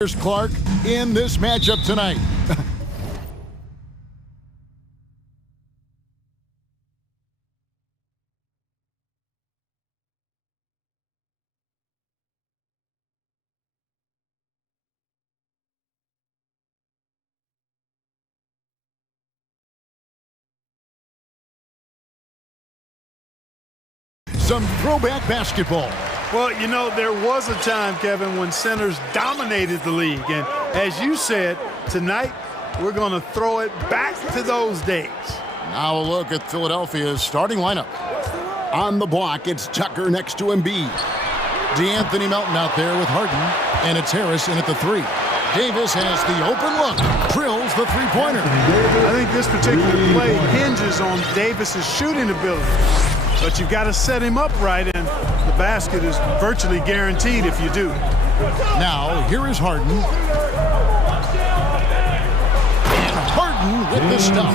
Here's Clark in this matchup tonight. Some throwback basketball. Well, you know, there was a time, Kevin, when centers dominated the league. And as you said, tonight we're going to throw it back to those days. Now a look at Philadelphia's starting lineup. On the block, it's Tucker next to Embiid. DeAnthony Melton out there with Harden. And it's Harris in at the three. Davis has the open look. Drills the three-pointer. I think this particular play hinges on Davis's shooting ability. But you've got to set him up right, and the basket is virtually guaranteed if you do. Now, here is Harden. And Harden with the stuff.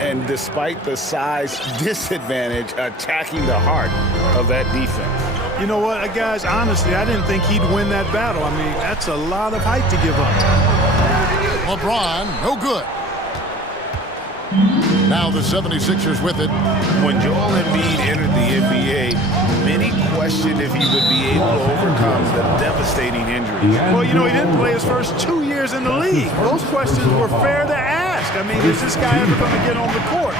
And despite the size disadvantage, attacking the heart of that defense. You know what, guys, honestly, I didn't think he'd win that battle. I mean, that's a lot of height to give up. LeBron, no good. Now the 76ers with it. When Joel Embiid entered the NBA, many questioned if he would be able to overcome the devastating injuries. Well, you know, he didn't play his first 2 years in the league. Those questions were fair to ask. I mean, is this guy ever going to get on the court?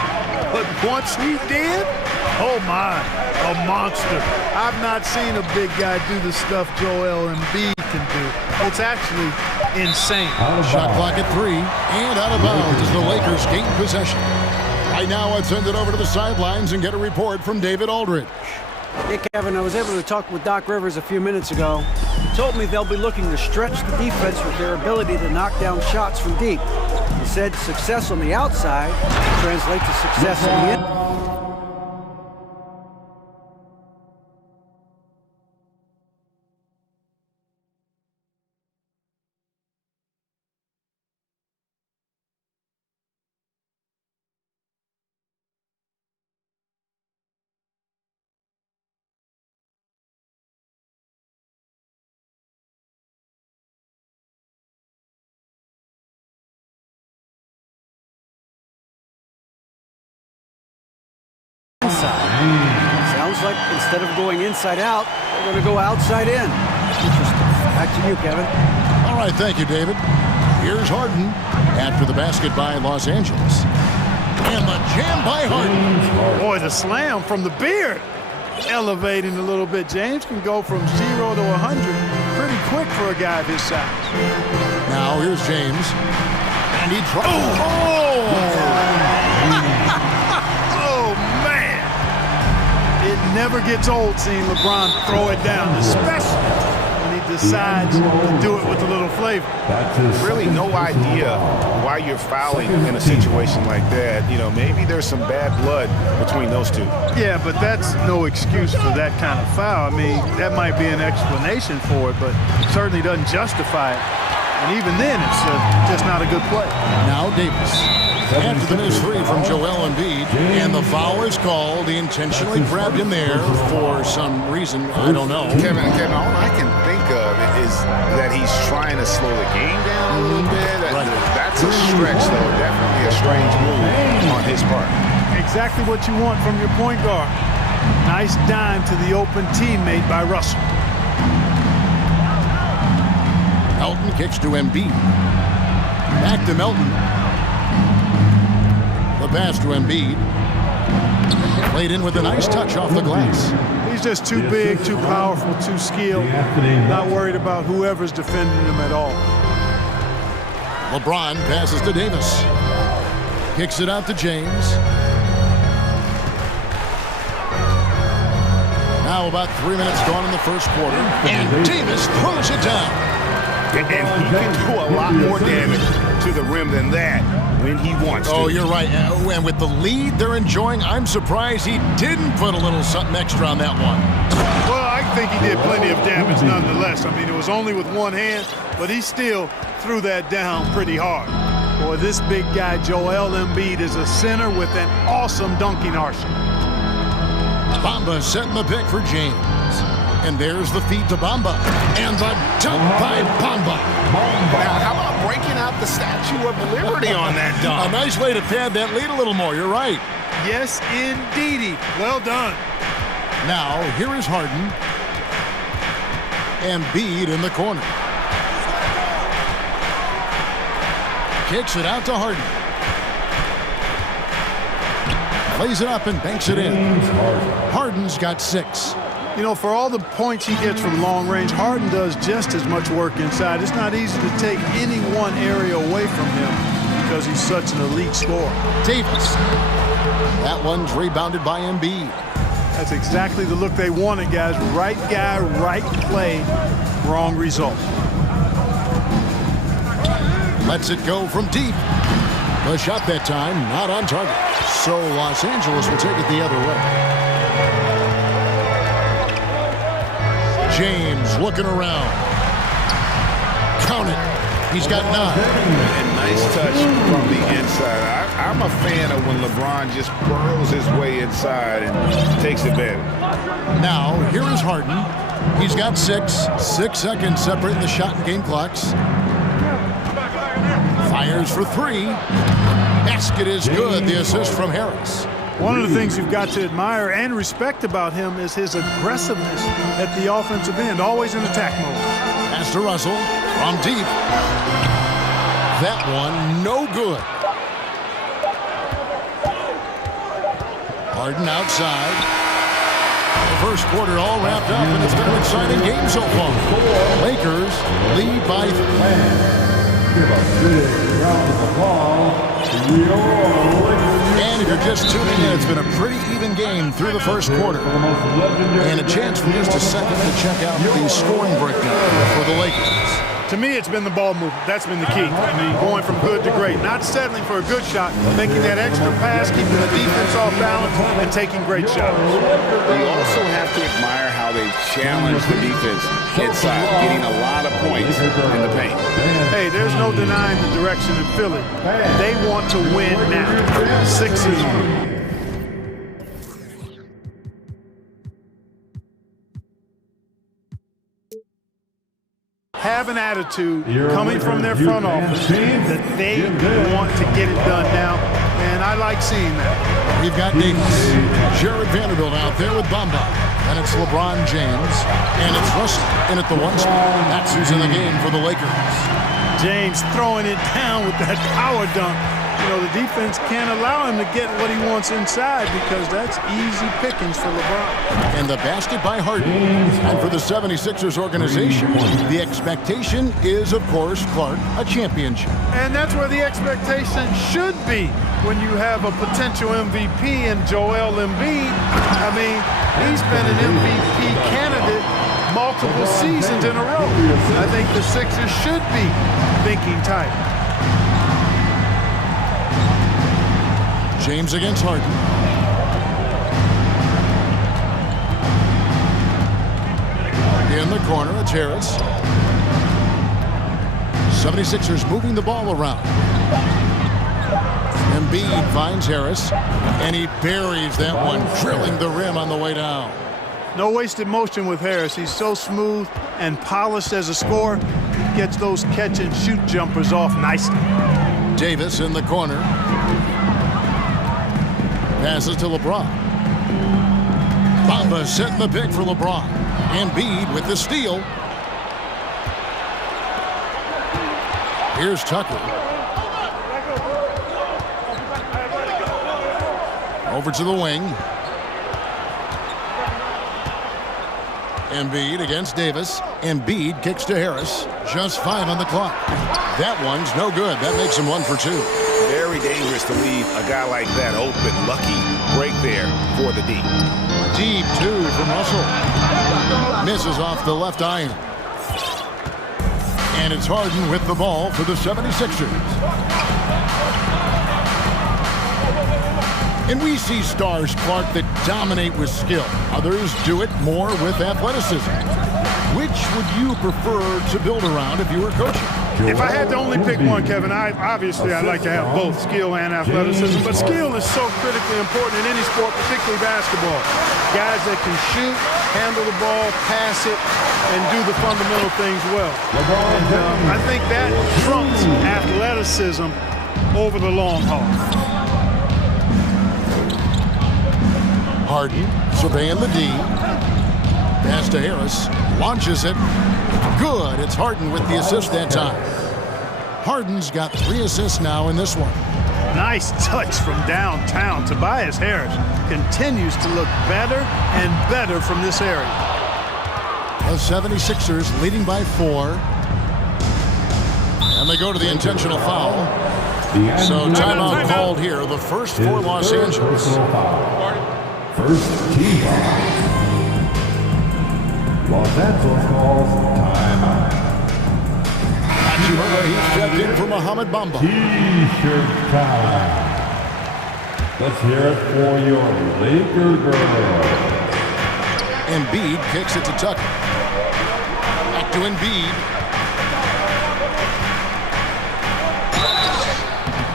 But once he did, oh my, a monster. I've not seen a big guy do the stuff Joel Embiid can do. It's actually insane. Shot clock at 3 and out of bounds as the Lakers gain possession. Right now, I'd send it over to the sidelines and get a report from David Aldridge. Hey, Kevin, I was able to talk with Doc Rivers a few minutes ago. He told me they'll be looking to stretch the defense with their ability to knock down shots from deep. He said success on the outside translates to success on the inside. Sounds like instead of going inside out, they're going to go outside in. Interesting. Back to you, Kevin. All right, thank you, David. Here's Harden after the basket by Los Angeles. And the jam by Harden. Boy, the slam from the beard. Elevating a little bit. James can go from 0 to 100 pretty quick for a guy of his size. Now here's James. And he tries. Oh! It never gets old seeing LeBron throw it down, especially when he decides to do it with a little flavor. Really no idea why you're fouling in a situation like that. You know, maybe there's some bad blood between those two. Yeah, but that's no excuse for that kind of foul. I mean, that might be an explanation for it, but it certainly doesn't justify it. And even then, it's just not a good play. Now Davis. After the missed three from Joel Embiid, and the foul is called. He intentionally grabbed him there for some reason. I don't know. Kevin, all I can think of is that he's trying to slow the game down a little bit. Right. That's a stretch, though. Definitely a strange move on his part. Exactly what you want from your point guard. Nice dime to the open teammate by Russell. Melton kicks to Embiid. Back to Melton. The pass to Embiid. Played in with a nice touch off the glass. He's just too big, too powerful, too skilled. Not worried about whoever's defending him at all. LeBron passes to Davis. Kicks it out to James. Now about 3 minutes gone in the first quarter. And Davis throws it down. And he can do a lot more damage to the rim than that when he wants to. Oh, you're right. And with the lead they're enjoying, I'm surprised he didn't put a little something extra on that one. Well, I think he did plenty of damage nonetheless. I mean, it was only with one hand, but he still threw that down pretty hard. Boy, this big guy, Joel Embiid, is a center with an awesome dunking arsenal. Bamba setting the pick for James. And there's the feed to Bamba. And the dunk by Bamba. Now, how about breaking out the Statue of Liberty on that dunk? A nice way to pad that lead a little more. You're right. Yes, indeedy. Well done. Now, here is Harden. Embiid in the corner. Kicks it out to Harden. Plays it up and banks it in. Harden's got 6. You know, for all the points he gets from long range, Harden does just as much work inside. It's not easy to take any one area away from him because he's such an elite scorer. Davis. That one's rebounded by Embiid. That's exactly the look they wanted, guys. Right guy, right play, wrong result. Lets it go from deep. The shot that time, not on target. So Los Angeles will take it the other way. James looking around. Count it. He's got 9. And nice touch from the inside. I'm a fan of when LeBron just burrows his way inside and takes advantage. Now, here is Harden. He's got 6. 6 seconds separating the shot and game clocks. Fires for 3. Basket is good. The assist from Harris. One of the things you've got to admire and respect about him is his aggressiveness at the offensive end, always in attack mode. Pass to Russell from deep. That one, no good. Harden outside. The first quarter all wrapped up, and it's been an exciting game so far. Lakers lead by 3. And if you're just tuning in, it's been a pretty even game through the first quarter. And a chance for just a second to check out the scoring breakdown for the Lakers. To me, it's been the ball movement. That's been the key. I mean, going from good to great. Not settling for a good shot, making that extra pass, keeping the defense off balance, and taking great shots. You also have to admire how they challenge the defense inside, getting a lot of points in the paint. Hey, there's no denying the direction in Philly. They want to win now. Sixers. Have an attitude coming from their front office that they want to get it done now, and I like seeing that. We've got Davis, Jared Vanderbilt out there with Bamba, and it's LeBron James, and it's Russell in at the 1 spot. That's who's in the game for the Lakers. James throwing it down with that power dunk. You know, the defense can't allow him to get what he wants inside because that's easy pickings for LeBron. And the basket by Harden. And for the 76ers organization, the expectation is, of course, Clark, a championship. And that's where the expectation should be when you have a potential MVP in Joel Embiid. I mean, he's been an MVP candidate multiple seasons in a row. I think the Sixers should be thinking tight. James against Harden. In the corner, it's Harris. 76ers moving the ball around. Embiid finds Harris, and he buries that one, drilling the rim on the way down. No wasted motion with Harris. He's so smooth and polished as a scorer. He gets those catch-and-shoot jumpers off nicely. Davis in the corner. Passes to LeBron. Bamba setting the pick for LeBron. Embiid with the steal. Here's Tucker. Over to the wing. Embiid against Davis. Embiid kicks to Harris. Just 5 on the clock. That one's no good. That makes him 1 for 2. Very dangerous to leave a guy like that open. Lucky break there for the D. Deep 2 from Russell. Misses off the left iron. And it's Harden with the ball for the 76ers. And we see stars, Clark, that dominate with skill. Others do it more with athleticism. Which would you prefer to build around if you were coaching? If I had to only pick one, Kevin, obviously I'd like to have both skill and athleticism, but skill is so critically important in any sport, particularly basketball. Guys that can shoot, handle the ball, pass it, and do the fundamental things well. And I think that trumps athleticism over the long haul. Harden surveying the D. Pass to Harris. Launches it. Good. It's Harden with the assist that time. Harden's got 3 assists now in this one. Nice touch from downtown. Tobias Harris continues to look better and better from this area. The 76ers leading by 4. And they go to the intentional foul. So timeout called here. The first for Los Angeles. First team foul. Los Angeles calls timeout. He's checked in for Mohamed Bamba. T-shirt time. Let's hear it for your Laker girl. Embiid kicks it to Tucker. Back to Embiid.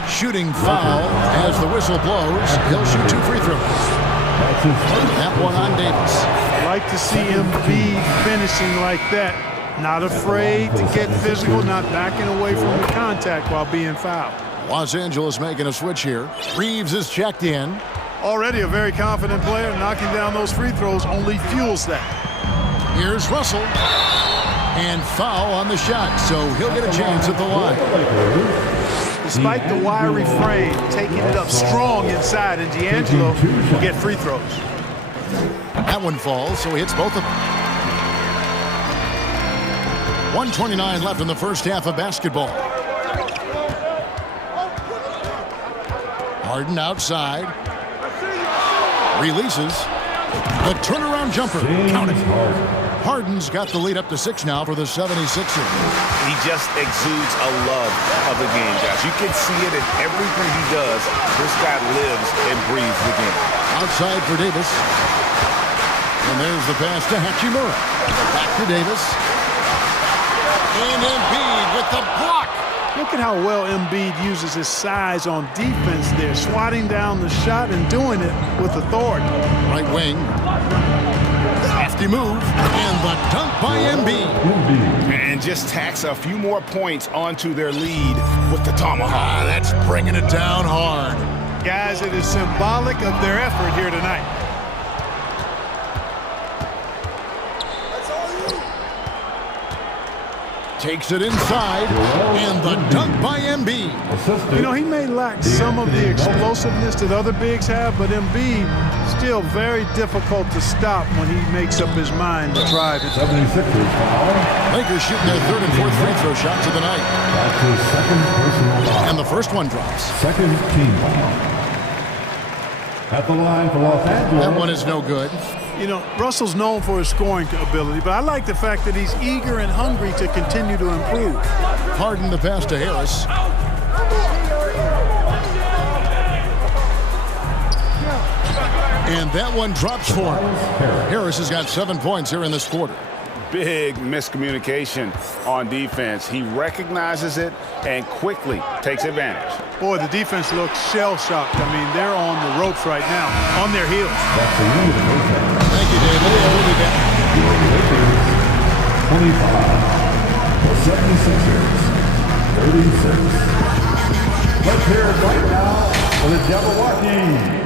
Shooting foul as the whistle blows. He'll shoot 2 free throws. That one on Davis. I like to see Embiid finishing like that. Not afraid to get physical, not backing away from the contact while being fouled. Los Angeles making a switch here. Reeves is checked in. Already a very confident player. Knocking down those free throws only fuels that. Here's Russell. And foul on the shot, so he'll get a chance at the line. Despite the wiry frame, taking it up strong inside, and D'Angelo will get free throws. That one falls, so he hits both of them. 1:29 left in the first half of basketball. Harden outside. Releases. The turnaround jumper. Counted. Harden's got the lead up to 6 now for the 76ers. He just exudes a love of the game, guys. You can see it in everything he does. This guy lives and breathes the game. Outside for Davis. And there's the pass to Hachimura. Back to Davis. And Embiid with the block. Look at how well Embiid uses his size on defense there, swatting down the shot and doing it with authority. Right wing. Hefty move. And the dunk by Embiid. And just tacks a few more points onto their lead with the tomahawk. That's bringing it down hard. Guys, it is symbolic of their effort here tonight. Takes it inside, and the dunk by Embiid. You know, he may lack some of the explosiveness that other bigs have, but Embiid still very difficult to stop when he makes up his mind to drive it. 76ers foul. Lakers shooting their 3rd and 4th free throw shots of the night. That's his second personal foul. And the first one drops. Second team foul. At the line for Los Angeles. That one is no good. You know, Russell's known for his scoring ability, but I like the fact that he's eager and hungry to continue to improve. Harden the pass to Harris. And that one drops for him. Harris has got 7 points here in this quarter. Big miscommunication on defense. He recognizes it and quickly takes advantage. Boy, the defense looks shell-shocked. I mean, they're on the ropes right now, on their heels. That's the end of the first half. Thank you, David. We'll be back. Your Lakers, 25. The 76ers, 36. Let's hear it right now for the Jabberwockies.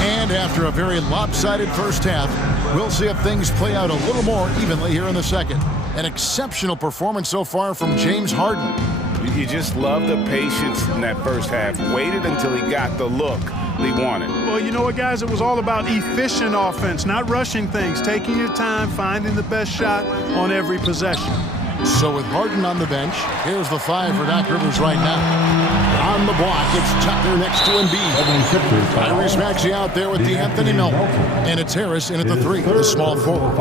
And after a very lopsided first half, we'll see if things play out a little more evenly here in the second. An exceptional performance so far from James Harden. You just love the patience in that first half. Waited until he got the look he wanted. Well, you know what, guys? It was all about efficient offense, not rushing things, taking your time, finding the best shot on every possession. So with Harden on the bench, here's the 5 for Doc Rivers right now. On the block, it's Tucker next to Embiid. Tyrese Maxey out there with D'Anthony Melton. And it's Harris in at the 3, the small forward.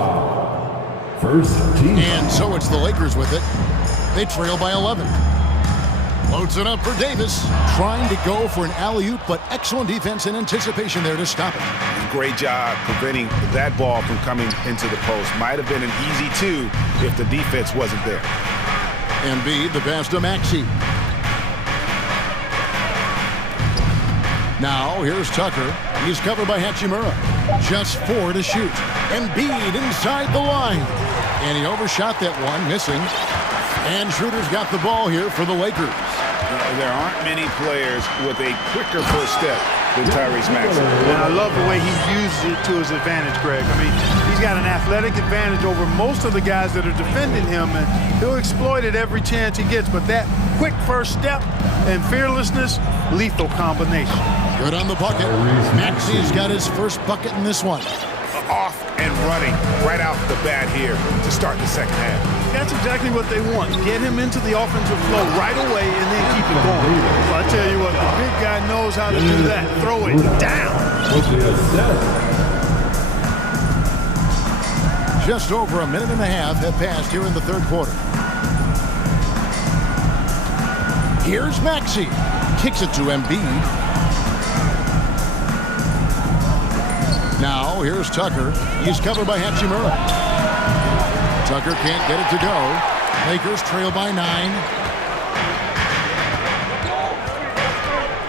First team. And so it's the Lakers with it. They trail by 11. Floats it up for Davis. Trying to go for an alley-oop, but excellent defense and anticipation there to stop it. Great job preventing that ball from coming into the post. Might have been an easy two if the defense wasn't there. Embiid, the pass to Maxey. Now, here's Tucker. He's covered by Hachimura. Just 4 to shoot. Embiid inside the line. And he overshot that one, missing. And Schroeder's got the ball here for the Lakers. There aren't many players with a quicker first step than Tyrese Maxey. And I love the way he uses it to his advantage, Greg. I mean, he's got an athletic advantage over most of the guys that are defending him, and he'll exploit it every chance he gets. But that quick first step and fearlessness, lethal combination. Good on the bucket. Maxey's got his first bucket in this one. Off and running right out the bat here to start the second half. That's exactly what they want. Get him into the offensive flow right away and then keep it going. So I tell you what, the big guy knows how to do that. Throw it down. Just over a minute and a half have passed here in the third quarter. Here's Maxey. Kicks it to Embiid. Now, here's Tucker. He's covered by Hachimura. Tucker can't get it to go. Lakers trail by 9.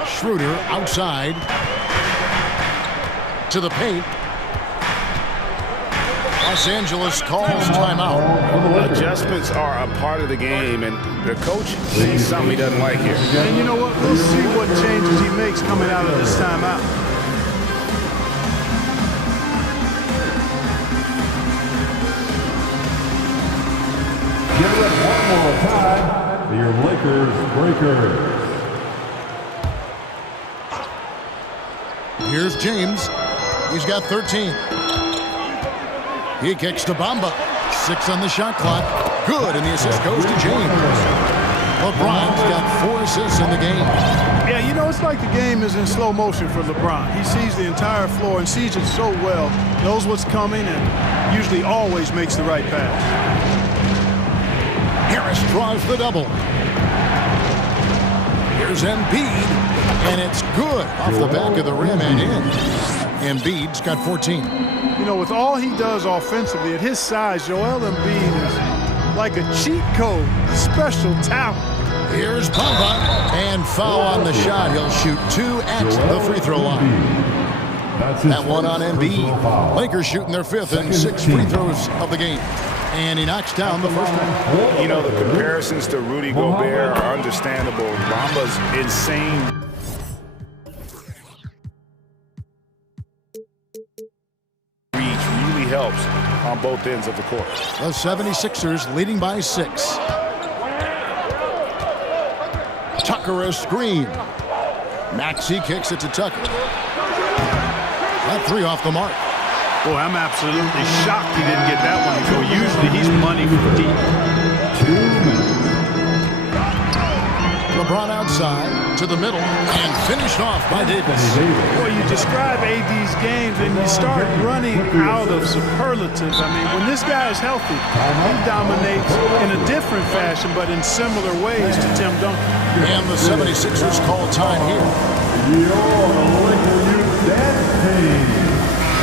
Schroeder outside. To the paint. Los Angeles calls timeout. Adjustments are a part of the game, and the coach sees something he doesn't like here. And you know what? We'll see what changes he makes coming out of this timeout. Give it one more time for your Lakers Breakers. Here's James. He's got 13. He kicks to Bamba. 6 on the shot clock. Good, and the assist goes to James. LeBron's got 4 assists in the game. Yeah, you know, it's like the game is in slow motion for LeBron. He sees the entire floor and sees it so well, knows what's coming, and usually always makes the right pass. Harris draws the double. Here's Embiid, and it's good off the back of the rim and in. Embiid's got 14. You know, with all he does offensively, at his size, Joel Embiid is like a cheat code, special talent. Here's Bamba, and foul on the shot. He'll shoot 2 at the free throw line. That one on Embiid. Lakers shooting their 5th and 6 free throws of the game. And he knocks down the first one. You know, the comparisons to Rudy Gobert are understandable. Bamba's insane. Reach really helps on both ends of the court. The 76ers leading by 6. Tucker a screen. Maxey kicks it to Tucker. That 3 off the mark. Boy, I'm absolutely shocked he didn't get that one to go. Usually he's money from deep. 2 minutes. LeBron outside to the middle and finished off by Davis. Boy, you describe AD's games and you start running out of superlatives. I mean, when this guy is healthy, he dominates in a different fashion, but in similar ways to Tim Duncan. And the 76ers call time here.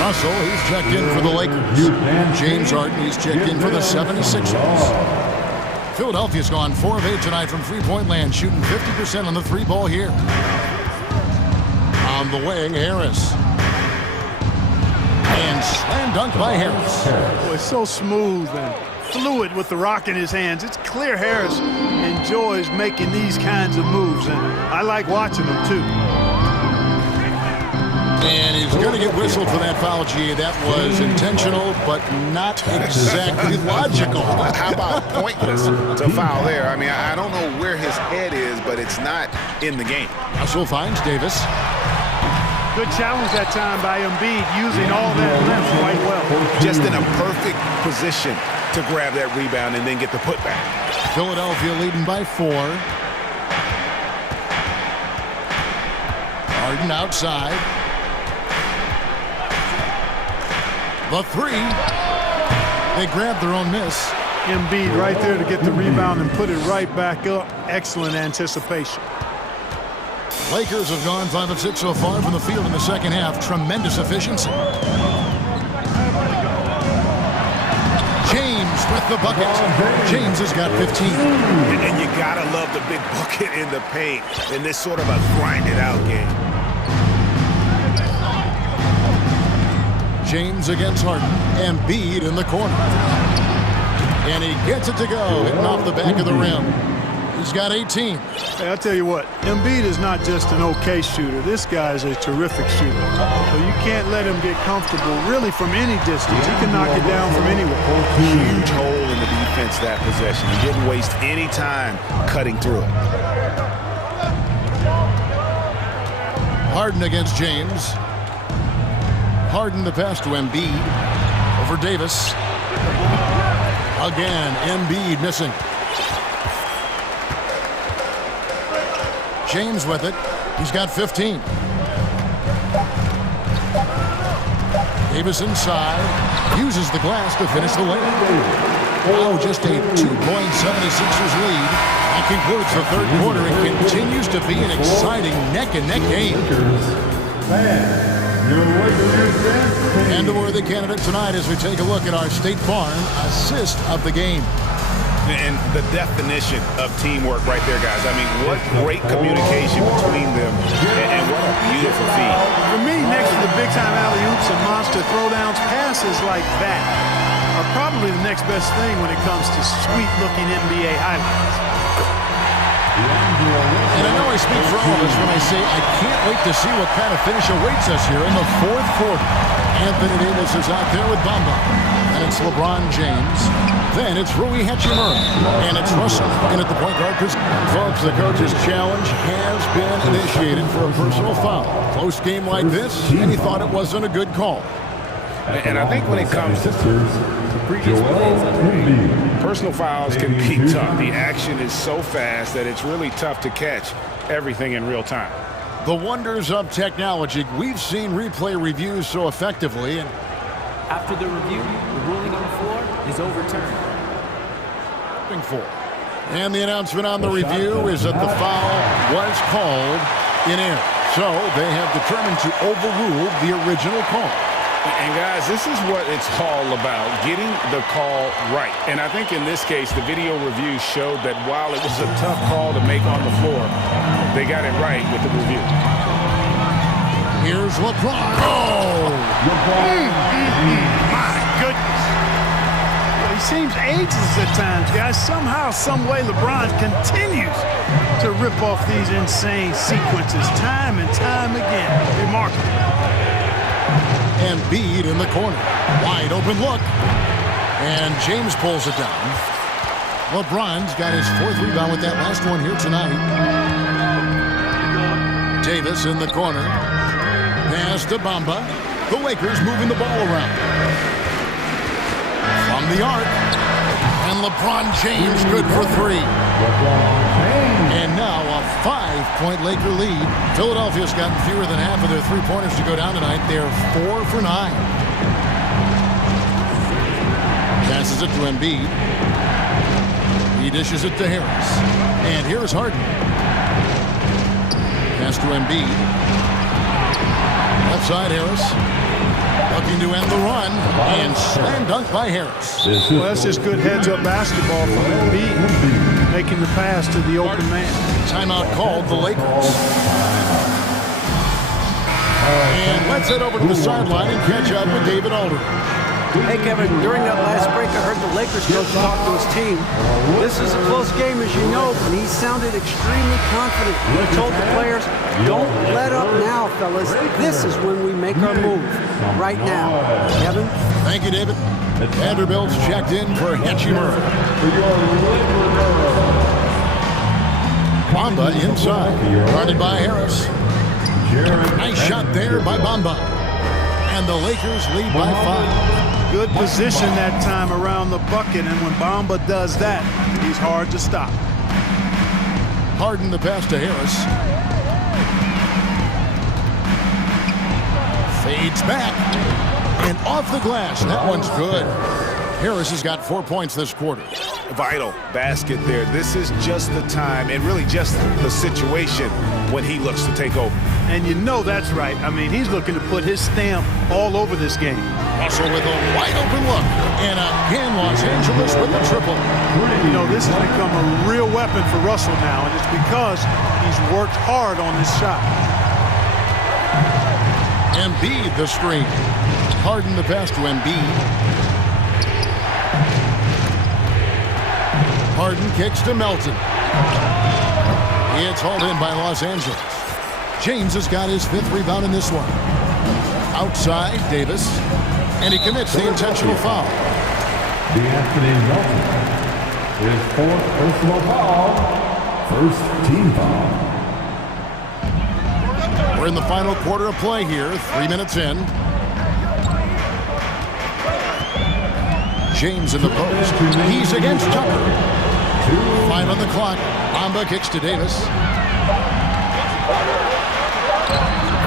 Russell, he's checked in for the Lakers. James Harden, he's checked in for the 76ers. Philadelphia's gone 4 of 8 tonight from three-point land, shooting 50% on the 3-ball here. On the wing, Harris. And slam dunk by Harris. Boy, so smooth and fluid with the rock in his hands. It's clear Harris enjoys making these kinds of moves, and I like watching them too. And he's going to get whistled for that foul, G. That was intentional, but not exactly logical. How about pointless to foul there? I mean, I don't know where his head is, but it's not in the game. Russell finds Davis. Good challenge that time by Embiid, using all that length quite well. Just in a perfect position to grab that rebound and then get the putback. Philadelphia leading by 4. Harden outside. The 3. They grabbed their own miss. Embiid right there to get the rebound and put it right back up. Excellent anticipation. Lakers have gone 5 of 6 so far from the field in the second half. Tremendous efficiency. James with the bucket. James has got 15. And you gotta love the big bucket in the paint in this sort of a grinded-out game. James against Harden. Embiid in the corner. And he gets it to go, hitting off the back of the rim. He's got 18. Hey, I'll tell you what, Embiid is not just an okay shooter. This guy is a terrific shooter. So you can't let him get comfortable really from any distance. He can knock it down from anywhere. Huge hole in the defense that possession. He didn't waste any time cutting through it. Harden against James. Harden the pass to Embiid. Over Davis. Again, Embiid missing. James with it. He's got 15. Davis inside. Uses the glass to finish the layup. Wow, just a 2-point 76ers lead. That concludes the third quarter. It continues to be an exciting neck-and-neck game. And a worthy candidate tonight as we take a look at our State Farm assist of the game. And the definition of teamwork right there, guys. I mean, what great communication between them, and what a beautiful feat. For me, next to the big-time alley-oops and monster throwdowns, passes like that are probably the next best thing when it comes to sweet-looking NBA highlights. And I know I speak for all of us when I say I can't wait to see what kind of finish awaits us here in the fourth quarter. Anthony Davis is out there with Bamba. And it's LeBron James. Then it's Rui Hachimura. And it's Russell in at the point guard position. Folks, the coach's challenge has been initiated for a personal foul. Close game like this, and he thought it wasn't a good call. And I think when it comes to personal fouls can be tough. The action is so fast that it's really tough to catch everything in real time. The wonders of technology. We've seen replay reviews so effectively. And after the review, the ruling on the floor is overturned. And the announcement on the review is that the foul was called in error. So they have determined to overrule the original call. And guys, this is what it's all about, getting the call right. And I think in this case, the video review showed that while it was a tough call to make on the floor, they got it right with the review. Here's LeBron. Oh! My goodness. Well, he seems ageless at times, guys. Somehow, some way, LeBron continues to rip off these insane sequences time and time again. Remarkable. Embiid in the corner. Wide open look. And James pulls it down. LeBron's got his fourth rebound with that last one here tonight. Davis in the corner. Pass to Bamba. The Lakers moving the ball around. From the arc. And LeBron James good for three. And now a 5-point Laker lead. Philadelphia's gotten fewer than half of their three-pointers to go down tonight. They're 4 for 9. Passes it to Embiid. He dishes it to Harris. And here's Harden. Pass to Embiid. Left side Harris. Looking to end the run. And slam dunk by Harris. Well, that's just good heads-up basketball from Embiid. Making the pass to the open man. Timeout called the Lakers. And let's head over to the sideline and catch up with David Alder. Hey, Kevin, during that last break, I heard the Lakers coach talk to his team. This is a close game, as you know, but he sounded extremely confident. He told the players, don't let up now, fellas. This is when we make our move. Right now. Kevin? Thank you, David. Vanderbilt's checked in for Hachimura. Bamba inside. Guarded by Harris. Nice shot there by Bamba. And the Lakers lead by 5. Good position that time around the bucket, and when Bamba does that, he's hard to stop. Harden the pass to Harris. Fades back. And off the glass. That one's good. Harris has got 4 points this quarter. Vital basket there. This is just the time and really just the situation when he looks to take over. And you know that's right. I mean, he's looking to put his stamp all over this game. Russell with a wide open look. And again, Los Angeles with the triple. You know, this has become a real weapon for Russell now, and it's because he's worked hard on this shot. Embiid the screen. Harden the pass to Embiid. Harden kicks to Melton. It's hauled in by Los Angeles. James has got his 5th rebound in this one. Outside, Davis. And he commits the intentional foul. Anthony Melton. His 4th personal foul. First team foul. We're in the final quarter of play here, 3 minutes in. James in the post. He's against Tucker. 5 on the clock. Bamba kicks to Davis.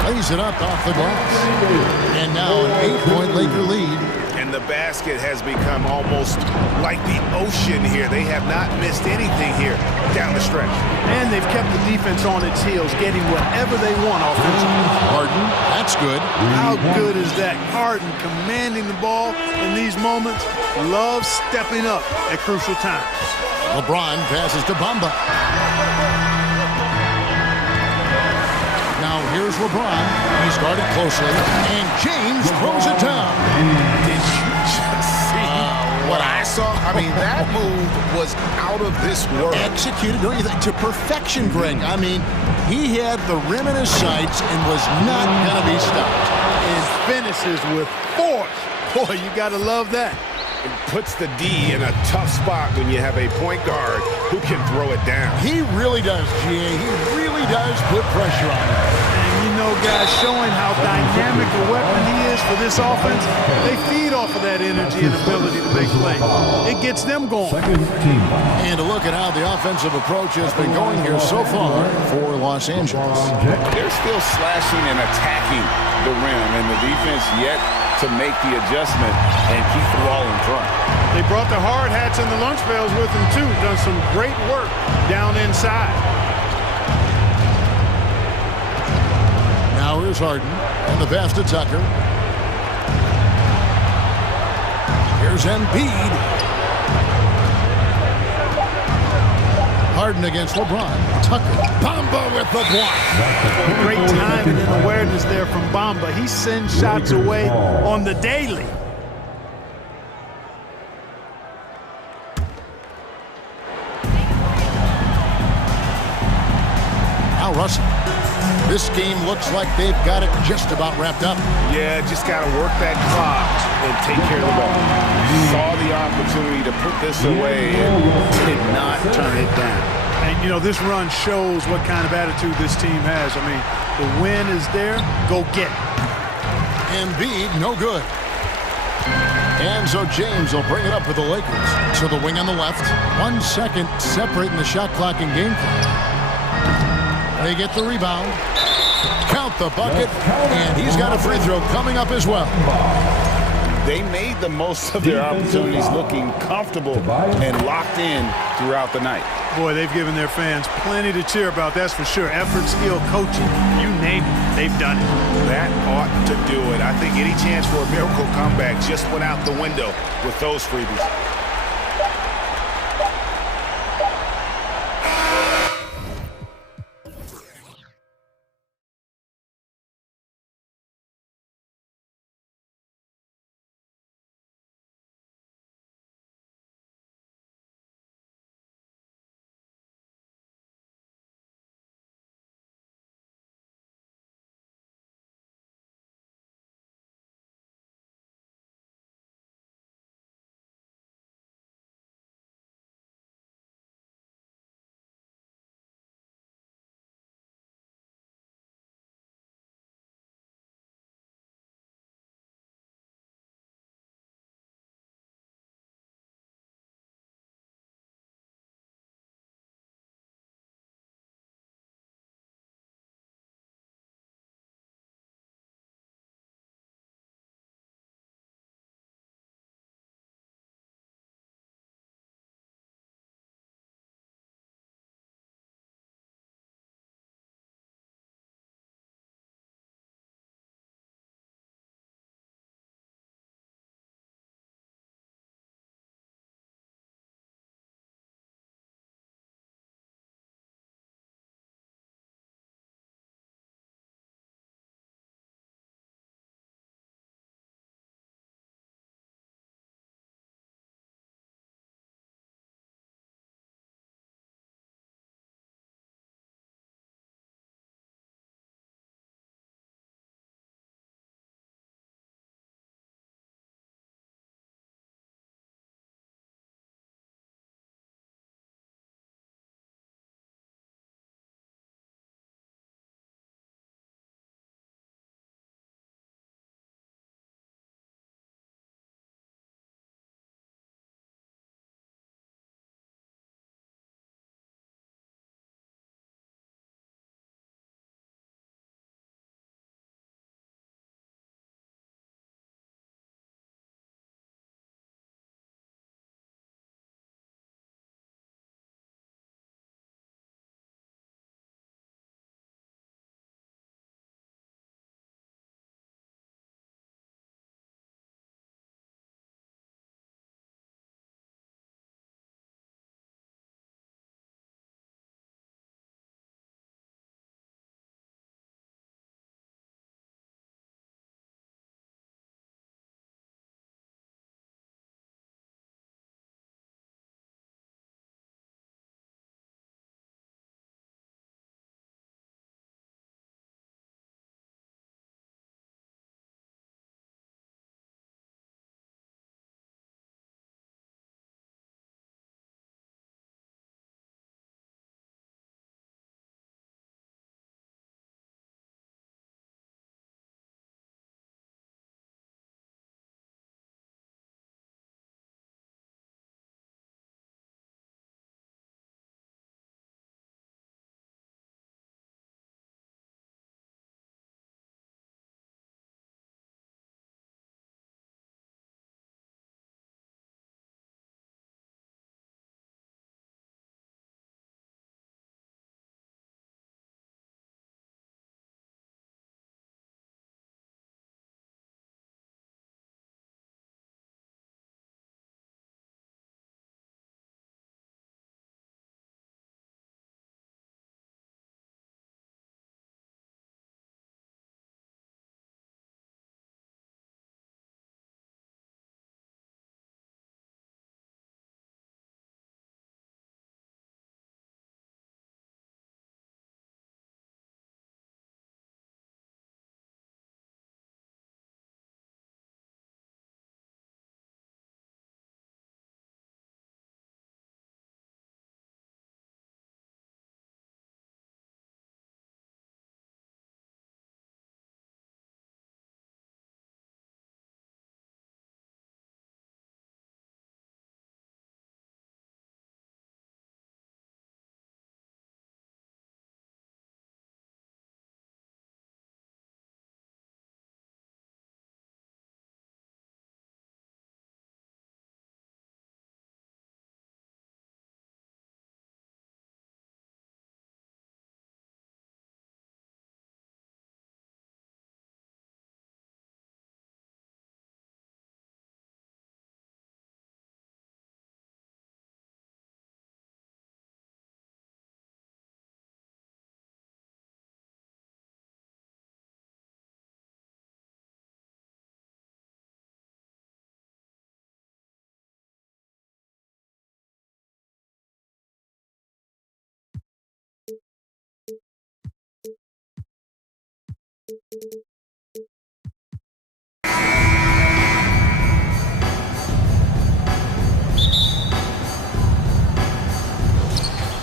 Lays it up off the glass. And now an 8-point Laker lead. And the basket has become almost like the ocean here. They have not missed anything here down the stretch. And they've kept the defense on its heels, getting whatever they want offensively. Harden, that's good. How good is that? Harden commanding the ball in these moments. Loves stepping up at crucial times. LeBron passes to Bamba. Now here's LeBron. He's guarded closely. And James throws it down. Did you just see what I saw? I mean, that move was out of this world. Executed, don't you think, to perfection, Greg. I mean, he had the rim in his sights and was not going to be stopped. And finishes with force. Boy, you got to love that. It puts the D in a tough spot when you have a point guard who can throw it down. He really does, GA. He really does put pressure on him. And you know, guys, showing how dynamic a weapon he is for this offense, they feed off of that energy and ability to make plays. It gets them going. Second team foul. And to look at how the offensive approach has been going here so far for Los Angeles. They're still slashing and attacking the rim, and the defense yet to make the adjustment and keep the ball in front. They brought the hard hats and the lunch pails with them, too. Done some great work down inside. Now here's Harden, and the pass to Tucker. Here's Embiid. Harden against LeBron. Tucker. Bamba with the block. Great timing and awareness there from Bamba. He sends shots away on the daily. Now Russell. This game looks like they've got it just about wrapped up. Yeah, just got to work that clock and take care of the ball. Saw the opportunity to put this away and did not turn it down. And, you know, this run shows what kind of attitude this team has. I mean, the win is there. Go get it. Embiid, no good. And so James will bring it up for the Lakers. To the wing on the left. 1 second separating the shot clock and game clock. They get the rebound. Count the bucket. And he's got a free throw coming up as well. They made the most of their opportunities, looking comfortable and locked in throughout the night. Boy, they've given their fans plenty to cheer about, that's for sure. Effort, skill, coaching, you name it, they've done it. That ought to do it. I think any chance for a miracle comeback just went out the window with those freebies.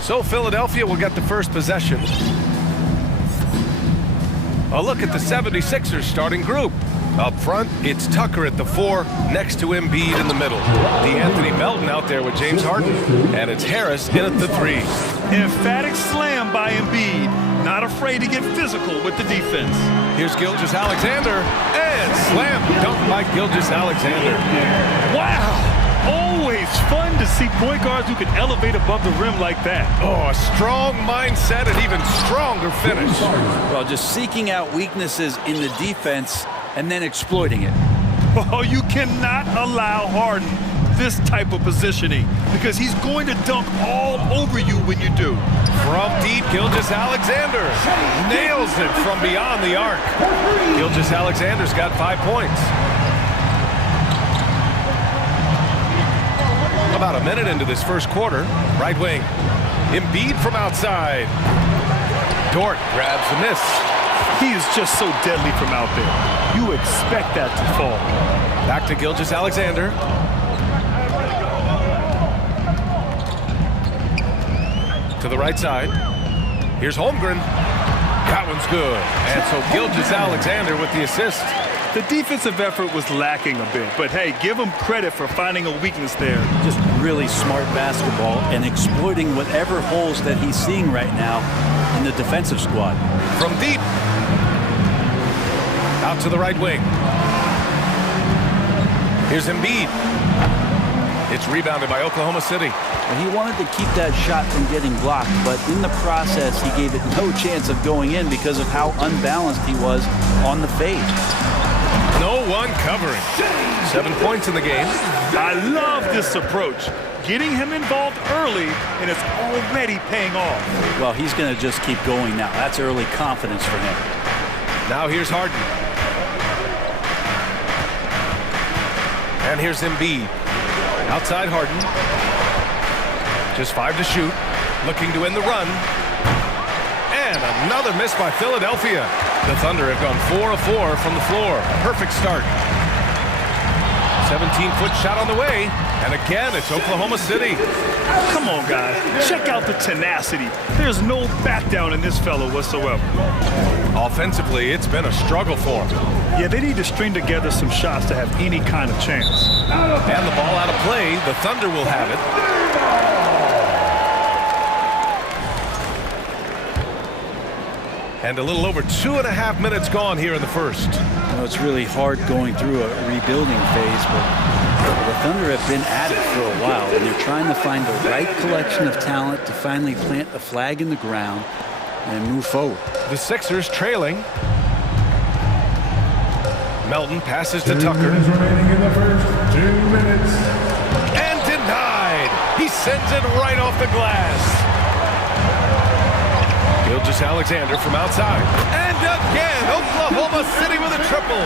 So Philadelphia will get the first possession. A look at the 76ers starting group. Up front, it's Tucker at the 4, next to Embiid in the middle. D'Anthony Melton out there with James Harden, and it's Harris in at the 3. Emphatic slam by Embiid. Not afraid to get physical with the defense. Here's Gilgeous-Alexander, and slam dunk by Gilgeous-Alexander. Wow! Always fun to see point guards who can elevate above the rim like that. Oh, a strong mindset and even stronger finish. Well, just seeking out weaknesses in the defense and then exploiting it. Oh, you cannot allow Harden this type of positioning because he's going to dunk all over you when you do. From deep, Gilgeous-Alexander nails it from beyond the arc. Gilgeous-Alexander's got 5 points. About a minute into this first quarter, right wing. Embiid from outside. Dort grabs the miss. He is just so deadly from out there. You expect that to fall. Back to Gilgeous-Alexander. To the right side. Here's Holmgren. That one's good. And so Gilgeous-Alexander with the assist. The defensive effort was lacking a bit, but hey, give him credit for finding a weakness there. Just really smart basketball and exploiting whatever holes that he's seeing right now in the defensive squad. From deep. Out to the right wing. Here's Embiid. It's rebounded by Oklahoma City. And he wanted to keep that shot from getting blocked, but in the process, he gave it no chance of going in because of how unbalanced he was on the fade. No one covering. 7 points in the game. I love this approach. Getting him involved early, and it's already paying off. Well, he's going to just keep going now. That's early confidence for him. Now here's Harden. And here's Embiid. Outside Harden. Just 5 to shoot. Looking to end the run. And another miss by Philadelphia. The Thunder have gone 4 of 4 from the floor. Perfect start. 17-foot shot on the way. And again, it's Oklahoma City. Come on, guys. Check out the tenacity. There's no back down in this fellow whatsoever. Offensively, it's been a struggle for him. Yeah, they need to string together some shots to have any kind of chance. And the ball out of play. The Thunder will have it. And a little over 2.5 minutes gone here in the first. You know, it's really hard going through a rebuilding phase, but the Thunder have been at it for a while, and they're trying to find the right collection of talent to finally plant a flag in the ground and move forward. The Sixers trailing. Melton passes to Tucker. 2 minutes remaining in the first. 2 minutes. And denied. He sends it right off the glass. Gilgeous-Alexander from outside. And again, Oklahoma City with a triple.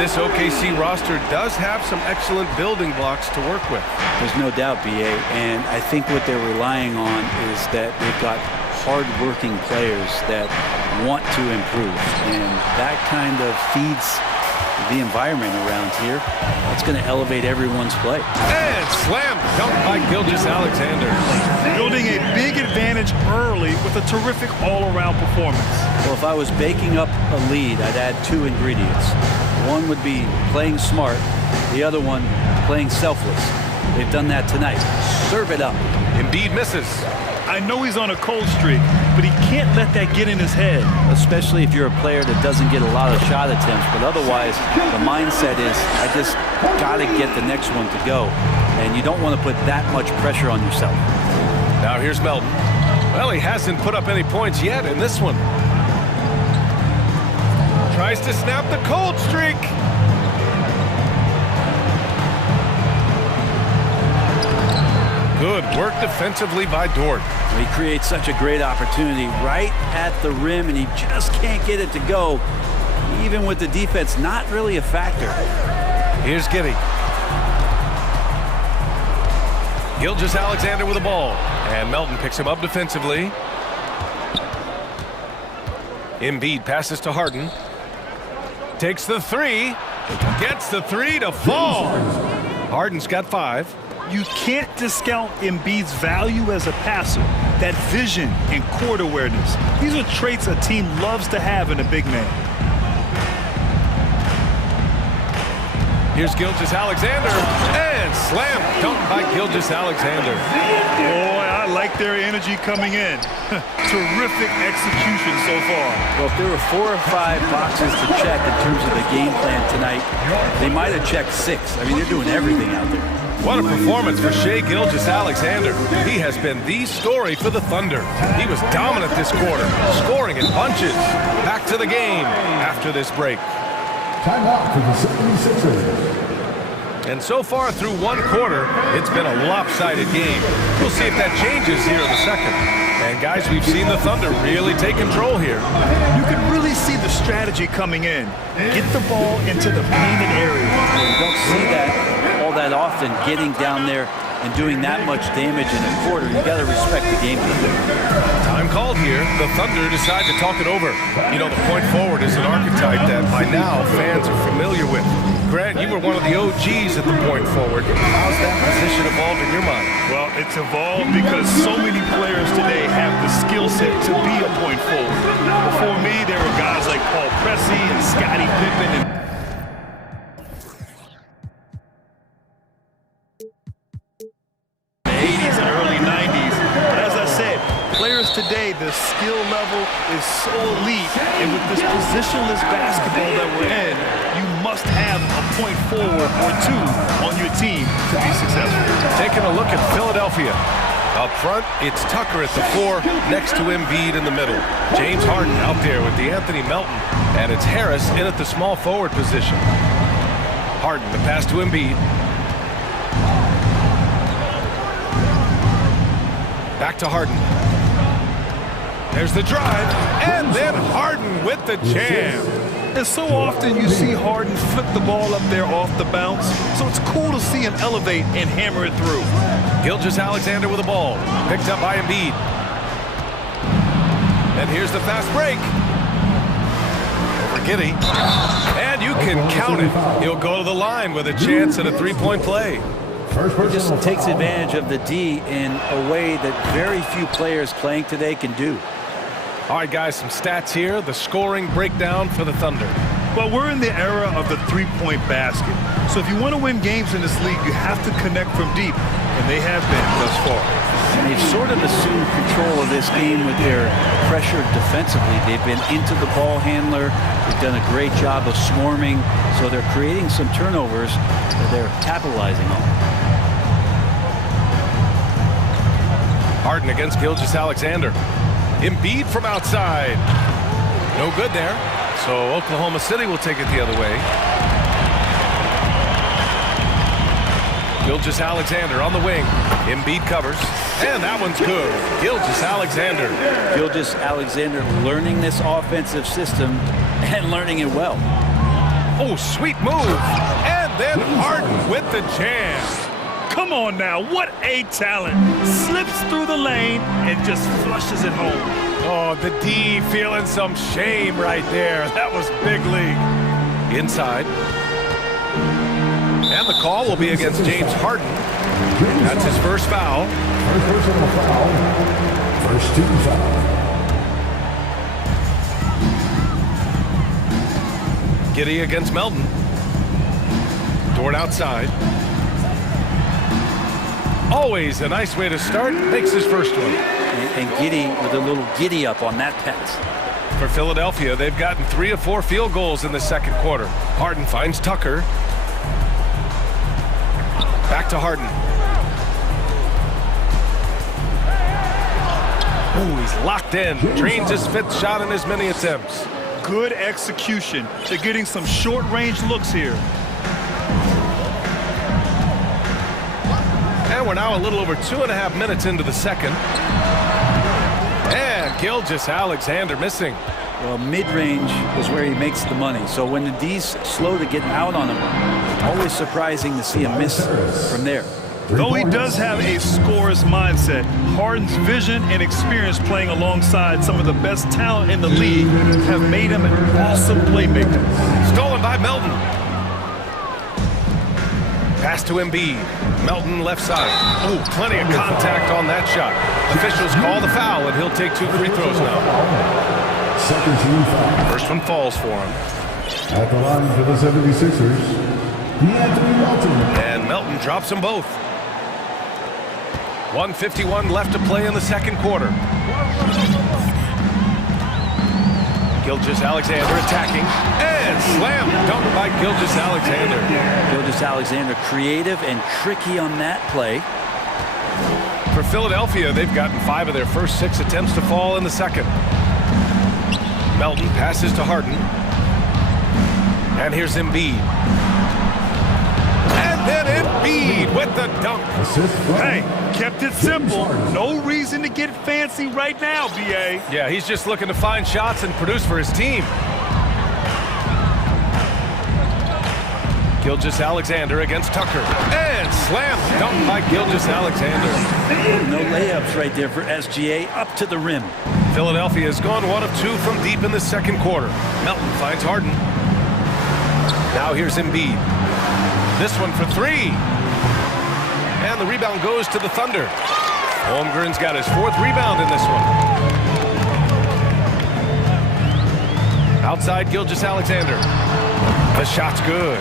This OKC roster does have some excellent building blocks to work with. There's no doubt, BA, and I think what they're relying on is that they've got hard-working players that want to improve, and that kind of feeds the environment around here. It's going to elevate everyone's play. And slam dunk by Gilgeous-Alexander. Building a big advantage early with a terrific all-around performance. Well, if I was baking up a lead, I'd add 2 ingredients. One would be playing smart, the other one playing selfless. They've done that tonight. Serve it up. Embiid misses. I know he's on a cold streak, but he can't let that get in his head. Especially if you're a player that doesn't get a lot of shot attempts, but otherwise the mindset is, I just got to get the next one to go. And you don't want to put that much pressure on yourself. Now here's Melton. Well, he hasn't put up any points yet in this one. Tries to snap the cold streak. Good work defensively by Dort. He creates such a great opportunity right at the rim, and he just can't get it to go, even with the defense not really a factor. Here's Giddey. Gilgeous-Alexander with the ball, and Melton picks him up defensively. Embiid passes to Harden. Takes the 3. Gets the 3 to fall. Harden's got 5. You can't discount Embiid's value as a passer. That vision and court awareness. These are traits a team loves to have in a big man. Here's Gilgeous-Alexander, and slam dunk by Gilgeous-Alexander. Boy, I like their energy coming in. Terrific execution so far. Well, if there were 4 or 5 boxes to check in terms of the game plan tonight, they might have checked 6. I mean, they're doing everything out there. What a performance for Shai Gilgeous-Alexander. He has been the story for the Thunder. He was dominant this quarter, scoring in bunches. Back to the game after this break. Timeout for the 76ers. And so far through one quarter, it's been a lopsided game. We'll see if that changes here in the second. And guys, we've seen the Thunder really take control here. You can really see the strategy coming in. Get the ball into the painted area. You don't see that all that often, getting down there and doing that much damage in a quarter. You got to respect the game plan. Time called here. The Thunder decide to talk it over. You know, the point forward is an archetype that by now fans are familiar with. Grant, you were one of the OGs at the point forward. How's that position evolved in your mind? Well, it's evolved because so many players today have the skill set to be a point forward. Before me, there were guys like Paul Pressey and Scottie Pippen and today, the skill level is so elite, and with this positionless basketball that we're in, you must have a point forward or 2 on your team to be successful. Taking a look at Philadelphia. Up front, it's Tucker at the 4, next to Embiid in the middle. James Harden out there with DeAnthony Melton, and it's Harris in at the small forward position. Harden, the pass to Embiid. Back to Harden. There's the drive, and then Harden with the jam. And so often you see Harden flip the ball up there off the bounce, so it's cool to see him elevate and hammer it through. Gilgeous-Alexander with the ball, picked up by Embiid. And here's the fast break. Over Giddey, and you can count it. He'll go to the line with a chance at a 3-point play. He just takes advantage of the D in a way that very few players playing today can do. All right, guys, some stats here. The scoring breakdown for the Thunder. Well, we're in the era of the 3-point basket. So if you want to win games in this league, you have to connect from deep, and they have been thus far. And they've sort of assumed control of this game with their pressure defensively. They've been into the ball handler. They've done a great job of swarming, so they're creating some turnovers that they're capitalizing on. Harden against Gilgeous-Alexander. Embiid from outside. No good there. So Oklahoma City will take it the other way. Gilgeous-Alexander on the wing. Embiid covers. And that one's good. Gilgeous-Alexander. Gilgeous-Alexander learning this offensive system and learning it well. Oh, sweet move. And then Harden with the jam. Come on now, what a talent. Slips through the lane and just flushes it home. Oh, the D feeling some shame right there. That was big league. Inside. And the call will be against James Harden. That's his first foul. First personal foul. First team foul. Giddey against Melton. Dort outside. Always a nice way to start. Makes his first one. And Giddey with a little giddy up on that pass. For Philadelphia, they've gotten 3 of 4 field goals in the second quarter. Harden finds Tucker. Back to Harden. Ooh, he's locked in. Drains his 5th shot in as many attempts. Good execution. They're getting some short-range looks here. And we're now a little over 2.5 minutes into the second. And Gilgeous-Alexander missing. Well, mid-range is where he makes the money. So when the D's slow to get out on him, always surprising to see him miss from there. Though he does have a scorer's mindset, Harden's vision and experience playing alongside some of the best talent in the league have made him an awesome playmaker. Stolen by Melton. Pass to Embiid. Melton left side. Oh, plenty of contact on that shot. Officials call the foul, and he'll take 2 free throws now. Second team foul. First one falls for him. At the line for the 76ers, Melton. And Melton drops them both. 1:51 left to play in the second quarter. Gilgeous-Alexander attacking, and slam dunk by Gilgeous-Alexander. Gilgeous-Alexander creative and tricky on that play. For Philadelphia, they've gotten 5 of their first 6 attempts to fall in the second. Melton passes to Harden. And here's Embiid. And then Embiid with the dunk. Hey, kept it simple. No reason to get fancy right now, B.A. Yeah, he's just looking to find shots and produce for his team. Gilgeous-Alexander against Tucker. And slam dunk by Gilgeous-Alexander. No layups right there for SGA up to the rim. Philadelphia has gone 1 of 2 from deep in the second quarter. Melton finds Harden. Now here's Embiid. This one for 3. And the rebound goes to the Thunder. Holmgren's got his 4th rebound in this one. Outside Gilgeous-Alexander. The shot's good.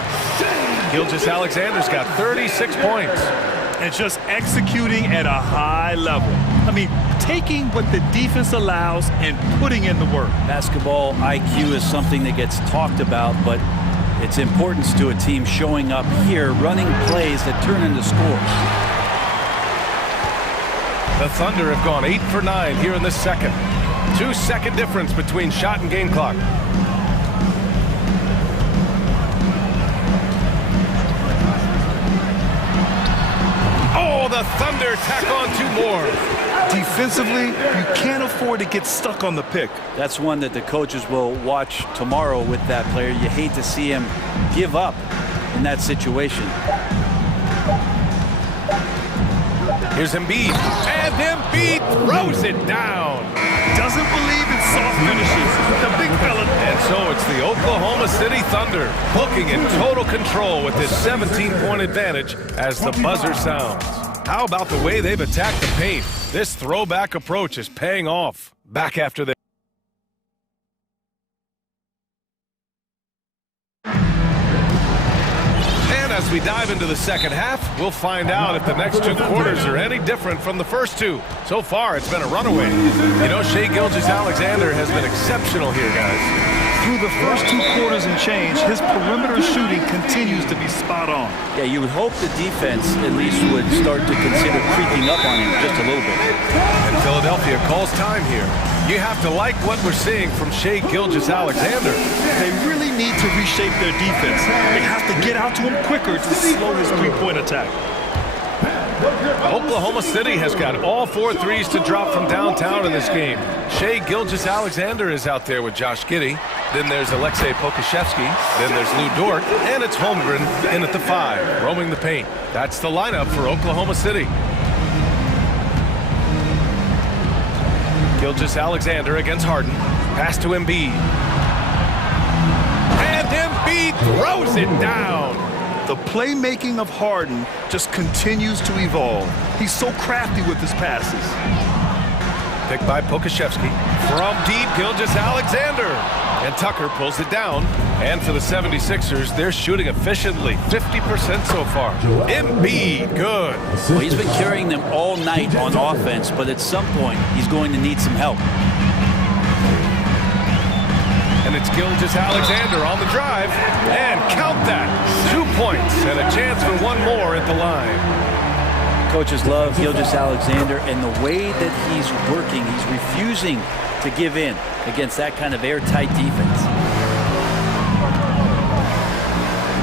Gilgeous-Alexander's got 36 points. And just executing at a high level. I mean, taking what the defense allows and putting in the work. Basketball IQ is something that gets talked about, but its importance to a team showing up here, running plays that turn into scores. The Thunder have gone 8 for 9 here in the second. 2-second difference between shot and game clock. Oh, the Thunder tack on 2 more. Defensively, you can't afford to get stuck on the pick. That's one that the coaches will watch tomorrow with that player. You hate to see him give up in that situation. Here's Embiid, and Embiid throws it down. Doesn't believe in soft finishes. The big fella. And so it's the Oklahoma City Thunder looking in total control with this 17-point advantage as the buzzer sounds. How about the way they've attacked the paint? This throwback approach is paying off. Back after this. And as we dive into the second half, we'll find out if the next 2 quarters are any different from the first 2. So far, it's been a runaway. You know, Shai Gilgeous-Alexander has been exceptional here, guys. Through the first 2 quarters and change, his perimeter shooting continues to be spot on. Yeah, you would hope the defense at least would start to consider creeping up on him just a little bit. And Philadelphia calls time here. You have to like what we're seeing from Shai Gilgeous-Alexander. They really need to reshape their defense. They have to get out to him quicker to slow his 3-point attack. Oklahoma City has got all 4 threes to drop from downtown in this game. Shai Gilgeous-Alexander is out there with Josh Giddey. Then there's Alexei Pokusevski. Then there's Lou Dort. And it's Holmgren in at the 5, roaming the paint. That's the lineup for Oklahoma City. Gilgeous-Alexander against Harden. Pass to Embiid. And Embiid throws it down. The playmaking of Harden just continues to evolve. He's so crafty with his passes. Picked by Pokusevski. From deep, Gilgeous-Alexander. And Tucker pulls it down. And for the 76ers, they're shooting efficiently. 50% so far. Embiid, good. Well, he's been carrying them all night on offense, but at some point, he's going to need some help. And it's Gilgeous-Alexander on the drive. And count that. 2 points and a chance for 1 more at the line. Coaches love Gilgeous-Alexander and the way that he's working. He's refusing to give in against that kind of airtight defense.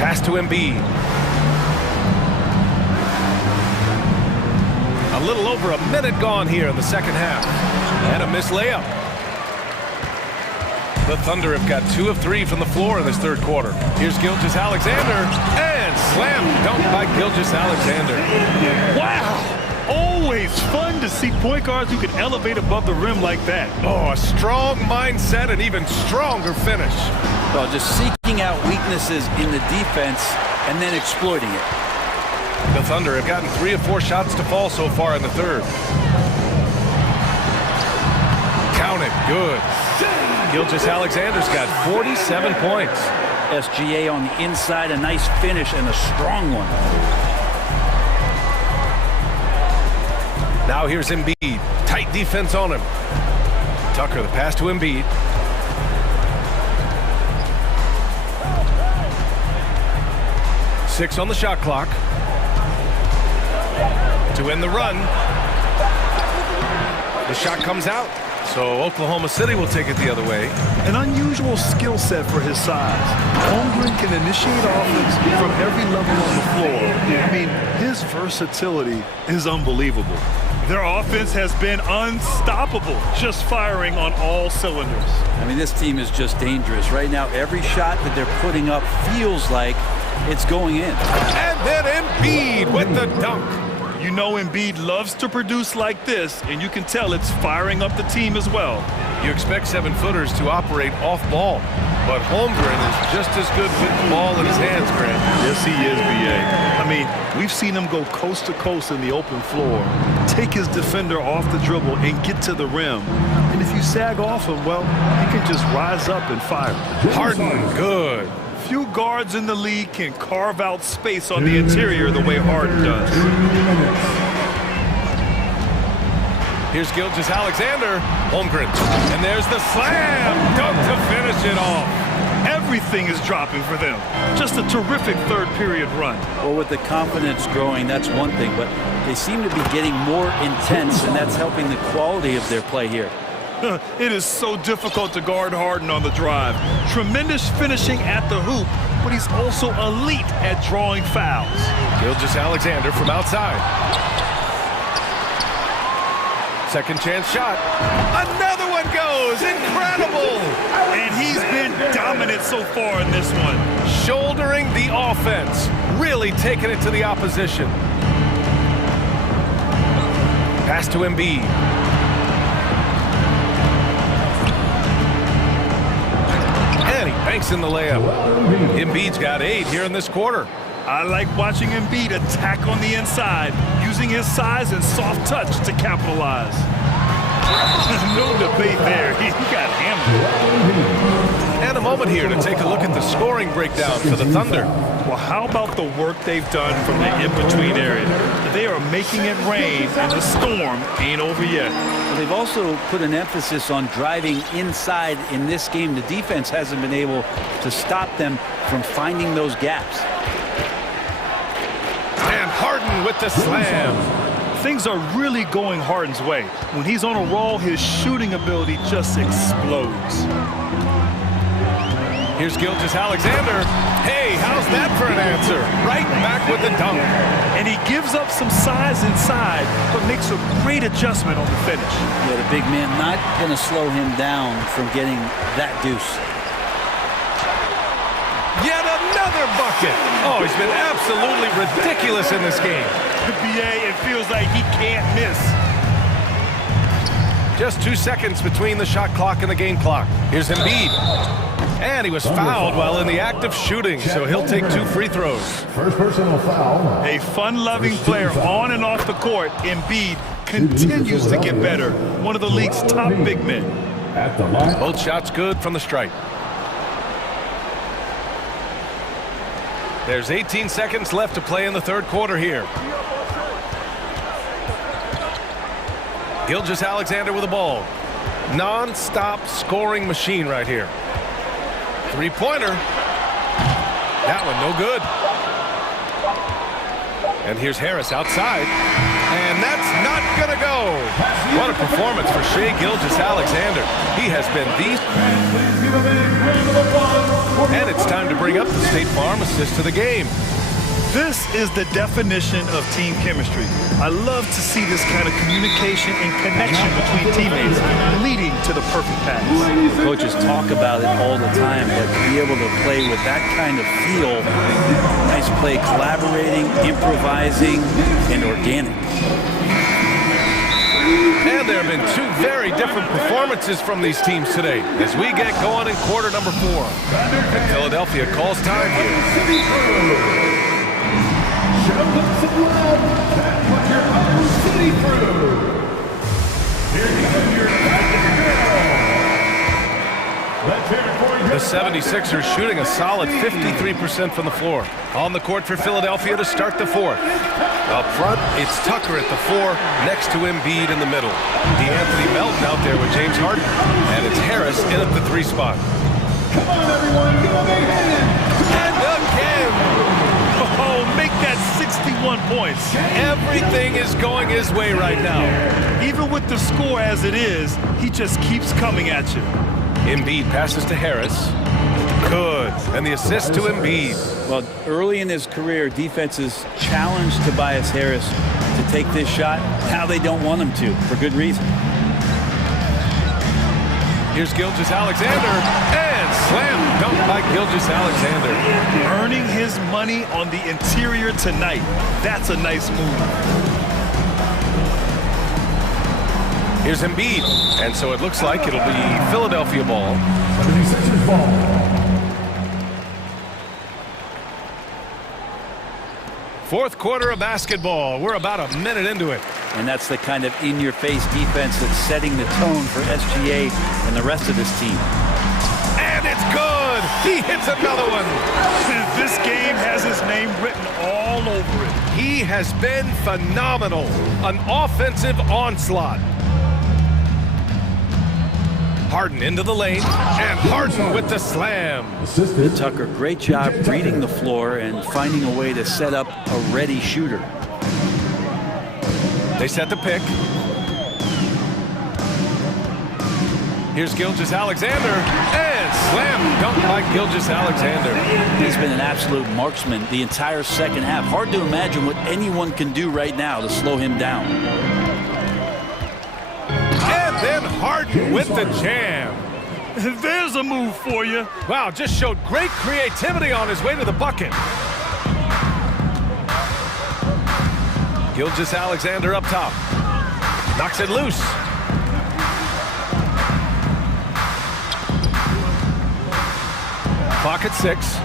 Pass to Embiid. A little over a minute gone here in the second half. And a missed layup. The Thunder have got 2 of 3 from the floor in this third quarter. Here's Gilgeous-Alexander, and slam dunk by Gilgeous-Alexander. Wow! Always fun to see point guards who can elevate above the rim like that. Oh, a strong mindset and even stronger finish. Well, just seeking out weaknesses in the defense and then exploiting it. The Thunder have gotten 3 of 4 shots to fall so far in the third. Count it. Good. Gilgeous-Alexander's got 47 points. SGA on the inside, a nice finish and a strong one. Now here's Embiid. Tight defense on him. Tucker, the pass to Embiid. Six on the shot clock. To end the run. The shot comes out. So Oklahoma City will take it the other way. An unusual skill set for his size. Holmgren can initiate offense from every level on the floor. I mean, his versatility is unbelievable. Their offense has been unstoppable, just firing on all cylinders. I mean, this team is just dangerous. Right now, every shot that they're putting up feels like it's going in. And then Embiid with the dunk. You know Embiid loves to produce like this, and you can tell it's firing up the team as well. You expect 7-footers to operate off ball, but Holmgren is just as good with the ball in his hands, Grant. Yes, he is, B.A. I mean, we've seen him go coast to coast in the open floor, take his defender off the dribble and get to the rim. And if you sag off him, well, he can just rise up and fire. Harden, good. Few guards in the league can carve out space on the interior the way Harden does. Here's Gilgeous-Alexander. Holmgren. And there's the slam. Dunk to finish it off. Everything is dropping for them. Just a terrific third period run. Well, with the confidence growing, that's one thing, but they seem to be getting more intense, and that's helping the quality of their play here. It is so difficult to guard Harden on the drive. Tremendous finishing at the hoop, but he's also elite at drawing fouls. Gilgeous-Alexander from outside. Second chance shot. Another one goes. Incredible. And he's been dominant so far in this one. Shouldering the offense. Really taking it to the opposition. Pass to Embiid. And he banks in the layup. Embiid's got 8 here in this quarter. I like watching Embiid attack on the inside, using his size and soft touch to capitalize. No debate there. He got hammered. And a moment here to take a look at the scoring breakdown for the Thunder. Well, how about the work they've done from the in-between area? They are making it rain, and the storm ain't over yet. Well, they've also put an emphasis on driving inside in this game. The defense hasn't been able to stop them from finding those gaps. And Harden with the slam. Things are really going Harden's way. When he's on a roll, his shooting ability just explodes. Here's Gilgeous-Alexander. Hey, how's that for an answer? Right back with the dunk. And he gives up some size inside, but makes a great adjustment on the finish. Yeah, the big man not going to slow him down from getting that deuce. Yet another bucket. Oh, he's been absolutely ridiculous in this game. BA, it feels like he can't miss. Just 2 seconds between the shot clock and the game clock. Here's Embiid. And he was fouled while in the act of shooting, so he'll take 2 free throws. First personal foul. A fun-loving player on and off the court, Embiid continues to get better. One of the league's top big men. At the line. Both shots good from the stripe. There's 18 seconds left to play in the third quarter here. Gilgeous-Alexander with the ball. Non-stop scoring machine right here. Three-pointer. That one no good. And here's Harris outside. And that's not going to go. What a performance for Shai Gilgeous-Alexander. He has been the... And it's time to bring up the State Farm assist to the game. This is the definition of team chemistry. I love to see this kind of communication and connection between teammates leading to the perfect pass. Coaches talk about it all the time, but to be able to play with that kind of feel, nice play, collaborating, improvising, and organic. And there have been 2 very different performances from these teams today as we get going in quarter number 4. And Philadelphia calls time here. Show them some love. That's what your own city crew. Here comes your Let's hear it for you. The 76ers shooting a solid 53% from the floor. On the court for Philadelphia to start the fourth. Up front, it's Tucker at the 4, next to Embiid in the middle. D'Anthony Melton out there with James Harden. And it's Harris in at the 3 spot. Come on, everyone, give him a hand. And again! Oh, make that 61 points. Everything is going his way right now. Even with the score as it is, he just keeps coming at you. Embiid passes to Harris. Good. And the assist to Embiid. Well, early in his career, defenses challenged Tobias Harris to take this shot. Now they don't want him to, for good reason. Here's Gilgeous-Alexander, and slam dunk by Gilgeous-Alexander. Earning his money on the interior tonight. That's a nice move. Here's Embiid, and so it looks like it'll be Philadelphia ball. 76ers ball. Fourth quarter of basketball. We're about a minute into it. And that's the kind of in-your-face defense that's setting the tone for SGA and the rest of this team. And it's good! He hits another one! This game has his name written all over it. He has been phenomenal. An offensive onslaught. Harden into the lane, and Harden with the slam. Assisted. Tucker, great job reading the floor and finding a way to set up a ready shooter. They set the pick. Here's Gilgeous-Alexander, and slam dunk by Gilgeous-Alexander. He's been an absolute marksman the entire second half. Hard to imagine what anyone can do right now to slow him down. And then Harden with the jam. There's a move for you. Wow, just showed great creativity on his way to the bucket. Gilgeous-Alexander up top. Knocks it loose. Clock at 6.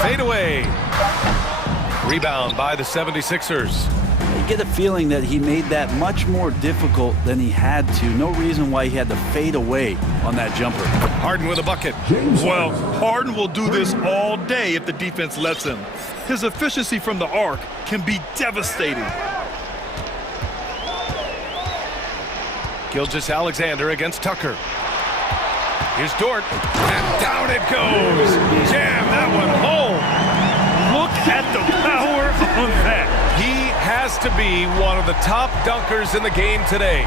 Fade away. Rebound by the 76ers. You get a feeling that he made that much more difficult than he had to. No reason why he had to fade away on that jumper. Harden with a bucket. Well, Harden will do this all day if the defense lets him. His efficiency from the arc can be devastating. Gilgeous-Alexander against Tucker. Here's Dort, and down it goes. Jam that one home. Look at the power on that. He has to be one of the top dunkers in the game today.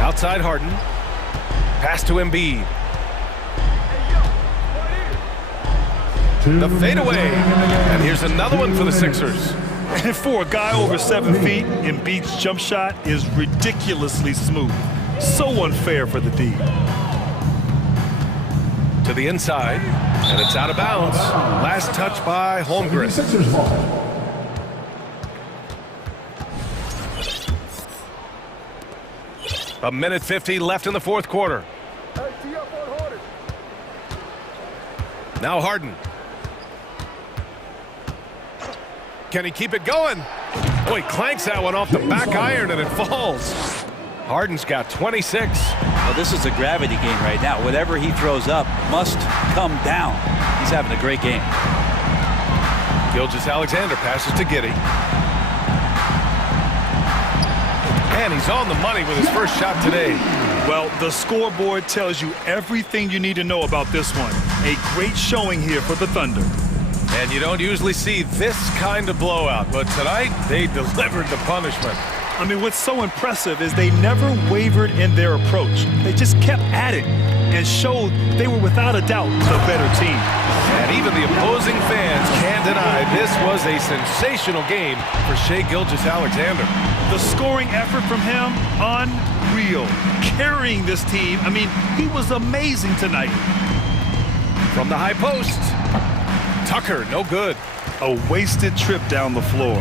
Outside Harden. Pass to Embiid. The fadeaway. And here's another one for the Sixers. And for a guy over 7 feet, Embiid's jump shot is ridiculously smooth. So unfair for the D. To the inside, and it's out of bounds. Last touch by Holmgren. Sixers ball. A minute 50 left in the fourth quarter. Now Harden. Can he keep it going? Oh, he clanks that one off the back iron and it falls. Harden's got 26. Well, this is a gravity game right now. Whatever he throws up must come down. He's having a great game. Gilgeous-Alexander passes to Giddey. And he's on the money with his first shot today. Well, the scoreboard tells you everything you need to know about this one. A great showing here for the Thunder. And you don't usually see this kind of blowout, but tonight they delivered the punishment. I mean, what's so impressive is they never wavered in their approach. They just kept at it and showed they were without a doubt the better team. And even the opposing fans can't deny this was a sensational game for Shai Gilgeous-Alexander. The scoring effort from him, unreal. Carrying this team, I mean, he was amazing tonight. From the high post, Tucker, no good. A wasted trip down the floor.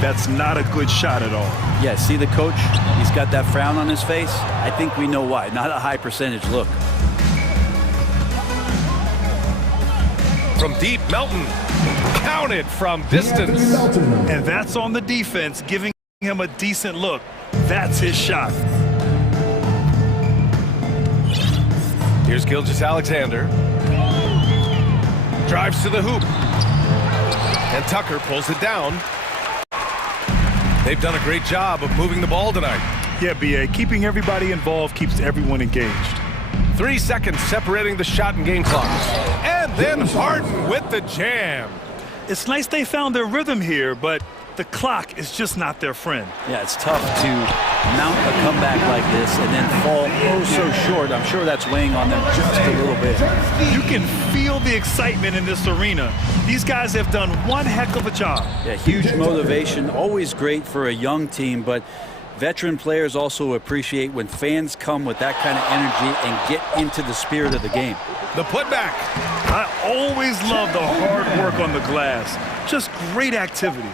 That's not a good shot at all. Yeah, see the coach? He's got that frown on his face. I think we know why. Not a high percentage look. from deep. Melton counted from distance. And that's on the defense, giving him a decent look. That's his shot. Here's Gilgeous-Alexander. Drives to the hoop. And Tucker pulls it down. They've done a great job of moving the ball tonight. Yeah, B.A., keeping everybody involved keeps everyone engaged. 3 seconds separating the shot and game clocks. And then Harden with the jam. It's nice they found their rhythm here, but the clock is just not their friend. Yeah, it's tough to mount a comeback like this and then fall oh so short. I'm sure that's weighing on them just a little bit. You can feel the excitement in this arena. These guys have done one heck of a job. Yeah, huge motivation, always great for a young team, but veteran players also appreciate when fans come with that kind of energy and get into the spirit of the game. The putback. I always love the hard work on the glass. Just great activity.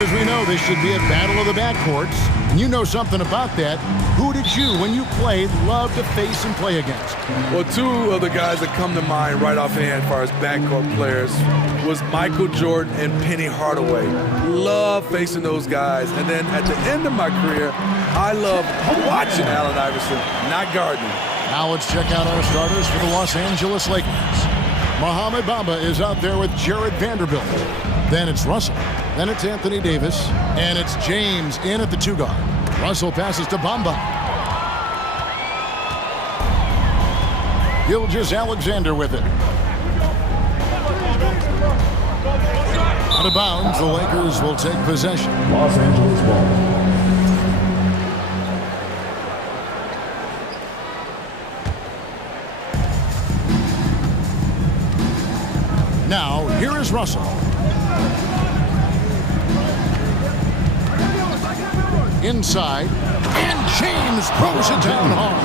As we know, this should be a battle of the backcourts. And you know something about that. Who did you, when you played, love to face and play against? Well, two of the guys that come to mind right offhand as far as backcourt players was Michael Jordan and Penny Hardaway. Love facing those guys. And then at the end of my career, I love watching Allen Iverson, not guarding. Now let's check out our starters for the Los Angeles Lakers. Mohamed Bamba is out there with Jared Vanderbilt. Then it's Russell. Then it's Anthony Davis. And it's James in at the 2 guard. Russell passes to Bamba. Gilgeous-Alexander with it. Out of bounds, the Lakers will take possession. Los Angeles ball. Now, here is Russell. Inside, and James throws it down hard.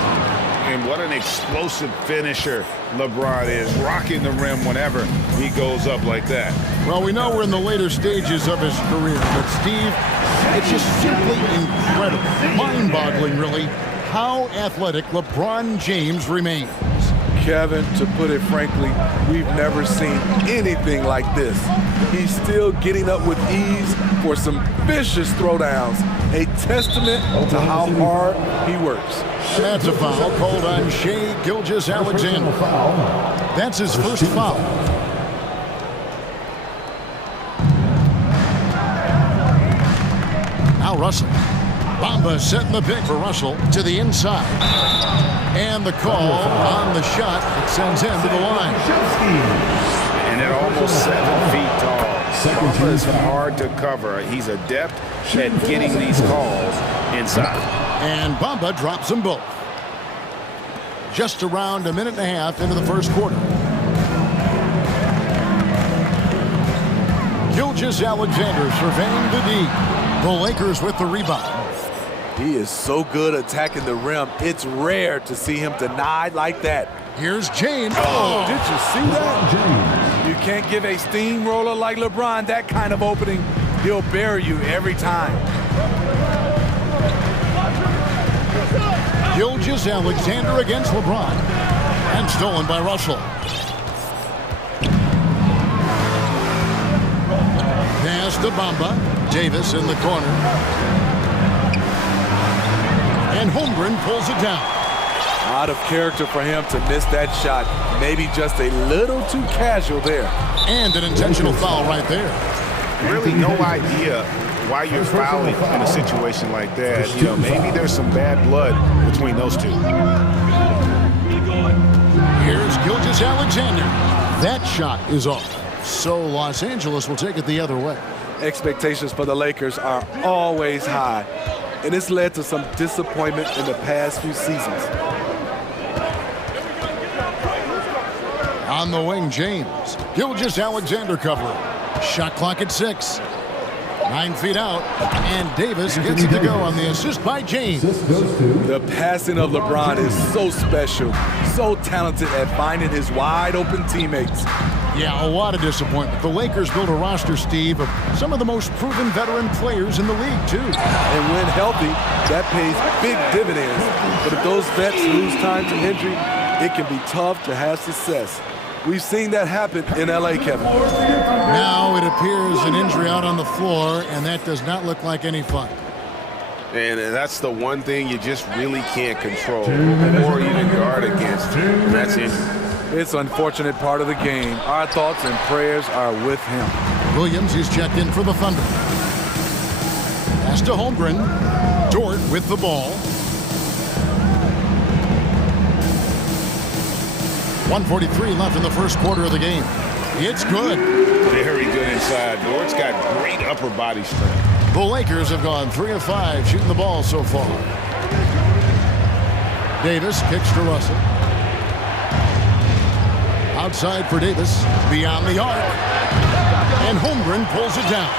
And what an explosive finisher LeBron is, rocking the rim whenever he goes up like that. Well, we know we're in the later stages of his career, but Steve, it's just simply incredible, mind-boggling really, how athletic LeBron James remains. Kevin, to put it frankly, we've never seen anything like this. He's still getting up with ease for some vicious throwdowns, a testament to how hard he works. That's a foul called on Shai Gilgeous-Alexander. That's his first foul. Now Russell. Bamba setting the pick for Russell to the inside. And the call on the shot that sends him to the line. And at almost 7 feet tall, Bamba is hard to cover. He's adept at getting these calls inside. And Bamba drops them both. Just around a minute and a half into the first quarter. Gilgeous-Alexander surveying the D. The Lakers with the rebound. He is so good attacking the rim. It's rare to see him denied like that. Here's James. Oh, did you see that? You can't give a steamroller like LeBron that kind of opening. He'll bury you every time. Gilgeous-Alexander against LeBron. And stolen by Russell. Pass to Bamba. Davis in the corner. And Holmgren pulls it down. Out of character for him to miss that shot. Maybe just a little too casual there. And an intentional foul right there. Really no idea why you're fouling in a situation like that. You know, maybe there's some bad blood between those two. Here's Gilgeous-Alexander. That shot is off. So Los Angeles will take it the other way. Expectations for the Lakers are always high. And it's led to some disappointment in the past few seasons. On the wing, James. Gilgeous-Alexander covering. Shot clock at 6. 9 feet out. And Davis gets it to go on the assist by James. The passing of LeBron is so special. So talented at finding his wide open teammates. Yeah, a lot of disappointment. The Lakers built a roster, Steve, of some of the most proven veteran players in the league, too. And when healthy, that pays big dividends. But if those vets lose time to injury, it can be tough to have success. We've seen that happen in L.A., Kevin. Now it appears an injury out on the floor, and that does not look like any fun. And that's the one thing you just really can't control or even guard against, and that's injury. It's an unfortunate part of the game. Our thoughts and prayers are with him. Williams is checked in for the Thunder. Pass to Holmgren. Dort with the ball. 1:43 left in the first quarter of the game. It's good. Very good inside. Dort's got great upper body strength. The Lakers have gone 3 of 5 shooting the ball so far. Davis kicks to Russell. Outside for Davis, beyond the arc. And Holmgren pulls it down.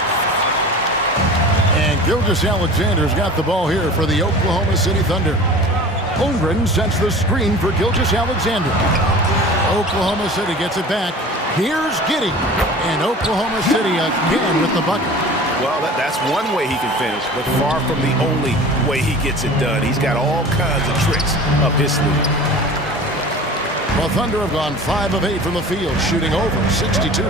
And Gilgeous-Alexander's got the ball here for the Oklahoma City Thunder. Holmgren sets the screen for Gilgeous-Alexander. Oklahoma City gets it back. Here's Giddey. And Oklahoma City again with the bucket. Well, that's one way he can finish, but far from the only way he gets it done. He's got all kinds of tricks up his sleeve. The Thunder have gone 5 of 8 from the field, shooting over 62%.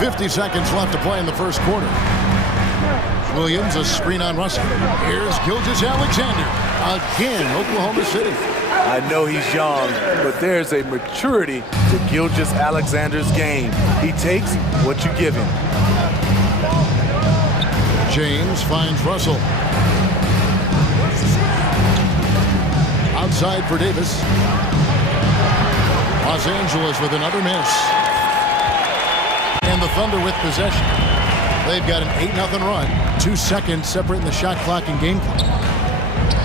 50 seconds left to play in the first quarter. Williams, a screen on Russell. Here's Gilgeous-Alexander. Again, Oklahoma City. I know he's young, but there's a maturity to Gilgeous-Alexander's game. He takes what you give him. James finds Russell. Outside for Davis. Los Angeles with another miss. And the Thunder with possession. They've got an 8-0 run. 2 seconds separating the shot clock and game clock.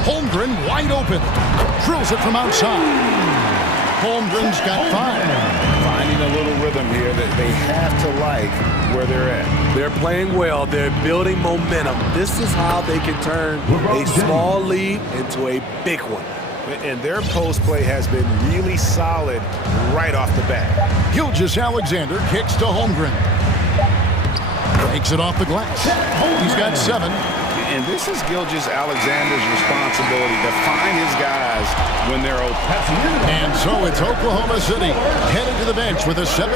Holmgren wide open. Drills it from outside. Holmgren's got 5. Finding a little rhythm here that they have to like where they're at. They're playing well. They're building momentum. This is how they can turn a small lead into a big one. And their post play has been really solid right off the bat. Gilgeous-Alexander kicks to Holmgren. Takes it off the glass. He's got 7. And this is Gilgeous-Alexander's responsibility to find his guys when they're open. And so it's Oklahoma City heading to the bench with a 7.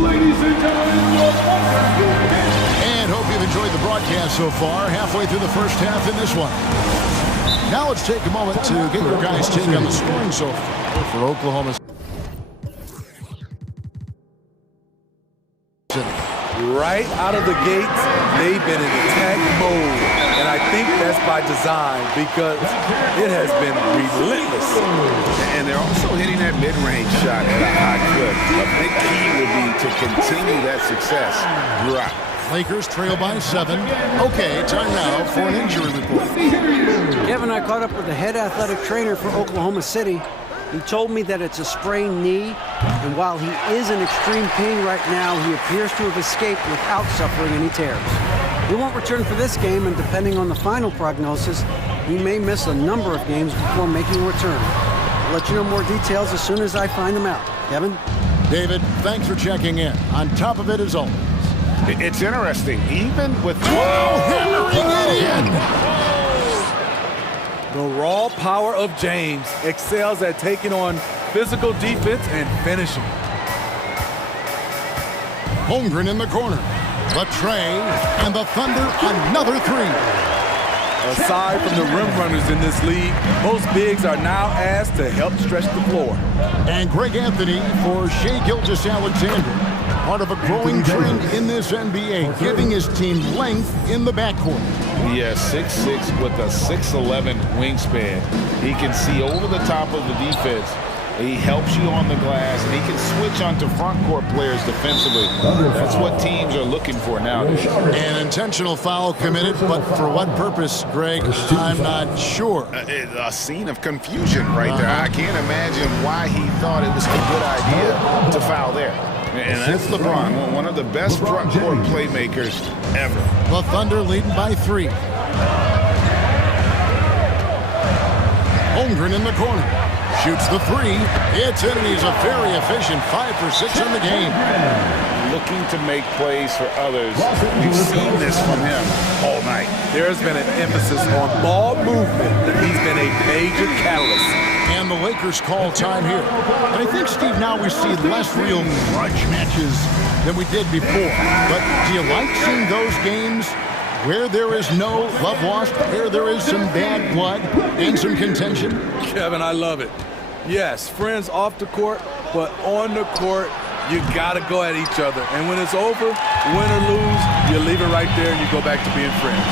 Ladies and gentlemen, And hope you've enjoyed the broadcast so far. Halfway through the first half in this one. Now let's take a moment to get your guys' take on the scoring so far for Oklahoma City. Right out of the gates, they've been in attack mode. And I think that's by design because it has been relentless. And they're also hitting that mid-range shot at a high clip. A big key will be to continue that success throughout. Lakers trail by 7. Okay, time now for an injury report. Kevin, I caught up with the head athletic trainer for Oklahoma City. He told me that it's a sprained knee, and while he is in extreme pain right now, he appears to have escaped without suffering any tears. He won't return for this game, and depending on the final prognosis, he may miss a number of games before making a return. I'll let you know more details as soon as I find them out. Kevin? David, thanks for checking in. On top of it as always. It's interesting, even with... hammering it in! The raw power of James excels at taking on physical defense and finishing. Holmgren in the corner. The tray, and the Thunder another 3. Aside from the rim runners in this league, most bigs are now asked to help stretch the floor. And Greg Anthony for Shai Gilgeous-Alexander. Part of a growing trend in this NBA, giving his team length in the backcourt. Yeah, 6'6" with a 6'11" wingspan. He can see over the top of the defense. He helps you on the glass, and he can switch onto front court players defensively. That's what teams are looking for nowadays. An intentional foul committed, but for what purpose, Greg? I'm not sure. A scene of confusion right there. I can't imagine why he thought it was a good idea to foul there. And that's LeBron, one of the best front court playmakers ever. The Thunder leading by 3. Holmgren in the corner. Shoots the 3. It's in, and he's a very efficient 5 for 6 in the game. Looking to make plays for others. We've seen this from him all night. There's been an emphasis on ball movement. He's been a major catalyst. And the Lakers call time here. And I think, Steve, now we see less real grudge matches than we did before. But do you like seeing those games where there is no love lost, where there is some bad blood and some contention? Kevin, I love it. Yes, friends off the court, but on the court, you got to go at each other. And when it's over, win or lose, you leave it right there and you go back to being friends.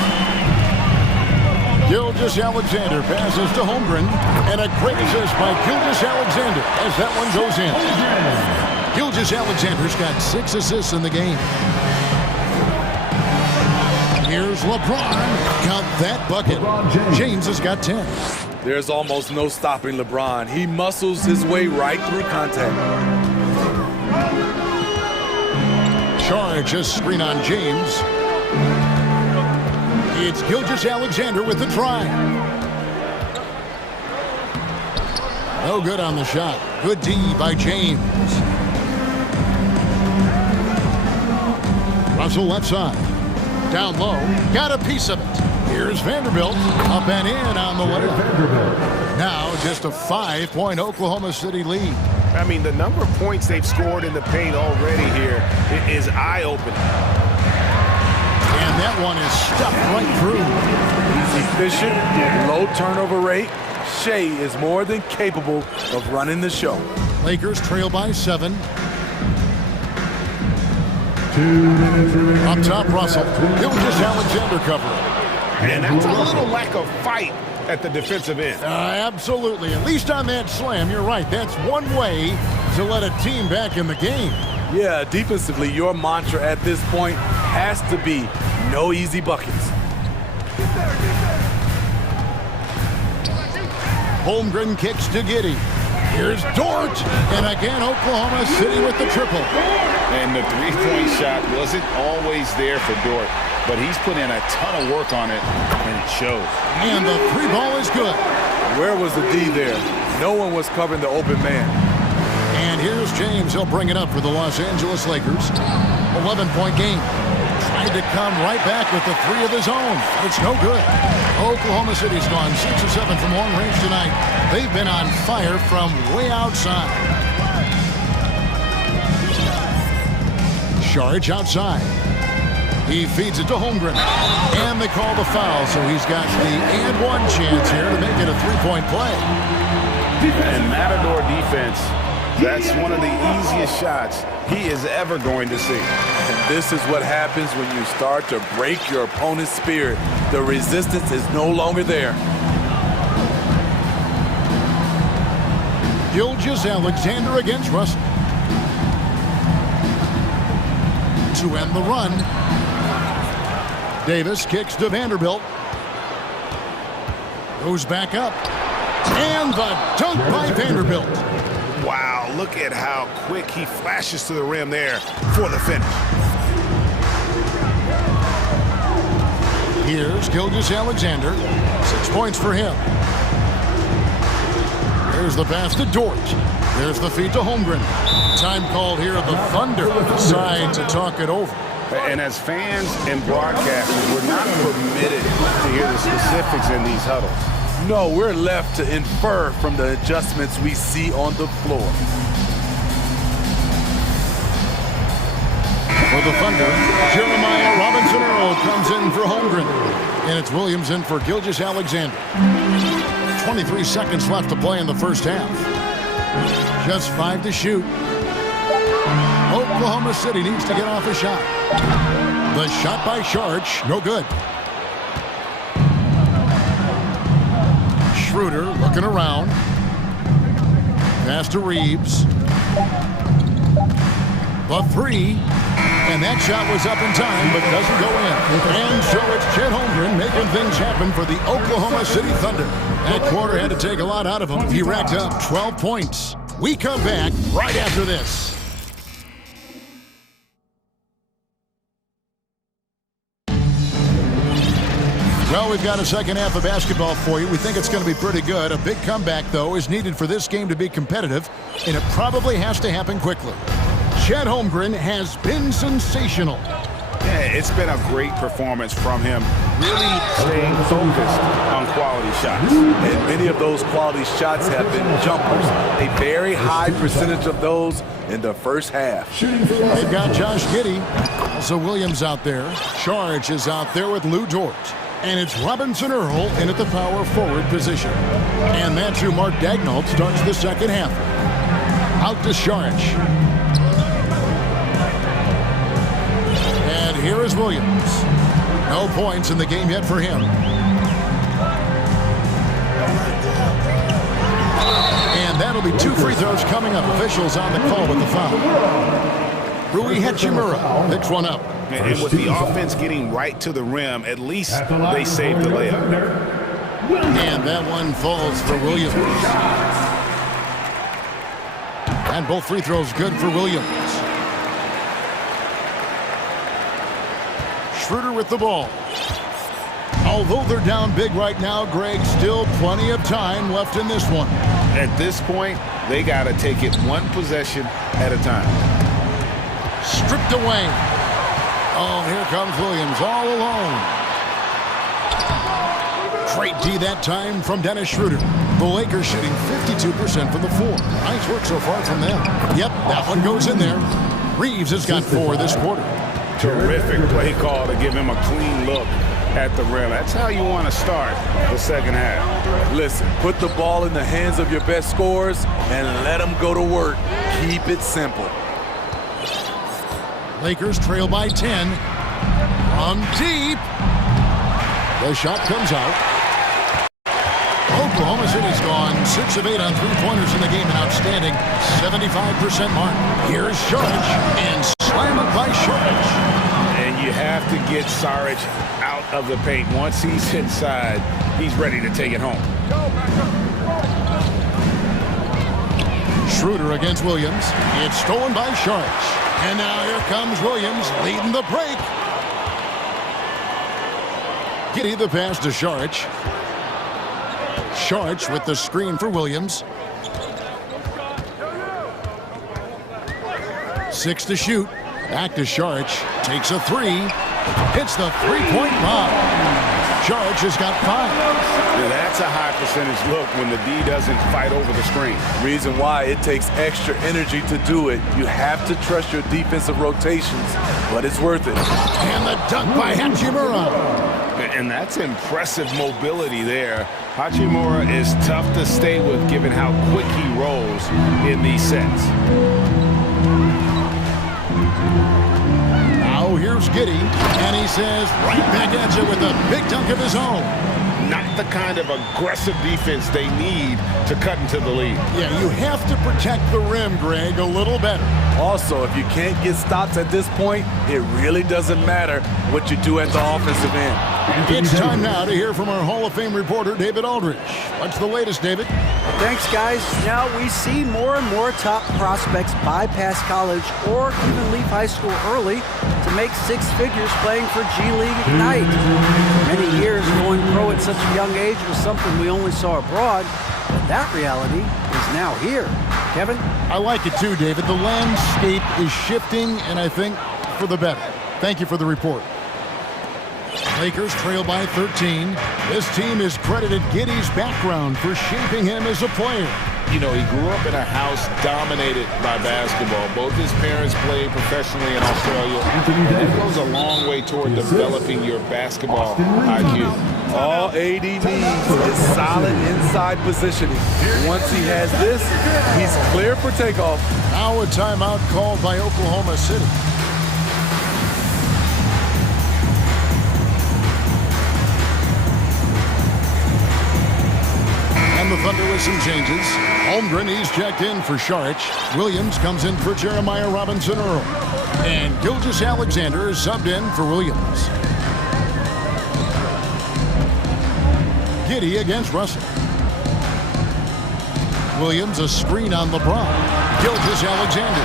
Gilgeous-Alexander passes to Holmgren, and a great assist by Gilgeous-Alexander as that one goes in. Gilgeous-Alexander's got 6 assists in the game. Here's LeBron. Count that bucket. James has got 10. There's almost no stopping LeBron. He muscles his way right through contact. Charge a screen on James. It's Gilgeous-Alexander with the try. No good on the shot. Good D by James. Russell left side. Down low. Got a piece of it. Here's Vanderbilt. Up and in on the layup. Now just a 5-point Oklahoma City lead. I mean, the number of points they've scored in the paint already here is eye-opening. And that one is stuffed right through. He's efficient, low turnover rate. Shea is more than capable of running the show. Lakers trail by 7. 2 minutes remaining. Up top, Russell. Gilgeous Alexander covering. And that's a little lack of fight at the defensive end. Absolutely. At least on that slam, you're right. That's one way to let a team back in the game. Yeah, defensively, your mantra at this point has to be no easy buckets. Holmgren kicks to Giddey. Here's Dort. And again, Oklahoma City with the triple. And the three-point shot wasn't always there for Dort, but he's put in a ton of work on it, and it shows. And the three ball is good. Where was the D there? No one was covering the open man. And here's James. He'll bring it up for the Los Angeles Lakers. 11-point game. Tried to come right back with the three of his own. It's no good. Oklahoma City's gone 6 of 7 from long range tonight. They've been on fire from way outside. Sharge outside. He feeds it to Holmgren. And they call the foul, so he's got the and one chance here to make it a three-point play. And Matador defense, that's one of the easiest shots he is ever going to see. And this is what happens when you start to break your opponent's spirit. The resistance is no longer there. Gilgeous Alexander against Russell. To end the run. Davis kicks to Vanderbilt. Goes back up. And the dunk by Vanderbilt. Wow, look at how quick he flashes to the rim there for the finish. Here's Gilgeous Alexander. 6 points for him. There's the pass to Dort. There's the feed to Holmgren. Time called here. The Thunder decide to talk it over. And as fans and broadcasters, we're not permitted to hear the specifics in these huddles. No, we're left to infer from the adjustments we see on the floor. For the Thunder, Jeremiah Robinson-Earl comes in for Holmgren. And it's Williams in for Gilgeous Alexander. 23 seconds left to play in the first half. Just 5 to shoot. Oklahoma City needs to get off a shot. The shot by Sharge, no good. Schroeder looking around. Pass to Reeves. The three. And that shot was up in time, but doesn't go in. And so it's Chet Holmgren making things happen for the Oklahoma City Thunder. That quarter had to take a lot out of him. He racked up 12 points. We come back right after this. Well, we've got a second half of basketball for you. We think it's going to be pretty good. A big comeback, though, is needed for this game to be competitive, and it probably has to happen quickly. Chet Holmgren has been sensational. Yeah, it's been a great performance from him, really staying focused on quality shots. And many of those quality shots have been jumpers. A very high percentage of those in the first half. They've got Josh Giddey. Also Williams out there. Sharge is out there with Lou Dort. And it's Robinson-Earl in at the power forward position. And that's who Mark Daignault starts the second half. Out to Sharge. And here is Williams. No points in the game yet for him. And that'll be 2 free throws coming up. Officials on the call with the foul. Rui Hachimura picks one up. And with the offense getting right to the rim, at least they saved the layup. And that one falls for Williams. And both free throws good for Williams. Schroeder with the ball. Although they're down big right now, Greg, still plenty of time left in this one. At this point, they got to take it one possession at a time. Stripped away. Oh, here comes Williams all alone. Great D that time from Dennis Schroeder. The Lakers shooting 52% from the floor. Nice work so far from them. Yep, that one goes in there. Reeves has got 4 this quarter. Terrific play call to give him a clean look at the rim. That's how you want to start the second half. Listen, put the ball in the hands of your best scorers and let them go to work. Keep it simple. Lakers trail by 10. From deep. The shot comes out. Oklahoma City's gone 6 of 8 on three-pointers in the game. An outstanding 75% mark. Here's Saric, and slam it by Saric. And you have to get Saric out of the paint. Once he's inside, he's ready to take it home. Schroeder against Williams. It's stolen by Saric. And now here comes Williams leading the break. Giddey the pass to Saric. Saric with the screen for Williams. 6 to shoot. Back to Saric. Takes a 3. Hits the three-point bomb. Saric has got 5. Now that's a high percentage look when the D doesn't fight over the screen. Reason why it takes extra energy to do it. You have to trust your defensive rotations, but it's worth it. And the dunk by Hachimura. And that's impressive mobility there. Hachimura is tough to stay with given how quick he rolls in these sets. Now here's Giddey, and he says right back at you with a big dunk of his own. Not the kind of aggressive defense they need to cut into the lead. Yeah, you have to protect the rim, Greg, a little better. Also, if you can't get stops at this point, it really doesn't matter what you do at the offensive end. It's time now to hear from our Hall of Fame reporter, David Aldridge. What's the latest, David? Thanks, guys. Now we see more and more top prospects bypass college or even leave high school early to make 6 figures playing for G League Ignite. For many years, going pro at such a young age was something we only saw abroad, but that reality is now here. Kevin? I like it too, David. The landscape is shifting, and I think for the better. Thank you for the report. Lakers trail by 13. This team has credited Giddey's background for shaping him as a player. You know, he grew up in a house dominated by basketball. Both his parents played professionally in Australia. And it goes a long way toward developing your basketball IQ. All AD needs is solid inside positioning. Once he has this, he's clear for takeoff. Now a timeout called by Oklahoma City. The Thunder with some changes. Holmgren, he's checked in for Saric. Williams comes in for Jeremiah Robinson-Earl. And Gilgeous-Alexander is subbed in for Williams. Giddey against Russell. Williams, a screen on LeBron. Gilgeous-Alexander.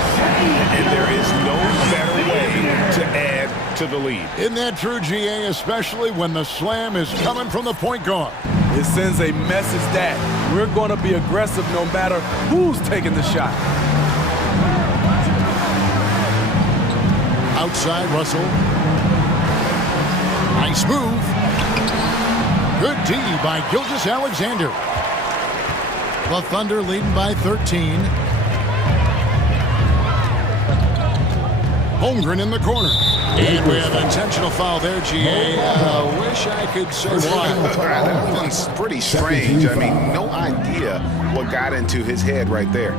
And there is no better way to add to the lead. Isn't that true, GA, especially when the slam is coming from the point guard? It sends a message that we're going to be aggressive no matter who's taking the shot. Outside, Russell. Nice move. Good D by Gilgeous-Alexander. The Thunder leading by 13. Holmgren in the corner. And we have an intentional foul there, GA. Wish I could say why. That one's pretty strange. I mean, no idea what got into his head right there.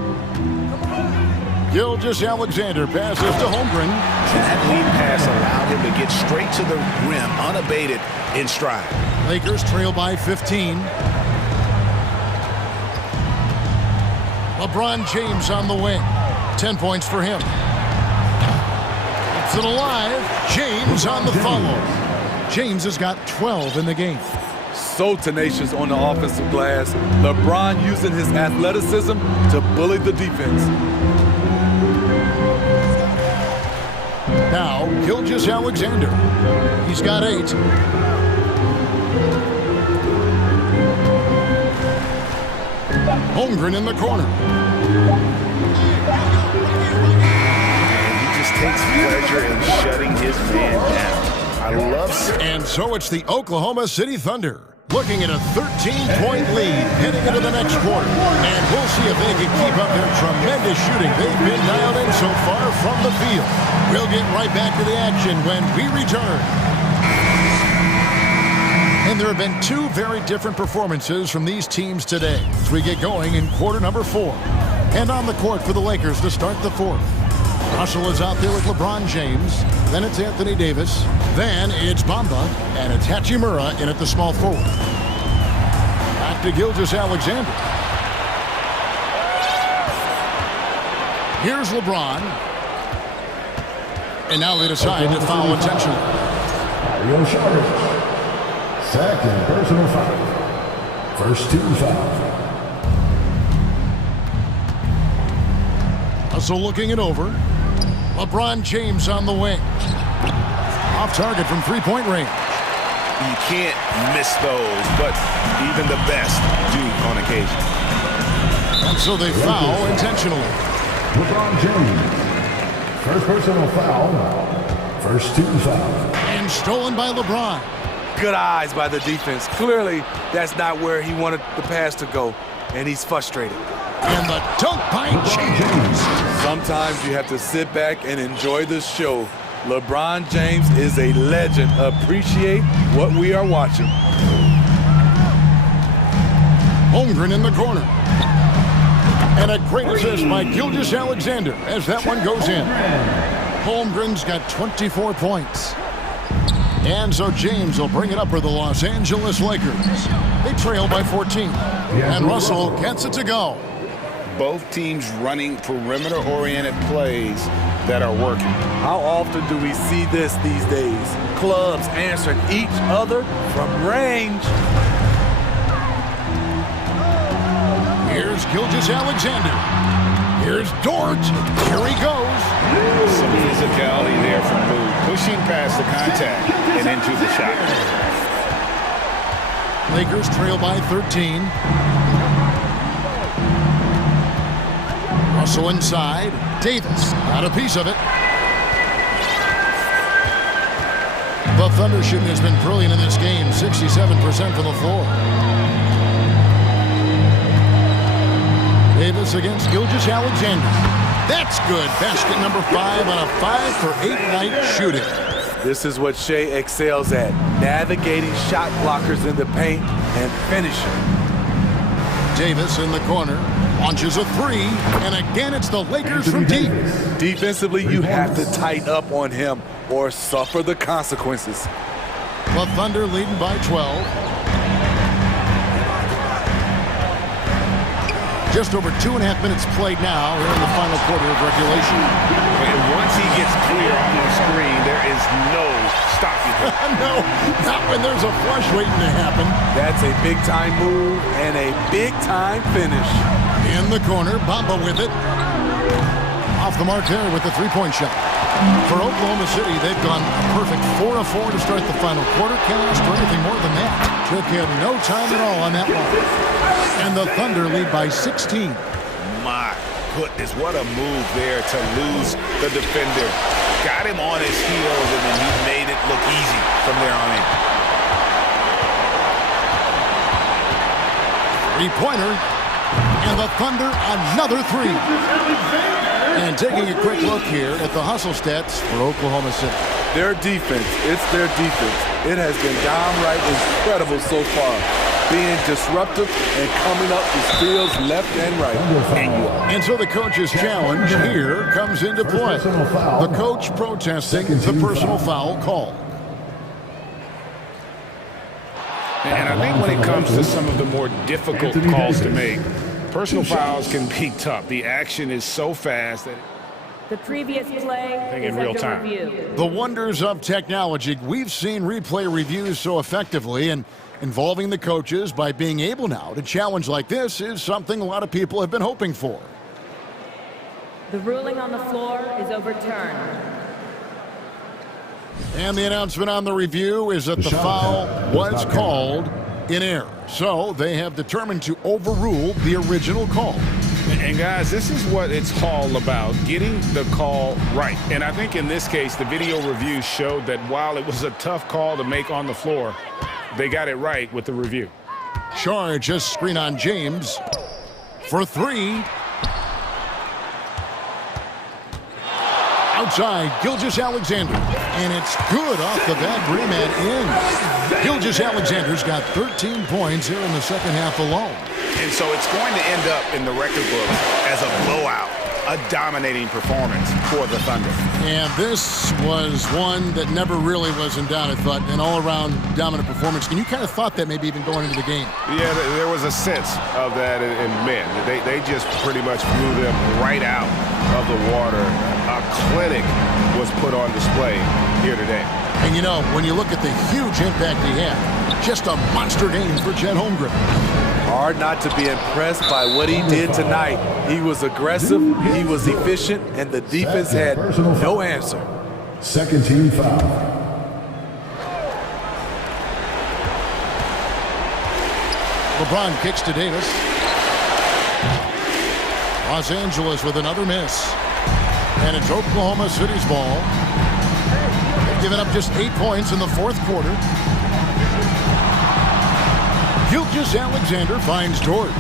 Gilgeous-Alexander passes to Holmgren. That lead pass allowed him to get straight to the rim, unabated in stride. Lakers trail by 15. LeBron James on the wing. 10 points for him. Keeps it alive. James on the follow. James has got 12 in the game. So tenacious on the offensive glass. LeBron using his athleticism to bully the defense. Now, Gilgeous-Alexander. He's got 8. Holmgren in the corner. And he just takes pleasure in shutting his man down. I love it. And so it's the Oklahoma City Thunder looking at a 13-point lead heading into the next quarter. And we'll see if they can keep up their tremendous shooting they've been dialed in so far from the field. We'll get right back to the action when we return. And there have been two very different performances from these teams today as we get going in quarter number 4. And on the court for the Lakers to start the fourth. Russell is out there with LeBron James. Then it's Anthony Davis. Then it's Bamba. And it's Hachimura in at the small forward. Back to Gilgeous-Alexander. Here's LeBron. And now they decide to foul intentionally. Second personal foul. First team foul. Russell looking it over. LeBron James on the wing. Off target from three-point range. You can't miss those, but even the best do on occasion. And so they foul intentionally. LeBron James. First personal foul. First team foul. And stolen by LeBron. Good eyes by the defense. Clearly, that's not where he wanted the pass to go, and he's frustrated. And the dunk by James. Sometimes you have to sit back and enjoy the show. LeBron James is a legend. Appreciate what we are watching. Holmgren in the corner. And a great assist by Gilgeous-Alexander as that one goes in. Holmgren's got 24 points. And so James will bring it up for the Los Angeles Lakers. They trail by 14. And Russell gets it to go. Both teams running perimeter-oriented plays that are working. How often do we see this these days? Clubs answering each other from range. Here's Gilgeous-Alexander. Here's Dort. Here he goes. Some physicality there from Lou, pushing past the contact and into the shot. Lakers trail by 13. Russell inside. Davis got a piece of it. The Thunder shooting has been brilliant in this game. 67% from the floor. Davis against Gilgeous-Alexander. That's good. Basket number 5 on a 5-for-8 night shooting. This is what Shea excels at. Navigating shot blockers in the paint and finishing. Davis in the corner. Launches a three. And again, it's the Lakers from deep. Defensively, you have to tighten up on him or suffer the consequences. The Thunder leading by 12. Just over 2.5 minutes played now here in the final quarter of regulation. And once he gets clear on the screen, there is no stopping him. No, not when there's a flush waiting to happen. That's a big-time move and a big-time finish. In the corner, Bamba with it. Off the mark there with the three-point shot. For Oklahoma City, they've gone a perfect 4 of 4 to start the final quarter. Can't ask for anything more than that. Took him no time at all on that one. And the Thunder lead by 16. My goodness, what a move there to lose the defender. Got him on his heels, and then he made it look easy from there on in. Three-pointer. And the Thunder, another three. And taking a quick look here at the hustle stats for Oklahoma City. Their defense, it's their defense. It has been downright incredible so far. Being disruptive and coming up the fields left and right. And so the coach's challenge here comes into play. The coach protesting the personal foul call. And I think when it comes to some of the more difficult calls to make, personal fouls can be tough. The action is so fast that the previous play is in real under time. review. The wonders of technology. We've seen replay reviews so effectively, and involving the coaches by being able now to challenge like this is something a lot of people have been hoping for. The ruling on the floor is overturned. And the announcement on the review is that the foul was called in error. So they have determined to overrule the original call. And guys, this is what it's all about, getting the call right. And I think in this case, the video review showed that while it was a tough call to make on the floor, they got it right with the review. Charge, just screen on James for three. Outside, Gilgeous-Alexander. And it's good off the back rim and in. Gilgeous-Alexander's got 13 points here in the second half alone. And so it's going to end up in the record books as a blowout, a dominating performance for the Thunder. And this was one that never really was in doubt, I thought, an all-around dominant performance. And you kind of thought that maybe even going into the game. Yeah, there was a sense of that in men. They just pretty much flew them right out of the water. A clinic was put on display here today. And you know, when you look at the huge impact he had, just a monster game for Chet Holmgren. Hard not to be impressed by what he did tonight. He was aggressive, he was efficient, and the defense had no answer. Second team foul. LeBron kicks to Davis. Los Angeles with another miss. And it's Oklahoma City's ball. They've given up just 8 points in the fourth quarter. Gilgeous-Alexander finds Jordan.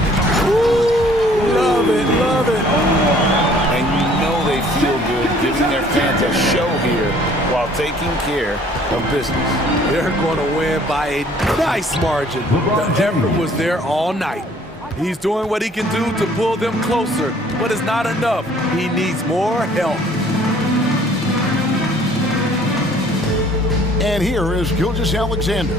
Love it, love it. And you know they feel good giving their fans a show here while taking care of business. They're going to win by a nice margin. The effort was there all night. He's doing what he can do to pull them closer, but it's not enough. He needs more help. And here is Gilgeous-Alexander.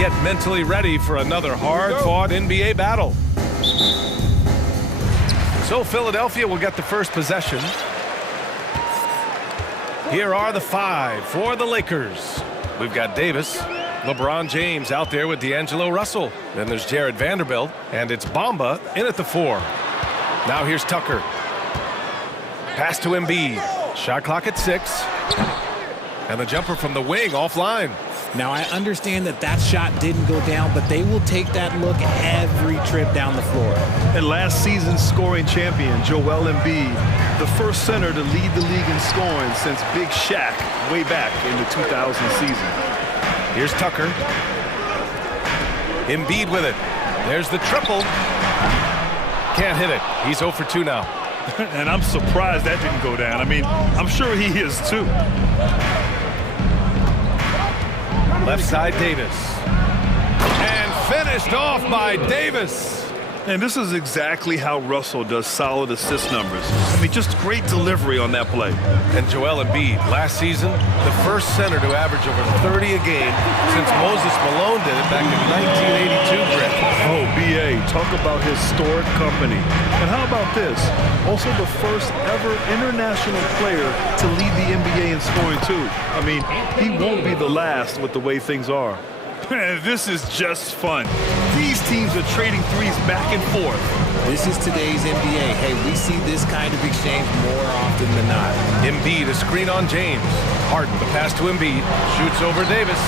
get mentally ready for another hard-fought NBA battle. So Philadelphia will get the first possession. Here are the 5 for the Lakers. We've got Davis, LeBron James out there with D'Angelo Russell. Then there's Jared Vanderbilt, and it's Bamba in at the 4. Now here's Tucker. Pass to Embiid. Shot clock at 6. And the jumper from the wing offline. Now, I understand that that shot didn't go down, but they will take that look every trip down the floor. And last season's scoring champion, Joel Embiid, the first center to lead the league in scoring since Big Shaq way back in the 2000 season. Here's Tucker. Embiid with it. There's the triple. Can't hit it. He's 0 for 2 now. And I'm surprised that didn't go down. I mean, I'm sure he is too. Left side, Davis. And finished off by Davis. And this is exactly how Russell does solid assist numbers. I mean, just great delivery on that play. And Joel Embiid, last season, the first center to average over 30 a game since Moses Malone did it back in 1982, Brett. Oh, B.A., talk about historic company. And how about this? Also the first ever international player to lead the NBA in scoring, too. I mean, he won't be the last with the way things are. This is just fun. These teams are trading threes back and forth. This is today's NBA. Hey, we see this kind of exchange more often than not. Embiid, a screen on James. Harden, the pass to Embiid. Shoots over Davis.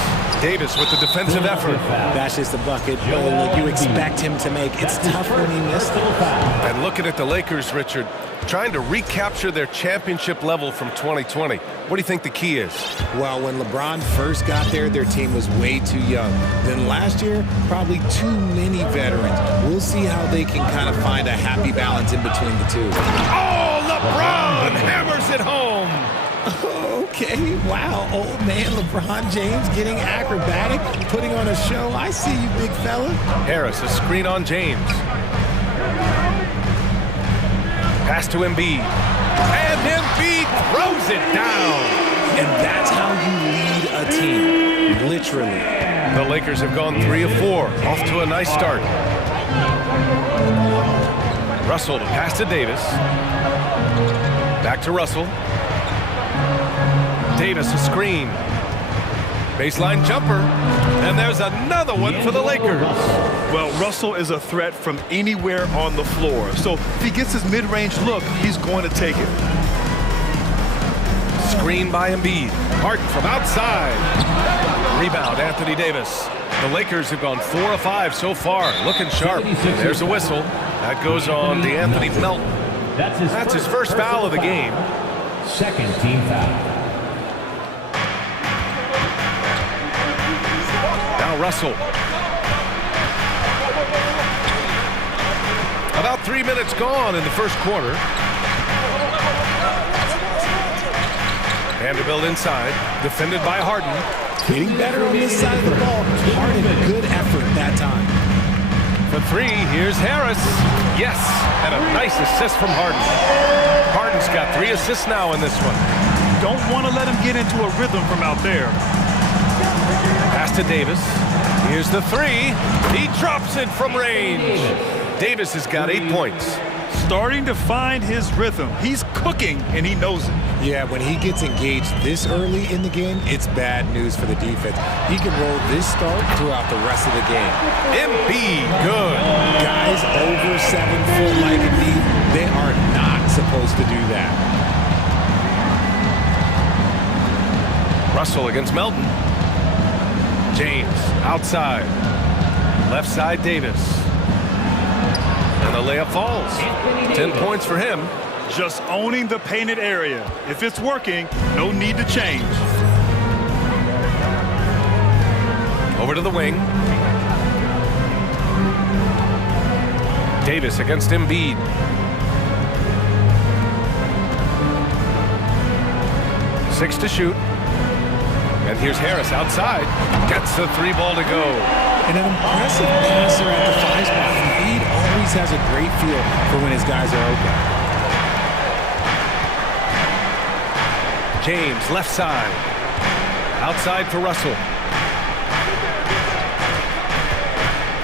Davis with the defensive effort. That's just a bucket. Look, you expect him to make. It's tough when he missed it. And looking at the Lakers, Richard, trying to recapture their championship level from 2020. What do you think the key is? Well, when LeBron first got there, their team was way too young. Then last year, probably too many veterans. We'll see how they can kind of find a happy balance in between the two. Oh, LeBron hammers it home. Okay, wow, old man LeBron James getting acrobatic, putting on a show. I see you, big fella. Harris, a screen on James. Pass to Embiid. And Embiid throws it down. And that's how you lead a team, literally. The Lakers have gone 3 of 4, off to a nice start. Russell to pass to Davis. Back to Russell. Davis a screen. Baseline jumper. And there's another one for the Lakers. Well, Russell is a threat from anywhere on the floor. So if he gets his mid-range look, he's going to take it. Screen by Embiid. Harden from outside. Rebound, Anthony Davis. The Lakers have gone 4 of 5 so far. Looking sharp. There's a whistle. That goes on D'Anthony Melton. That's his first foul of the game. Second team foul. Now Russell. About 3 minutes gone in the first quarter. Vanderbilt inside, defended by Harden. Getting better on this side of the ball. Harden, good effort that time. For 3, here's Harris. Yes, and a nice assist from Harden. Harden's got 3 assists now in this one. Don't want to let him get into a rhythm from out there. Pass to Davis. Here's the 3. He drops it from range. Davis has got 8 points. Starting to find his rhythm. He's cooking, and he knows it. Yeah, when he gets engaged this early in the game, it's bad news for the defense. He can roll this start throughout the rest of the game. Embiid, good. Guys over 7 foot like Embiid, they are not supposed to do that. Russell against Melton. James outside. Left side Davis. And the layup falls. 10 points for him. Just owning the painted area. If it's working, no need to change. Over to the wing. Davis against Embiid. Six to shoot. And here's Harris outside. Gets the 3 ball to go. And an impressive passer at the 5 spot. Embiid always has a great feel for when his guys are open. James, left side. Outside for Russell.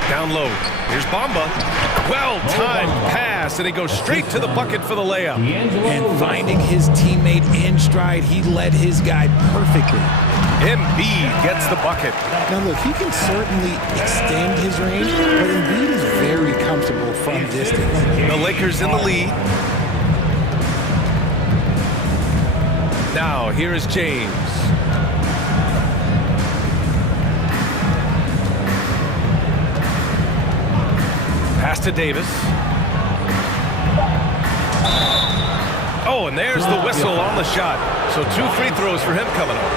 Down low. Here's Bamba. Well-timed pass, and he goes straight to the bucket for the layup. And finding his teammate in stride, he led his guy perfectly. Embiid gets the bucket. Now look, he can certainly extend his range, but Embiid is very comfortable from distance. The Lakers in the lead. Now, here is James. Pass to Davis. Oh, and there's the whistle on the shot. So 2 free throws for him coming up.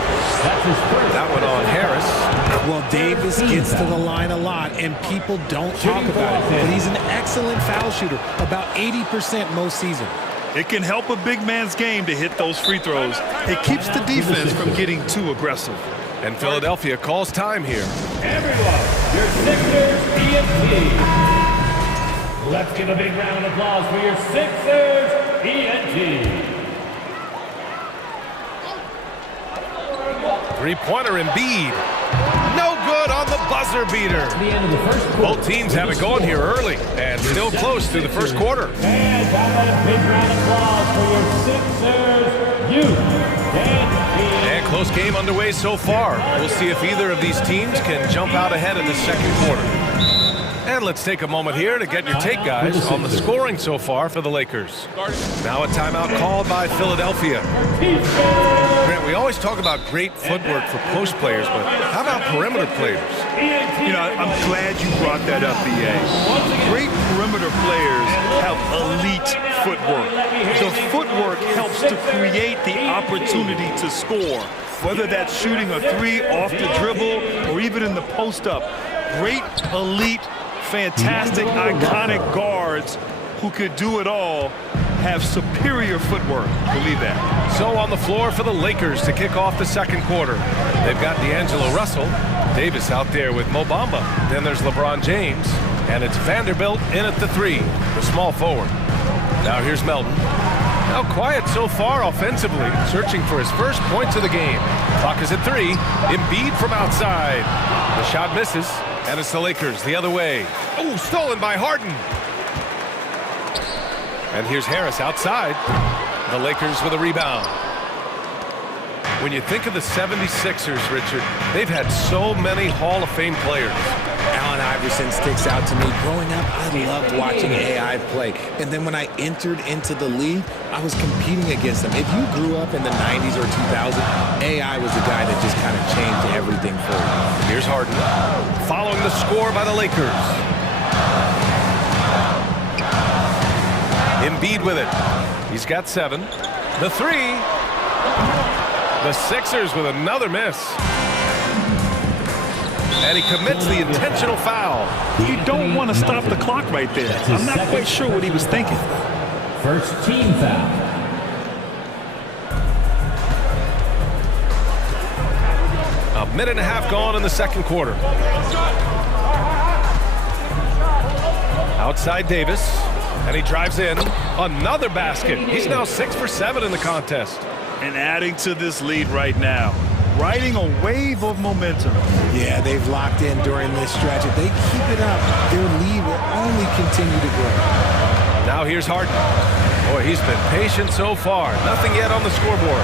That one on Harris. Well, Davis gets to the line a lot, and people don't talk about it, but he's an excellent foul shooter, about 80% most season. It can help a big man's game to hit those free throws. It keeps the defense from getting too aggressive. And Philadelphia calls time here. Everyone, your Sixers ENT. Let's give a big round of applause for your Sixers ENT. Three-pointer Embiid. No good on the buzzer beater. Both teams have it going here early and still close through the first quarter. And have a big round of applause for your Sixers youth. And close game underway so far. We'll see if either of these teams can jump out ahead in the second quarter. And let's take a moment here to get your take, guys, on the scoring so far for the Lakers. Now a timeout called by Philadelphia. Grant, we always talk about great footwork for post players, but how about perimeter players? You know, I'm glad you brought that up, B.A. Great perimeter players have elite footwork. The footwork helps to create the opportunity to score, whether that's shooting a 3 off the dribble or even in the post-up. Great, elite, fantastic, iconic guards who could do it all have superior footwork. Believe that. So on the floor for the Lakers to kick off the second quarter. They've got D'Angelo Russell. Davis out there with Mo Bamba. Then there's LeBron James. And it's Vanderbilt in at the 3, the small forward. Now here's Melton. Now quiet so far offensively, searching for his first points of the game. Clock is at 3. Embiid from outside. The shot misses, and it's the Lakers the other way. Oh, stolen by Harden. And here's Harris outside. The Lakers with a rebound. When you think of the 76ers, Richard, they've had so many Hall of Fame players. Allen Iverson sticks out to me. Growing up, I loved watching AI play. And then when I entered into the league, I was competing against them. If you grew up in the 90s or 2000s, AI was the guy that just kind of changed everything for you. Here's Harden. Following the score by the Lakers. Embiid with it. He's got 7. The 3. The Sixers with another miss. And he commits the intentional foul. You don't want to stop the clock right there. I'm not quite sure what he was thinking. First team foul. A minute and a half gone in the second quarter. Outside Davis. And he drives in. Another basket. He's now 6 for 7 in the contest. And adding to this lead right now. Riding a wave of momentum. Yeah, they've locked in during this stretch. If they keep it up, their lead will only continue to grow. Now here's Harden. Boy, he's been patient so far. Nothing yet on the scoreboard.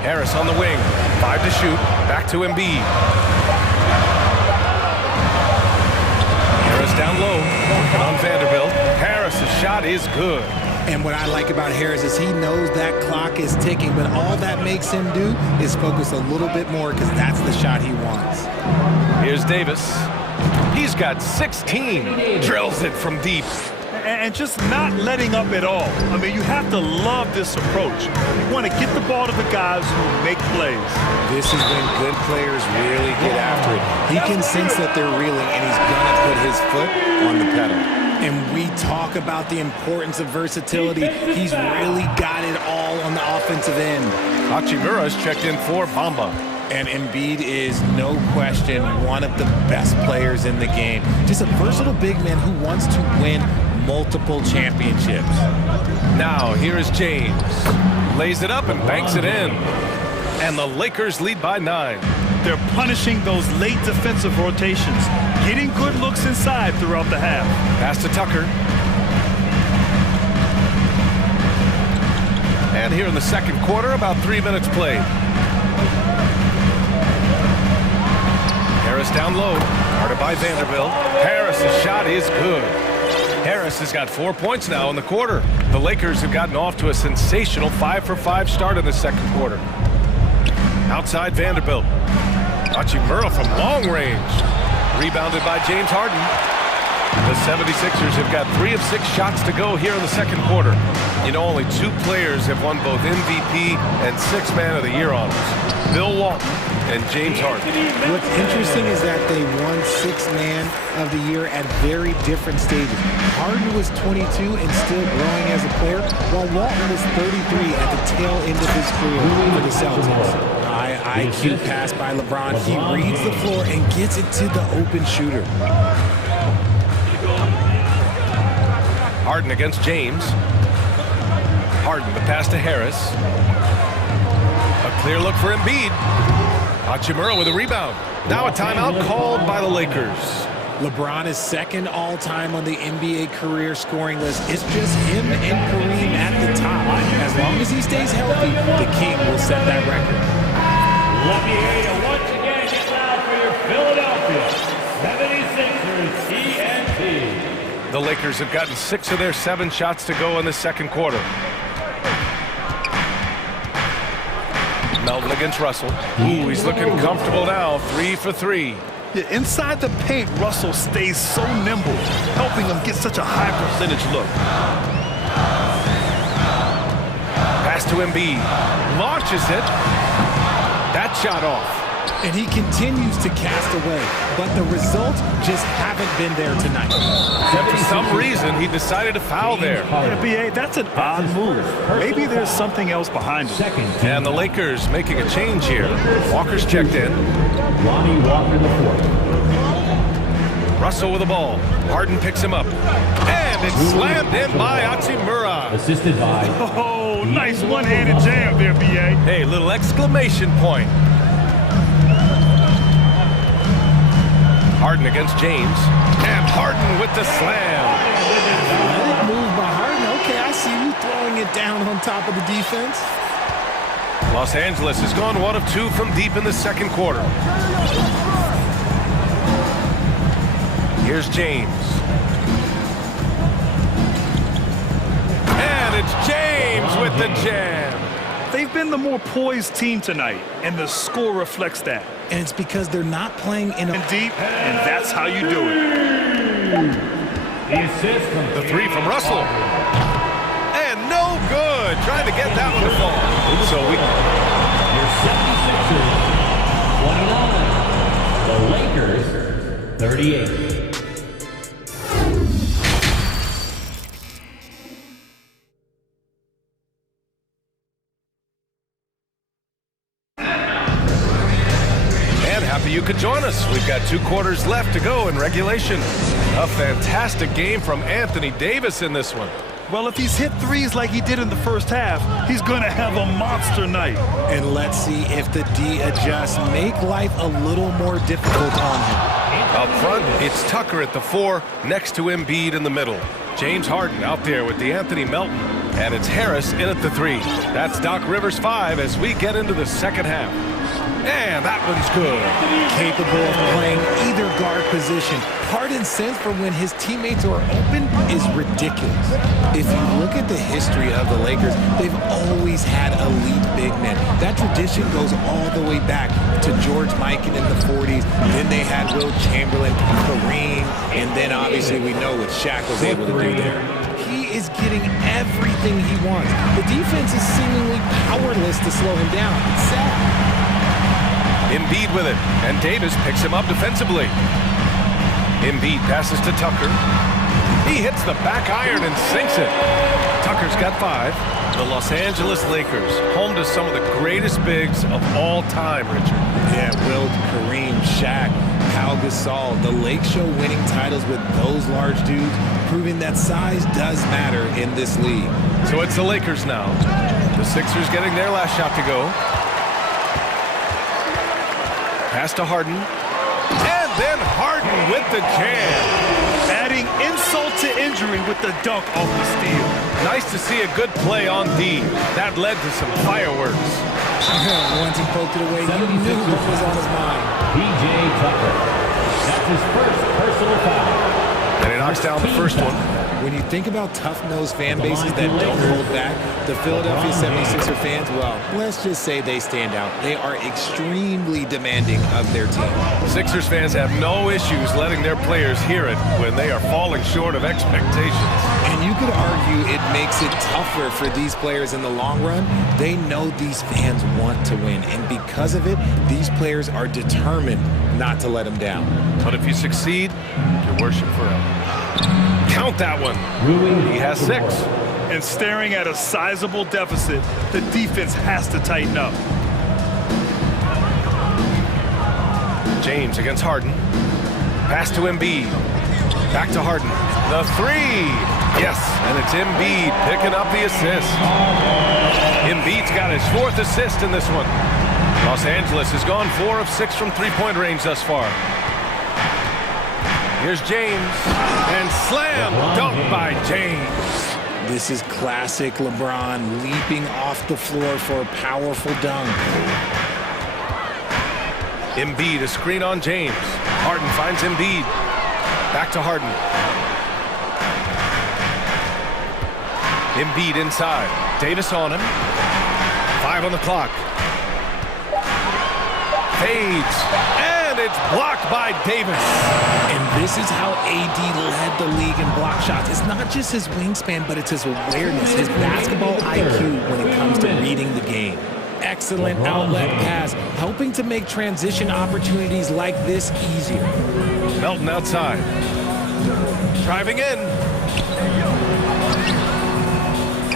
Harris on the wing. 5 to shoot. Back to Embiid. Harris down low. On Vanderbilt. Harris's shot is good. And what I like about Harris is he knows that clock is ticking, but all that makes him do is focus a little bit more because that's the shot he wants. Here's Davis. He's got 16. Drills it from deep. And just not letting up at all. I mean, you have to love this approach. You want to get the ball to the guys who make plays. This is when good players really get after it. He can sense that they're reeling, and he's going to put his foot on the pedal. And we talk about the importance of versatility. He's really got it all on the offensive end. Hachimura's checked in for Bamba. And Embiid is, no question, one of the best players in the game. Just a versatile big man who wants to win multiple championships. Now, here is James. Lays it up and banks it in. And the Lakers lead by 9. they're punishing those late defensive rotations, getting good looks inside throughout the half. Pass to Tucker. And here in the second quarter, about 3 minutes played. Harris down low, guarded by Vanderbilt. Harris's shot is good. Harris has got 4 points now in the quarter. The Lakers have gotten off to a sensational 5-for-5 start in the second quarter. Outside Vanderbilt. Hachimura from long range. Rebounded by James Harden. The 76ers have got 3 of 6 shots to go here in the second quarter. You know, only 2 players have won both MVP and 6th Man of the Year honors. Bill Walton and James Harden. What's interesting is that they won 6th Man of the Year at very different stages. Harden was 22 and still growing as a player, while Walton was 33 at the tail end of his career for the Celtics. High IQ pass by LeBron. He reads the floor and gets it to the open shooter. Harden against James. Harden, the pass to Harris. A clear look for Embiid. Hachimura with a rebound. Now a timeout called by the Lakers. LeBron is second all-time on the NBA career scoring list. It's just him and Kareem at the top. As long as he stays healthy, the King will set that record. Let me hear you once again. Get loud for your Philadelphia 76ers TNT. The Lakers have gotten 6 of their 7 shots to go in the second quarter. Melton against Russell. Ooh, he's looking comfortable now. 3 for 3. Yeah, inside the paint, Russell stays so nimble, helping him get such a high percentage look. Pass to Embiid. Launches it. That shot off. And he continues to cast away, but the results just haven't been there tonight. For some reason, he decided to foul there. Yeah, B.A., that's an odd move. Maybe there's something else behind it. And the Lakers making a change here. Walker's checked in. Lonnie Walker the fourth. Russell with the ball. Harden picks him up. And it's slammed in by Hachimura. Assisted by... Oh, nice one-handed jam there, B.A. Hey, little exclamation point. Harden against James. And Harden with the slam. Good move by Harden. Okay, I see you throwing it down on top of the defense. Los Angeles has gone 1 of 2 from deep in the second quarter. Here's James. And it's James with the jam. They've been the more poised team tonight, and the score reflects that. And it's because they're not playing in a deep, and that's how you do it. The assist from the 3 from Russell. And no good. Trying to get that one to fall. So we... Your 76ers, 29. The Lakers, 38. You could join us. We've got 2 quarters left to go in regulation. A fantastic game from Anthony Davis in this one. Well, if he's hit threes like he did in the first half, he's going to have a monster night. And let's see if the D adjusts, make life a little more difficult on him. Up front, it's Tucker at the 4, next to Embiid in the middle. James Harden out there with the Anthony Melton. And it's Harris in at the 3. That's Doc Rivers' 5 as we get into the second half. And that one's good. Capable of playing either guard position. Harden's sense for when his teammates are open is ridiculous. If you look at the history of the Lakers, they've always had elite big men. That tradition goes all the way back to George Mikan in the 40s. Then they had Will Chamberlain, Kareem, and then obviously we know what Shaq was able to do there. He is getting everything he wants. The defense is seemingly powerless to slow him down. It's sad. Embiid with it, and Davis picks him up defensively. Embiid passes to Tucker. He hits the back iron and sinks it. Tucker's got 5. The Los Angeles Lakers, home to some of the greatest bigs of all time, Richard. Yeah, Wilt, Kareem, Shaq, Pau Gasol. The Lake Show winning titles with those large dudes, proving that size does matter in this league. So it's the Lakers now. The Sixers getting their last shot to go. Pass to Harden. And then Harden with the jam. Adding insult to injury with the dunk off the steal. Nice to see a good play on D. That led to some fireworks. Once he poked it away, you knew what was on his mind. P.J. Tucker. That's his first personal foul. And he knocks down the first one. When you think about tough-nosed fan bases that don't hold back, the Philadelphia 76er fans, well, let's just say they stand out. They are extremely demanding of their team. Sixers fans have no issues letting their players hear it when they are falling short of expectations. And you could argue it makes it tougher for these players in the long run. They know these fans want to win, and because of it, these players are determined not to let them down. But if you succeed, you worship forever. Count that one. He has 6. And staring at a sizable deficit, the defense has to tighten up. James against Harden. Pass to Embiid. Back to Harden. The 3. Yes, and it's Embiid picking up the assist. Embiid's got his 4th assist in this one. Los Angeles has gone 4 of 6 from three-point range thus far. Here's James, and slam dunk by James. This is classic LeBron leaping off the floor for a powerful dunk. Embiid, a screen on James. Harden finds Embiid. Back to Harden. Embiid inside. Davis on him. 5 on the clock. Fades. And it's blocked by Davis. And this is how AD led the league in block shots. It's not just his wingspan, but it's his awareness, his basketball IQ when it comes to reading the game. Excellent outlet pass, helping to make transition opportunities like this easier. Melton outside. Driving in.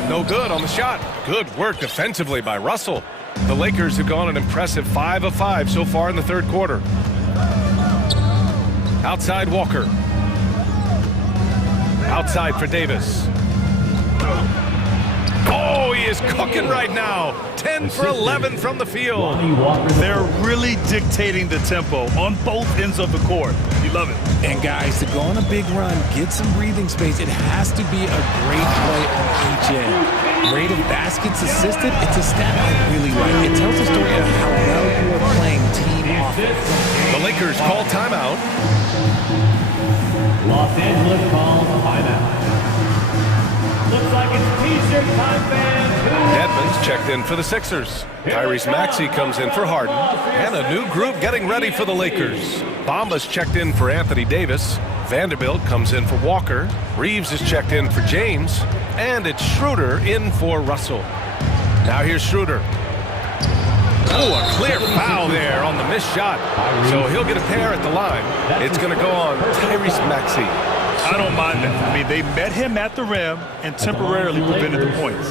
No good on the shot. Good work defensively by Russell. The Lakers have gone an impressive 5 of 5 so far in the third quarter. Outside Walker. Outside for Davis. Oh, he is cooking right now. 10 for 11 from the field. They're really dictating the tempo on both ends of the court. You love it. And guys, to go on a big run, get some breathing space, it has to be a great play on each end. Rate of baskets assisted, it's a stat I really like. It tells a story of how well you are playing team offense. The Lakers call timeout. Los Angeles calls timeout. Looks like it's T-shirt time, fans. Edmonds checked in for the Sixers. Tyrese Maxey comes in for Harden. And a new group getting ready for the Lakers. Bamba's checked in for Anthony Davis. Vanderbilt comes in for Walker. Reeves is checked in for James. And it's Schroeder in for Russell. Now here's Schroeder. Oh, a clear foul there on the missed shot. So he'll get a pair at the line. It's going to go on Tyrese Maxey. I don't mind that. I mean, they met him at the rim and temporarily prevented the points.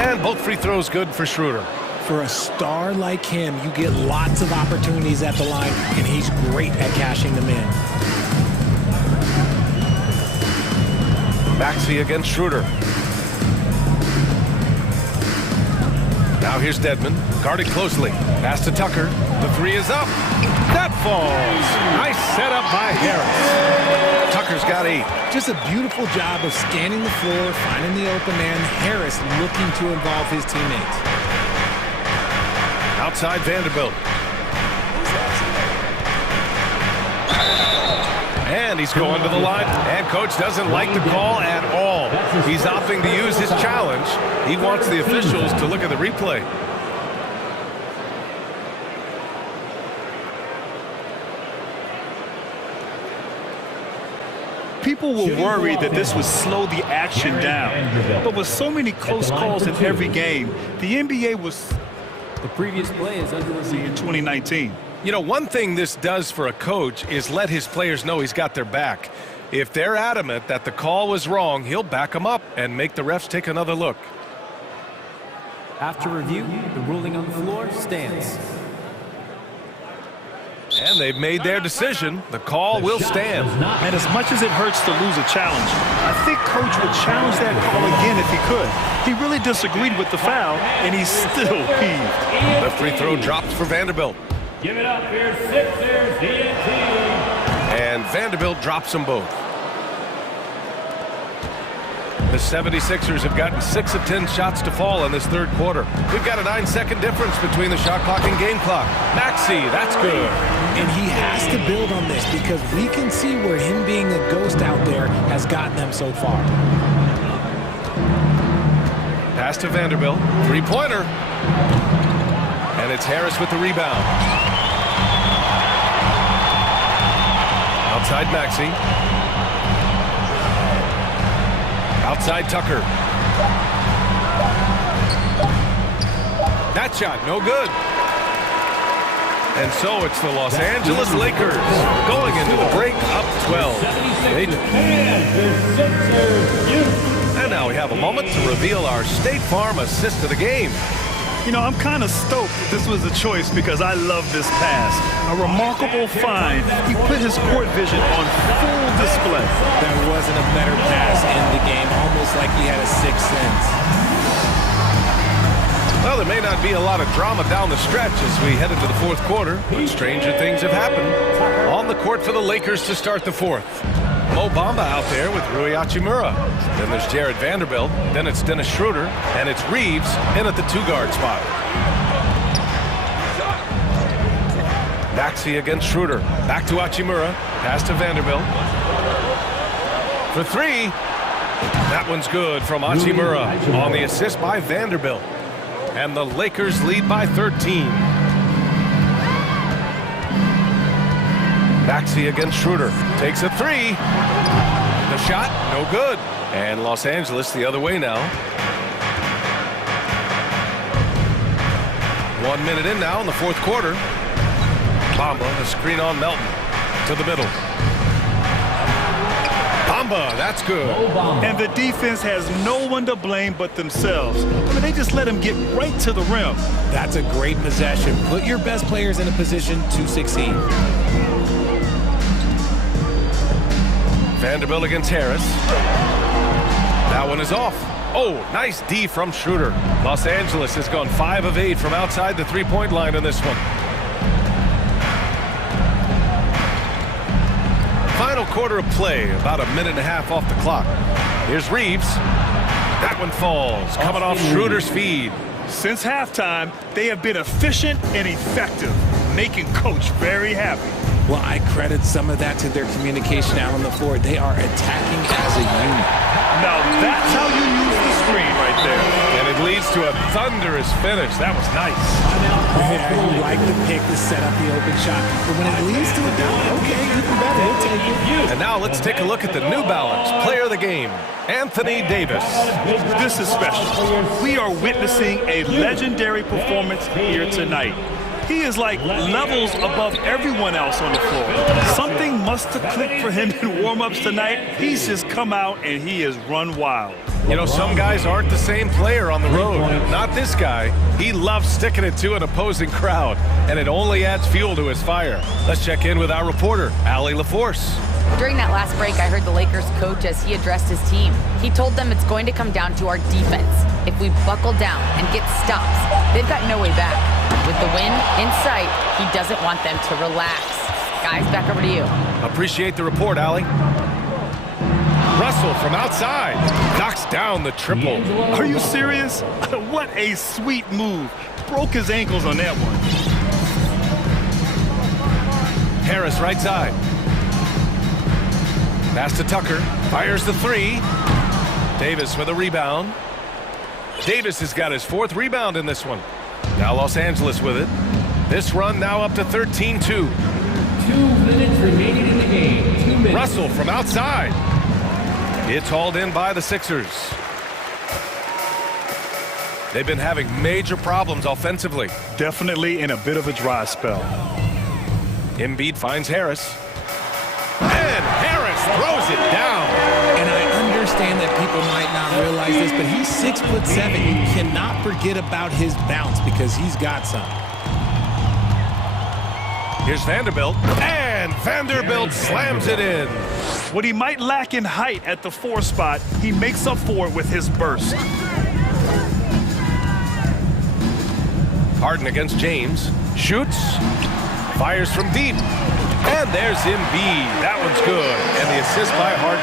And both free throws good for Schroeder. For a star like him, you get lots of opportunities at the line, and he's great at cashing them in. Maxey against Schroeder. Now here's Dedmon, guarded closely. Pass to Tucker. The 3 is up. That falls. Nice setup by Harris. Tucker's got 8. Just a beautiful job of scanning the floor, finding the open man. Harris looking to involve his teammates. Outside Vanderbilt. And he's going to the line. And coach doesn't like the call at all. He's opting to use his challenge. He wants the officials to look at the replay. People were worried that this would slow the action down. But with so many close calls in every game, the NBA was the previous play is under review in 2019. You know, one thing this does for a coach is let his players know he's got their back. If they're adamant that the call was wrong, he'll back them up and make the refs take another look. After review, the ruling on the floor stands. And they've made their decision. The call will stand. And as much as it hurts to lose a challenge, I think coach would challenge that call again if he could. He really disagreed with the foul, and he's still peeved. The free throw drops for Vanderbilt. Give it up for your Sixers, ENT. And Vanderbilt drops them both. The 76ers have gotten 6 of 10 shots to fall in this third quarter. We've got a 9-second difference between the shot clock and game clock. Maxey, that's good. And he has to build on this because we can see where him being a ghost out there has gotten them so far. Pass to Vanderbilt. Three-pointer. And it's Harris with the rebound. Outside Maxey. Outside Tucker. That shot, no good. And so it's the Los Angeles Lakers going into the break up 12. And now we have a moment to reveal our State Farm assist of the game. You know, I'm kind of stoked that this was a choice because I love this pass. A remarkable find. He put his court vision on full display. There wasn't a better pass in the game, almost like he had a sixth sense. Well, there may not be a lot of drama down the stretch as we head into the fourth quarter, but stranger things have happened. On the court for the Lakers to start the fourth. Mo Bamba out there with Rui Hachimura. Then there's Jared Vanderbilt. Then it's Dennis Schroeder. And it's Reeves in at the two-guard spot. Maxey against Schroeder. Back to Hachimura. Pass to Vanderbilt. For three. That one's good from Hachimura on the assist by Vanderbilt. And the Lakers lead by 13. Maxey against Schroeder. Takes a three. The shot, no good. And Los Angeles the other way now. 1 minute in now in the fourth quarter. Bamba, the screen on Melton. To the middle. Bamba, that's good. And the defense has no one to blame but themselves. I mean, they just let him get right to the rim. That's a great possession. Put your best players in a position to succeed. Vanderbilt against Harris. That one is off. Oh, nice D from Schroeder. Los Angeles has gone 5 of 8 from outside the three-point line in this one. Final quarter of play, about a minute and a half off the clock. Here's Reeves. That one falls, coming off Schroeder's feed. Since halftime, they have been efficient and effective, making Coach very happy. Well, I credit some of that to their communication out on the floor. They are attacking as a unit. Now that's how you use the screen right there. And it leads to a thunderous finish. That was nice. You like the pick to set up the open shot. But when it leads to a dunk, okay, even better. We'll take it. And now let's take a look at the New Balance player of the game, Anthony Davis. This is special. We are witnessing a legendary performance here tonight. He is like levels above everyone else on the floor. Something must have clicked for him in warm-ups tonight. He's just come out and he has run wild. You know, some guys aren't the same player on the road. Not this guy. He loves sticking it to an opposing crowd, and it only adds fuel to his fire. Let's check in with our reporter, Allie LaForce. During that last break, I heard the Lakers coach as he addressed his team. He told them it's going to come down to our defense. If we buckle down and get stops, they've got no way back. With the win in sight, he doesn't want them to relax. Guys, back over to you. Appreciate the report, Allie. Russell from outside knocks down the triple. Are you serious? What a sweet move. Broke his ankles on that one. Harris right side. Pass to Tucker. Fires the three. Davis with a rebound. Davis has got his 4th rebound in this one. Now Los Angeles with it. This run now up to 13-2. 2 minutes remaining in the game. 2 minutes. Russell from outside. It's hauled in by the Sixers. They've been having major problems offensively. Definitely in a bit of a dry spell. Embiid finds Harris. And Harris throws it down. And I understand that people might not realize this, but he's 6'7". You cannot forget about his bounce because he's got some. Here's Vanderbilt. And Vanderbilt slams it in. What he might lack in height at the 4 spot, he makes up for it with his burst. Harden against James. Shoots. Fires from deep. And there's Embiid. That one's good. And the assist by Harden.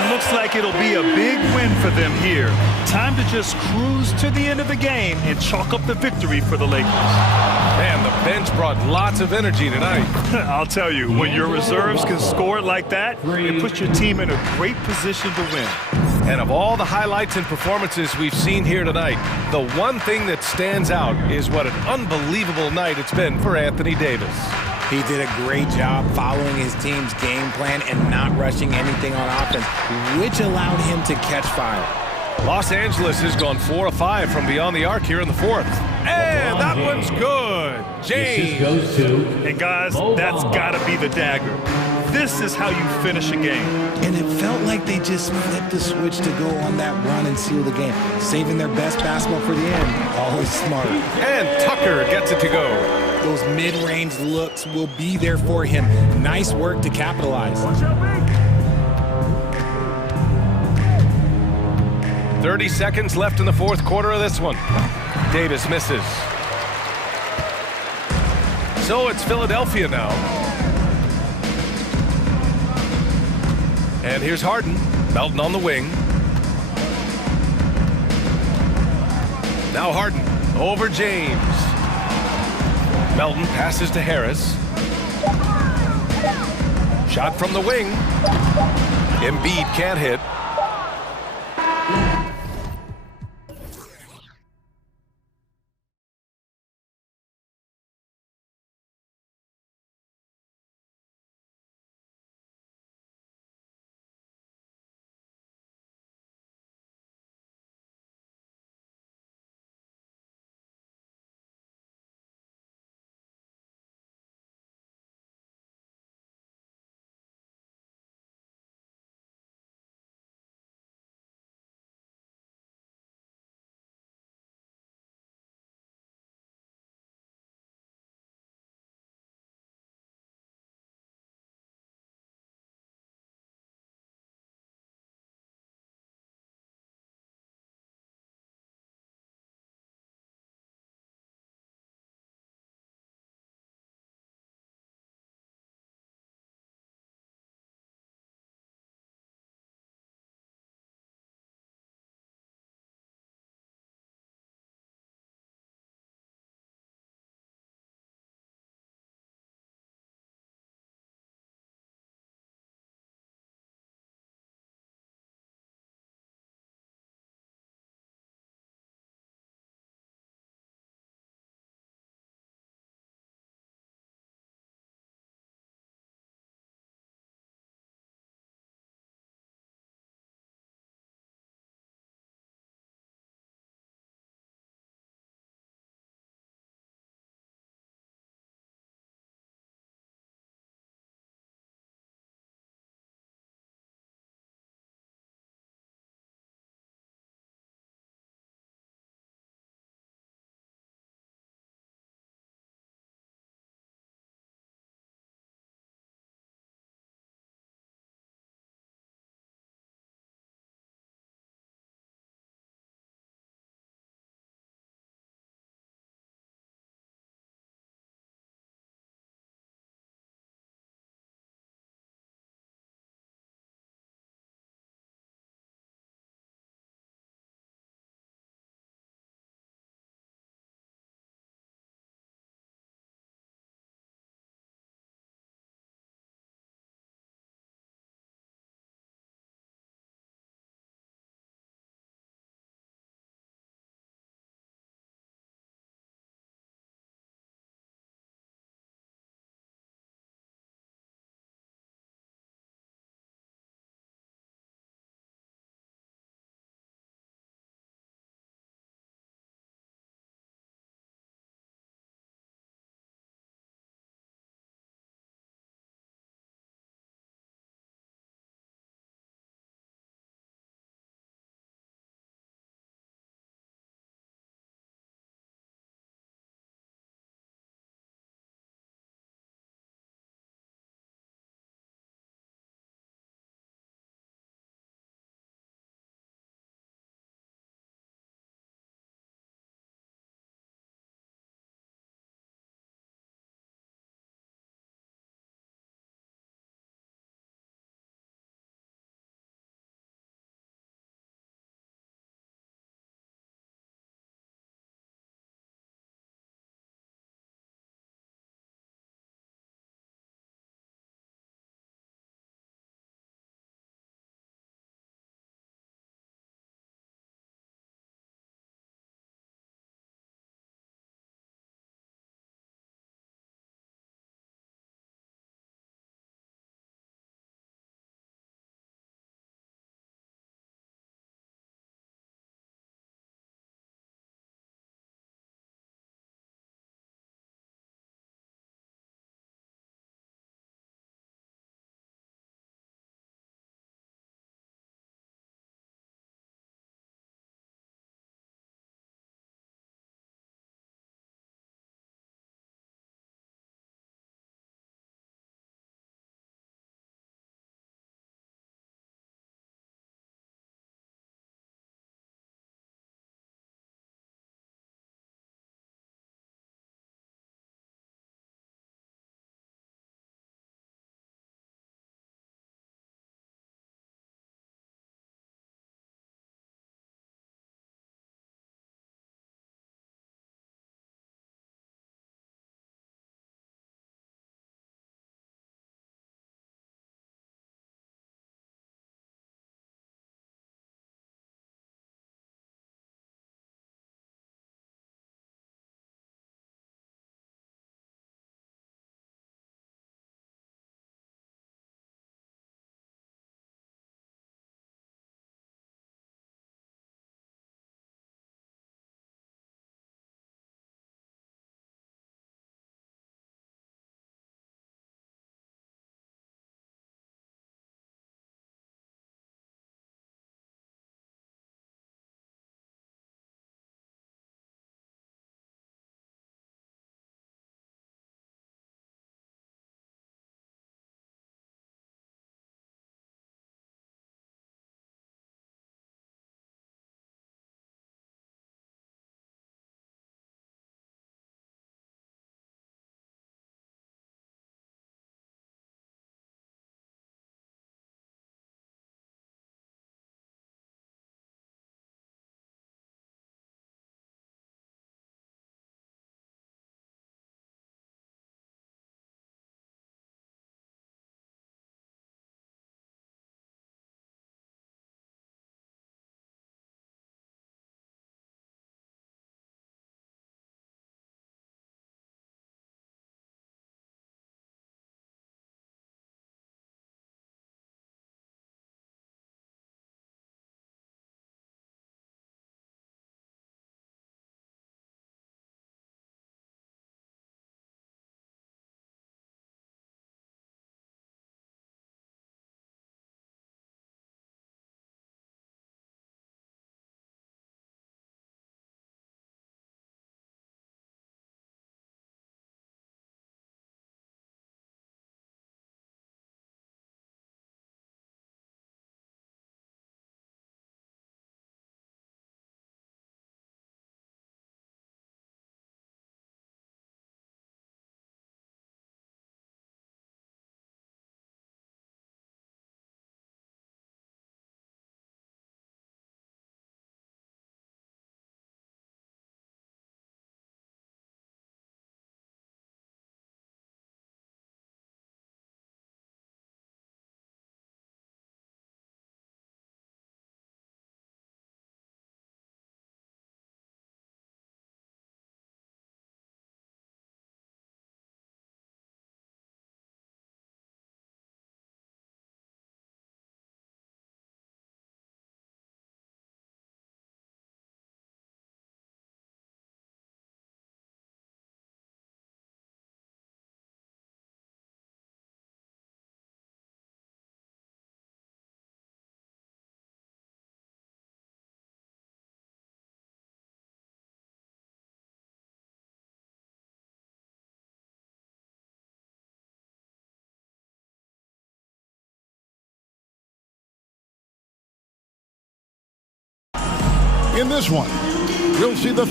It looks like it'll be a big win for them here. Time to just cruise to the end of the game and chalk up the victory for the Lakers. Man, the bench brought lots of energy tonight. I'll tell you, when your reserves can score like that, it puts your team in a great position to win. And of all the highlights and performances we've seen here tonight, the one thing that stands out is what an unbelievable night it's been for Anthony Davis. He did a great job following his team's game plan and not rushing anything on offense, which allowed him to catch fire. Los Angeles has gone 4 of 5 from beyond the arc here in the fourth. And that one's good. James. Goes to And guys, that's got to be the dagger. This is how you finish a game. And it felt like they just flipped the switch to go on that run and seal the game, saving their best basketball for the end. Always smart. And Tucker gets it to go. Those mid-range looks will be there for him. Nice work to capitalize. 30 seconds left in the fourth quarter of this one. Davis misses. So it's Philadelphia now. And here's Harden. Melton on the wing. Now Harden over James. Melton passes to Harris. Shot from the wing. Embiid can't hit. In this one, we'll see the...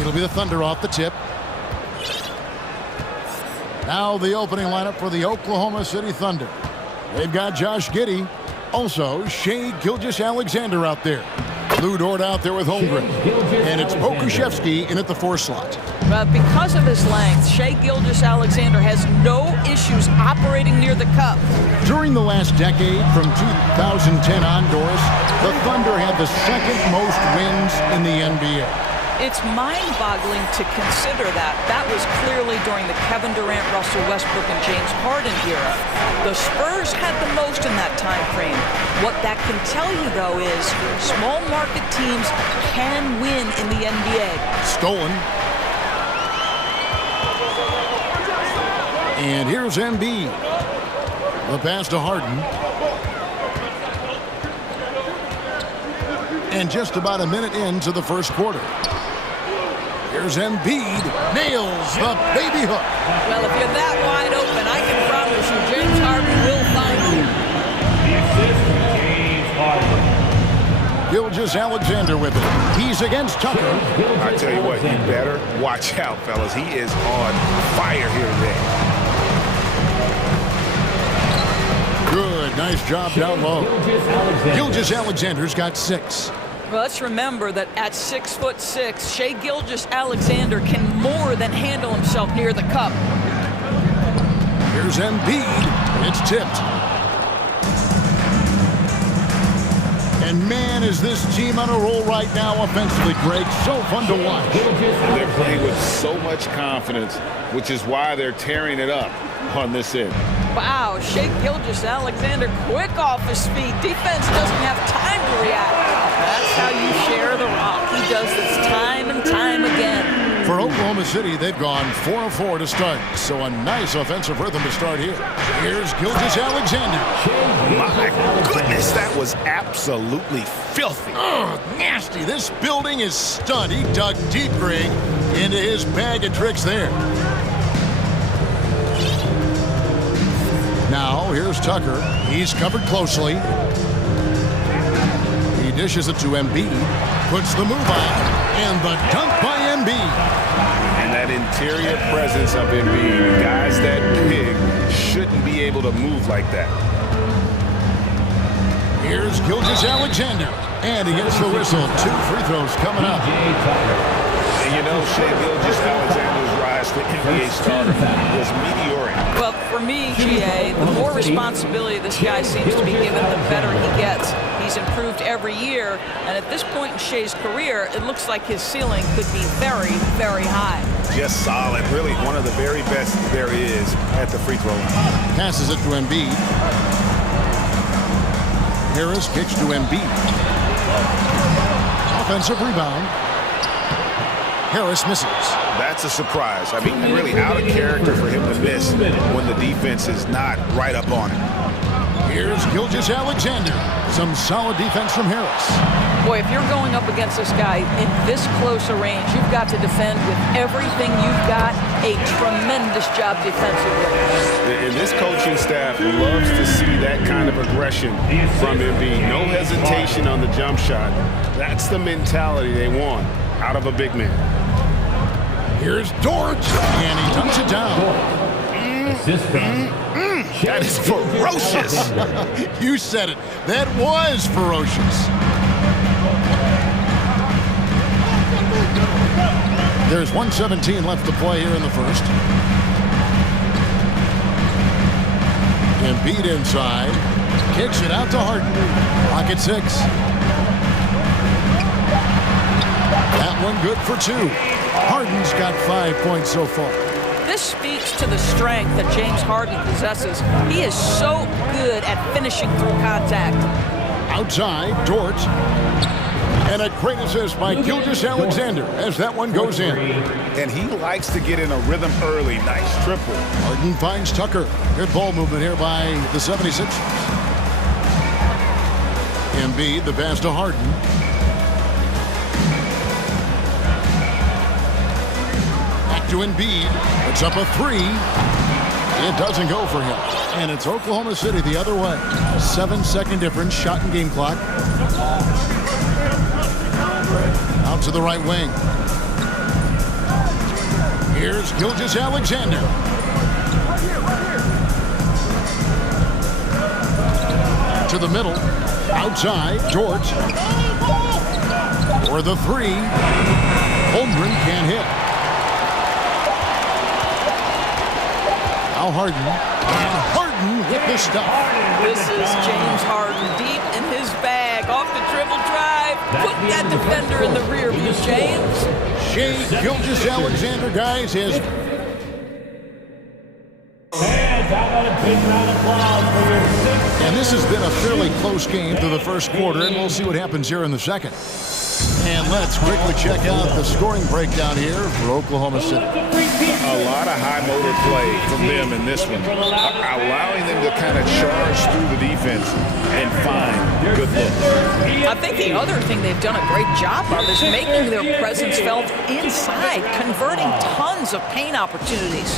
It'll be the Thunder off the tip. Now the opening lineup for the Oklahoma City Thunder. They've got Josh Giddey. Also, Shea Gilgeous-Alexander out there. Lou Dort out there with Holmgren. And it's Pokuševski in at the 4 slot. But because of his length, Shea Gilgeous-Alexander has no issues operating near the cup. During the last decade, from 2010 on, Doris, the Thunder had the second most wins in the NBA. It's mind-boggling to consider that. That was clearly during the Kevin Durant, Russell Westbrook, and James Harden era. The Spurs had the most in that time frame. What that can tell you, though, is small market teams can win in the NBA. Stolen. And here's Embiid. The pass to Harden. And just about a minute into the first quarter. Here's Embiid, nails the baby hook. Well, if you're that wide open, I can promise you James Harden will find you. The assist, James Harden. Gilgeous-Alexander with it. He's against Tucker. I tell you what, you better watch out, fellas. He is on fire here today. Good, nice job down low. Gilgeous-Alexander's got 6. Well, let's remember that at 6'6", Shea Gilgeous-Alexander can more than handle himself near the cup. Here's Embiid. It's tipped. And man, is this team on a roll right now offensively, Greg. So fun to watch. They're playing with so much confidence, which is why they're tearing it up on this end. Wow, Shea Gilgeous-Alexander quick off his feet. Defense doesn't have time to react. That's how you share the rock. He does this time and time again. For Oklahoma City, they've gone 4 of 4 to start. So a nice offensive rhythm to start here. Here's Gilgeous-Alexander. My goodness, that was absolutely filthy. Oh, nasty. This building is stunned. He dug deep, Greg, into his bag of tricks there. Now, here's Tucker. He's covered closely. He dishes it to Embiid. Puts the move on. And the dunk by Embiid. And that interior presence of Embiid, guys that big shouldn't be able to move like that. Here's Gilgeous-Alexander. And he gets the whistle. 2 free throws coming up. And you know, Shea Gilgeous-Alexander's rise to NBA starter was meteoric. Well, for me, GA, the more responsibility this guy seems to be given, the better he gets. He's improved every year, and at this point in Shea's career, it looks like his ceiling could be very, very high. Just solid. Really one of the very best there is at the free throw line. Passes it to Embiid. Harris kicks to Embiid. Offensive rebound. Harris misses. That's a surprise. I mean, really out of character for him to miss when the defense is not right up on him. Here's Gilgeous-Alexander. Some solid defense from Harris. Boy, if you're going up against this guy in this close a range, you've got to defend with everything you've got. A tremendous job defensively. And this coaching staff loves to see that kind of aggression from Embiid. No hesitation on the jump shot. That's the mentality they want out of a big man. Here's Dort, and he dunks it down. That is ferocious. You said it. That was ferocious. There's 1:17 left to play here in the first. Embiid inside. Kicks it out to Harden. Pocket 6. That one good for 2. Harden's got 5 points so far. This speaks to the strength that James Harden possesses. He is so good at finishing through contact. Outside, Dort. And a great assist by Gilgeous-Alexander as that one goes in. And he likes to get in a rhythm early. Nice triple. Harden finds Tucker. Good ball movement here by the 76ers. Embiid, the pass to Harden. Back to Embiid. Puts up a 3. It doesn't go for him. And it's Oklahoma City the other way. 7-second difference, shot and game clock. Out to the right wing. Here's Gilgeous-Alexander. To the middle. Outside, George. For the three. Holmgren can't hit. Now Harden. And Harden with the stuff. This is James Harden deep in his bag. Off the dribble drive. Put that defender in the rear view, James. Shea Gilgeous-Alexander, guys, is... And this has been a fairly close game through the first quarter, and we'll see what happens here in the second. And let's quickly check out the scoring breakdown here for Oklahoma City. A lot of high motor play from them in this one, allowing them to kind of charge through the defense and find good looks. I think the other thing they've done a great job of is making their presence felt inside, converting tons of paint opportunities.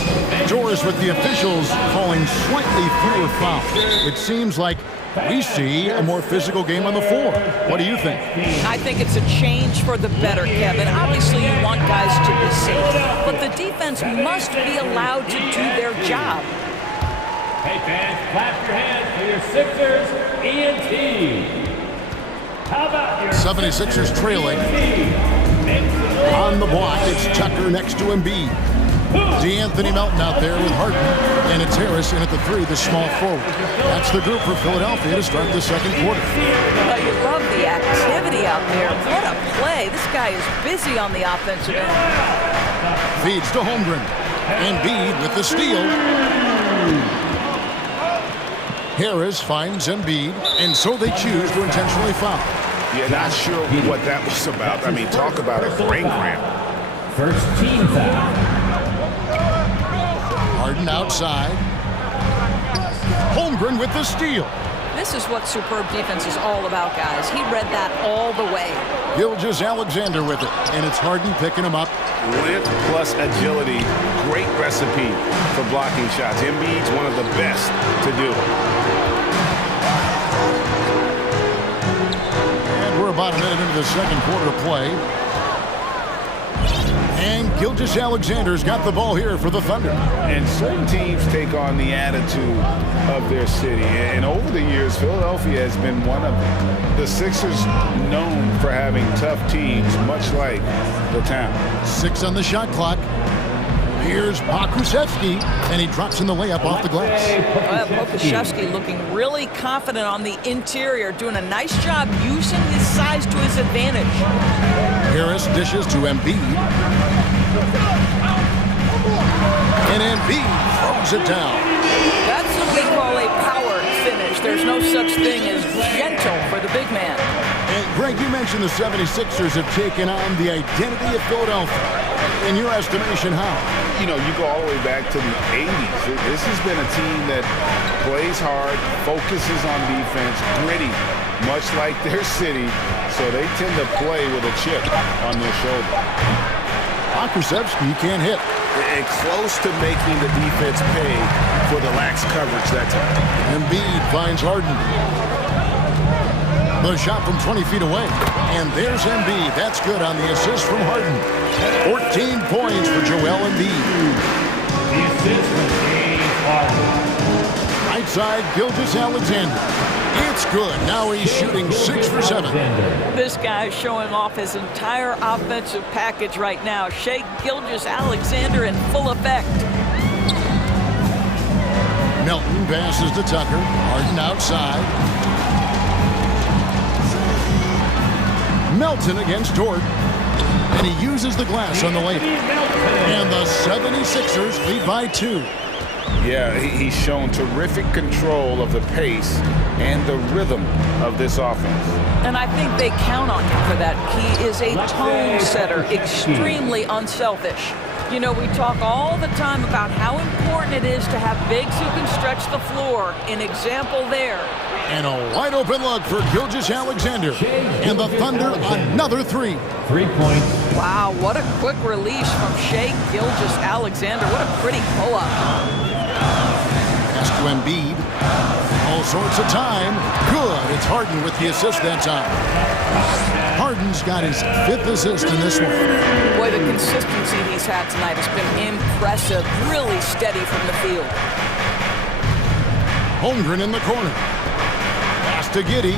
Doors with the officials calling slightly fewer fouls. It seems like we see a more physical game on the floor. What do you think? I think it's a change for the better, Kevin. Obviously, you want guys to be safe, but the defense must be allowed to do their job. Hey, fans, clap your hands for your Sixers ENT. How about your 76ers trailing. On the block, it's Tucker next to Embiid. D'Anthony Melton out there with Harden, and it's Harris in at the three, the small forward. That's the group for Philadelphia to start the second quarter. Well, you love the activity out there. What a play. This guy is busy on the offensive end. Feeds to Holmgren. Embiid with the steal. Harris finds Embiid, and so they choose to intentionally foul. Yeah, not sure what that was about. I mean, talk about a brain cramp. first team foul. Harden outside. Holmgren with the steal. This is what superb defense is all about, guys. He read that all the way. Gilgeous-Alexander with it, and it's Harden picking him up. Length plus agility, great recipe for blocking shots. Embiid's one of the best to do it. And we're about a minute into the second quarter play. And Gilgeous-Alexander's got the ball here for the Thunder. And certain teams take on the attitude of their city. And over the years, Philadelphia has been one of the Sixers known for having tough teams, much like the town. 6 on the shot clock. Here's Pokusevski, and he drops in the layup off the glass. Well, Pokusevski looking really confident on the interior, doing a nice job using his size to his advantage. Harris dishes to Embiid. And Embiid throws it down. That's what we call a power finish. There's no such thing as gentle for the big man. And Greg, you mentioned the 76ers have taken on the identity of Philadelphia. In your estimation, how? You know, you go all the way back to the 80s. This has been a team that plays hard, focuses on defense, gritty, much like their city, so they tend to play with a chip on their shoulder. Pokusevski can't hit. And close to making the defense pay for the lax coverage that time. Embiid finds Harden. The shot from 20 feet away. And there's Embiid. That's good on the assist from Harden. 14 points for Joel Embiid. The assist from James Harden. Right side, Gilgeous-Alexander. It's good. Now he's shooting 6 for 7. This guy's showing off his entire offensive package right now. Shea Gilgeous-Alexander in full effect. Melton passes to Tucker. Harden outside. Melton against Jordan. And he uses the glass on the layup. And the 76ers lead by 2. Yeah, he's shown terrific control of the pace and the rhythm of this offense. And I think they count on him for that. He is a tone setter, extremely unselfish. You know, we talk all the time about how important it is to have bigs who can stretch the floor. An example there. And a wide open look for Gilgeous-Alexander. And the Thunder, another 3. 3 points. Wow, what a quick release from Shea Gilgeous-Alexander. What a pretty pull-up. to Embiid. All sorts of time. Good. It's Harden with the assist that time. Harden's got his 5th assist in this one. Boy, the consistency he's had tonight has been impressive. Really steady from the field. Holmgren in the corner. Pass to Giddey.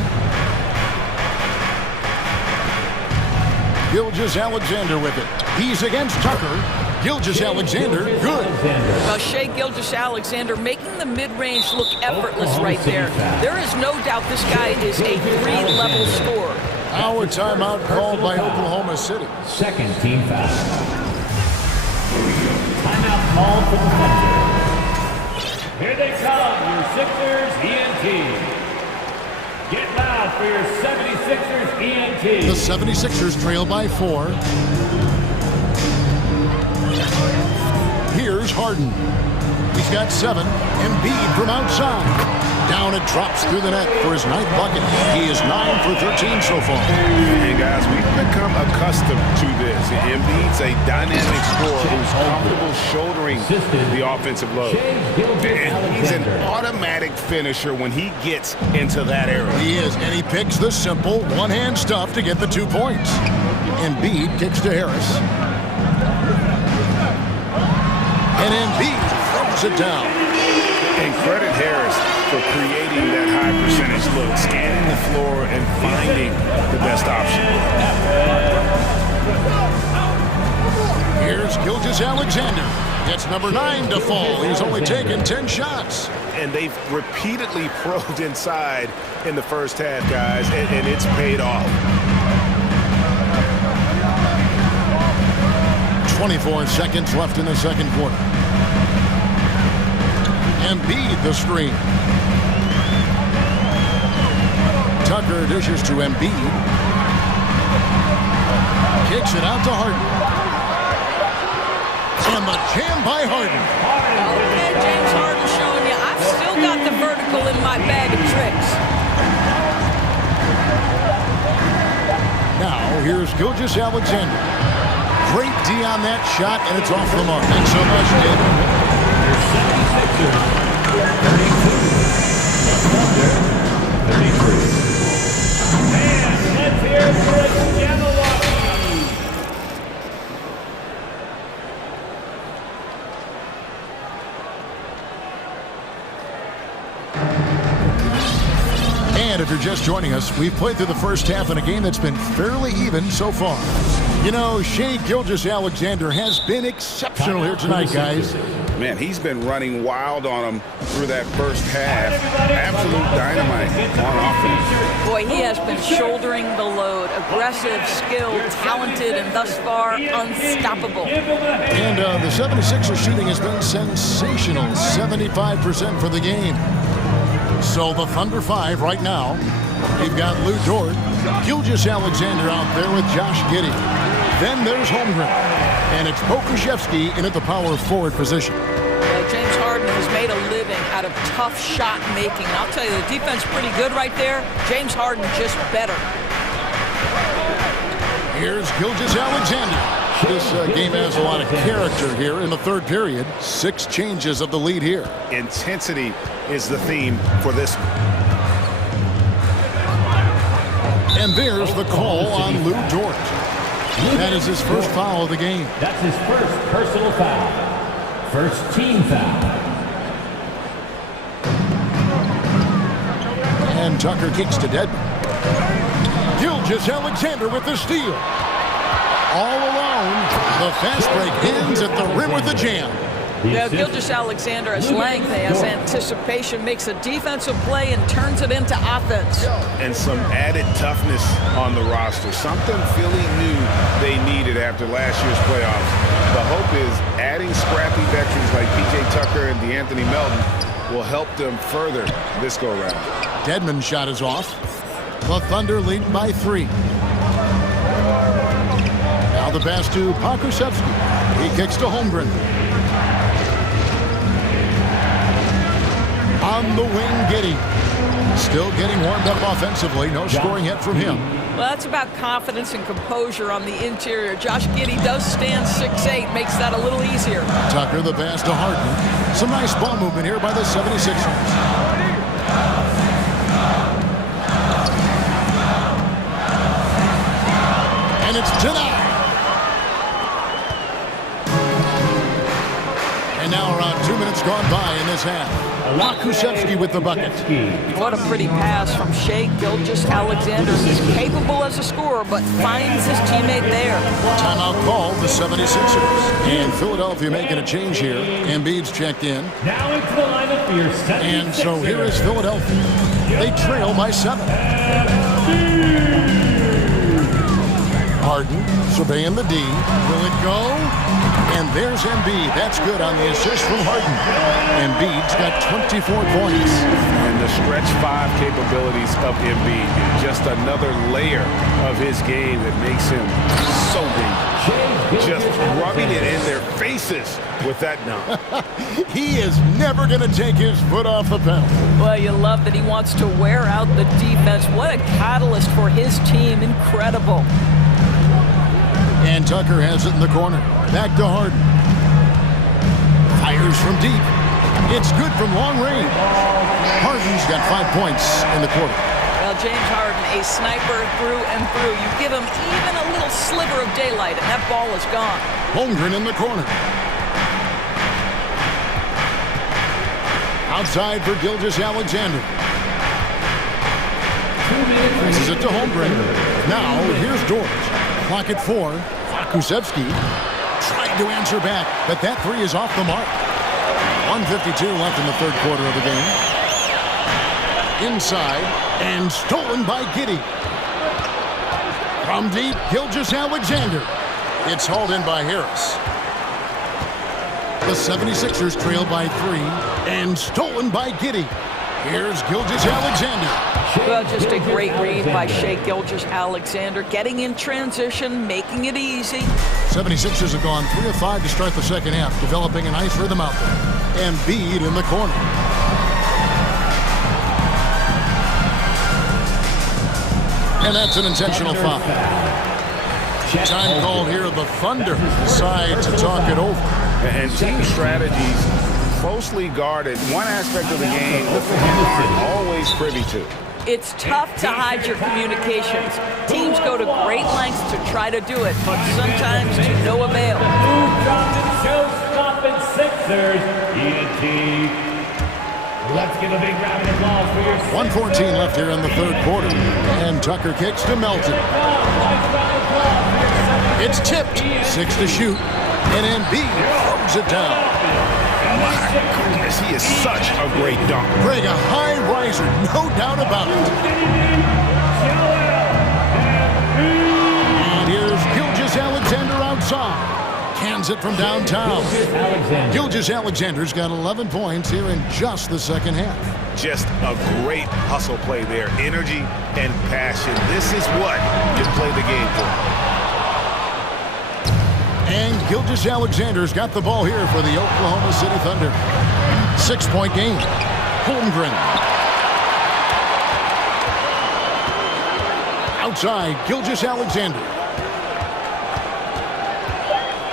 Gilgeous-Alexander with it. He's against Tucker. Gilgeous-Alexander, good. Well, Shai Gilgeous-Alexander making the mid-range look effortless right there. There is no doubt this guy is a 3-level scorer. Our timeout called by Oklahoma City. Second team foul. Timeout called for the Thunder. Here they come, your Sixers ENT. Get loud for your 76ers ENT. The 76ers trail by 4. Here's Harden. He's got 7. Embiid from outside. Down it drops through the net for his 9th bucket. He is 9 for 13 so far. Hey guys, we've become accustomed to this. Embiid's a dynamic scorer who's comfortable shouldering the offensive load. And he's an automatic finisher when he gets into that area. He is, and he picks the simple one-hand stuff to get the 2 points. Embiid kicks to Harris. And Embiid throws it down. And credit Harris for creating that high percentage look, scanning the floor and finding the best option. Here's Gilgeous-Alexander. Gets number 9 to fall. He's only taken 10 shots. And they've repeatedly probed inside in the first half, guys, and it's paid off. 24 seconds left in the second quarter. Embiid the screen. Tucker dishes to Embiid. Kicks it out to Harden. And the jam by Harden. Okay, James Harden showing you, I've still got the vertical in my bag of tricks. Now, here's Gilgeous-Alexander. Great D on that shot, and it's off the mark. Thanks so much, David. And let's hear for Milwaukee. And if you're just joining us, we've played through the first half in a game that's been fairly even so far. You know, Shai Gilgeous-Alexander has been exceptional here tonight, guys. Man, he's been running wild on them through that first half. Absolute dynamite on offense. Boy, he has been shouldering the load. Aggressive, skilled, talented, and thus far unstoppable. And the 76ers shooting has been sensational. 75% for the game. So the Thunder 5 right now. We've got Lou Dort, Gilgeous-Alexander out there with Josh Giddey. Then there's Holmgren. And it's Pokusevski in at the power forward position. James Harden has made a living out of tough shot making. I'll tell you, the defense pretty good right there. James Harden just better. Here's Gilgeous-Alexander. This game has a lot of character here in the third period. 6 changes of the lead here. Intensity is the theme for this one. And there's the call on Lou Dort. That is his first foul of the game. That's his first personal foul. First team foul. And Tucker kicks to Dedmon. Gilgeous-Alexander with the steal. All alone. The fast break ends at the rim with the jam. Yeah, Gilgeous-Alexander has length, has anticipation, makes a defensive play and turns it into offense. And some added toughness on the roster. Something Philly knew they needed after last year's playoffs. The hope is adding scrappy veterans like P.J. Tucker and DeAnthony Melton will help them further this go-round. Dedmon's shot is off. The Thunder lead by 3. Now the pass to Pokusevski. He kicks to Holmgren. On the wing, Giddey. Still getting warmed up offensively. No scoring yet from him. Well, that's about confidence and composure on the interior. Josh Giddey does stand 6'8", makes that a little easier. Tucker the pass to Harden. Some nice ball movement here by the 76ers. And it's denied. And now around 2 minutes gone by in this half. Kusevsky with the bucket. What a pretty pass from Shai Gilgeous-Alexander. He's capable as a scorer, but finds his teammate there. Timeout called the 76ers. And Philadelphia making a change here. Embiid's checked in. Now into the lineup for your 76ers. And so here is Philadelphia. They trail by 7. Harden surveying the D. Will it go? And there's Embiid. That's good on the assist from Harden. Embiid's got 24 points. And the stretch 5 capabilities of Embiid, just another layer of his game that makes him so dangerous. Just rubbing it in their faces with that dunk. He is never going to take his foot off the pedal. Well, you love that he wants to wear out the defense. What a catalyst for his team. Incredible. And Tucker has it in the corner. Back to Harden. Fires from deep. It's good from long range. Harden's got 5 points in the quarter. Well, James Harden, a sniper through and through. You give him even a little sliver of daylight, and that ball is gone. Holmgren in the corner. Outside for Gilgeous-Alexander. Passes it to Holmgren. Now, here's George. Clock at 4. Kusevsky tried to answer back, but that 3 is off the mark. 1:52 left in the third quarter of the game. Inside, and stolen by Giddey. From deep, Gilgeous-Alexander. It's hauled in by Harris. The 76ers trail by 3, and stolen by Giddey. Here's Gilgeous-Alexander. Well, just a great read by Shai Gilgeous-Alexander, getting in transition, making it easy. 76ers have gone 3 of 5 to start the second half, developing a nice rhythm out there. Embiid in the corner. And that's an intentional foul. Time called here. The Thunder decide to talk it over. And team strategies closely guarded. One aspect of the game the fans aren't always privy to. It's tough to hide your communications. Teams go to great lengths to try to do it, but sometimes to no avail. Showstopping Sixers, ENT. Let's give a big round of applause for your 1:14 left here in the third quarter. And Tucker kicks to Melton. It's tipped. 6 to shoot. And Embiid throws it down. My goodness, he is such a great dunker. Greg, a high riser, no doubt about it. And here's Gilgeous-Alexander outside. Cans it from downtown. Gilgeous-Alexander's got 11 points here in just the second half. Just a great hustle play there. Energy and passion. This is what you play the game for. And Gilgeous-Alexander's got the ball here for the Oklahoma City Thunder. 6-point game. Holmgren. Outside, Gilgeous-Alexander.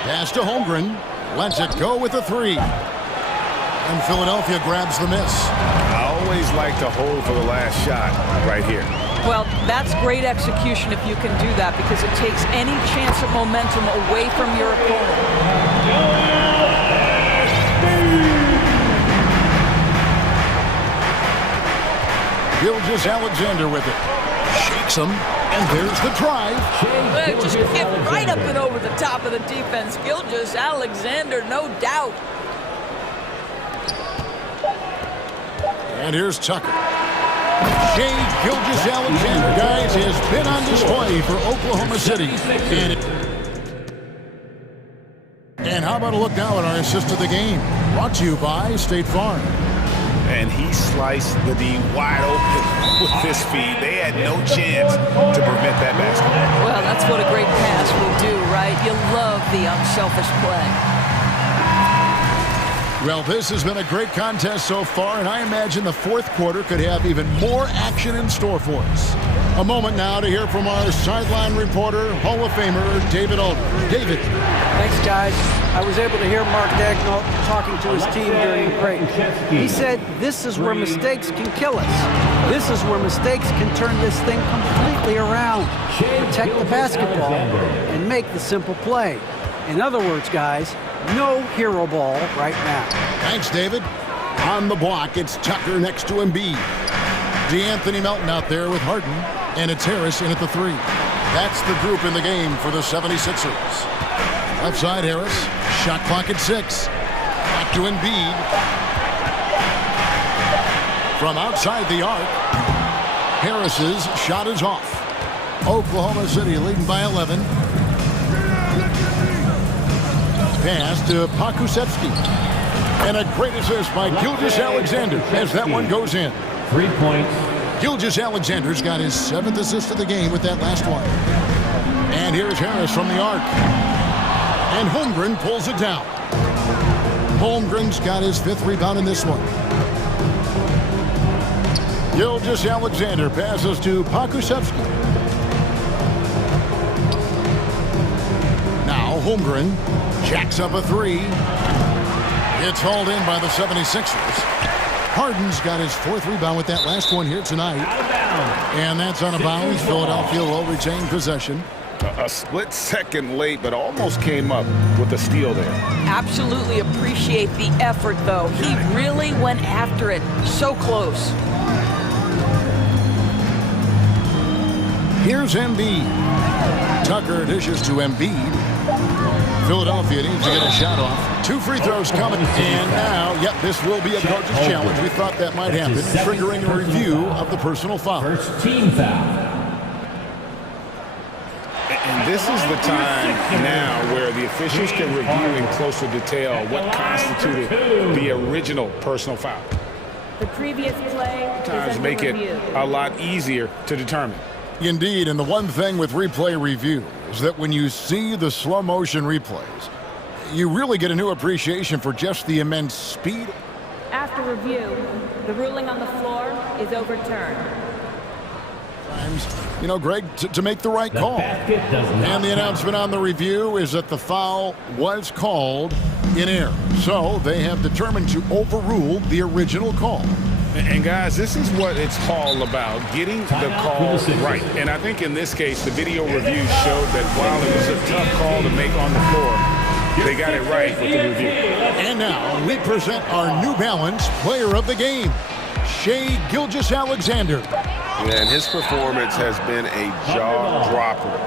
Pass to Holmgren. Lets it go with a 3. And Philadelphia grabs the miss. I always like to hold for the last shot right here. Well, that's great execution if you can do that, because it takes any chance of momentum away from your opponent. Gilgeous-Alexander with it. Shakes him, and there's the drive. Well, just get right up and over the top of the defense. Gilgeous-Alexander, no doubt. And here's Tucker. Shai Gilgeous-Alexander, guys, has been on display for Oklahoma City. And how about a look now at our assist of the game? Brought to you by State Farm. And he sliced the D wide open with his feet. They had no chance to prevent that basket. Well, that's what a great pass will do, right? You love the unselfish play. Well, this has been a great contest so far, and I imagine the fourth quarter could have even more action in store for us. A moment now to hear from our sideline reporter, Hall of Famer David Aldridge. David. Thanks, guys. I was able to hear Mark Dagnall talking to his team during the break. He said, this is where mistakes can kill us. This is where mistakes can turn this thing completely around, protect the basketball, and make the simple play. In other words, guys, no hero ball right now. Thanks, David. On the block, it's Tucker next to Embiid. D'Anthony Melton out there with Harden, and it's Harris in at the 3. That's the group in the game for the 76ers. Left side, Harris. Shot clock at 6. Back to Embiid. From outside the arc, Harris's shot is off. Oklahoma City leading by 11. Pass to Pakusevsky. And a great assist by Gilgeous-Alexander as that one goes in. 3 points. Gilgeous-Alexander's got his 7th assist of the game with that last one. And here's Harris from the arc. And Holmgren pulls it down. Holmgren's got his 5th rebound in this one. Gilgeous-Alexander passes to Pakusevsky. Now Holmgren jacks up a 3. It's hauled in by the 76ers. Harden's got his 4th rebound with that last one here tonight. And that's on a bounce. Philadelphia will retain possession. A split second late, but almost came up with a steal there. Absolutely appreciate the effort, though. He really went after it. So close. Here's Embiid. Tucker dishes to Embiid. Philadelphia needs to get a shot off. 2 free throws coming. And now, yep, this will be a coach's challenge. We thought that might happen, triggering a review of the personal foul. First team foul. And this is the time now where the officials can review in closer detail what constituted the original personal foul. The previous play Sometimes make it a lot easier to determine. Indeed, and the one thing with replay review is that when you see the slow motion replays, you really get a new appreciation for just the immense speed. After review, the ruling on the floor is overturned. You know, Greg, to make the right call. And the announcement on the review is that the foul was called in error. So they have determined to overrule the original call. And guys, this is what it's all about, getting the call right. And I think in this case, the video review showed that while it was a tough call to make on the floor, they got it right with the review. And now we present our New Balance player of the game, Shai Gilgeous-Alexander. And his performance has been a jaw-dropper.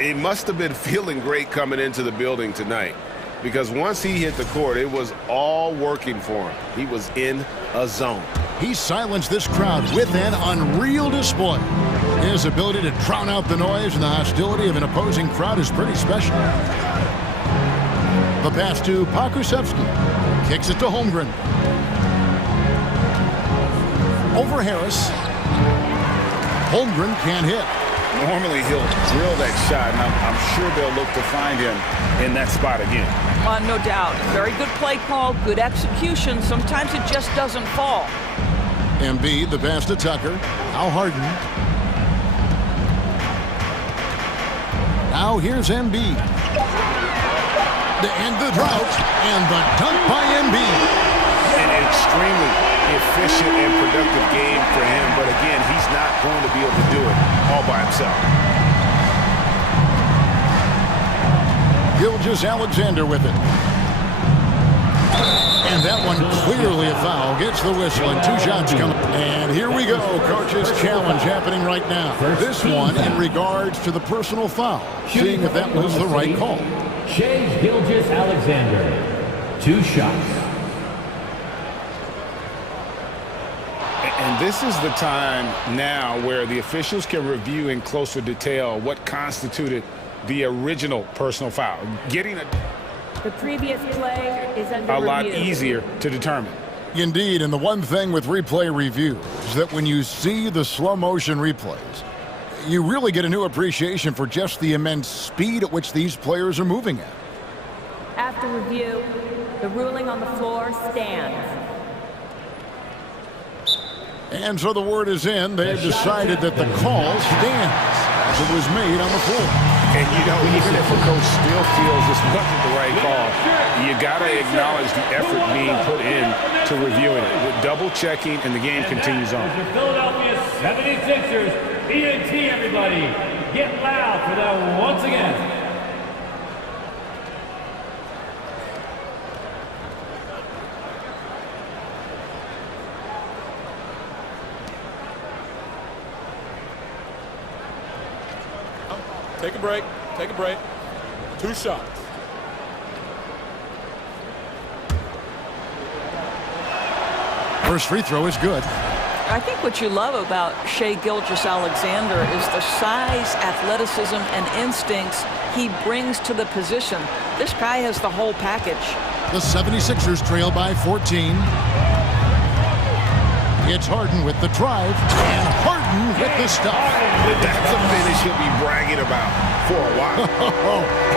He must have been feeling great coming into the building tonight, because once he hit the court, it was all working for him. He was in a zone. He silenced this crowd with an unreal display. His ability to drown out the noise and the hostility of an opposing crowd is pretty special. The pass to Pakusevsky. Kicks it to Holmgren. Over Harris. Holmgren can't hit. Normally he'll drill that shot, and I'm sure they'll look to find him in that spot again. No doubt. Very good play call, good execution. Sometimes it just doesn't fall. Embiid, the pass to Tucker. Now Harden. Now here's Embiid. To end the drought, and the dunk by Embiid. An extremely efficient and productive game for him, but again, he's not going to be able to do it all by himself. Gilgeous-Alexander with it. And that one clearly a foul. Gets the whistle and 2 shots coming. And here we go. Coach's challenge happening right now. This one in regards to the personal foul. Seeing if that was the right call. Shai Gilgeous-Alexander. 2 shots. And this is the time now where the officials can review in closer detail what constituted the original personal foul. Getting the previous play is under a review. lot easier to determine. Indeed, and the one thing with replay review is that when you see the slow motion replays, you really get a new appreciation for just the immense speed at which these players are moving at. After review, The ruling on the floor stands. And so the word is in. They've decided that the call stands as it was made on the floor. And, you know, even if a coach still feels this wasn't the right call, you got to acknowledge the effort being put in to reviewing it. With double-checking, and the game continues on. The Philadelphia 76ers, ENT, everybody. Get loud for that once again. Take a break. Take a break. 2 shots. First free throw is good. I think what you love about Shai Gilgeous-Alexander is the size, athleticism, and instincts he brings to the position. This guy has the whole package. The 76ers trail by 14. It's Harden with the drive, and Harden with the stop. That's a finish he'll be bragging about for a while.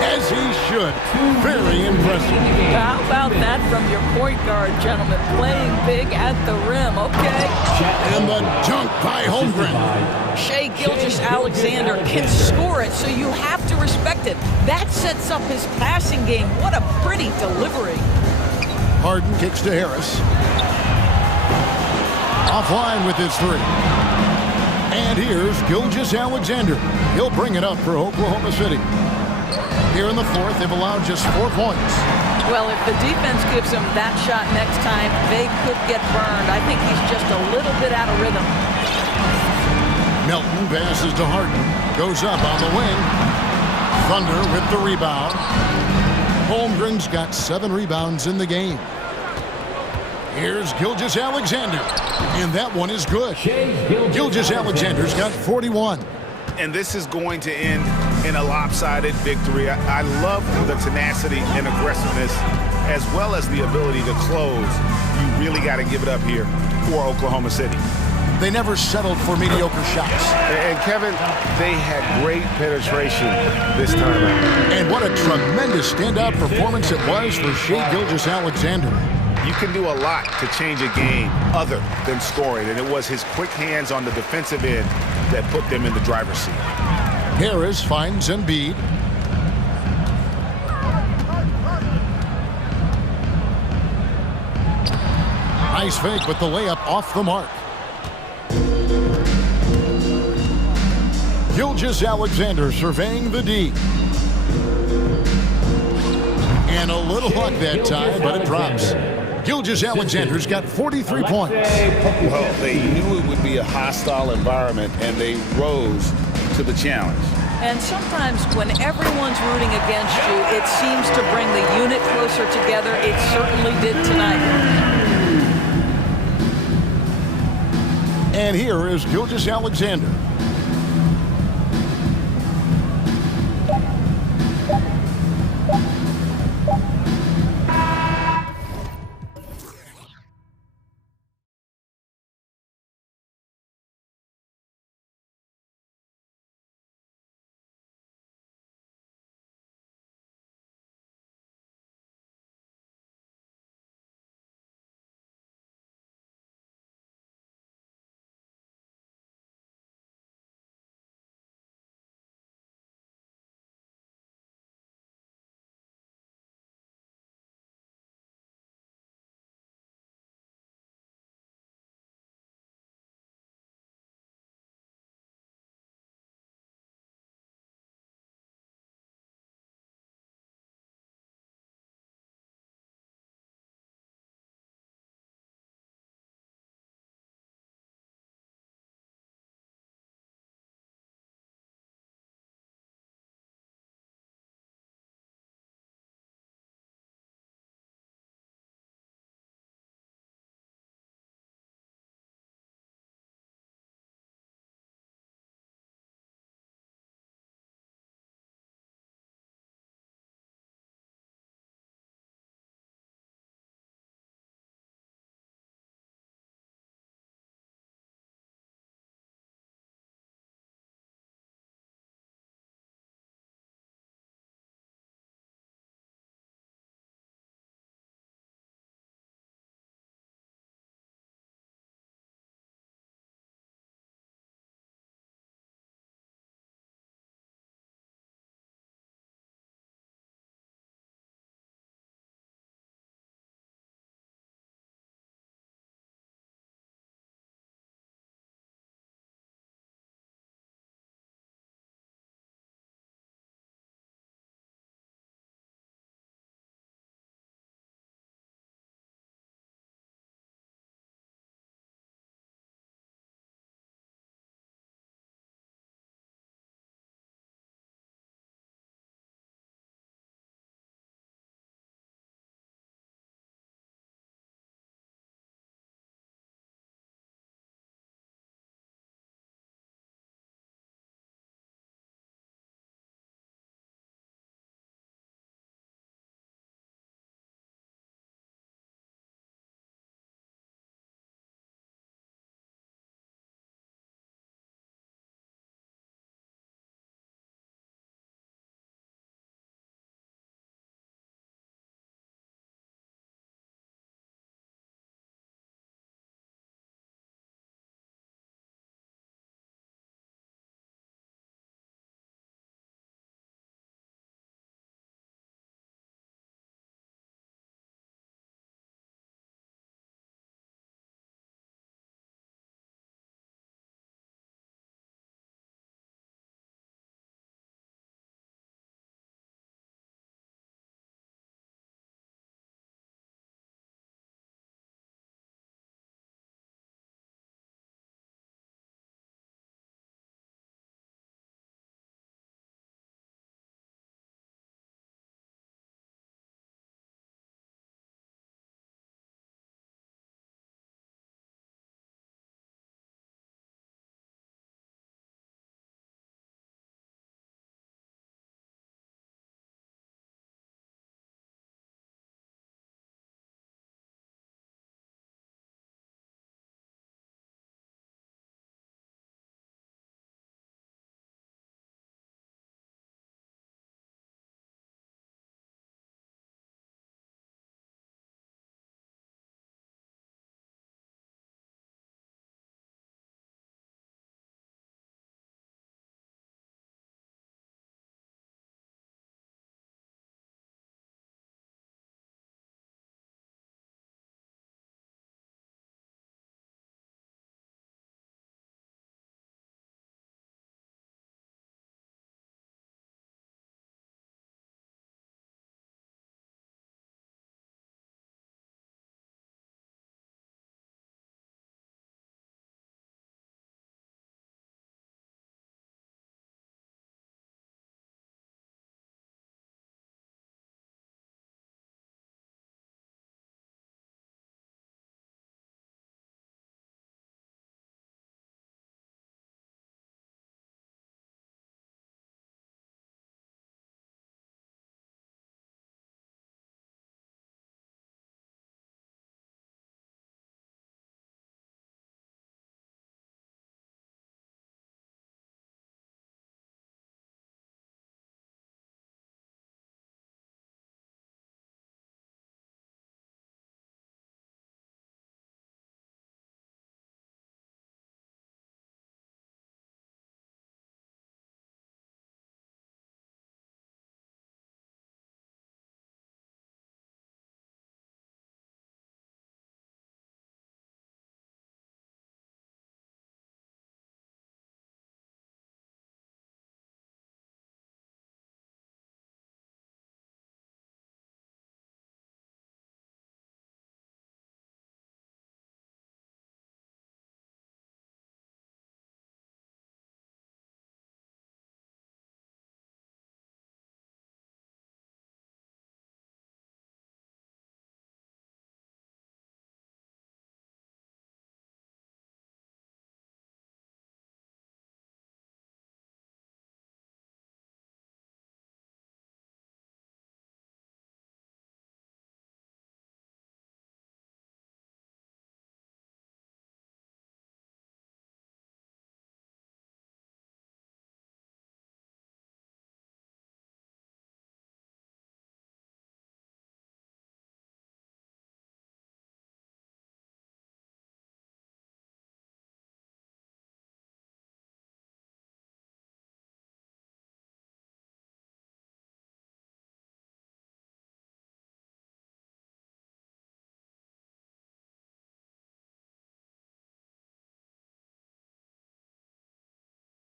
As he should. Very impressive. How about that from your point guard, gentlemen? Playing big at the rim, okay? And the dunk by Holmgren. Shai Gilgeous-Alexander can score it, so you have to respect it. That sets up his passing game. What a pretty delivery. Harden kicks to Harris. Offline with his three. And here's Gilgeous-Alexander. He'll bring it up for Oklahoma City. Here in the fourth, they've allowed just 4 points. Well, if the defense gives him that shot next time, they could get burned. I think he's just a little bit out of rhythm. Melton passes to Harden. Goes up on the wing. Thunder with the rebound. Holmgren's got 7 rebounds in the game. Here's Gilgeous-Alexander. And that one is good. Gilgeous-Alexander's got 41. And this is going to end in a lopsided victory. I love the tenacity and aggressiveness, as well as the ability to close. You really got to give it up here for Oklahoma City. They never settled for mediocre shots. And Kevin, they had great penetration this time out. And what a tremendous standout performance it was for Shai Gilgeous-Alexander. You can do a lot to change a game other than scoring, and it was his quick hands on the defensive end that put them in the driver's seat. Harris finds Embiid. Nice fake, but the layup off the mark. Gilgeous-Alexander surveying the D. And a little luck that time, but it drops. Gilgeous-Alexander's got 43 points. Well, they knew it would be a hostile environment, and they rose to the challenge. And sometimes when everyone's rooting against you, it seems to bring the unit closer together. It certainly did tonight. And here is Gilgeous-Alexander.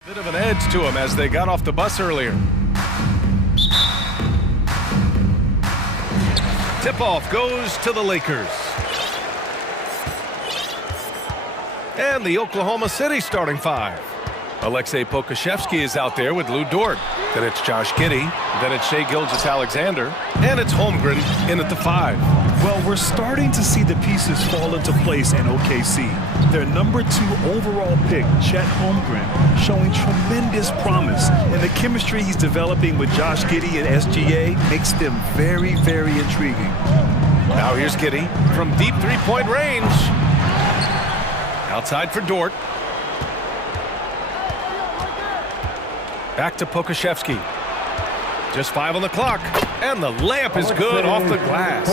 Bit of an edge to him as they got off the bus earlier. Tip-off goes to the Lakers. And the Oklahoma City starting five. Alexei Pokusevski is out there with Lou Dort. Then it's Josh Giddey. Then it's Shai Gilgeous-Alexander. And it's Holmgren in at the five. Well, we're starting to see the pieces fall into place in OKC. Their number 2 overall pick, Chet Holmgren, showing tremendous promise. And the chemistry he's developing with Josh Giddey and SGA makes them very, very intriguing. Now here's Giddey from deep three-point range. Outside for Dort. Back to Pokusevski. Just 5 on the clock. And the layup is good off the glass.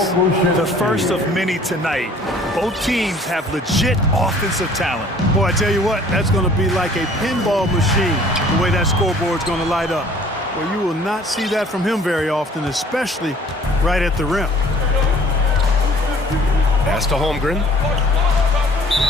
The first of many tonight. Both teams have legit offensive talent. Boy, I tell you what, that's going to be like a pinball machine, the way that scoreboard's going to light up. Well, you will not see that from him very often, especially right at the rim. Pass to Holmgren.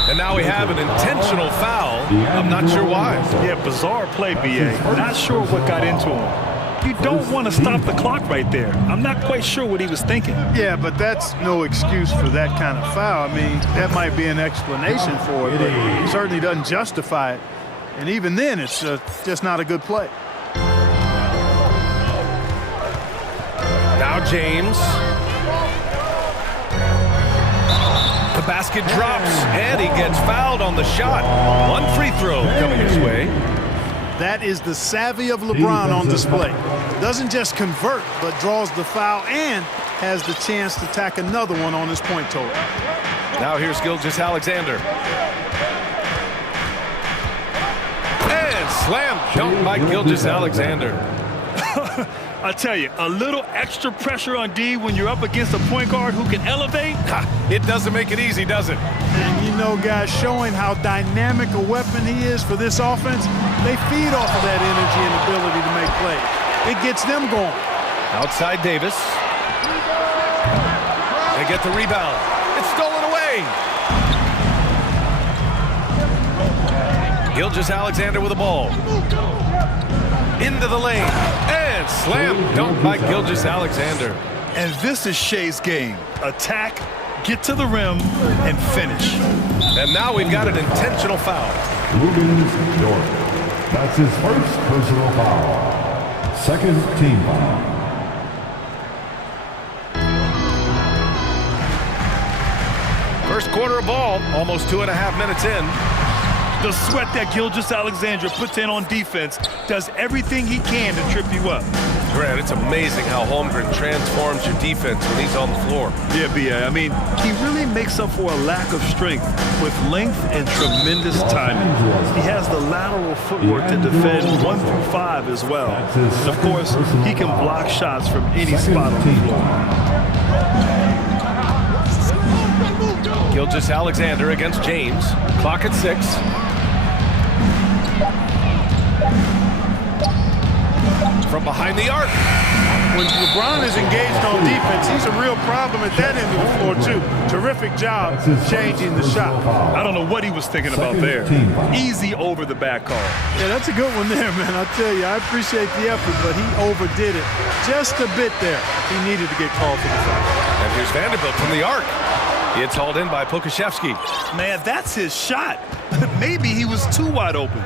And now we have an intentional foul. I'm not sure why. Yeah, bizarre play, B.A. Not sure what got into him. You don't want to stop the clock right there. I'm not quite sure what he was thinking. Yeah, but that's no excuse for that kind of foul. I mean, that might be an explanation for it, but it certainly doesn't justify it. And even then, it's just not a good play. Now James. The basket drops, and he gets fouled on the shot. One free throw coming his way. That is the savvy of LeBron on display. Doesn't just convert, but draws the foul and has the chance to tack another one on his point total. Now here's Gilgeous-Alexander. And slam dunk by Gilgeous-Alexander. I tell you, a little extra pressure on D when you're up against a point guard who can elevate. It doesn't make it easy, does it? And you know, guys, showing how dynamic a weapon he is for this offense, they feed off of that energy and ability to make plays. It gets them going. Outside Davis. They get the rebound. It's stolen away. Gilgeous-Alexander with the ball. Into the lane. And slam dunk by Gilgeous-Alexander. And this is Shai's game. Attack, get to the rim, and finish. And now we've got an intentional foul. Dort. That's his first personal foul. Second team foul. First quarter of ball, almost 2.5 minutes in. The sweat that Gilgeous-Alexander puts in on defense does everything he can to trip you up. Grant, it's amazing how Holmgren transforms your defense when he's on the floor. Yeah, B.A. I mean, he really makes up for a lack of strength with length and tremendous timing. He has the lateral footwork to defend 1 through 5 as well. And of course, he can block shots from any spot on the floor. Gilgeous-Alexander against James. Clock at 6. From behind the arc. When LeBron is engaged on defense, he's a real problem at that end of the floor, too. Terrific job changing the shot. I don't know what he was thinking about there. Easy over the back call. Yeah, that's a good one there, man. I'll tell you, I appreciate the effort, but he overdid it just a bit there. He needed to get called for the foul. And here's Vanderbilt from the arc. It's hauled in by Pokusevski. Man, that's his shot. Maybe he was too wide open.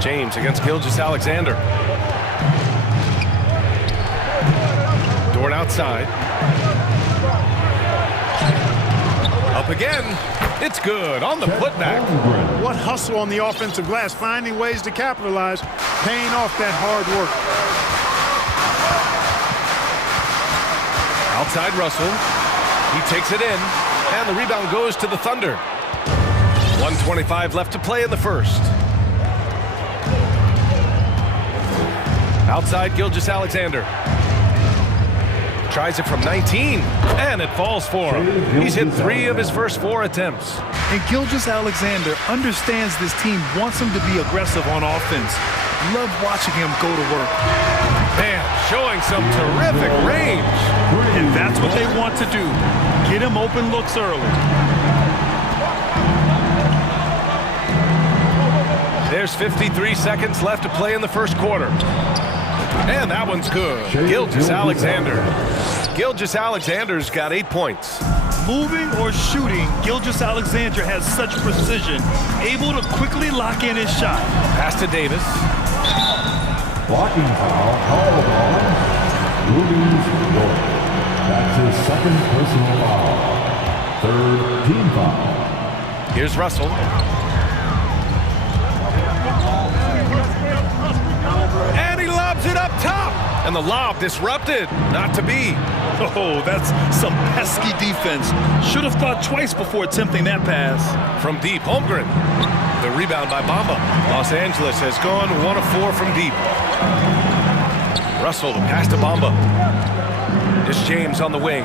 James against Gilgeous-Alexander. Dort outside. Up again. It's good on the putback. What hustle on the offensive glass, finding ways to capitalize, paying off that hard work. Outside Russell. He takes it in, and the rebound goes to the Thunder. 1:25 left to play in the first. Outside Gilgeous-Alexander. Tries it from 19, and it falls for him. He's hit 3 of his first 4 attempts. And Gilgeous-Alexander understands this team wants him to be aggressive on offense. Love watching him go to work. Man, showing some terrific range. And that's what they want to do. Get him open looks early. There's 53 seconds left to play in the first quarter. And that one's good. Gilgeous-Alexander. Gilgeous-Alexander's got 8 points. Moving or shooting, Gilgeous-Alexander has such precision, able to quickly lock in his shot. Pass to Davis. Blocking foul called on Rudy's. That's his second personal foul. Third team foul. Here's Russell. And he lobs it up top. And the lob disrupted. Not to be. Oh, that's some pesky defense. Should have thought twice before attempting that pass. From deep, Holmgren. The rebound by Bamba. Los Angeles has gone 1 of 4 from deep. Russell, the pass to Bamba. It's James on the wing.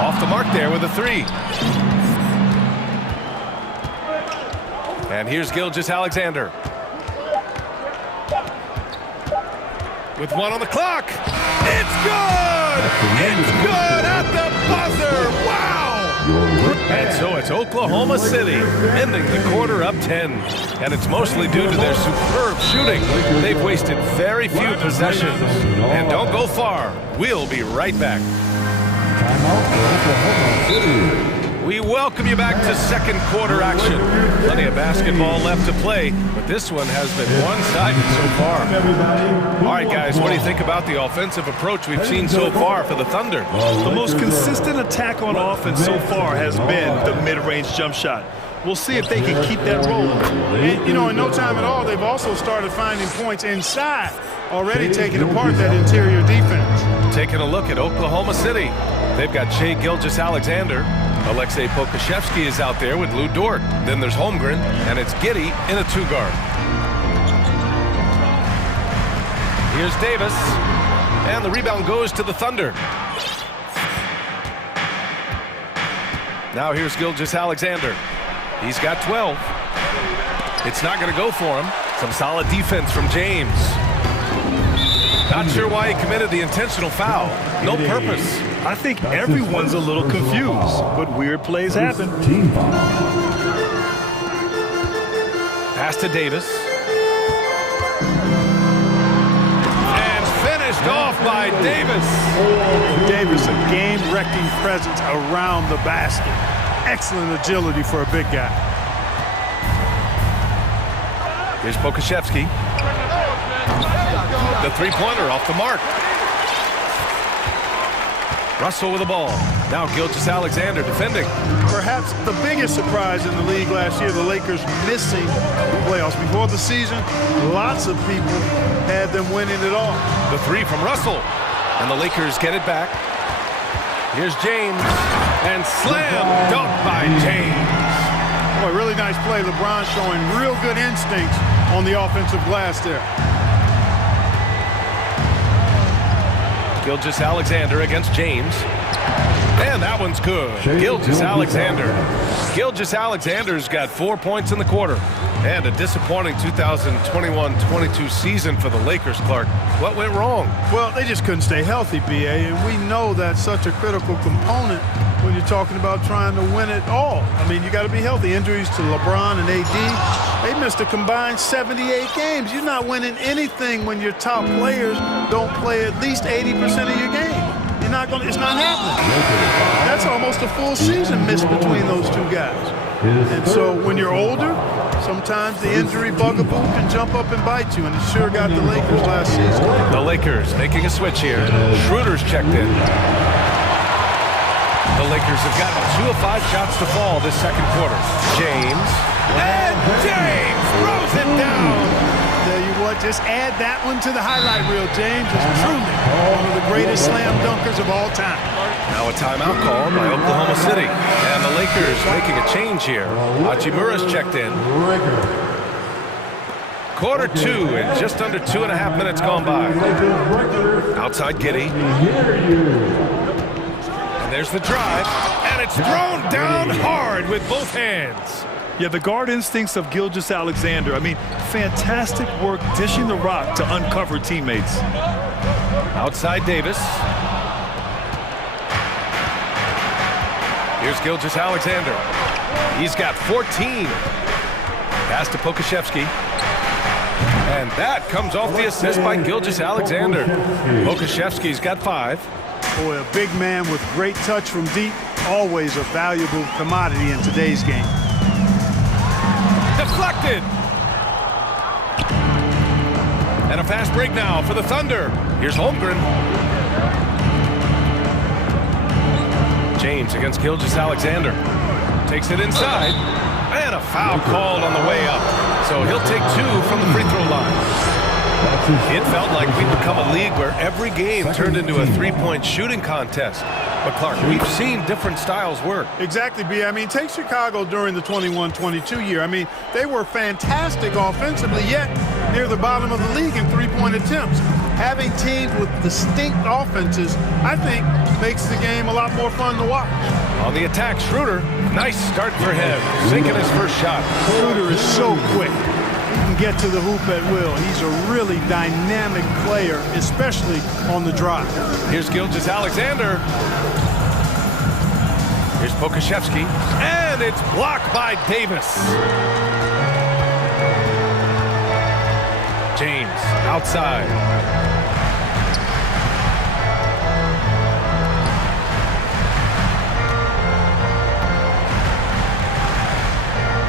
Off the mark there with a 3. And here's Gilgeous-Alexander. With 1 on the clock. It's good! It's good at the buzzer! Wow! And so it's Oklahoma City ending the quarter up 10. And it's mostly due to their superb shooting. They've wasted very few possessions. And don't go far. We'll be right back. Timeout for Oklahoma City. We welcome you back to second quarter action. Plenty of basketball left to play, but this one has been one-sided so far. All right, guys, what do you think about the offensive approach we've seen so far for the Thunder? The most consistent attack on offense so far has been the mid-range jump shot. We'll see if they can keep that rolling. And, you know, in no time at all, they've also started finding points inside, already taking apart that interior defense. Taking a look at Oklahoma City. They've got Shai Gilgeous-Alexander. Alexei Pokusevski is out there with Lou Dort. Then there's Holmgren, and it's Giddey in a 2-guard. Here's Davis, and the rebound goes to the Thunder. Now here's Gilgeous-Alexander. He's got 12. It's not going to go for him. Some solid defense from James. Not sure why he committed the intentional foul. No purpose. I think everyone's a little confused, but weird plays happen. Pass to Davis. And finished off by Davis. Davis, a game-wrecking presence around the basket. Excellent agility for a big guy. Here's Pokusevski. The three-pointer off the mark. Russell with the ball. Now Gilgeous-Alexander defending. Perhaps the biggest surprise in the league last year, the Lakers missing the playoffs. Before the season, lots of people had them winning it all. The 3 from Russell. And the Lakers get it back. Here's James. And slam dunk by James. Boy, really nice play. LeBron showing real good instincts on the offensive glass there. Gilgeous-Alexander against James. And that one's good. Gilgeous-Alexander. Gilgeous-Alexander's got 4 points in the quarter. And a disappointing 2021-22 season for the Lakers, Clark. What went wrong? Well, they just couldn't stay healthy, BA, and we know that's such a critical component when you're talking about trying to win it all. I mean, you got to be healthy. Injuries to LeBron and AD, they missed a combined 78 games. You're not winning anything when your top players don't play at least 80% of your game. You're not going to, it's not happening. That's almost a full season missed between those two guys. And so when you're older, sometimes the injury bugaboo can jump up and bite you, and it sure got the Lakers last season. The Lakers making a switch here. Schroeder's checked in. The Lakers have gotten 2 of 5 shots to fall this second quarter. James. And James throws it down. Tell you what, just add that one to the highlight reel. James is truly one of the greatest slam dunkers of all time. Now a timeout called by Oklahoma City. And the Lakers making a change here. Hachimura's checked in. Quarter 2 and just under 2.5 minutes gone by. Outside Giddey. And there's the drive. And it's thrown down hard with both hands. Yeah, the guard instincts of Gilgeous-Alexander. I mean, fantastic work dishing the rock to uncover teammates. Outside Davis. Here's Gilgeous-Alexander. He's got 14. Pass to Pokashevsky. And that comes off the assist by Gilgeous-Alexander. Pokashevsky's got 5. Boy, a big man with great touch from deep, always a valuable commodity in today's game. Deflected! And a fast break now for the Thunder. Here's Holmgren. James against Gilgeous-Alexander. Takes it inside. And a foul called on the way up. So he'll take 2 from the free throw line. It felt like we'd become a league where every game turned into a three-point shooting contest. But Clark, we've seen different styles work. Exactly, B. I mean, take Chicago during the 21-22 year. I mean, they were fantastic offensively, yet near the bottom of the league in three-point attempts. Having teams with distinct offenses, I think, makes the game a lot more fun to watch. On the attack, Schroeder. Nice start for him. Sinking his first shot. Schroeder is so quick. He can get to the hoop at will. He's a really dynamic player, especially on the drive. Here's Gilgeous-Alexander. Here's Pokashevsky. And it's blocked by Davis. James outside.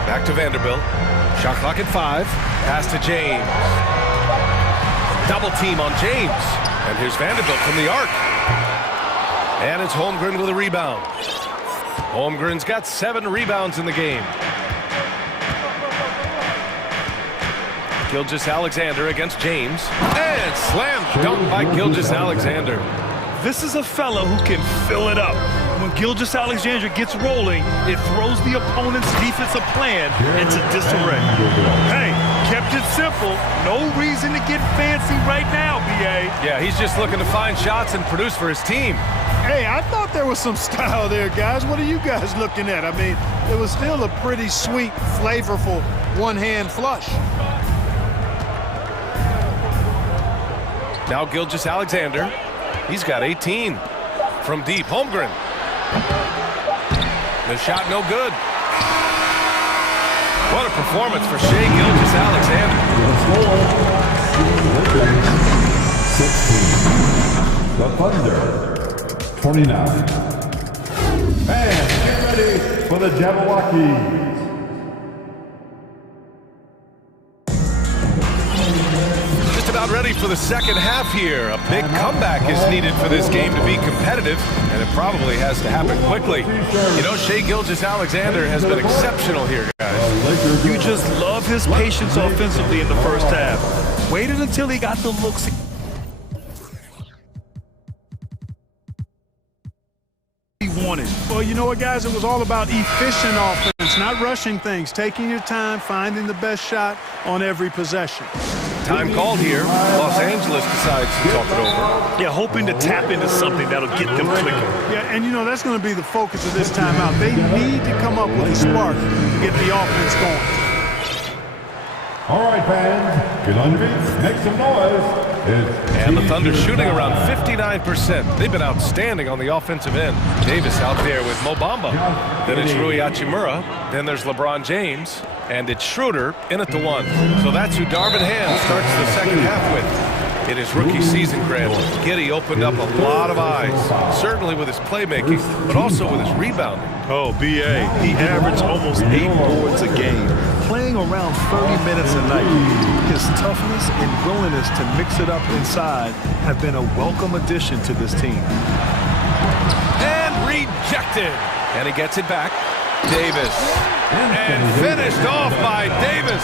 Back to Vanderbilt. Shot clock at 5. Pass to James. Double team on James. And here's Vanderbilt from the arc. And it's Holmgren with a rebound. Holmgren's got 7 rebounds in the game. Gilgeous-Alexander against James. And slam dunk by Gilgeous-Alexander. This is a fella who can fill it up. When Gilgeous-Alexander gets rolling, it throws the opponent's defensive plan into disarray. Hey, kept it simple. No reason to get fancy right now, B.A. Yeah, he's just looking to find shots and produce for his team. Hey, I thought there was some style there, guys. What are you guys looking at? I mean, it was still a pretty sweet, flavorful one-hand flush. Now Gilgeous-Alexander. He's got 18. From deep, Holmgren. The shot no good. What a performance for Shai Gilgeous-Alexander. 16. The Thunder, 29. And get ready for the Jabberwockies. Just about ready for the second half here. A big comeback is needed for this game to be competitive, and it probably has to happen quickly. You know, Shai Gilgeous-Alexander has been exceptional here, guys. You just love his patience offensively in the first half. Waited until he got the looks he wanted. Well, you know what, guys? It was all about efficient offense, not rushing things, taking your time, finding the best shot on every possession. Time called here. Los Angeles decides to talk it over. Yeah, hoping to tap into something that'll get them clicking. Yeah, and you know, that's going to be the focus of this timeout. They need to come up with a spark to get the offense going. All right, fans, get on your feet, make some noise. And the Thunder shooting around 59%. They've been outstanding on the offensive end. Davis out there with Mo Bamba. Then it's Rui Hachimura. Then there's LeBron James. And it's Schroeder in at the 1. So that's who Darvin Ham starts the second half with. In his rookie season, Grant, Giddey opened up a lot of eyes, certainly with his playmaking, but also with his rebounding. Oh, B.A., he averaged almost 8 boards a game, playing around 30 minutes a night. His toughness and willingness to mix it up inside have been a welcome addition to this team. And rejected. And he gets it back. Davis. And finished off by Davis.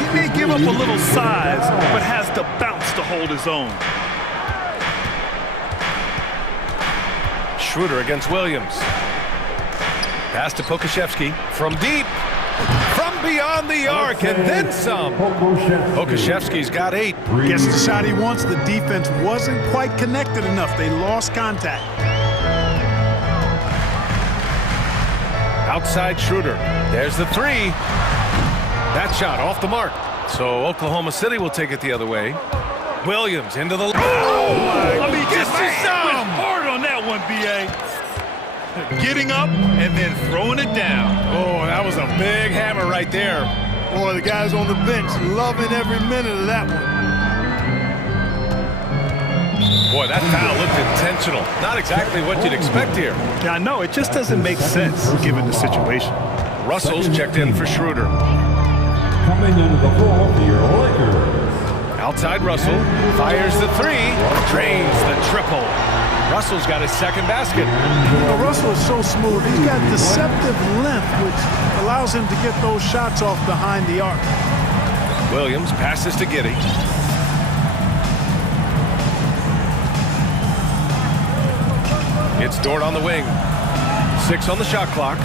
He may give up a little size, but has the bounce to hold his own. Schroeder against Williams. Pass to Pokashevsky from deep. From beyond the arc, and then some. Pokashevsky's got 8. Gets the shot he wants. The defense wasn't quite connected enough. They lost contact. Outside Schroeder. There's the 3. That shot off the mark. So Oklahoma City will take it the other way. Williams into the... Oh, I mean, just hard on that one, B.A. Getting up and then throwing it down. Oh, that was a big hammer right there. Boy, the guys on the bench loving every minute of that one. Boy, that foul looked intentional. Not exactly what you'd expect here. Yeah, I know. It just doesn't make sense given the situation. Russell's checked in for Schroeder. Coming into the floor for your Lakers. Outside Russell, fires the three, drains the triple. Russell's got his second basket. Well, Russell is so smooth. He's got deceptive length, which allows him to get those shots off behind the arc. Williams passes to Giddey. It's Dort on the wing. 6 on the shot clock.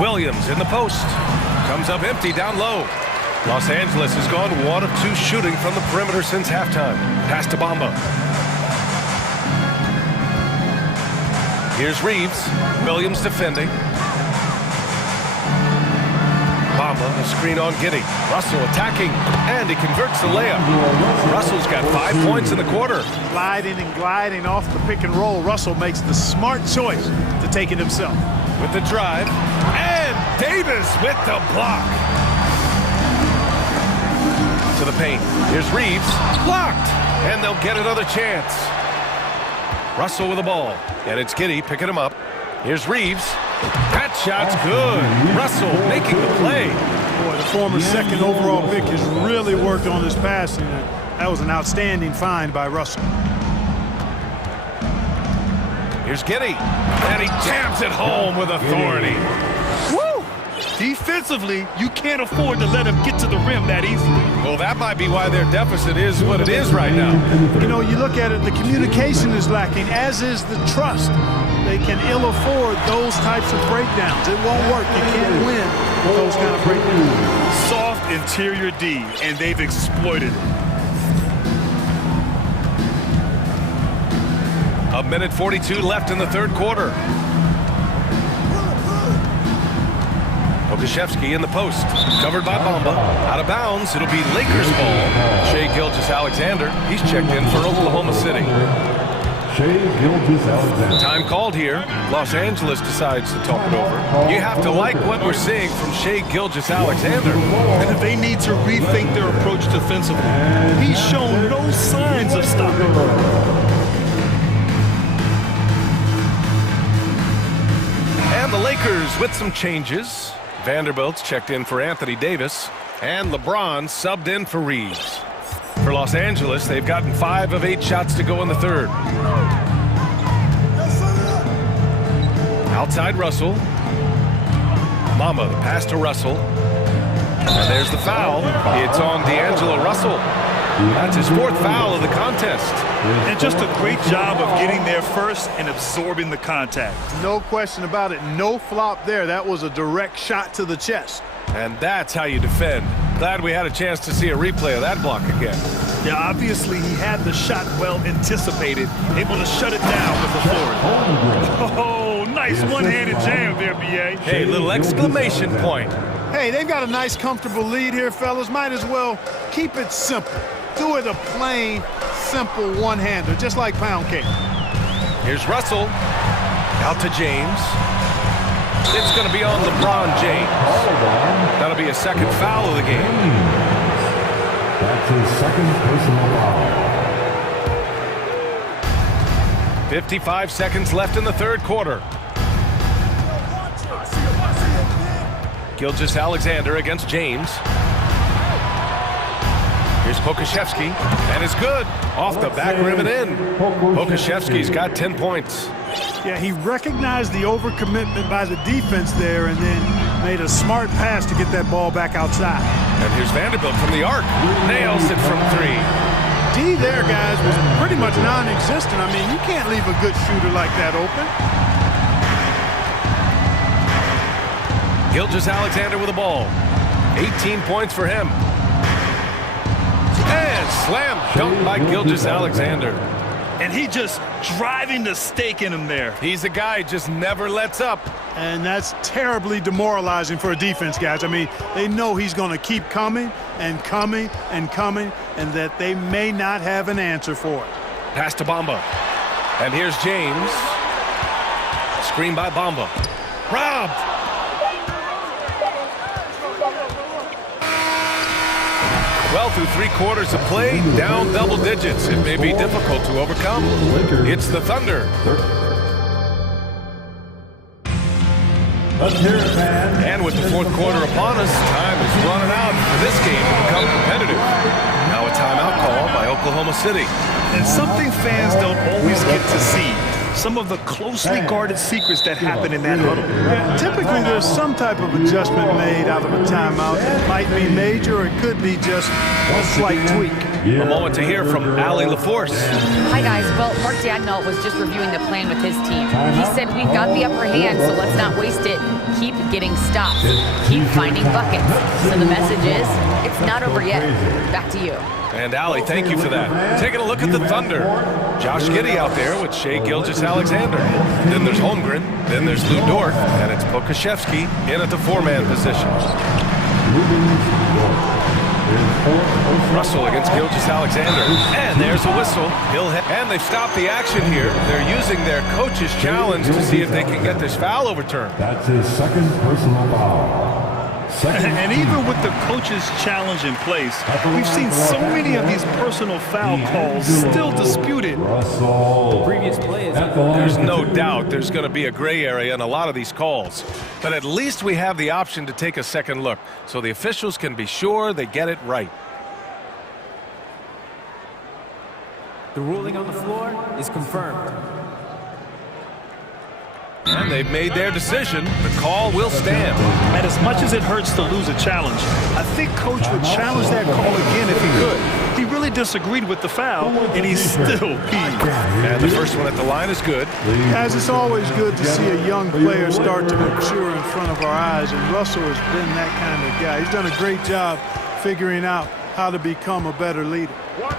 Williams in the post. Comes up empty down low. Los Angeles has gone 1 of 2 shooting from the perimeter since halftime. Pass to Bamba. Here's Reeves. Williams defending. Bamba, a screen on Giddey. Russell attacking, and he converts the layup. Russell's got 5 points in the quarter. Gliding and gliding off the pick and roll. Russell makes the smart choice to take it himself. With the drive, and Davis with the block. To the paint. Here's Reeves. Blocked, and they'll get another chance. Russell with the ball, and it's Giddey picking him up. Here's Reeves. That shot's good. Russell making the play. Boy, the former second overall pick has really worked on his passing. That was an outstanding find by Russell. Here's Giddey, and he jams it home with authority. Woo! Defensively, you can't afford to let him get to the rim that easily. Well, that might be why their deficit is what it is right now. You know, you look at it, the communication is lacking, as is the trust. They can ill afford those types of breakdowns. It won't work. You can't win with those kind of breakdowns. Soft interior D, and they've exploited it. A minute 42 left in the third quarter. Okashevsky in the post. Covered by Bamba. Out of bounds. It'll be Lakers ball. Shai Gilgeous-Alexander. He's checked in for Oklahoma City. Shai Gilgeous-Alexander. Time called here. Los Angeles decides to talk it over. You have to like what we're seeing from Shai Gilgeous-Alexander. And if they need to rethink their approach defensively, he's shown no signs of stopping. And the Lakers with some changes. Vanderbilt's checked in for Anthony Davis. And LeBron subbed in for Reeves. For Los Angeles, they've gotten 5 of 8 shots to go in the third. Outside Russell. Mama, the pass to Russell. And there's the foul. It's on D'Angelo Russell. That's his 4th foul of the contest. And just a great job of getting there first and absorbing the contact. No question about it. No flop there. That was a direct shot to the chest. And that's how you defend. Glad we had a chance to see a replay of that block again. Yeah, obviously he had the shot well anticipated, able to shut it down with the forward. Oh, nice one-handed jam there, B.A. Hey, little exclamation point. Hey, they've got a nice, comfortable lead here, fellas. Might as well keep it simple. Do it a plain, simple one-hander, just like pound cake. Here's Russell. Out to James. It's going to be on LeBron James. That'll be a second foul of the game. That's his second personal foul. 55 seconds left in the third quarter. Gilgeous-Alexander against James. Here's Pokashevsky, and it's good. Off the back rim and in. Pokashevsky's got 10 points. Yeah, he recognized the overcommitment by the defense there and then made a smart pass to get that ball back outside. And here's Vanderbilt from the arc. Nails it from 3. D there, guys, was pretty much non-existent. I mean, you can't leave a good shooter like that open. Gilgeous-Alexander with the ball. 18 points for him. And slam dunk by Gilgeous-Alexander. And he just driving the stake in him there. He's a guy who just never lets up. And that's terribly demoralizing for a defense, guys. I mean, they know he's going to keep coming and coming and coming, and that they may not have an answer for it. Pass to Bamba. And here's James. Screen by Bamba. Robbed. Well, through 3 quarters of play, down double digits. It may be difficult to overcome. It's the Thunder. And with the 4th quarter upon us, time is running out for this game to become competitive. Now a timeout call by Oklahoma City. And something fans don't always get to see. Some of the closely guarded secrets that happen in that huddle. Yeah, typically there's some type of adjustment made out of a timeout. It might be major or it could be just a slight tweak. A moment to hear from Allie LaForce. Hi, guys. Well, Mark Dagnall was just reviewing the plan with his team. He said, we've got the upper hand, so let's not waste it. Keep getting stops. Keep finding buckets. So the message is, it's not over yet. Back to you. And Allie, thank you for that. Taking a look at the Thunder. Josh Giddey out there with Shai Gilgeous-Alexander. Then there's Holmgren. Then there's Lou Dort. And it's Pokusevski in at the 4-man position. Russell against Gilgeous-Alexander. And there's a whistle. And they've stopped the action here. They're using their coach's challenge to see if they can get this foul overturned. That's his 2nd personal foul. And even with the coach's challenge in place, we've seen so many of these personal foul calls still disputed. There's no doubt there's going to be a gray area in a lot of these calls. But at least we have the option to take a second look, so the officials can be sure they get it right. The ruling on the floor is confirmed. And they've made their decision. The call will stand. And as much as it hurts to lose a challenge, I think Coach would challenge that call again if he could. He really disagreed with the foul, and he's still peeved. And the first one at the line is good. Guys, it's always good to see a young player start to mature in front of our eyes, and Russell has been that kind of guy. He's done a great job figuring out how to become a better leader,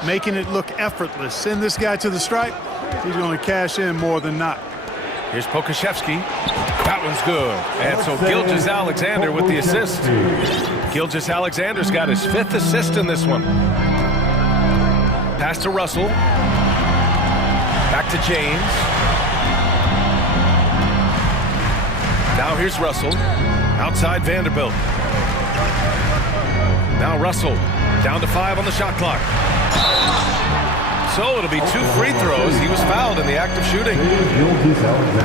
making it look effortless. Send this guy to the stripe, he's going to cash in more than not. Here's Pokusevski. That one's good. And so Gilgeous-Alexander with the assist. Gilgeous-Alexander's got his 5th assist in this one. Pass to Russell. Back to James. Now here's Russell. Outside Vanderbilt. Now Russell. Down to 5 on the shot clock. So it'll be 2 free throws. He was fouled in the act of shooting.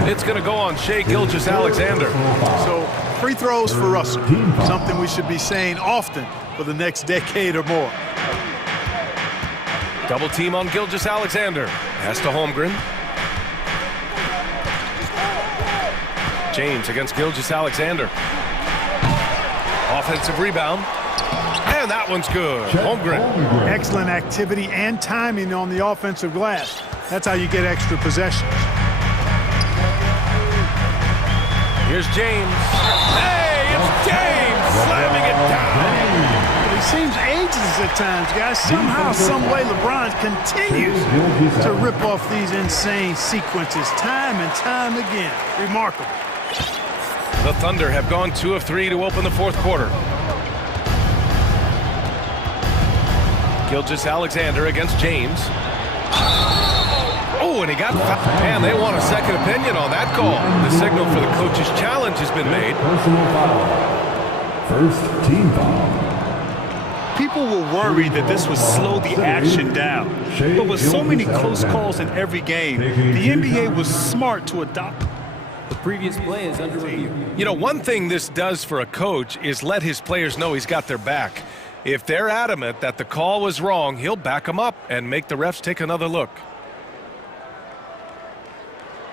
It's going to go on Shai Gilgeous-Alexander. So free throws for Russell. Something we should be saying often for the next decade or more. Double team on Gilgeous-Alexander. Pass to Holmgren. James against Gilgeous-Alexander. Offensive rebound. And that one's good. Holmgren. Excellent activity and timing on the offensive glass. That's how you get extra possessions. Here's James. Hey, it's James slamming it down. He seems ageless at times, guys. Somehow, some way, LeBron continues to rip off these insane sequences time and time again. Remarkable. The Thunder have gone 2 of 3 to open the 4th quarter. Gilgeous-Alexander against James. Oh, and he got fouled. And they want a second opinion on that call. The signal for the coach's challenge has been made. Personal foul. First team foul. People were worried that this would slow the action down. But with so many close calls in every game, the NBA was smart to adopt. The previous play is under review. You know, one thing this does for a coach is let his players know he's got their back. If they're adamant that the call was wrong, he'll back them up and make the refs take another look.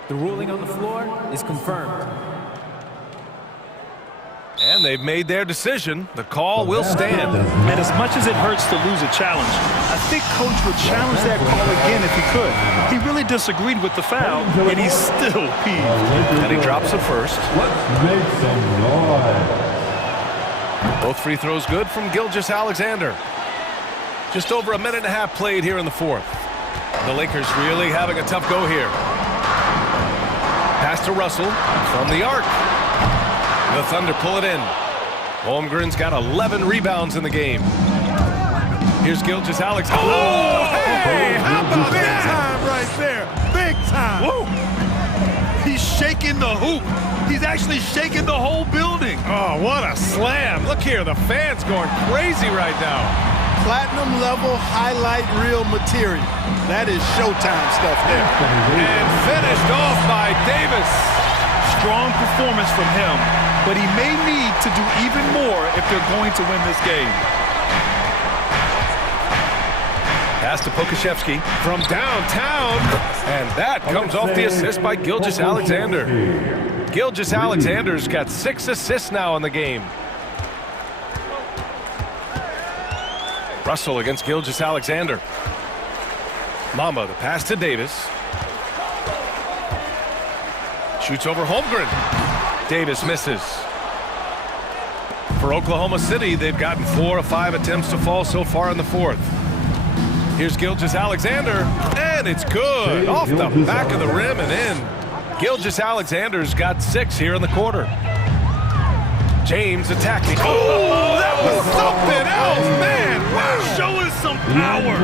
The ruling on the floor is confirmed. And they've made their decision. The call will stand. And as much as it hurts to lose a challenge, I think Coach would challenge that call again if he could. He really disagreed with the foul, and he's still peeved. And he drops it first. Let's make some noise. Both free throws good from Gilgeous-Alexander. Just over a minute and a half played here in the 4th. The Lakers really having a tough go here. Pass to Russell from the arc. The Thunder pull it in. Holmgren's got 11 rebounds in the game. Here's Gilgeous-Alexander. Oh, hey, how about Big that? time right there. Big time. Whoa. He's shaking the hoop. He's actually shaking the whole building. Oh, what a slam. Look here, the fans going crazy right now. platinum level highlight reel material. That is Showtime stuff there. And finished off by Davis. Strong performance from him, but he may need to do even more if they're going to win this game. Pass to Pokashevsky from downtown, and that comes off the assist by Gilgeous-Alexander. Gilgeous-Alexander's got 6 assists now in the game. Russell against Gilgeous-Alexander. Mamba, the pass to Davis. Shoots over Holmgren. Davis misses. For Oklahoma City, they've gotten 4 of 5 attempts to fall so far in the fourth. Here's Gilgeous-Alexander, and it's good. Off the back of the rim and in. Gilgeous-Alexander's got 6 here in the quarter. James attacking. Oh, that was something else, man. Wow, show us some power.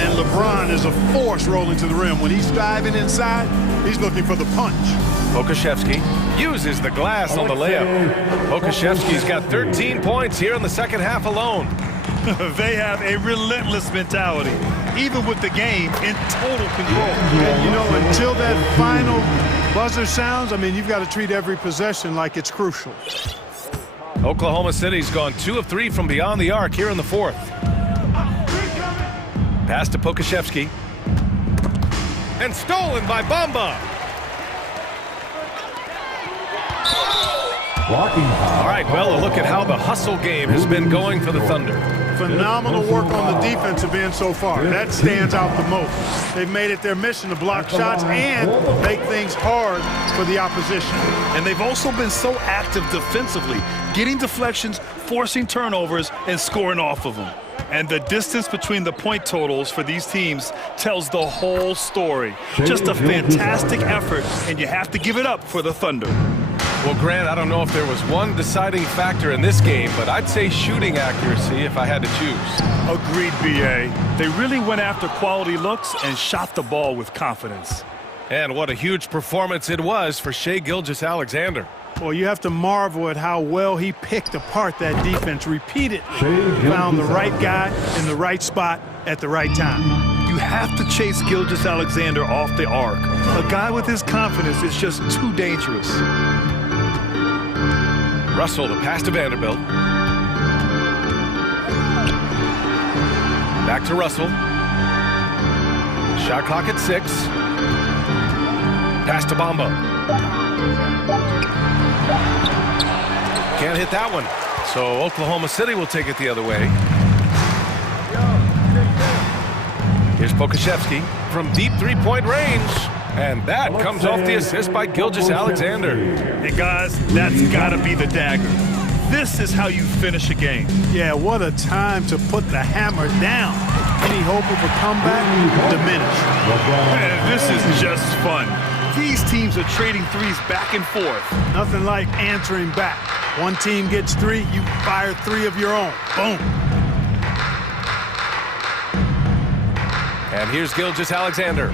And LeBron is a force rolling to the rim. When he's driving inside, he's looking for the punch. Pokashevsky uses the glass on the layup. Pokashevsky's got 13 points here in the second half alone. They have a relentless mentality, even with the game in total control. And, you know, until that final buzzer sounds, I mean, you've got to treat every possession like it's crucial. Oklahoma City's gone 2 of 3 from beyond the arc here in the fourth. Pass to Pokashevsky. And stolen by Bamba. All right, well, a look at how the hustle game has been going for the Thunder. Phenomenal work on the defensive end so far. That stands out the most. They've made it their mission to block shots and make things hard for the opposition. And they've also been so active defensively, getting deflections, forcing turnovers, and scoring off of them. And the distance between the point totals for these teams tells the whole story. Just a fantastic effort, and you have to give it up for the Thunder. Well, Grant, I don't know if there was one deciding factor in this game, but I'd say shooting accuracy if I had to choose. Agreed, B.A. They really went after quality looks and shot the ball with confidence. And what a huge performance it was for Shai Gilgeous-Alexander. Well, you have to marvel at how well he picked apart that defense repeatedly. Found the right guy in the right spot at the right time. You have to chase Gilgeous-Alexander off the arc. A guy with his confidence is just too dangerous. Russell, the pass to Vanderbilt. Back to Russell. Shot clock at 6. Pass to Bamba. Can't hit that one. So Oklahoma City will take it the other way. Here's Pokashevsky from deep three-point range. And that comes off the assist by Gilgeous-Alexander. And guys, that's gotta be the dagger. This is how you finish a game. Yeah, what a time to put the hammer down. Any hope of a comeback diminished. Man, this is just fun. These teams are trading threes back and forth. Nothing like answering back. One team gets 3, you fire 3 of your own. Boom. And here's Gilgeous-Alexander.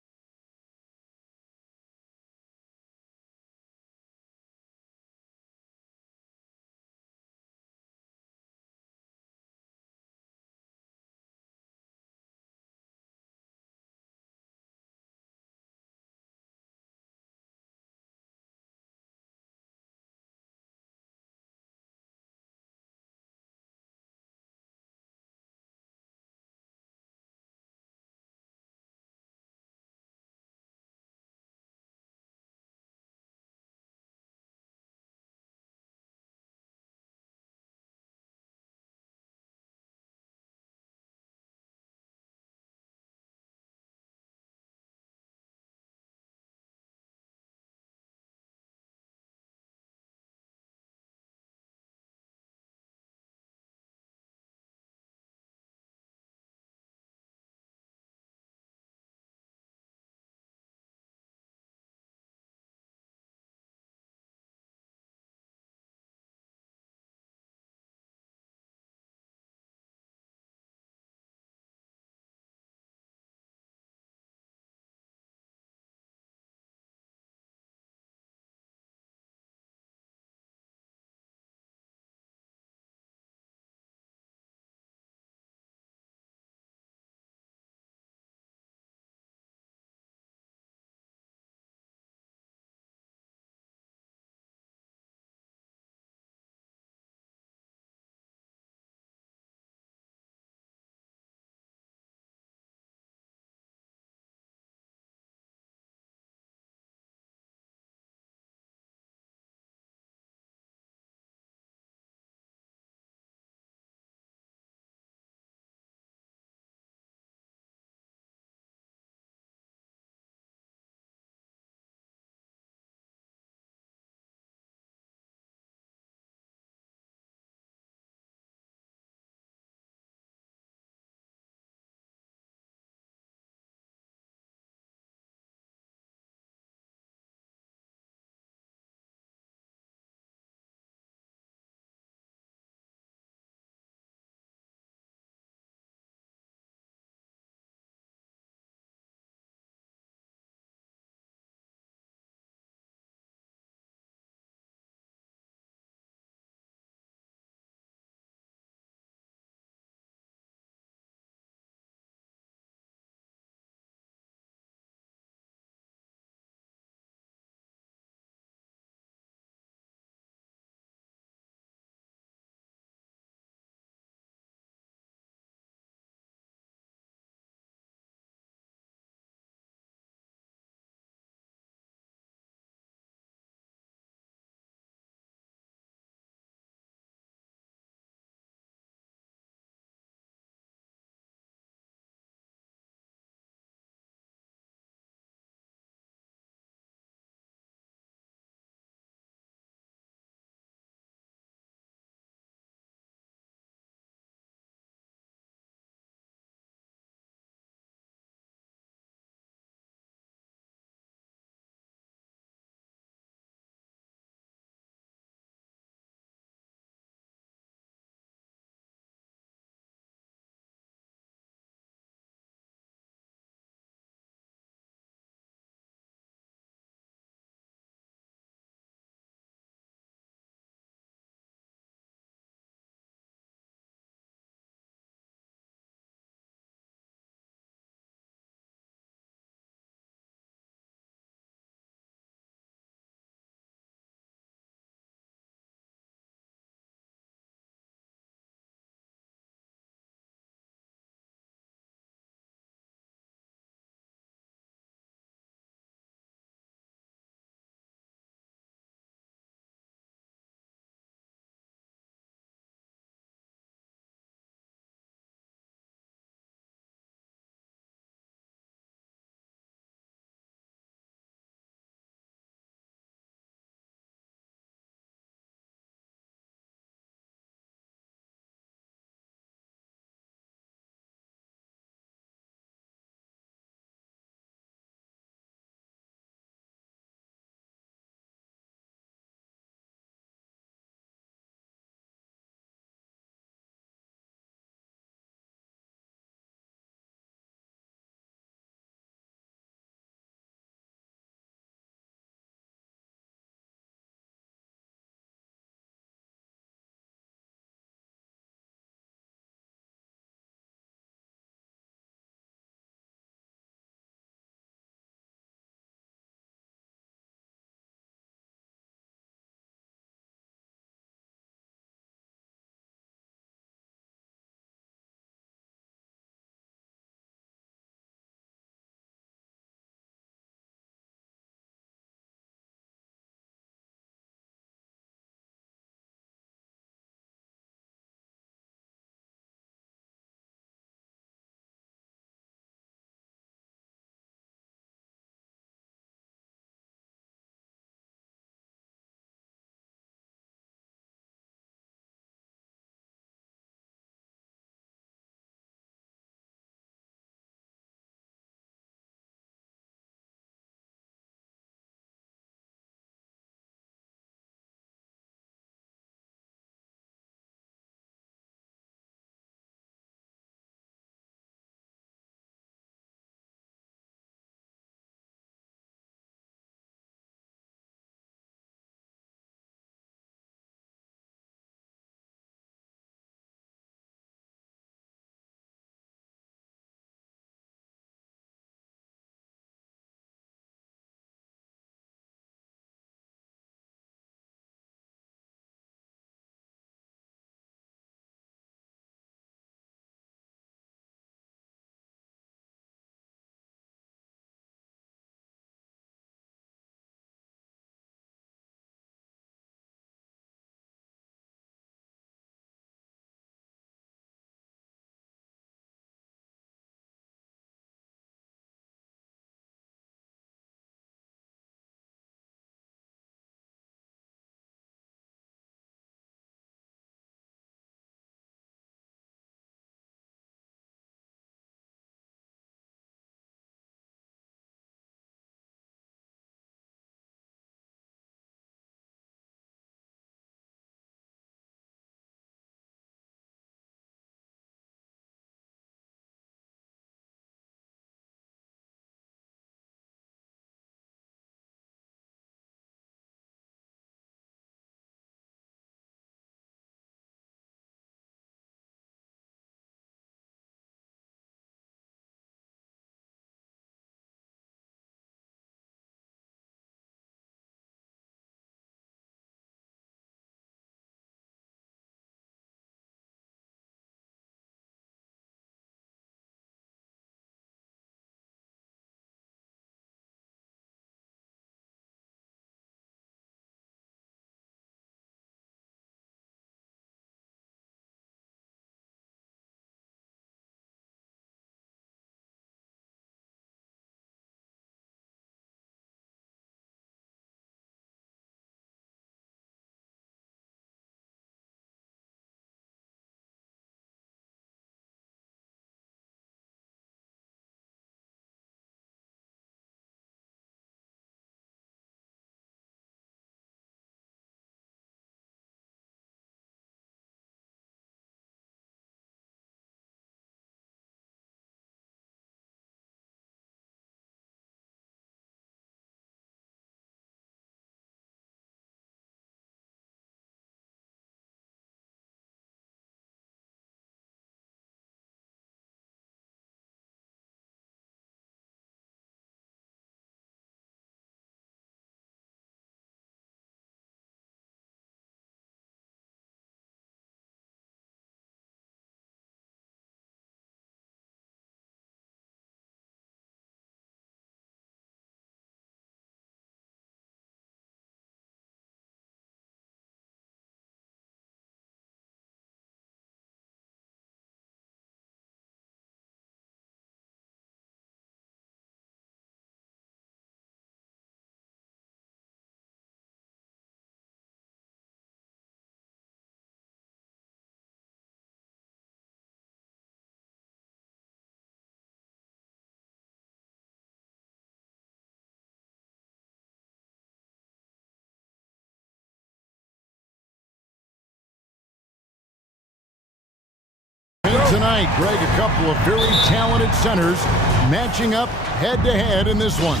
right, Greg, a couple of very talented centers matching up head-to-head in this one.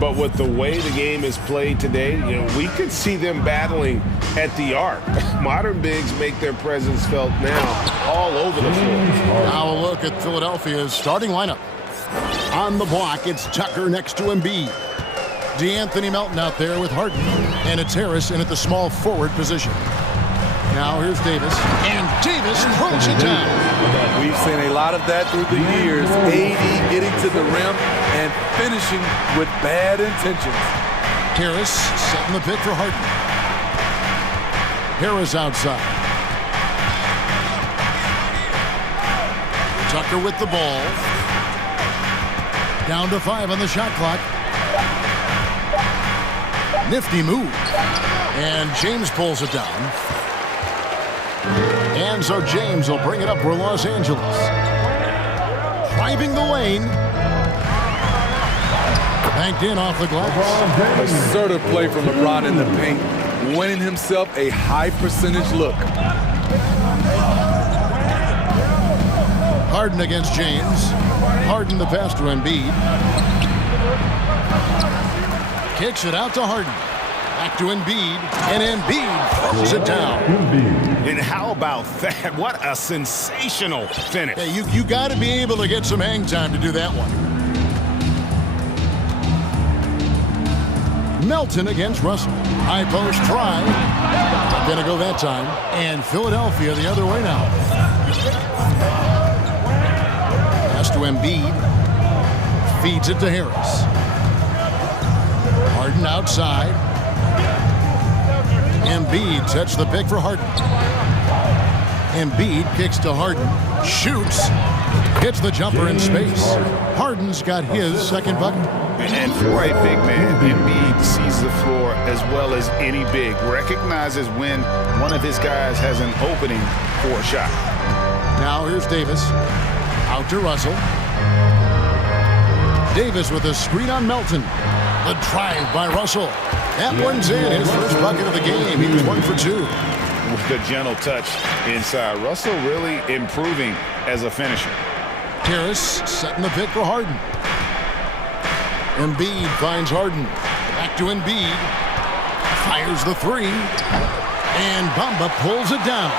But with the way the game is played today, we could see them battling at the arc. Modern bigs make their presence felt now all over the floor. Now a look at Philadelphia's starting lineup. On the block, it's Tucker next to Embiid. D'Anthony Melton out there with Harden. And it's Harris in at the small forward position. Now here's Davis. And Davis throws it down. We've seen a lot of that through the years. AD getting to the rim and finishing with bad intentions. Harris setting the pick for Harden. Harris outside. Tucker with the ball. Down to 5 on the shot clock. Nifty move. And James pulls it down. And so James will bring it up for Los Angeles. Driving the lane. Banked in off the glass. Assertive play from LeBron in the paint, winning himself a high percentage look. Harden against James. Harden the pass to Embiid. Kicks it out to Harden. Back to Embiid, and Embiid throws it down. And how about that? What a sensational finish. Hey, you got to be able to get some hang time to do that one. Melton against Russell. High post try. Not going to go that time. And Philadelphia the other way now. Pass to Embiid. Feeds it to Harris. Harden outside. Embiid sets the pick for Harden. Embiid kicks to Harden. Shoots. Hits the jumper in space. Harden's got his second bucket. And for a big man, Embiid sees the floor as well as any big. Recognizes when one of his guys has an opening for a shot. Now here's Davis. Out to Russell. Davis with a screen on Melton. The drive by Russell. That one's in. His first bucket of the game. He was 1 for 2. With a gentle touch inside. Russell really improving as a finisher. Harris setting the pick for Harden. Embiid finds Harden. Back to Embiid. Fires the 3. And Bamba pulls it down.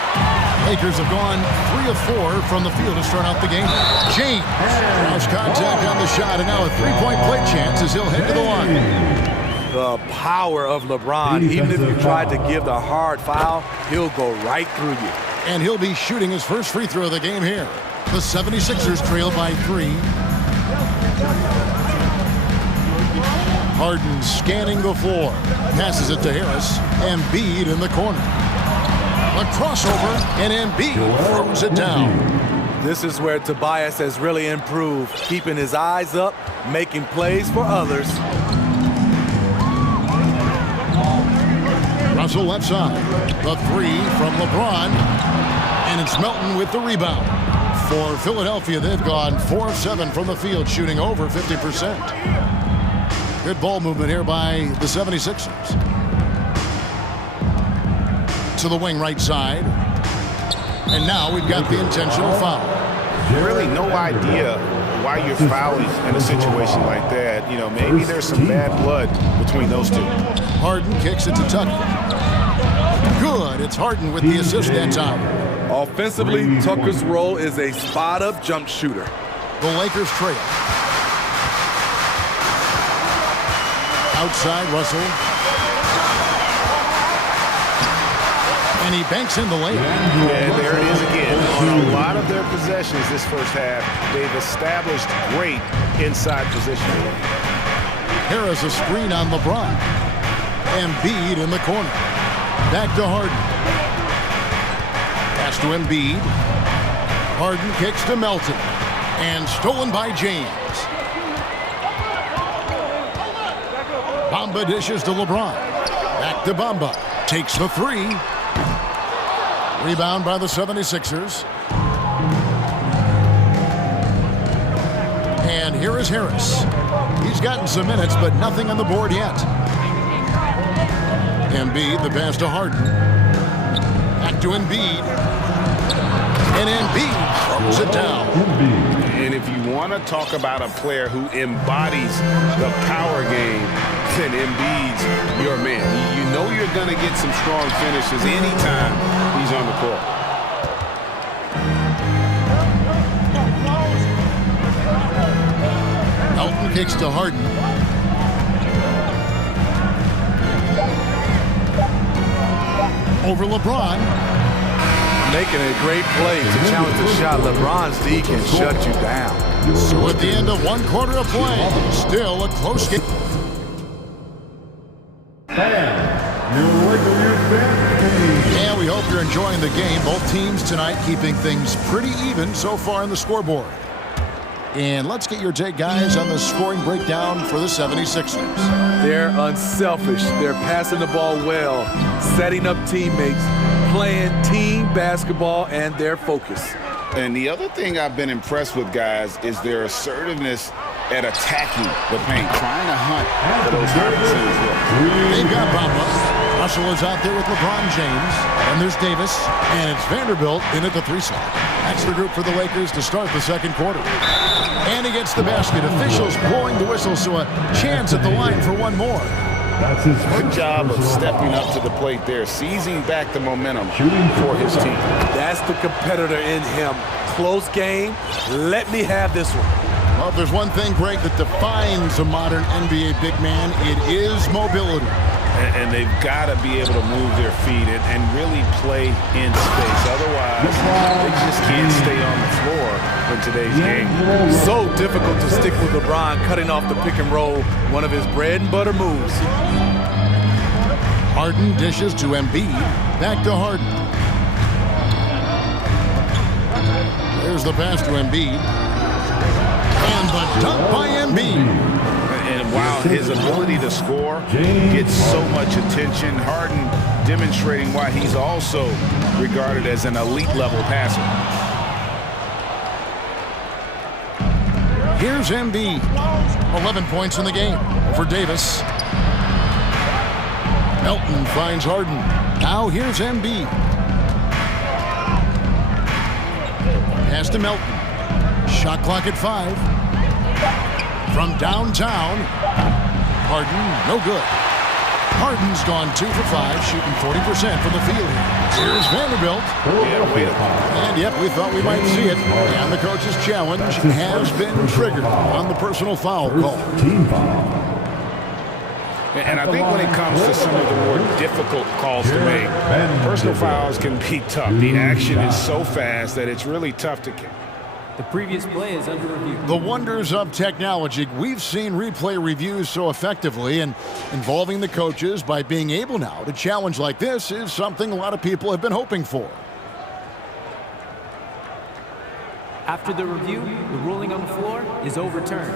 Lakers have gone 3 of 4 from the field to start out the game. James draws contact on the shot, and now a 3-point play chance as he'll head to the line. The power of LeBron, even if you tried to give the hard foul, he'll go right through you. And he'll be shooting his first free throw of the game here. The 76ers trail by 3. Harden scanning the floor. Passes it to Harris. Embiid in the corner. A crossover, and Embiid throws it down. This is where Tobias has really improved, keeping his eyes up, making plays for others. Russell left side. The 3 from LeBron. And it's Melton with the rebound. For Philadelphia, they've gone 4 of 7 from the field, shooting over 50%. Good ball movement here by the 76ers. To the wing right side. And now we've got the intentional foul. Really no idea why you're fouling in a situation like that. Maybe there's some bad blood between those two. Harden kicks it to Tucker. Good. It's Harden with the assist that time. Offensively, Tucker's role is a spot-up jump shooter. The Lakers trail. Outside, Russell. And he banks in the lane. And there it is again. On a lot of their possessions this first half, they've established great inside position. Harris a screen on LeBron. Embiid in the corner. Back to Harden. Pass to Embiid. Harden kicks to Melton. And stolen by James. Bamba dishes to LeBron. Back to Bamba. Takes the 3. Rebound by the 76ers. And here is Harris. He's gotten some minutes, but nothing on the board yet. Embiid, the pass to Harden. Back to Embiid. And Embiid throws it down. And if you want to talk about a player who embodies the power game, then Embiid's your man. You know you're going to get some strong finishes anytime he's on the court. Elton kicks to Harden. Over LeBron. Making a great play to challenge the shot. LeBron's D can shut you down. So at the end of one quarter of play, still a close game. And we hope you're enjoying the game. Both teams tonight keeping things pretty even so far on the scoreboard. And let's get your take, guys, on the scoring breakdown for the 76ers. They're unselfish. They're passing the ball well, setting up teammates, playing team basketball, and their focus. And the other thing I've been impressed with, guys, is their assertiveness at attacking the paint, trying to hunt for those high percentage looks. They've got Bamba. Russell is out there with LeBron James. And there's Davis. And it's Vanderbilt in at the 3 slot. That's the group for the Lakers to start the second quarter. And he gets the basket. Officials blowing the whistle, so a chance at the line for one more. Good job of stepping up to the plate there, seizing back the momentum for his team. That's the competitor in him. Close game. Let me have this one. Well, if there's one thing, Greg, that defines a modern NBA big man, it is mobility. And they've got to be able to move their feet and really play in space. Otherwise, they just can't stay on the floor in today's game. So difficult to stick with LeBron cutting off the pick and roll, one of his bread and butter moves. Harden dishes to Embiid. Back to Harden. There's the pass to Embiid. And the dunk by Embiid. And while his ability to score gets so much attention, Harden demonstrating why he's also regarded as an elite level passer. Here's Embiid. 11 points in the game for Davis. Melton finds Harden. Now here's Embiid. Pass to Melton. Shot clock at 5. From downtown, Harden, no good. Harden's gone 2 for 5, shooting 40% from the field. Here's Vanderbilt. And yep, we thought we might see it. And the coach's challenge has been triggered on the personal foul call. And I think when it comes to some of the more difficult calls to make, personal fouls can be tough. The action is so fast that it's really tough to kick. The previous play is under review. The wonders of technology. We've seen replay reviews so effectively, and involving the coaches by being able now to challenge like this is something a lot of people have been hoping for. After the review, the ruling on the floor is overturned.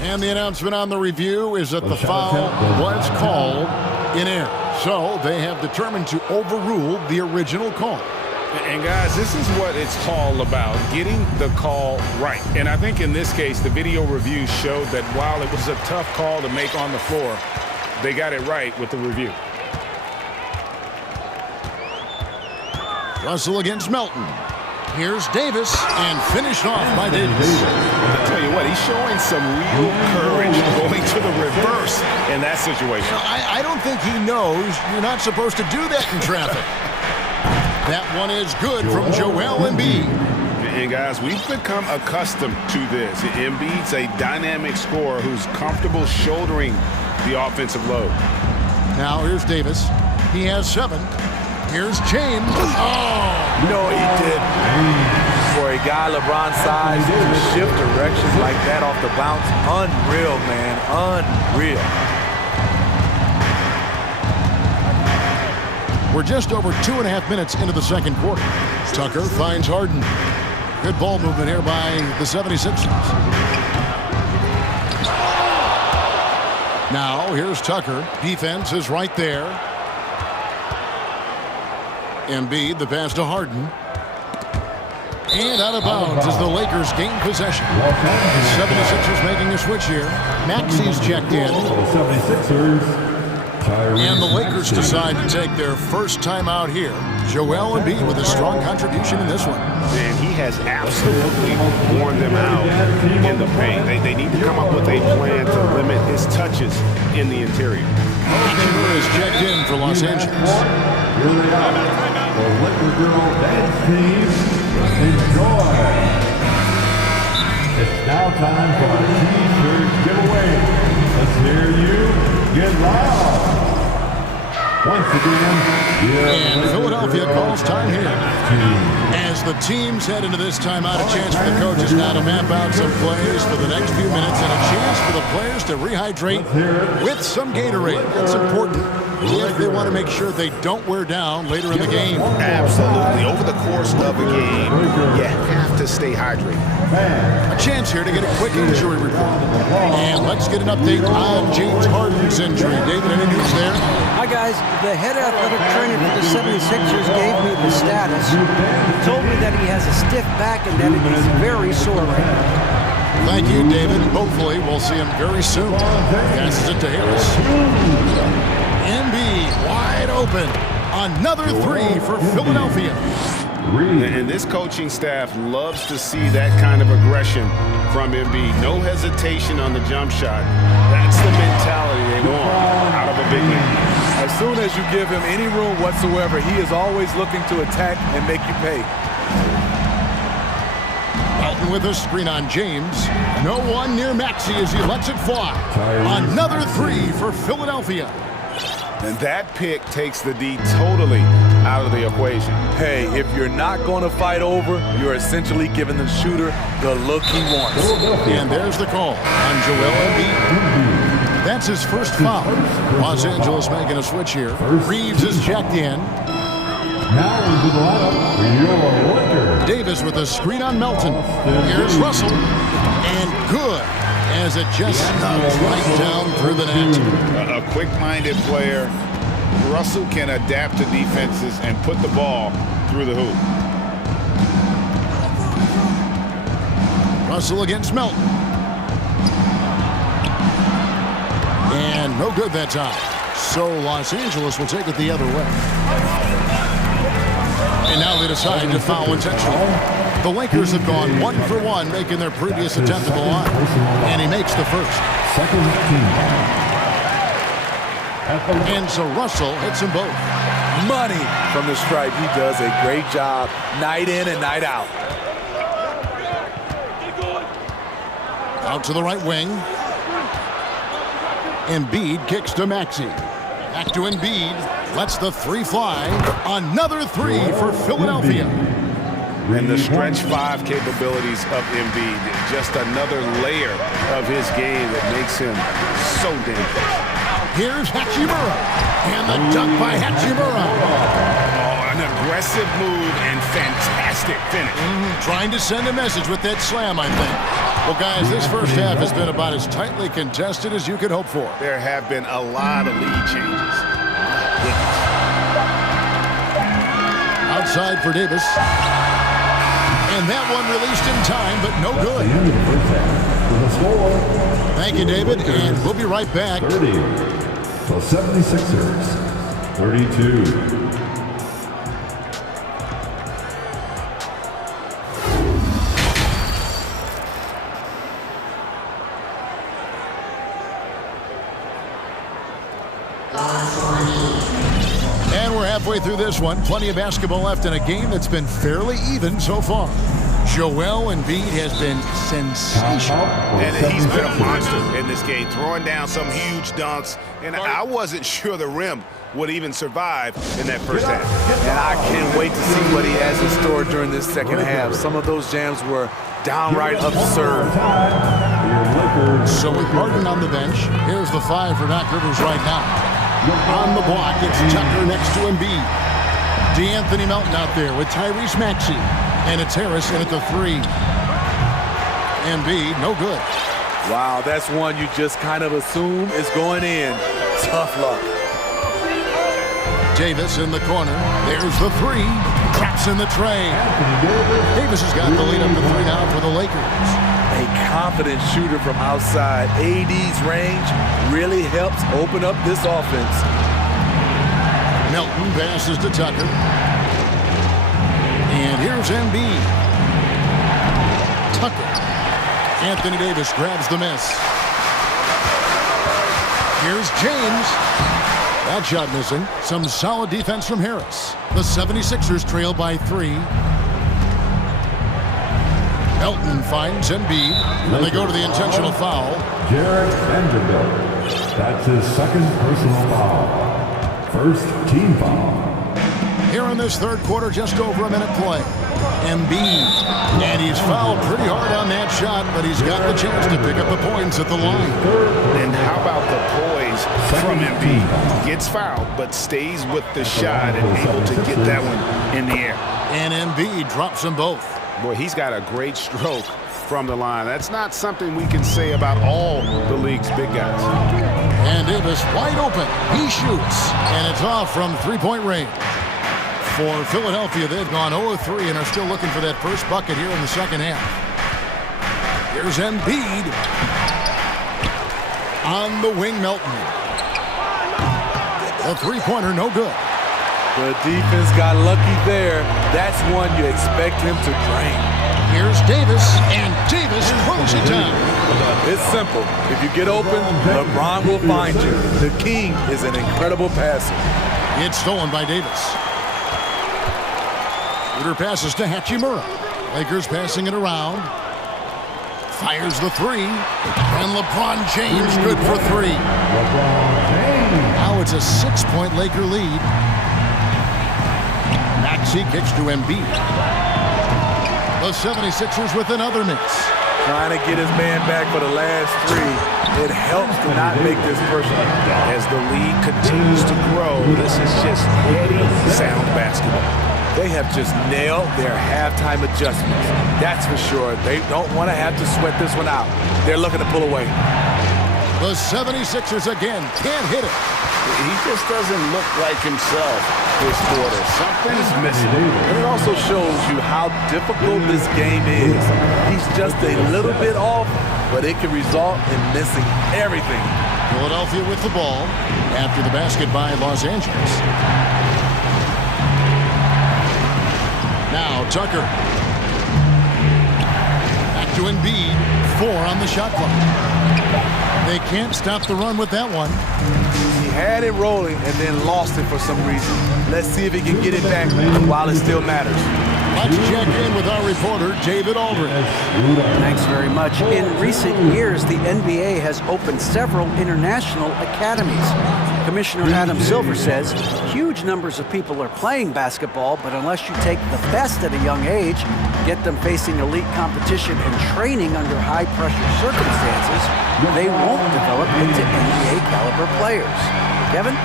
And the announcement on the review is that the foul was called in error. So they have determined to overrule the original call. And guys, this is what it's all about, getting the call right. And I think in this case, the video review showed that while it was a tough call to make on the floor, they got it right with the review. Russell against Melton. Here's Davis, and finished off by Davis. I tell you what, he's showing some real courage going to the reverse in that situation. I don't think he knows you're not supposed to do that in traffic. That one is good from Joel Embiid. And guys, we've become accustomed to this. Embiid's a dynamic scorer who's comfortable shouldering the offensive load. Now here's Davis. He has 7. Here's James. Oh! No, he didn't. For a guy LeBron's size to shift directions like that off the bounce, unreal, man, unreal. We're just over 2.5 minutes into the second quarter. Tucker finds Harden. Good ball movement here by the 76ers. Now, here's Tucker. Defense is right there. Embiid, the pass to Harden. And out of bounds as the Lakers gain possession. The 76ers making a switch here. Maxi's checked in. And the Lakers decide to take their first time out here. Joel Embiid with a strong contribution in this one. And he has absolutely worn them out in the paint. They need to come up with a plan to limit his touches in the interior. Hachimura is checked in for Los Angeles. Here they are, the Laker Girl Dance Team. Enjoy. It's now time for a T-shirt giveaway. Let's hear you get loud. Once again, and Philadelphia calls time here. As the teams head into this timeout, a chance for the coaches now to map out some plays for the next few minutes and a chance for the players to rehydrate with some Gatorade. That's important if they want to make sure they don't wear down later in the game. Absolutely. Over the course of a game, you have to stay hydrated. A chance here to get a quick injury report. And let's get an update on James Harden's injury. David, any news there? Hi, guys. The head athletic trainer for the 76ers gave me the status. He told me that he has a stiff back and that it is very sore right now. Thank you, David. Hopefully, we'll see him very soon. Passes it to Harris. Embiid wide open. Another three for Philadelphia. And this coaching staff loves to see that kind of aggression from Embiid. No hesitation on the jump shot. That's the mentality they want out of a big man. As soon as you give him any room whatsoever, he is always looking to attack and make you pay. Melton with a screen on James. No one near Maxey as he lets it fly. Another three for Philadelphia. And that pick takes the D totally out of the equation. Hey, if you're not going to fight over, you're essentially giving the shooter the look he wants. And there's the call on Joel Embiid. That's his first foul. Los Angeles making a switch here. Reeves is checked in. now into the lineup for your Lakers. Davis with a screen on Melton. Here's Russell. And good, as it just snugs right down through the net. A quick-minded player. Russell can adapt to defenses and put the ball through the hoop. Russell against Melton. And no good that time. So Los Angeles will take it the other way. And now they decide to foul intentionally. The Lakers have gone 1 for 1, making their previous attempt at the line. And he makes the first. Second team. And so Russell hits them both. Money from the stripe. He does a great job night in and night out. Out to the right wing. Embiid kicks to Maxey. Back to Embiid. Lets the three fly. Another three for Philadelphia. And the stretch five capabilities of Embiid. Just another layer of his game that makes him so dangerous. Here's Hachimura. And the dunk by Hachimura. Oh, an aggressive move and fantastic finish. Trying to send a message with that slam, I think. Well, guys, this first half has been about as tightly contested as you could hope for. There have been a lot of lead changes. Outside for Davis. And that one released in time, but no good. Thank you, David, and we'll be right back. 30. The 76ers, 32. And we're halfway through this one. Plenty of basketball left in a game that's been fairly even so far. Joel Embiid has been sensational. And he's been a monster in this game, throwing down some huge dunks. And I wasn't sure the rim would even survive in that first half. And I can't wait to see what he has in store during this second half. Some of those jams were downright absurd. So with Harden on the bench, here's the 5 for Doc Rivers right now. On the block, it's Tucker next to Embiid. D'Anthony Melton out there with Tyrese Maxey. And it's Harris in at the 3. Embiid, no good. Wow, that's one you just kind of assume is going in. Tough luck. Davis in the corner. There's the 3. Traps in the tray. Davis has got the lead up to 3 now for the Lakers. a confident shooter from outside. AD's range really helps open up this offense. Melton passes to Tucker. And here's Embiid. Tucker. Anthony Davis grabs the miss. Here's James. That shot missing. Some solid defense from Harris. The 76ers trail by 3. Melton finds Embiid. And they go to the intentional foul. Jared Vanderbilt. That's his second personal foul. First team foul. Here in this third quarter, just over a minute play. Embiid. And he's fouled pretty hard on that shot, but he's got the chance to pick up the points at the line. And how about the poise from Embiid? Gets fouled, but stays with the shot and able to get that one in the air. And Embiid drops them both. Boy, he's got a great stroke from the line. That's not something we can say about all the league's big guys. And Davis wide open. He shoots. And it's off from three-point range. For Philadelphia, they've gone 0-3 and are still looking for that first bucket here in the second half. Here's Embiid. On the wing, Melton. The three-pointer, no good. The defense got lucky there. That's one you expect him to drain. Here's Davis, and Davis throws it down. It's simple. If you get open, LeBron will find you. The king is an incredible passer. It's stolen by Davis. Shooter passes to Hachimura. Lakers passing it around. Fires the three. And LeBron James good for 3. Now it's a 6-point Laker lead. Maxey kicks to Embiid. The 76ers with another miss. Trying to get his man back for the last 3. It helps to not make this personal. As the league continues to grow, this is just heady, sound basketball. They have just nailed their halftime adjustments. That's for sure. They don't want to have to sweat this one out. They're looking to pull away. The 76ers again can't hit it. He just doesn't look like himself this quarter. Something's missing. And it also shows you how difficult this game is. He's just a little bit off, but it can result in missing everything. Philadelphia with the ball after the basket by Los Angeles. Now Tucker. Back to Embiid. 4 on the shot clock. They can't stop the run with that one. He had it rolling and then lost it for some reason. Let's see if he can get it back while it still matters. Let's check in with our reporter, David Aldridge. Thanks very much. In recent years, the NBA has opened several international academies. Commissioner Adam Silver says huge numbers of people are playing basketball, but unless you take the best at a young age, get them facing elite competition and training under high-pressure circumstances, they won't develop into NBA-caliber players. Kevin?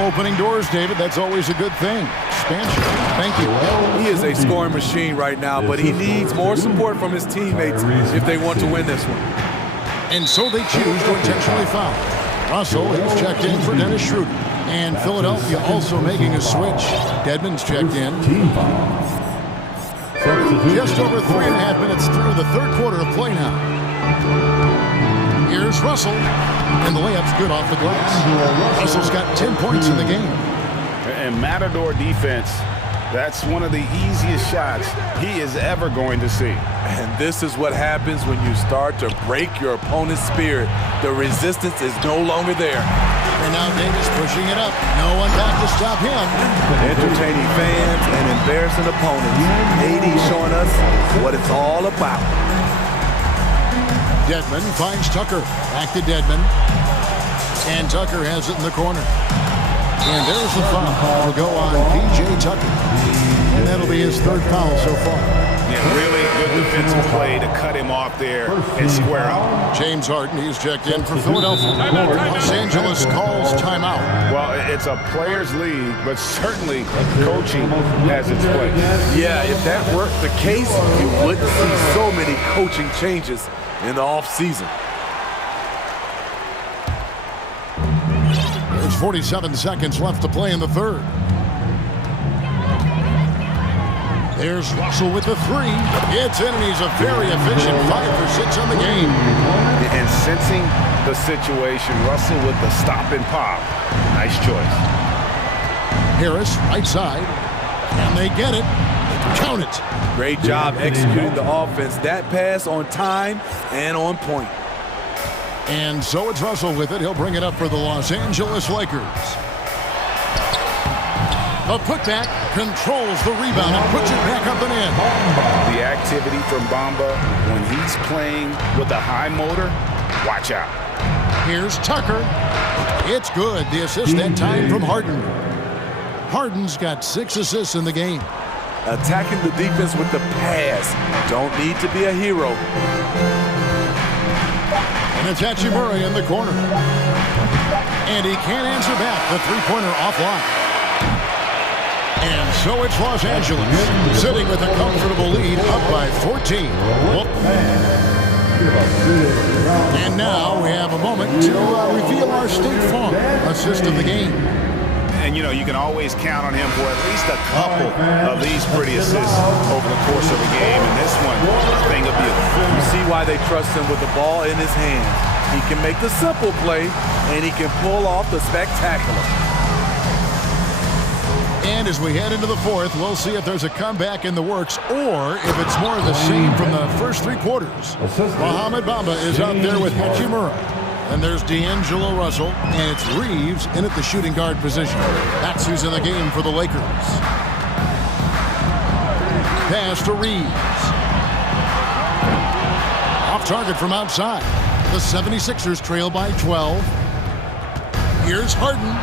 Opening doors, David. That's always a good thing. Expansion. Thank you. He is a scoring machine right now, but he needs more support from his teammates if they want to win this one. And so they choose to intentionally foul. Russell is checked in for Dennis Schroeder. And Philadelphia also making a switch. Dedmon's checked in. Just over 3.5 minutes through the third quarter of play now. Here's Russell. And the layup's good off the glass. Russell's got 10 points in the game. And Matador defense, that's one of the easiest shots he is ever going to see. And this is what happens when you start to break your opponent's spirit. The resistance is no longer there. And now Davis pushing it up. No one back to stop him. Entertaining fans and embarrassing opponents. AD showing us what it's all about. Dedmon finds Tucker. Back to Dedmon. And Tucker has it in the corner. And there's the foul. Will go on P.J. Tucker. And that'll be his third foul so far. Yeah, really good defensive play to cut him off there and square up. James Harden, he's checked in for Philadelphia. Los Angeles calls timeout. Well, it's a players' league, but certainly coaching has its place. Yeah, if that weren't the case, you wouldn't see so many coaching changes in the offseason. There's 47 seconds left to play in the third. There's Russell with the three. It's in, and he's a very efficient 5 for 6 on the game. And sensing the situation, Russell with the stop and pop. Nice choice. Harris, right side. And they get it. Count it. Great job executing the offense. That pass on time and on point. And so it's Russell with it. He'll bring it up for the Los Angeles Lakers. The putback controls the rebound and puts it back up and in. The activity from Bamba when he's playing with a high motor, watch out. Here's Tucker. It's good. The assist that time from Harden. Harden's got 6 assists in the game. Attacking the defense with the pass. Don't need to be a hero. And it's Hachimura in the corner. And he can't answer back. The three-pointer offline. And so it's Los Angeles, sitting with a comfortable lead, up by 14. And now we have a moment to reveal our State Farm assist of the game. And, you know, you can always count on him for at least a couple of these pretty assists over the course of a game. And this one, a thing of beauty. You see why they trust him with the ball in his hand. He can make the simple play, and he can pull off the spectacular. And as we head into the fourth, we'll see if there's a comeback in the works or if it's more of the same from the first 3 quarters. Mohamed Bamba is out there with Hachimura. And there's D'Angelo Russell, and it's Reeves in at the shooting guard position. That's who's in the game for the Lakers. Pass to Reeves. Off target from outside. The 76ers trail by 12. Here's Harden.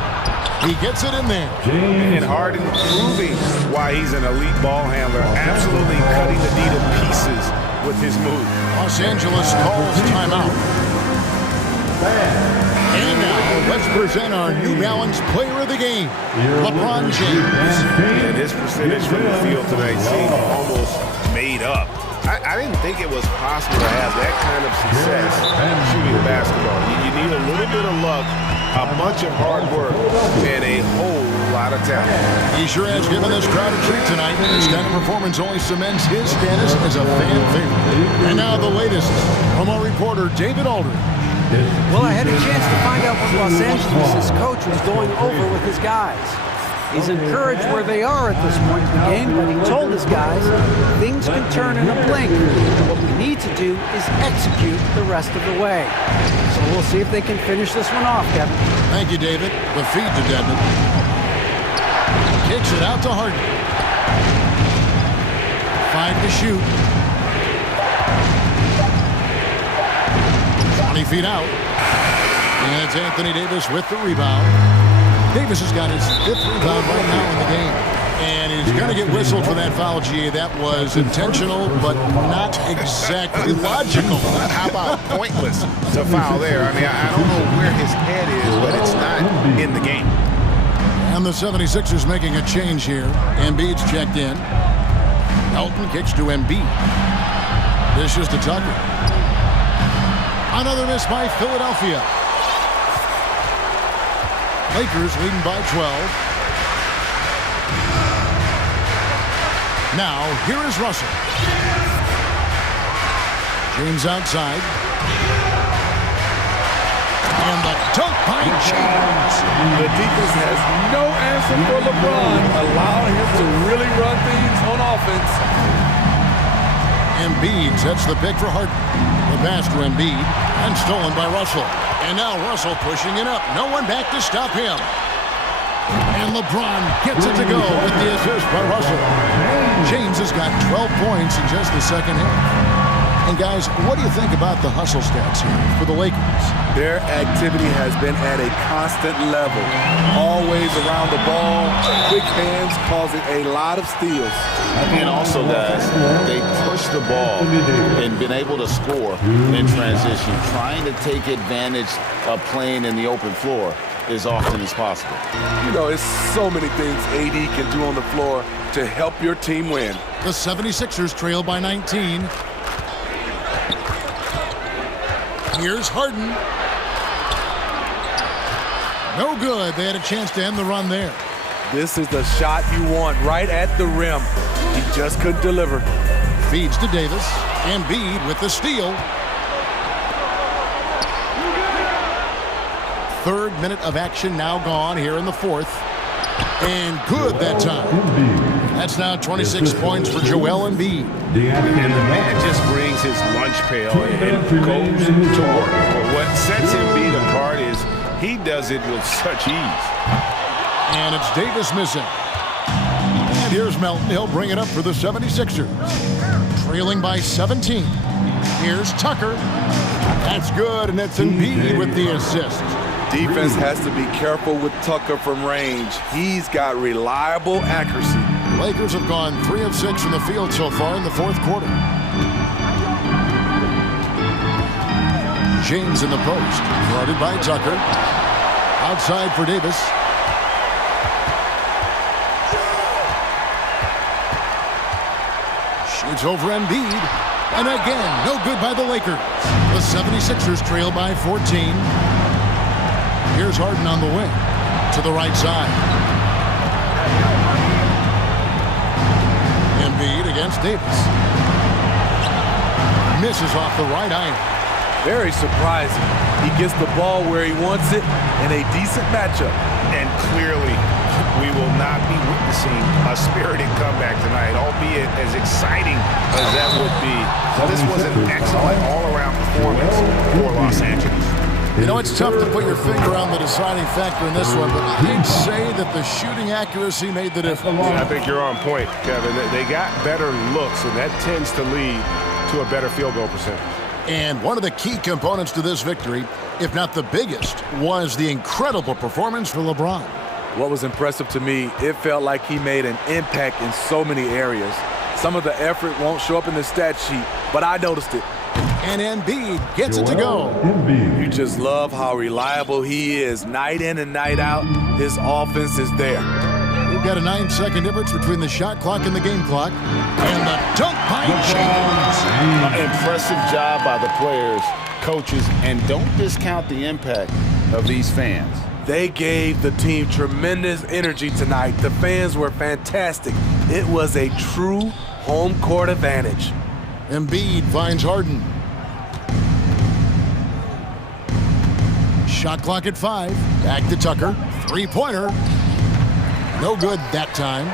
He gets it in there. And Harden proving why he's an elite ball handler. Absolutely cutting the D to pieces with his move. Los Angeles calls timeout. And now, let's present our New Balance player of the game, LeBron James. And his percentage from the field tonight seemed almost made up. I didn't think it was possible to have that kind of success shooting basketball. You need a little bit of luck, a bunch of hard work, and a whole lot of talent. He sure has given this crowd a treat tonight. This kind of performance only cements his status as a fan favorite. And now the latest from our reporter, David Aldridge. Well, I had a chance to find out what Los Angeles' coach was going over with his guys. He's encouraged where they are at this point in the game, but he told his guys things can turn in a blink. What we need to do is execute the rest of the way. So we'll see if they can finish this one off, Kevin. Thank you, David. The feed to Dedmon. Kicks it out to Harden. 5 to shoot. 20 feet out. And it's Anthony Davis with the rebound. Davis has got his 5th rebound right now in the game. And he's going to get whistled for that foul, G. That was intentional, but not exactly logical. How about pointless to foul there? I mean, I don't know where his head is, but it's not in the game. And the 76ers making a change here. Embiid's checked in. Elton kicks to Embiid. Dishes to Tucker. Another miss by Philadelphia. Lakers leading by 12. Now, here is Russell. James outside. And the dunk by James. The defense has no answer for LeBron, allowing him to really run things on offense. Embiid sets the pick for Harden. The pass to Embiid and stolen by Russell. And now Russell pushing it up. No one back to stop him. And LeBron gets it to go with the assist by Russell. James has got 12 points in just the second half. And guys, what do you think about the hustle stats here for the Lakers? Their activity has been at a constant level. Always around the ball, quick hands causing a lot of steals. And also, guys, they push the ball and been able to score in transition, trying to take advantage of playing in the open floor as often as possible. You know, it's so many things AD can do on the floor to help your team win. The 76ers trail by 19. Here's Harden. No good. They had a chance to end the run there. This is the shot you want right at the rim. He just couldn't deliver. Feeds to Davis. Embiid with the steal. Third minute of action now gone here in the fourth. And good that time. That's now 26 points for Joel Embiid. And the man just brings his lunch pail and goes to work. But what sets Embiid apart is he does it with such ease. And it's Davis missing. And here's Melton. He'll bring it up for the 76ers. Trailing by 17. Here's Tucker. That's good, and it's Embiid with the assist. Defense has to be careful with Tucker from range. He's got reliable accuracy. Lakers have gone 3 of 6 from the field so far in the fourth quarter. James in the post. Guarded by Tucker. Outside for Davis. Shoots over Embiid. And again, no good by the Lakers. The 76ers trail by 14. Here's Harden on the wing. To the right side. Embiid against Davis. Misses off the right iron. Very surprising. He gets the ball where he wants it in a decent matchup. And clearly, we will not be witnessing a spirited comeback tonight, albeit as exciting as that would be. This was an excellent all-around performance for Los Angeles. You know, it's tough to put your finger on the deciding factor in this one, but I'd say that the shooting accuracy made the difference. I think you're on point, Kevin. They got better looks, and that tends to lead to a better field goal percentage. And one of the key components to this victory, if not the biggest, was the incredible performance for LeBron. What was impressive to me, it felt like he made an impact in so many areas. Some of the effort won't show up in the stat sheet, but I noticed it. And Embiid gets it to go. You just love how reliable he is. Night in and night out, his offense is there. We've got a 9-second difference between the shot clock and the game clock. And the dunk by James. Impressive job by the players, coaches, and don't discount the impact of these fans. They gave the team tremendous energy tonight. The fans were fantastic. It was a true home court advantage. Embiid finds Harden. Shot clock at 5. Back to Tucker. Three-pointer. No good that time.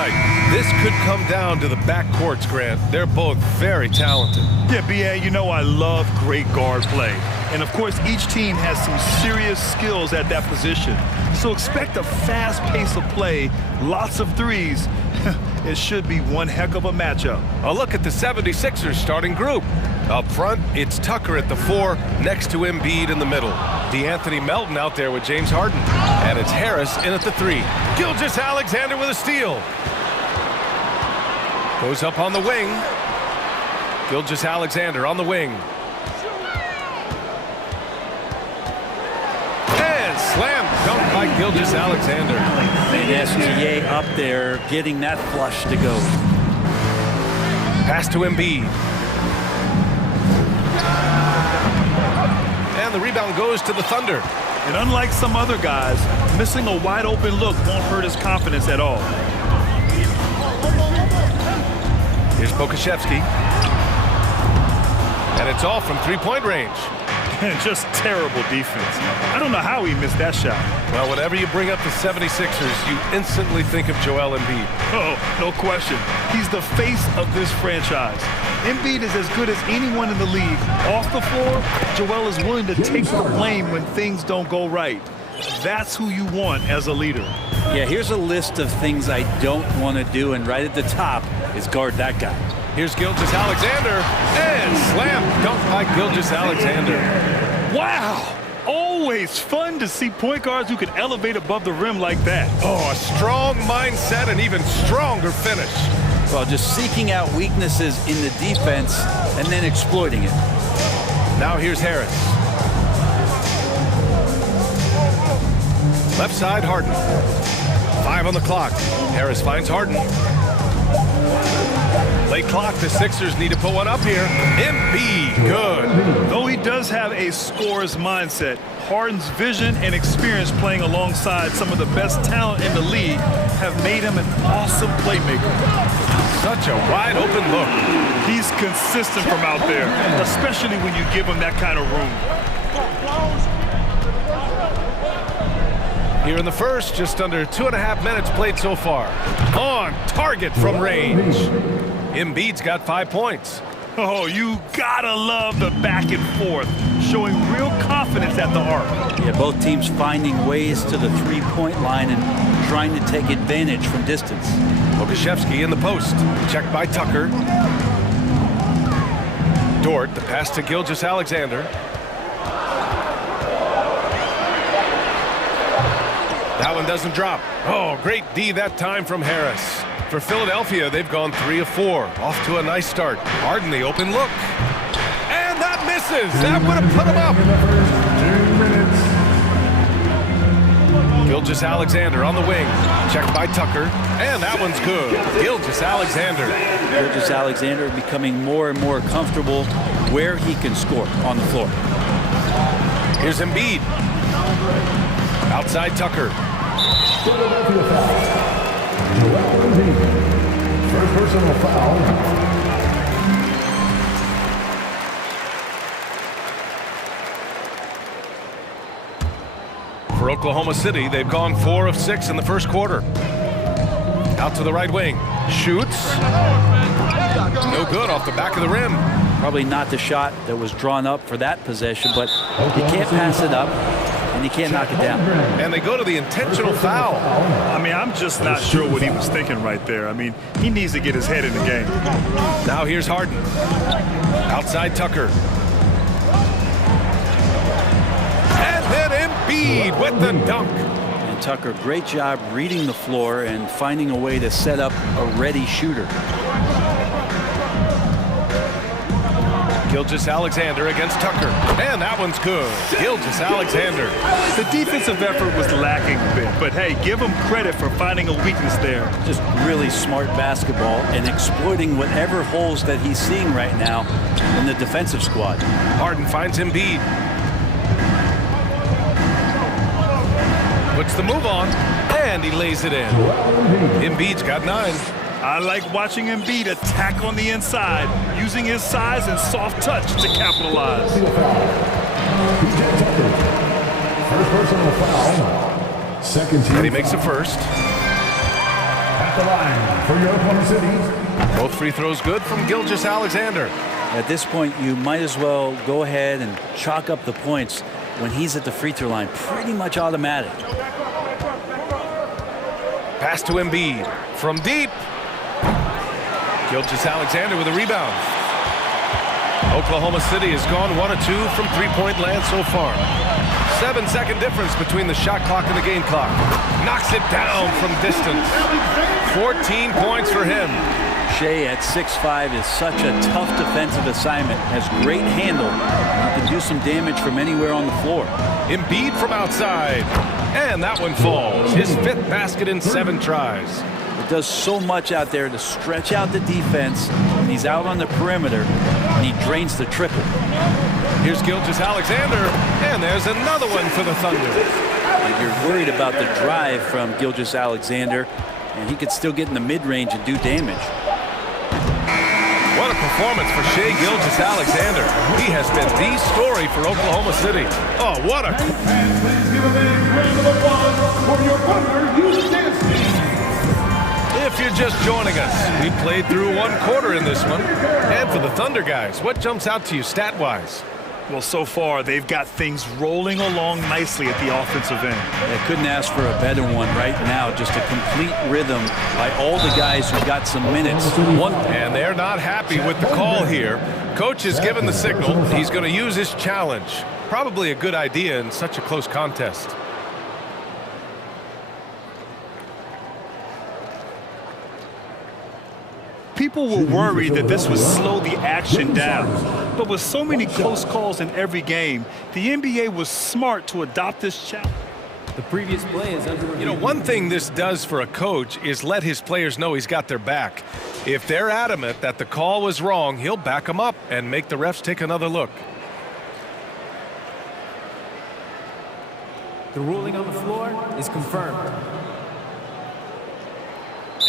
tonight. This could come down to the backcourts, Grant. They're both very talented. Yeah, B.A., you know I love great guard play. And, of course, each team has some serious skills at that position. So expect a fast pace of play, lots of threes. It should be one heck of a matchup. A look at the 76ers starting group. Up front, it's Tucker at the 4, next to Embiid in the middle. D'Anthony Melton out there with James Harden. And it's Harris in at the 3. Gilgeous-Alexander with a steal. Goes up on the wing. Gilgeous-Alexander on the wing. And slam dunk by Gilgeous-Alexander. And SGA up there getting that flush to go. Pass to Embiid. And the rebound goes to the Thunder. And unlike some other guys, missing a wide open look won't hurt his confidence at all. Here's Pokashevsky. And it's all from three-point range. Just terrible defense. I don't know how he missed that shot. Well, whenever you bring up the 76ers, you instantly think of Joel Embiid. Oh, no question. He's the face of this franchise. Embiid is as good as anyone in the league. Off the floor, Joel is willing to take the blame when things don't go right. That's who you want as a leader. Yeah, here's a list of things I don't want to do, and right at the top is guard that guy. Here's Gilgeous-Alexander, and slam dunk by Gilgeous-Alexander. Wow! Always fun to see point guards who can elevate above the rim like that. Oh, a strong mindset and even stronger finish. Well, just seeking out weaknesses in the defense and then exploiting it. Now here's Harris. Left side, Harden. 5 on the clock. Harris finds Harden. Late clock, the Sixers need to put one up here. Embiid, good. Though he does have a scorer's mindset, Harden's vision and experience playing alongside some of the best talent in the league have made him an awesome playmaker. Such a wide open look. He's consistent from out there, especially when you give him that kind of room. Here in the first, just under 2.5 minutes played so far. On target from range. Embiid's got 5 points. Oh, you gotta love the back and forth, showing real confidence at the arc. Yeah, both teams finding ways to the three-point line and trying to take advantage from distance. Pokashevsky in the post, checked by Tucker. Dort, the pass to Gilgeous-Alexander. That one doesn't drop. Oh, great D that time from Harris. For Philadelphia, they've gone 3 of 4. Off to a nice start. Harden the open look. And that misses. That would have put him up. Gilgeous-Alexander on the wing. Checked by Tucker. And that one's good. Gilgeous-Alexander. Gilgeous-Alexander becoming more and more comfortable where he can score on the floor. Here's Embiid. Outside Tucker. Philadelphia foul. Joel Embiid. First personal foul. For Oklahoma City, they've gone 4 of 6 in the first quarter. Out to the right wing. Shoots. No good off the back of the rim. Probably not the shot that was drawn up for that possession, but you can't pass it up. And you can't knock it down. And they go to the intentional foul. I mean, I'm just not sure what he was thinking right there. I mean, he needs to get his head in the game. Now here's Harden. Outside Tucker. And then Embiid with the dunk. And Tucker, great job reading the floor and finding a way to set up a ready shooter. Gilgeous-Alexander against Tucker. And that one's good. Gilgeous-Alexander. The defensive effort was lacking a bit, but hey, give him credit for finding a weakness there. Just really smart basketball and exploiting whatever holes that he's seeing right now in the defensive squad. Harden finds Embiid. Puts the move on, and he lays it in. Embiid's got 9. I like watching Embiid attack on the inside, using his size and soft touch to capitalize. First personal foul. Second team. And he makes the first. the line for your Oklahoma City. Both free throws good from Gilgeous-Alexander. At this point, you might as well go ahead and chalk up the points when he's at the free throw line. Pretty much automatic. Pass to Embiid from deep. Gilgeous-Alexander with a rebound. Oklahoma City has gone 1 of 2 from three-point land so far. 7-second difference between the shot clock and the game clock. Knocks it down from distance. 14 points for him. Shea at 6'5" is such a tough defensive assignment. Has great handle. He can do some damage from anywhere on the floor. Embiid from outside. And that one falls. His 5th basket in 7 tries. It does so much out there to stretch out the defense. He's out on the perimeter, and he drains the triple. Here's Gilgeous-Alexander, and there's another one for the Thunder. And you're worried about the drive from Gilgeous-Alexander, and he could still get in the mid-range and do damage. What a performance for Shea Gilgeous-Alexander. He has been the story for Oklahoma City. Oh, what a... And please give a big round of applause for your Thunder Youth Dance Team. If you're just joining us, we played through 1 quarter in this one. And for the Thunder guys, what jumps out to you stat-wise? Well, so far, they've got things rolling along nicely at the offensive end. They couldn't ask for a better one right now. Just a complete rhythm by all the guys who got some minutes. And they're not happy with the call here. Coach has given the signal. He's going to use his challenge. Probably a good idea in such a close contest. People were worried that this would slow the action down. But with so many close calls in every game, the NBA was smart to adopt this challenge. The previous play is under review. You know, one thing this does for a coach is let his players know he's got their back. If they're adamant that the call was wrong, he'll back them up and make the refs take another look. The ruling on the floor is confirmed.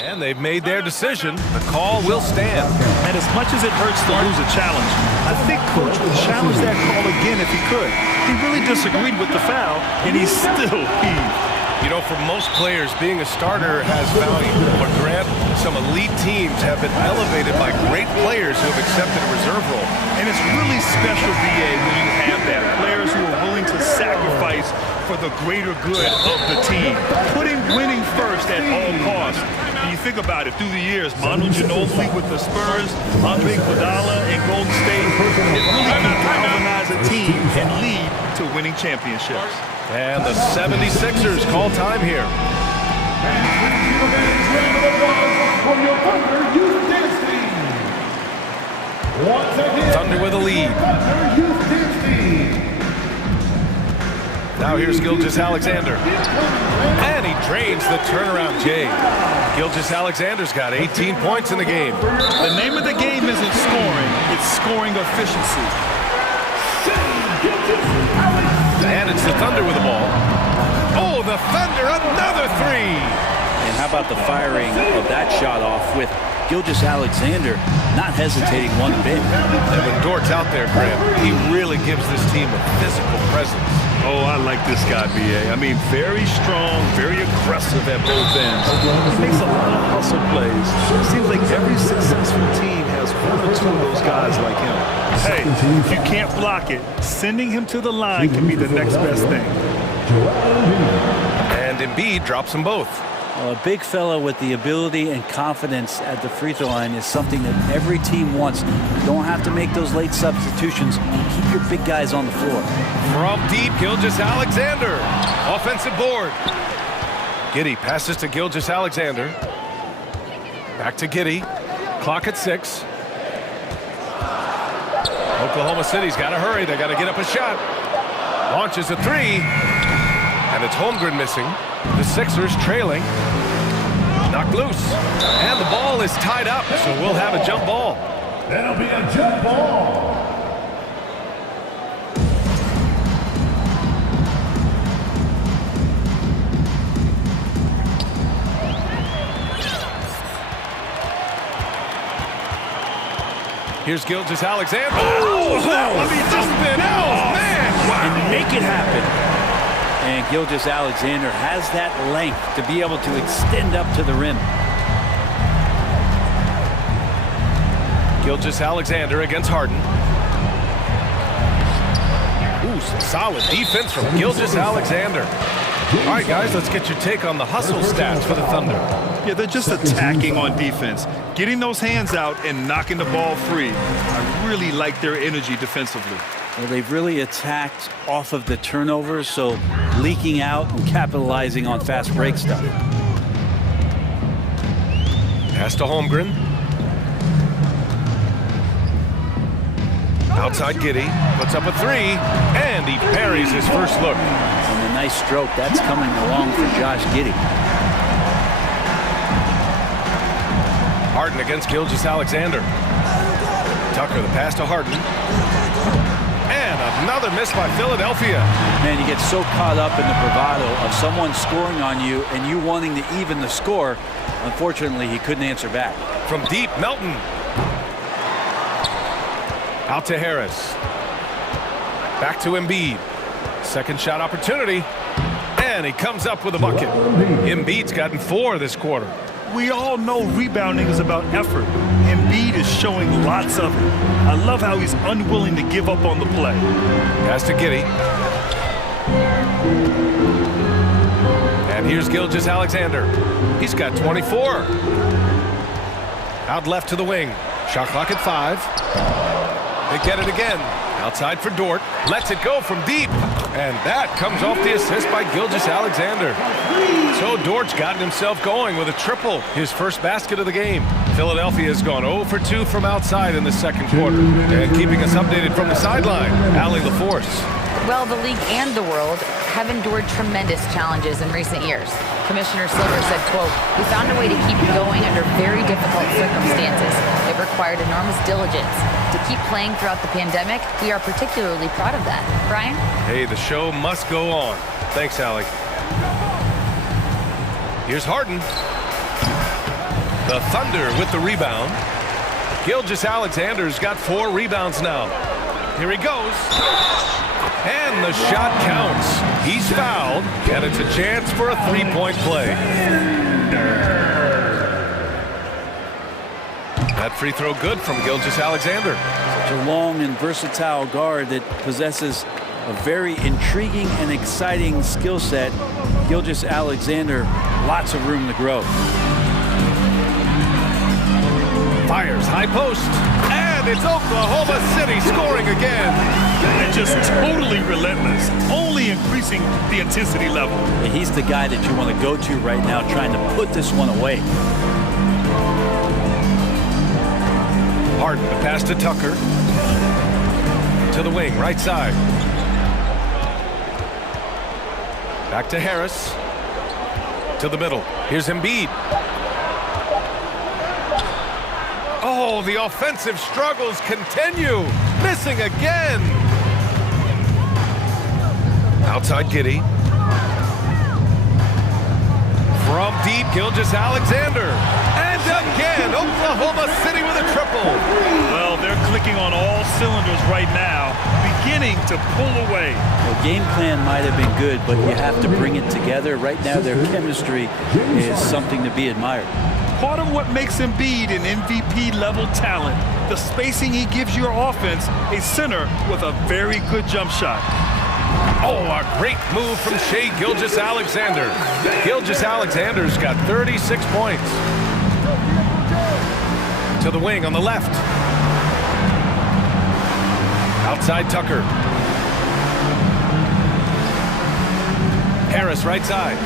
And they've made their decision. The call will stand. And as much as it hurts to lose a challenge, I think Coach would challenge that call again if he could. He really disagreed with the foul, and he's still peeved. You know, for most players, being a starter has value. But Grant, some elite teams have been elevated by great players who have accepted a reserve role. And it's really special, BA, when you have that. Players who are willing to sacrifice for the greater good of the team. Putting winning first at all costs. And you think about it, through the years, Manu Ginobili with the Spurs, Andre Iguodala in Golden State, it really can galvanize a team and lead to winning championships. And the 76ers call time here. Thunder with a lead. Now here's Gilgeous-Alexander. And he drains the turnaround J. Gilgeous-Alexander's got 18 points in the game. The name of the game isn't scoring, it's scoring efficiency. And it's the Thunder with the ball. Oh, the Thunder, another three! And how about the firing of that shot off with Gilgeous-Alexander not hesitating one bit. And when Dort's out there, Graham, he really gives this team a physical presence. Oh, I like this guy, B.A. I mean, very strong, very aggressive at both ends. He makes a lot of hustle plays. It seems like every successful team has 1 or 2 of those guys like him. Hey, if you can't block it, sending him to the line can be the next best thing. And Embiid drops them both. Well, a big fella with the ability and confidence at the free throw line is something that every team wants. You don't have to make those late substitutions. Keep your big guys on the floor. From deep, Gilgeous-Alexander. Offensive board. Giddey passes to Gilgeous-Alexander. Back to Giddey. Clock at 6. Oklahoma City's got to hurry. They got to get up a shot. Launches a 3. And it's Holmgren missing. The Sixers trailing. Knocked loose. And the ball is tied up, so we'll have a jump ball. That'll be a jump ball. Here's Gilgeous-Alexander. Oh, I mean, just been out, man. Wow. And make it happen. And Gilgeous-Alexander has that length to be able to extend up to the rim. Gilgeous-Alexander against Harden. Ooh, some solid defense from Gilgeous-Alexander. All right, guys, let's get your take on the hustle stats for the Thunder. Yeah, they're just attacking on defense, getting those hands out and knocking the ball free. I really like their energy defensively. Well, they've really attacked off of the turnovers, so leaking out and capitalizing on fast break stuff. Pass to Holmgren. Outside Giddey, puts up a three, and he parries his first look. And a nice stroke, that's coming along for Josh Giddey. Harden against Gilgeous-Alexander. Tucker, the pass to Harden. And another miss by Philadelphia. Man, you get so caught up in the bravado of someone scoring on you and you wanting to even the score. Unfortunately, he couldn't answer back. From deep, Melton. Out to Harris. Back to Embiid. Second shot opportunity. And he comes up with a bucket. Embiid's gotten 4 this quarter. We all know rebounding is about effort. Embiid is showing lots of it. I love how he's unwilling to give up on the play. Pass to Giddey. And here's Gilgeous-Alexander. He's got 24. Out left to the wing. Shot clock at 5. They get it again. Outside for Dort. Lets it go from deep. And that comes off the assist by Gilgeous-Alexander. So Dort's gotten himself going with a triple, his first basket of the game. Philadelphia has gone 0 for 2 from outside in the second quarter. And keeping us updated from the sideline, Allie LaForce. Well, the league and the world have endured tremendous challenges in recent years. Commissioner Silver said, quote, "We found a way to keep going under very difficult circumstances. It required enormous diligence. To keep playing throughout the pandemic, we are particularly proud of that." Brian? Hey, the show must go on. Thanks, Allie. Here's Harden. The Thunder with the rebound. Gilgeous-Alexander's got 4 rebounds now. Here he goes. And the shot counts. He's fouled, and it's a chance for a 3-point play. That free throw good from Gilgeous-Alexander. Such a long and versatile guard that possesses a very intriguing and exciting skill set. Gilgeous-Alexander, lots of room to grow. Fires high post, and it's Oklahoma City scoring again. And just totally relentless, only increasing the intensity level. And he's the guy that you want to go to right now, trying to put this one away. Harden, the pass to Tucker. To the wing, right side. Back to Harris. To the middle. Here's Embiid. Oh, the offensive struggles continue. Missing again. Outside Giddey. From deep, Gilgeous-Alexander. And again, Oklahoma City with a triple. Well, they're clicking on all cylinders right now, beginning to pull away. The game plan might have been good, but you have to bring it together. Right now, their chemistry is something to be admired. Part of what makes Embiid an MVP-level talent, the spacing he gives your offense, a center with a very good jump shot. Oh, a great move from Shai Gilgeous-Alexander. Gilgeous-Alexander's got 36 points. To the wing on the left. Outside Tucker. Harris right side.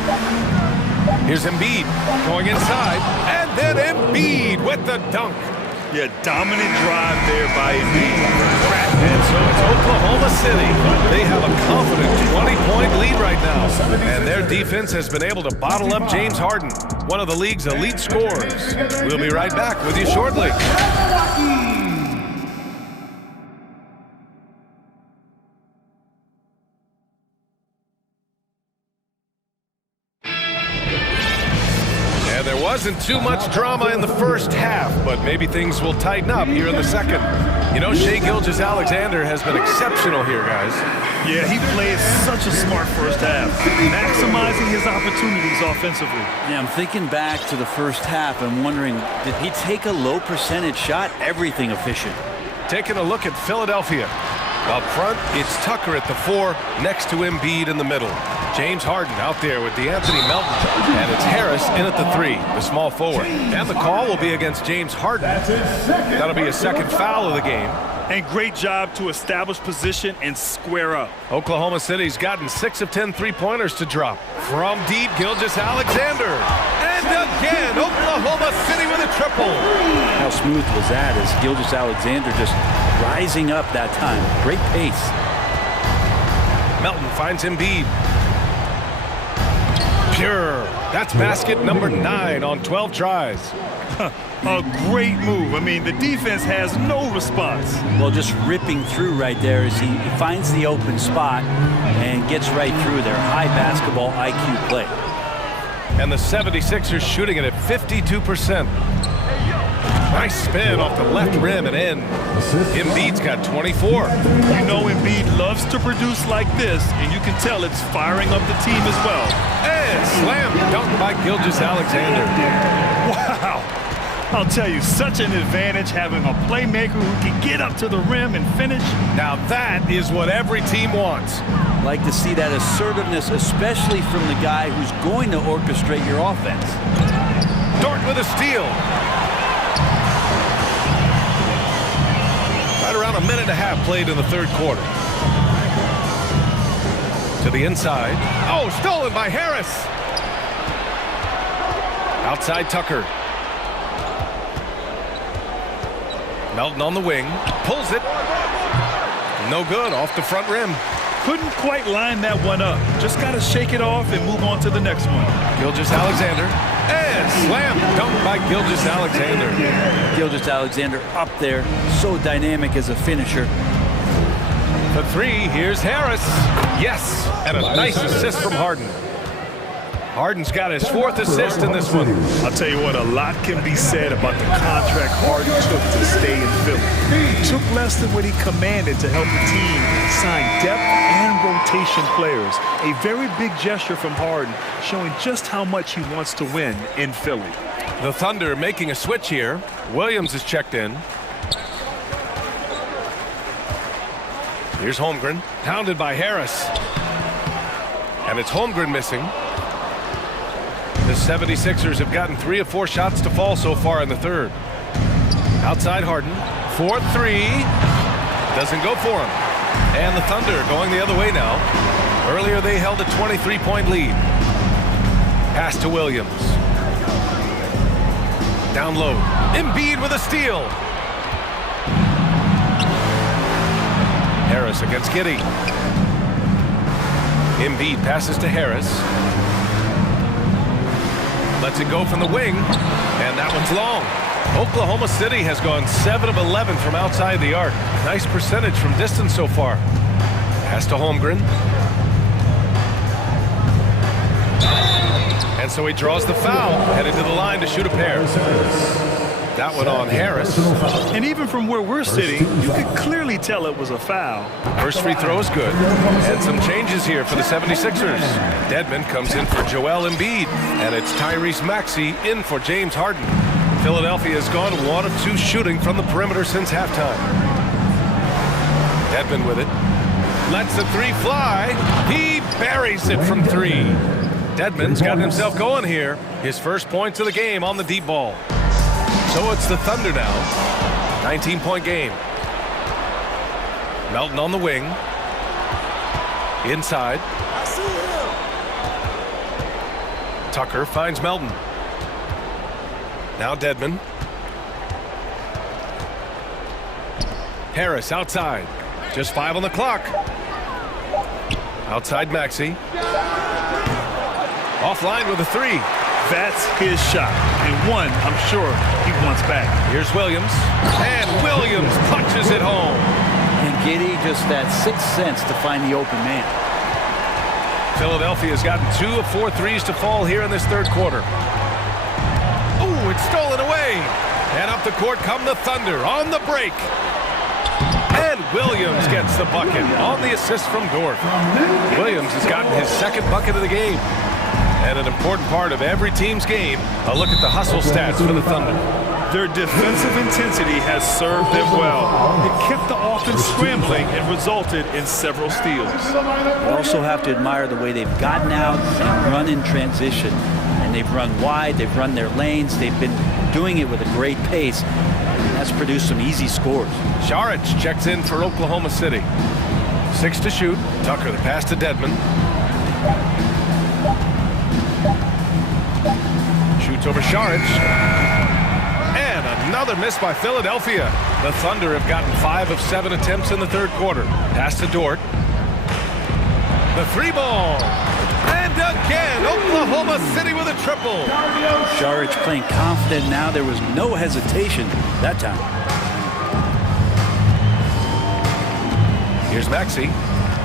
Here's Embiid going inside, and then Embiid with the dunk. Yeah, dominant drive there by Embiid. And so it's Oklahoma City. They have a confident 20-point lead right now. And their defense has been able to bottle up James Harden, one of the league's elite scorers. We'll be right back with you shortly. There wasn't too much drama in the first half, but maybe things will tighten up here in the second. You know, Shai Gilgeous-Alexander has been exceptional here, guys. Yeah, he played such a smart first half, maximizing his opportunities offensively. Yeah, I'm thinking back to the first half and wondering, did he take a low percentage shot? Everything efficient. Taking a look at Philadelphia. Up front, it's Tucker at the 4, next to Embiid in the middle. James Harden out there with D'Anthony Melton. And it's Harris in at the 3, the small forward. And the call will be against James Harden. That'll be a second foul of the game. And great job to establish position and square up. Oklahoma City's gotten 6 of 10 three-pointers to drop. From deep, Gilgeous-Alexander. And again, Oklahoma City with a triple. How smooth was that as Gilgeous-Alexander just rising up that time. Great pace. Melton finds Embiid. Pure. That's basket number 9 on 12 tries. A great move. I mean, the defense has no response. Well, just ripping through right there as he finds the open spot and gets right through there. High basketball IQ play. And the 76ers shooting it at 52%. Nice spin off the left rim and in. Embiid's got 24. You know Embiid loves to produce like this, and you can tell it's firing up the team as well. And slam dunk by Gilgeous-Alexander. Wow. I'll tell you, such an advantage having a playmaker who can get up to the rim and finish. Now that is what every team wants. Like to see that assertiveness, especially from the guy who's going to orchestrate your offense. Dort with a steal. Right around a minute and a half played in the third quarter. To the inside. Oh, stolen by Harris. Outside Tucker. Melton on the wing. Pulls it. No good. Off the front rim. Couldn't quite line that one up. Just got to shake it off and move on to the next one. Gilgeous-Alexander. And slam dunk by Gilgeous-Alexander. Gilgeous-Alexander up there. So dynamic as a finisher. The 3. Here's Harris. Yes. And a nice assist from Harden. Harden's got his 4th assist in this one. I'll tell you what, a lot can be said about the contract Harden took to stay in Philly. He took less than what he commanded to help the team sign depth and rotation players. A very big gesture from Harden, showing just how much he wants to win in Philly. The Thunder making a switch here. Williams is checked in. Here's Holmgren, pounded by Harris. And it's Holmgren missing. The 76ers have gotten 3 of 4 shots to fall so far in the third. Outside Harden, 4-3. Doesn't go for him. And the Thunder going the other way now. Earlier they held a 23-point lead. Pass to Williams. Down low. Embiid with a steal. Harris against Giddey. Embiid passes to Harris. Lets it go from the wing, and that one's long. Oklahoma City has gone 7 of 11 from outside the arc. Nice percentage from distance so far. Pass to Holmgren. And so he draws the foul, headed to the line to shoot a pair. That one on Harris. And even from where we're sitting, you could clearly tell it was a foul. First free throw is good. And some changes here for the 76ers. Dedmon comes in for Joel Embiid. And it's Tyrese Maxey in for James Harden. Philadelphia has gone 1 of 2 shooting from the perimeter since halftime. Dedmon with it. Lets the 3 fly. He buries it from 3. Dedmon's got himself going here. His first points of the game on the deep ball. So it's the Thunder now. 19-point game. Melton on the wing. Inside. Tucker finds Melton. Now Dedmon. Harris outside. Just 5 on the clock. Outside Maxey. Offline with a 3. That's his shot, and one I'm sure he wants back. Here's Williams, and Williams punches it home. And Giddey just that 6th sense to find the open man. Philadelphia has gotten 2 of 4 threes to fall here in this third quarter. Ooh, it's stolen away. And up the court come the Thunder on the break. And Williams gets the bucket on the assist from Dort. Williams has gotten his second bucket of the game. And an important part of every team's game, a look at the hustle stats for the Thunder. Their defensive intensity has served them well. It kept the offense scrambling and resulted in several steals. You also have to admire the way they've gotten out and run in transition. And they've run wide, they've run their lanes, they've been doing it with a great pace. And that's produced some easy scores. Šarić checks in for Oklahoma City. 6 to shoot. Tucker, the pass to Dedmon. Shoots over Šarić. And another miss by Philadelphia. The Thunder have gotten 5 of 7 attempts in the third quarter. Pass to Dort. The 3-ball. And again, Oklahoma City with a triple. Šarić playing confident now. There was no hesitation that time. Here's Maxey.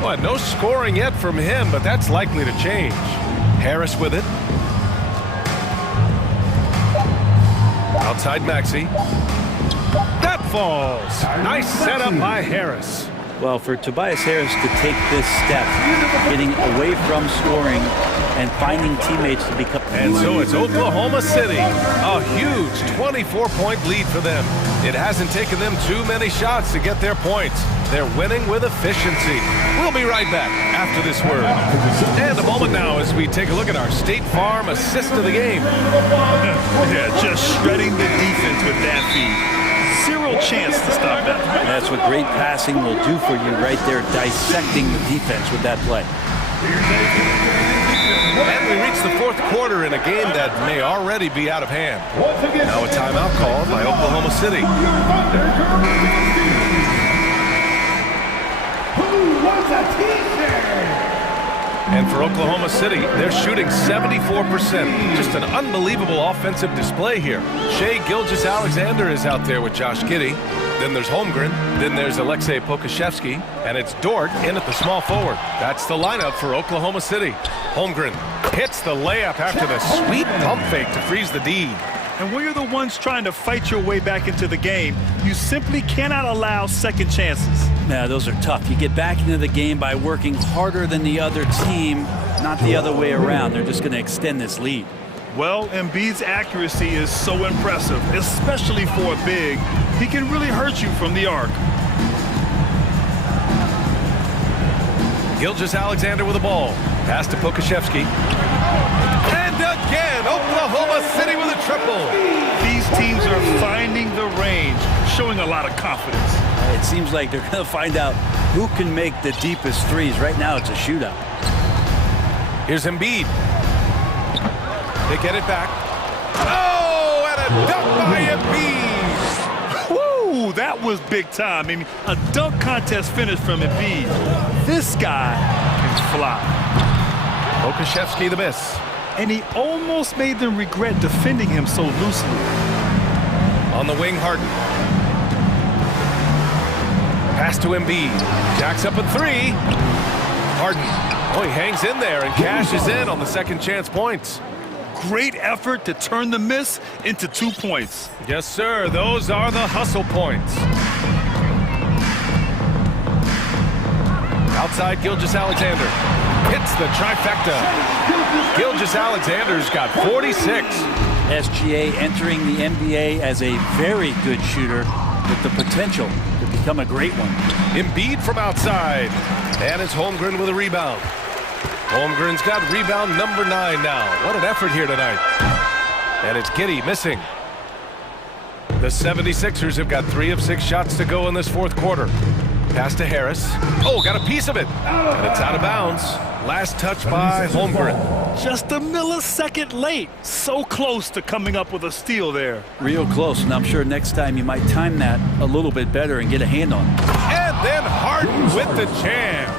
Well, no scoring yet from him, but that's likely to change. Harris with it. Outside Maxey. That falls. Nice setup by Harris. Well, for Tobias Harris to take this step, getting away from scoring and finding teammates to become... And so it's Oklahoma City. A huge 24-point lead for them. It hasn't taken them too many shots to get their points. They're winning with efficiency. We'll be right back after this word. And a moment now as we take a look at our State Farm assist of the game. Yeah, just shredding the defense with that feed. Zero chance to stop that. That's what great passing will do for you right there, dissecting the defense with that play. And we reach the fourth quarter in a game that may already be out of hand. Now a timeout called by Oklahoma City. Who wants a t-shirt? And for Oklahoma City, they're shooting 74%. Just an unbelievable offensive display here. Shai Gilgeous-Alexander is out there with Josh Giddey. Then there's Holmgren. Then there's Aleksej Pokusevski. And it's Dort in at the small forward. That's the lineup for Oklahoma City. Holmgren hits the layup after the sweet pump fake to freeze the D. And when you're the ones trying to fight your way back into the game, you simply cannot allow second chances. Yeah, those are tough. You get back into the game by working harder than the other team, not the other way around. They're just going to extend this lead. Well, Embiid's accuracy is so impressive, especially for a big. He can really hurt you from the arc. Gilgeous-Alexander with the ball. Pass to Pokusevski. And again, Oklahoma City with a triple. These teams are finding the range, showing a lot of confidence. It seems like they're going to find out who can make the deepest threes. Right now, it's a shootout. Here's Embiid. They get it back. Oh, and a dunk by Embiid. Woo, that was big time. I mean, a dunk contest finish from Embiid. This guy can fly. Pokusevski the miss. And he almost made them regret defending him so loosely. On the wing, Harden. Pass to Embiid. Jacks up a 3. Harden. Oh, he hangs in there and cashes in on the second chance points. Great effort to turn the miss into 2 points. Yes, sir. Those are the hustle points. Outside, Gilgeous-Alexander. Hits the trifecta. Gilgeous-Alexander's got 46. SGA entering the NBA as a very good shooter with the potential to become a great one. Embiid from outside. And it's Holmgren with a rebound. Holmgren's got rebound number 9 now. What an effort here tonight. And it's Giddey missing. The 76ers have got 3 of 6 shots to go in this fourth quarter. Pass to Harris. Oh, got a piece of it. And it's out of bounds. Last touch by Holmgren. Just a millisecond late. So close to coming up with a steal there. Real close, and I'm sure next time you might time that a little bit better and get a hand on it. And then Harden with the jam.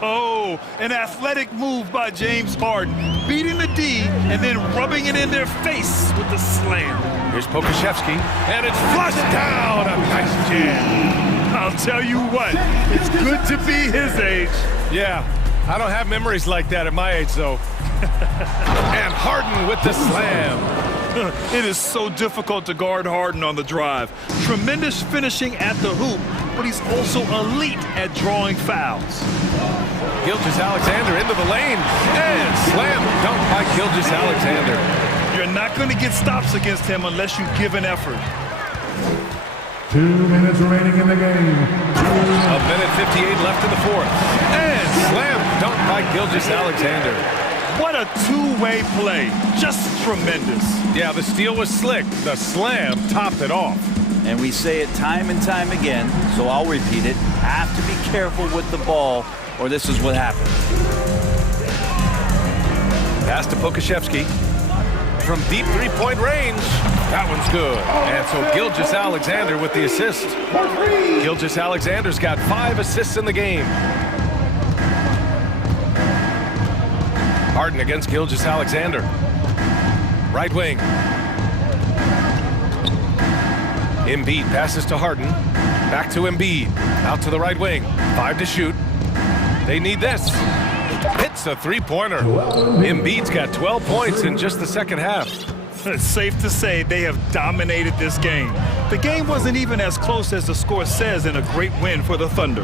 Oh, an athletic move by James Harden. Beating the D and then rubbing it in their face with the slam. Here's Pokusevski. And it's flushed down. A nice jam. I'll tell you what, it's good to be his age. Yeah, I don't have memories like that at my age, though. And Harden with the slam. It is so difficult to guard Harden on the drive. Tremendous finishing at the hoop, but he's also elite at drawing fouls. Gilgeous-Alexander into the lane, and slam dunk by Gilgeous-Alexander. You're not going to get stops against him unless you give an effort. 2 minutes remaining in the game. A minute 58 left in the fourth. And slam dunk by Gilgeous-Alexander. What a two-way play. Just tremendous. Yeah, the steal was slick. The slam topped it off. And we say it time and time again, so I'll repeat it. Have to be careful with the ball, or this is what happens. Pass to Pokashevsky. From deep three-point range. That one's good. And so Gilgeous-Alexander with the assist. Gilgeous-Alexander's got 5 assists in the game. Harden against Gilgeous-Alexander. Right wing. Embiid passes to Harden. Back to Embiid. Out to the right wing. 5 to shoot. They need this. Hits a three-pointer. Embiid's got 12 points in just the second half. It's safe to say they have dominated this game. The game wasn't even as close as the score says in a great win for the Thunder.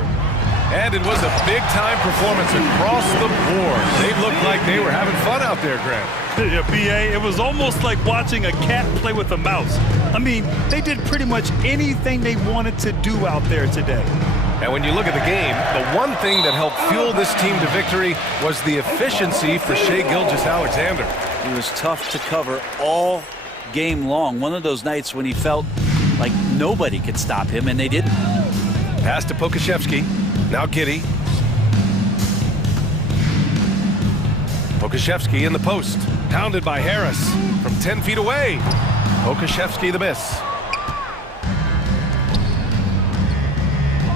And it was a big-time performance across the board. They looked like they were having fun out there, Grant. Yeah, B.A., it was almost like watching a cat play with a mouse. I mean, they did pretty much anything they wanted to do out there today. And when you look at the game, the one thing that helped fuel this team to victory was the efficiency for Shai Gilgeous-Alexander. He was tough to cover all game long. One of those nights when he felt like nobody could stop him, and they didn't. Pass to Pokashevsky. Now Giddey. Pokashevsky in the post. Pounded by Harris from 10 feet away. Pokashevsky the miss.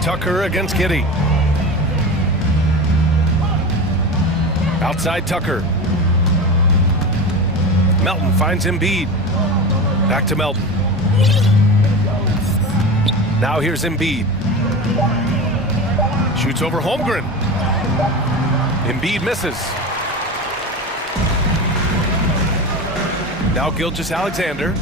Tucker against Giddey. Outside Tucker. Melton finds Embiid. Back to Melton. Now here's Embiid. Shoots over Holmgren. Embiid misses. Now Gilgeous-Alexander.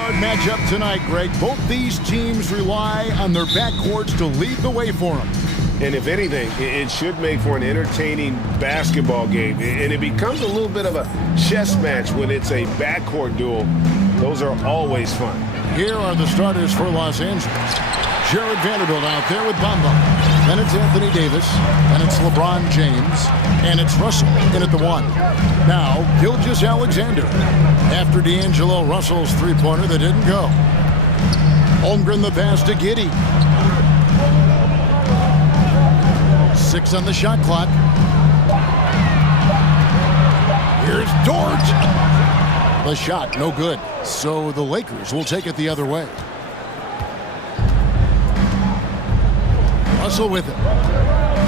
hard matchup tonight, Greg. Both these teams rely on their backcourts to lead the way for them. And if anything, it should make for an entertaining basketball game. And it becomes a little bit of a chess match when it's a backcourt duel. Those are always fun. Here are the starters for Los Angeles. Jared Vanderbilt out there with Bamba. Then it's Anthony Davis. Then it's LeBron James. And it's Russell in at the 1. Now, Gilgeous-Alexander. After D'Angelo Russell's three-pointer that didn't go. Holmgren the pass to Giddey. 6 on the shot clock. Here's Dort. The shot, no good. So the Lakers will take it the other way. Russell with it.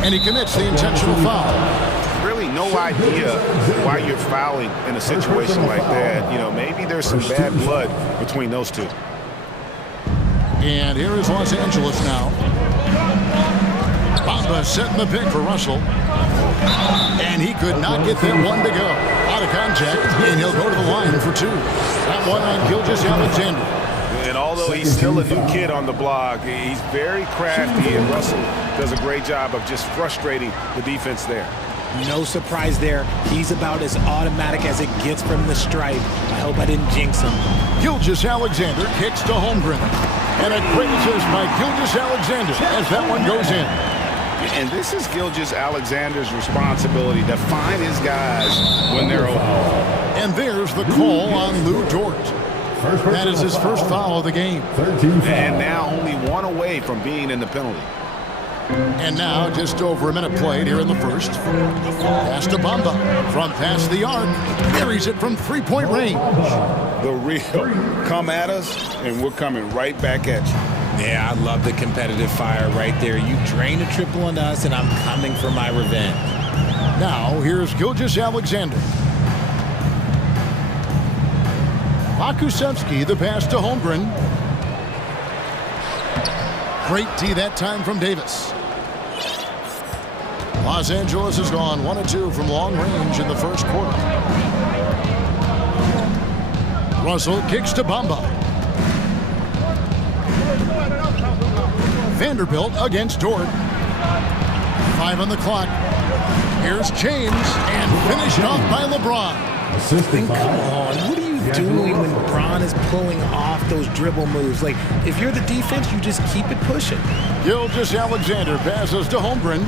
And he commits the intentional foul. Really no idea why you're fouling in a situation like that. You know, maybe there's some bad blood between those two. And here is Los Angeles now. Bamba setting the pick for Russell. And he could not get that one to go. Out of contact, and he'll go to the line for 2. That one on Gilgeous-Alexander. And although he's still a new kid on the block, he's very crafty, and Russell does a great job of just frustrating the defense there. No surprise there. He's about as automatic as it gets from the stripe. I hope I didn't jinx him. Gilgeous-Alexander kicks to Holmgren. And a quick assist by Gilgeous-Alexander as that one goes in. And this is Gilgeous-Alexander's responsibility to find his guys when they're open. And there's the call on Lou Dort. That is his first foul of the game. And now only 1 away from being in the penalty. And now just over a minute played here in the first. Pass to Bamba. From past the arc. Buries it from three-point range. The real come at us, and we're coming right back at you. Yeah, I love the competitive fire right there. You drain a triple on us, and I'm coming for my revenge. Now, here's Gilgeous-Alexander. Pokusevski, the pass to Holmgren. Great D that time from Davis. Los Angeles has gone 1 of 2 from long range in the first quarter. Russell kicks to Bamba. Vanderbilt against Dort. 5 on the clock. Here's James, and finished off by LeBron. And come on, what are you doing when Bron is pulling off those dribble moves? Like, if you're the defense, you just keep it pushing. Gilgeous-Alexander passes to Holmgren.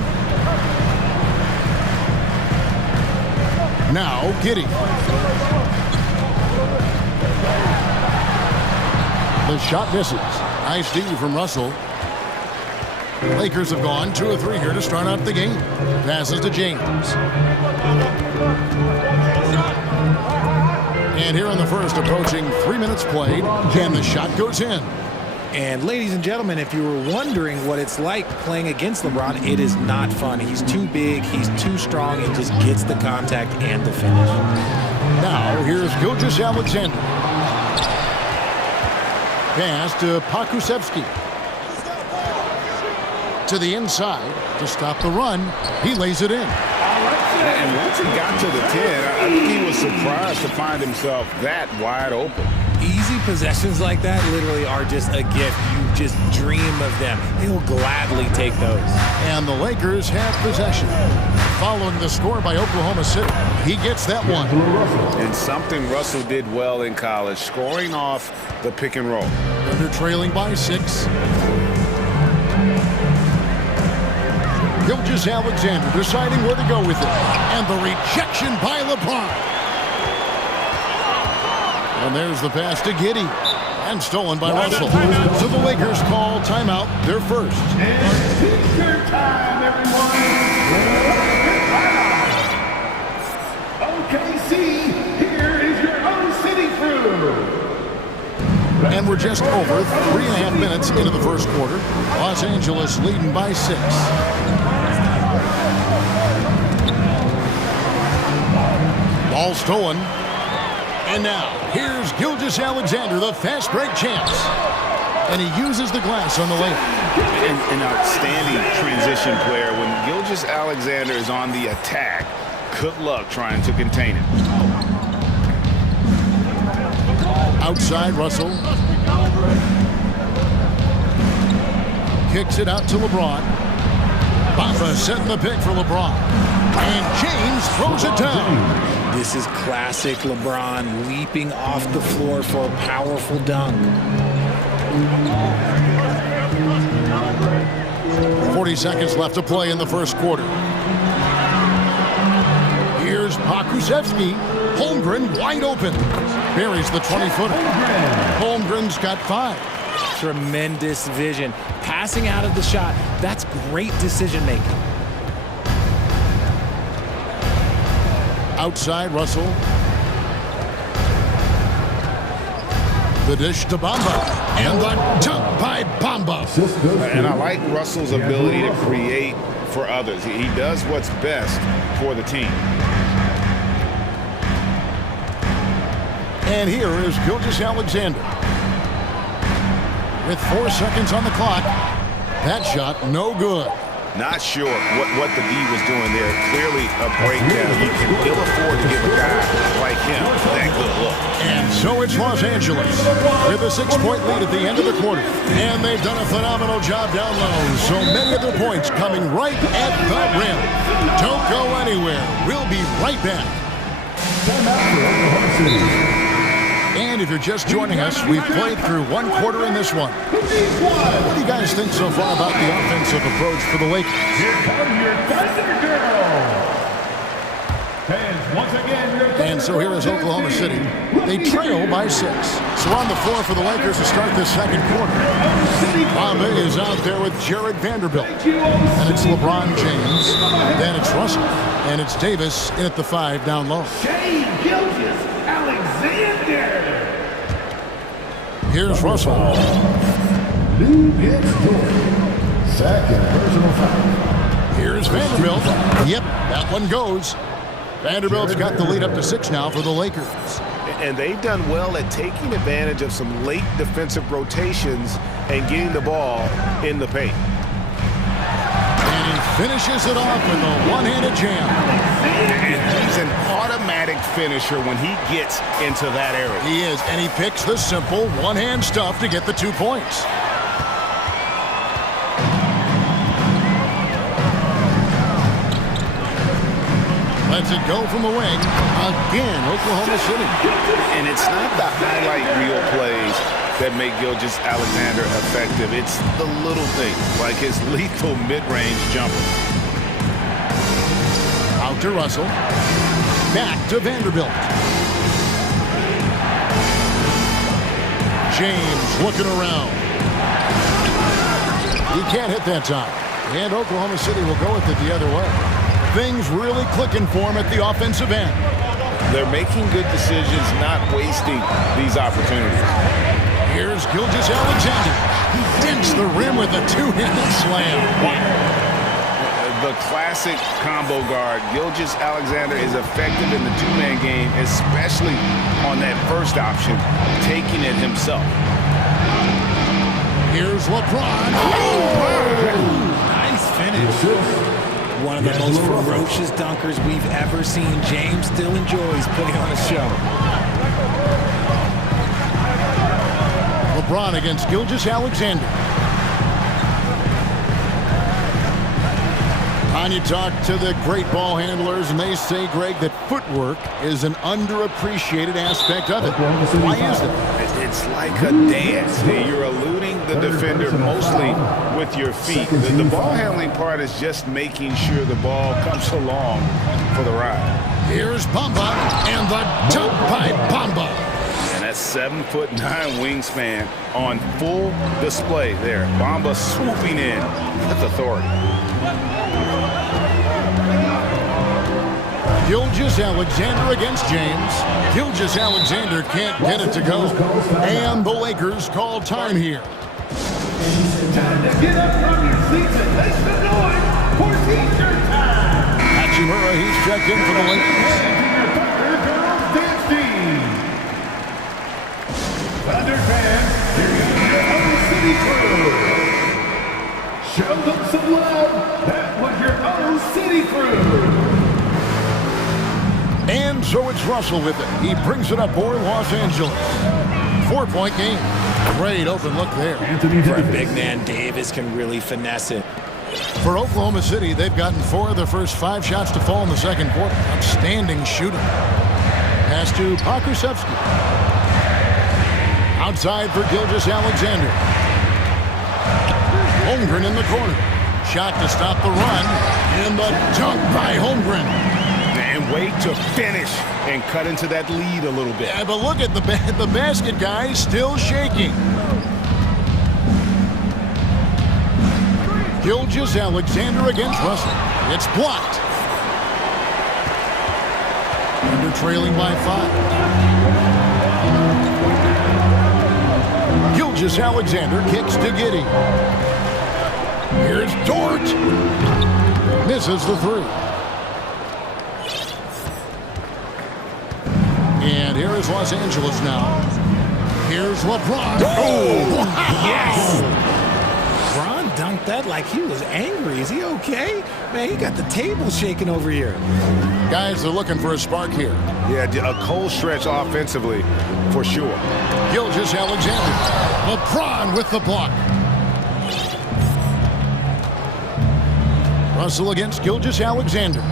Now, Giddey. The shot misses. Nice D from Russell. Lakers have gone 2 of 3 here to start out the game. Passes to James. And here in the first, approaching 3 minutes played, and the shot goes in. And ladies and gentlemen, if you were wondering what it's like playing against LeBron, it is not fun. He's too big, he's too strong, and just gets the contact and the finish. Now, here's Gilgeous-Alexander. Pass to Pokusevski. To the inside to stop the run. He lays it in. And once he got to the 10, I think he was surprised to find himself that wide open. Easy possessions like that literally are just a gift. You just dream of them. He'll gladly take those. And the Lakers have possession. Following the score by Oklahoma City, he gets that one. And something Russell did well in college, scoring off the pick and roll. They're trailing by 6. Gilgeous-Alexander deciding where to go with it. And the rejection by LeBron. And there's the pass to Giddey. And stolen by Russell. So the Lakers call timeout, their first. And teacher time, everyone. OKC, here is your own city crew. And we're just over 3.5 minutes into the first quarter. Los Angeles leading by 6. Ball stolen. And now, here's Gilgeous-Alexander, the fast break champs. And he uses the glass on the layup. An outstanding transition player. When Gilgeous-Alexander is on the attack, good luck trying to contain him. Outside, Russell. Kicks it out to LeBron. Bamba setting the pick for LeBron. And James throws it down. This is classic LeBron leaping off the floor for a powerful dunk. 40 seconds left to play in the first quarter. Here's Pokusevski. Holmgren wide open. Buries the 20-footer. Holmgren's got 5. Tremendous vision. Passing out of the shot. That's great decision making. Outside, Russell. The dish to Bamba. And the dunk by Bamba. And I like Russell's ability to create for others. He does what's best for the team. And here is Gilgeous-Alexander. With 4 seconds on the clock. That shot, no good. Not sure what the D was doing there. Clearly a breakdown. You can ill afford to give a guy like him that good look. And so it's Los Angeles with a 6-point lead at the end of the quarter. And they've done a phenomenal job down low. So many of their points coming right at the rim. Don't go anywhere. We'll be right back. And if you're just joining us, we've played through 1 quarter in this one. What do you guys think so far about the offensive approach for the Lakers? Here come your Thunder Girls. Fans, once again, your And so here is Oklahoma City. They trail by 6. So on the floor for the Lakers to start this second quarter. Bamba is out there with Jared Vanderbilt. And it's LeBron James. Then it's Russell. And it's Davis in at the 5 down low. Gilgeous-Alexander. Here's Russell. New gets Jordan. Second personal foul. Here's Vanderbilt. Yep, that one goes. Vanderbilt's got the lead up to 6 now for the Lakers. And they've done well at taking advantage of some late defensive rotations and getting the ball in the paint. And he finishes it off with a one-handed jam. And he's an automatic finisher when he gets into that area. He is, and he picks the simple one-hand stuff to get the 2 points. Lets it go from the wing. Again, Oklahoma City. And it's not the highlight reel plays that make Gilgeous-Alexander effective. It's the little things, like his lethal mid-range jumper. Out to Russell. Back to Vanderbilt. James looking around. He can't hit that time. And Oklahoma City will go with it the other way. Things really clicking for him at the offensive end. They're making good decisions, not wasting these opportunities. Here's Gilgeous-Alexander. He dents the rim with a 2-handed slam. The classic combo guard. Gilgeous-Alexander is effective in the 2-man game, especially on that first option, taking it himself. Here's LeBron. Nice finish. One of the most ferocious dunkers we've ever seen. James still enjoys putting on a show. LeBron against Gilgeous-Alexander. And you talk to the great ball handlers, and they say, Greg, that footwork is an underappreciated aspect of it. Why is it? It's like a dance. You're eluding the defender mostly with your feet. The ball handling part is just making sure the ball comes along for the ride. Here's Bamba, and the dunk by Bamba. And that's 7'9" wingspan on full display there. Bamba swooping in with authority. Gilgeous-Alexander against James. Gilgeous-Alexander can't get it to go. And the Lakers call time here. Time to get up from your seats and make some noise for t-shirt time. Hachimura, he's checked in for the Lakers. Thunder Girls Dance Team. Thunder fans, here is your own city crew. Show them some love. That was your own city crew. And so it's Russell with it. He brings it up for Los Angeles. 4-point game. Great open look there. For a big man, Davis can really finesse it. For Oklahoma City, they've gotten 4 of their first 5 shots to fall in the second quarter. Outstanding shooting. Pass to Pokusevski. Outside for Gilgeous-Alexander. Holmgren in the corner. Shot to stop the run. And the dunk by Holmgren. And wait to finish and cut into that lead a little bit. Yeah, but look at the basket, guys, still shaking. Gilgeous-Alexander against Russell. It's blocked. Under trailing by 5. Gilgeous-Alexander kicks to Giddey. Here's Dort. Misses the 3. And here is Los Angeles now. Here's LeBron. Oh, wow. Yes. LeBron dunked that like he was angry. Is he okay? Man, he got the table shaking over here. Guys, they're looking for a spark here. Yeah, a cold stretch offensively, for sure. Gilgeous-Alexander. LeBron with the block. Russell against Gilgeous-Alexander.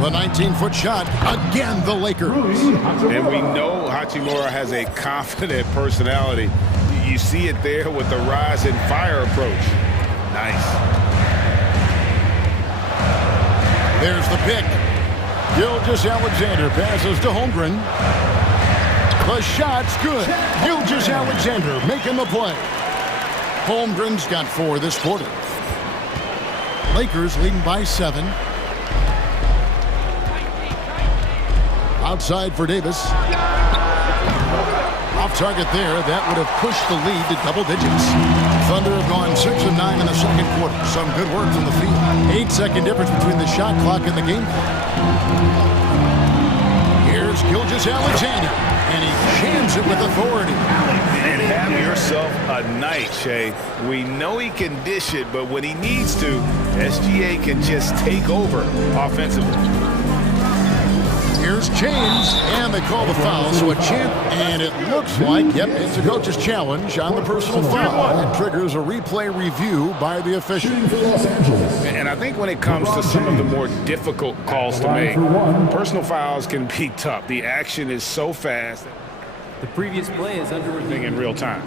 The 19-foot shot. Again, the Lakers. And we know Hachimura has a confident personality. You see it there with the rise and fire approach. Nice. There's the pick. Gilgeous-Alexander passes to Holmgren. The shot's good. Gilgeous-Alexander making the play. Holmgren's got 4 this quarter. Lakers leading by 7. Outside for Davis. Off target there. That would have pushed the lead to double digits. Thunder have gone 6 of 9 in the second quarter. Some good work from the field. 8-second difference between the shot clock and the game clock. Here's Gilgeous-Alexander. And he jams it with authority. And have yourself a night, Shea. We know he can dish it, but when he needs to, SGA can just take over offensively. Here's James, and they call the foul, so a chant, and it looks like, yep, it's a coach's challenge on the personal foul. It triggers a replay review by the official. And I think when it comes to some of the more difficult calls to make, personal fouls can be tough. The action is so fast. The previous play is under review in real time.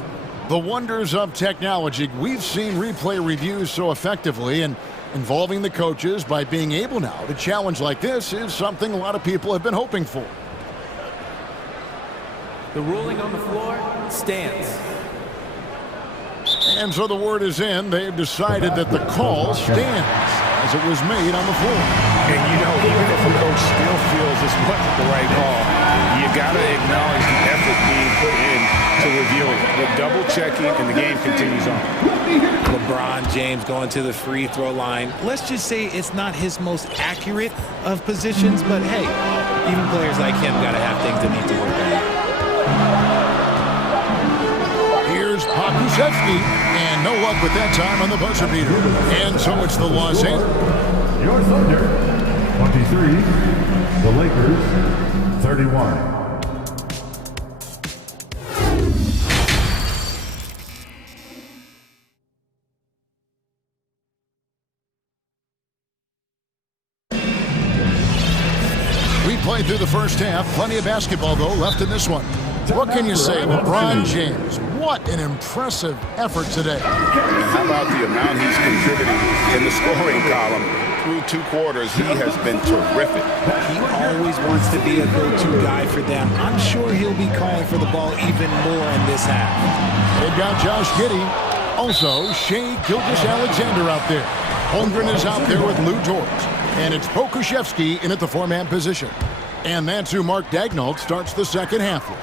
The wonders of technology. We've seen replay reviews so effectively, and involving the coaches by being able now to challenge like this is something a lot of people have been hoping for. The ruling on the floor stands. And so the word is in. They've decided that the call stands as it was made on the floor. And you know, even if a coach still feels this wasn't the right call, you got to acknowledge the effort being put in to reviewing it. The double checking, and the game continues on. LeBron James going to the free throw line. Let's just say it's not his most accurate of positions, but hey, even players like him got to have things that need to work out. Here's Pokusevski, and no luck with that time on the buzzer beater. And so it's the Los Angeles. Your Thunder, 23. The Lakers, 31. Played through the first half. Plenty of basketball, though, left in this one. What can you say? LeBron James, what an impressive effort today. How about the amount he's contributing in the scoring column? Through 2 quarters, he has been terrific. He always wants to be a go-to guy for them. I'm sure he'll be calling for the ball even more in this half. They've got Josh Giddey. Also, Shea Gilgeous-Alexander out there. Holmgren is out there with Lou George. And it's Pokusevski in at the 4-man position. And that's who Mark Daigneault starts the second half with.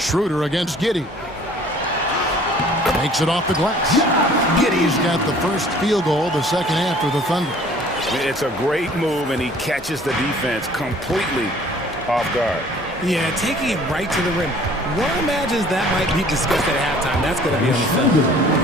Schroeder against Giddey. Makes it off the glass. Giddey's got the first field goal the second half for the Thunder. It's a great move, and he catches the defense completely off guard. Yeah, taking it right to the rim. One imagines that might be discussed at halftime. That's going to be on the film.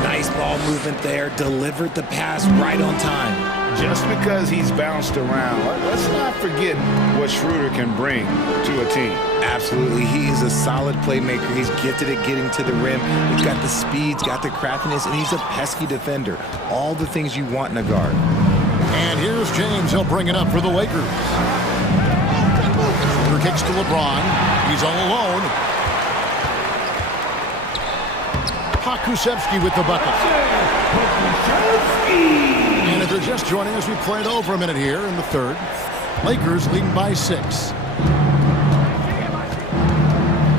Nice ball movement there. Delivered the pass right on time. just because he's bounced around, let's not forget what Schroeder can bring to a team. Absolutely. He is a solid playmaker. He's gifted at getting to the rim. He's got the speed, he's got the craftiness, and he's a pesky defender. All the things you want in a guard. And here's James. He'll bring it up for the Lakers. Schroeder kicks to LeBron. He's all alone. Pokusevski with the bucket. And if you're just joining us, we played over a minute here in the third. Lakers leading by 6.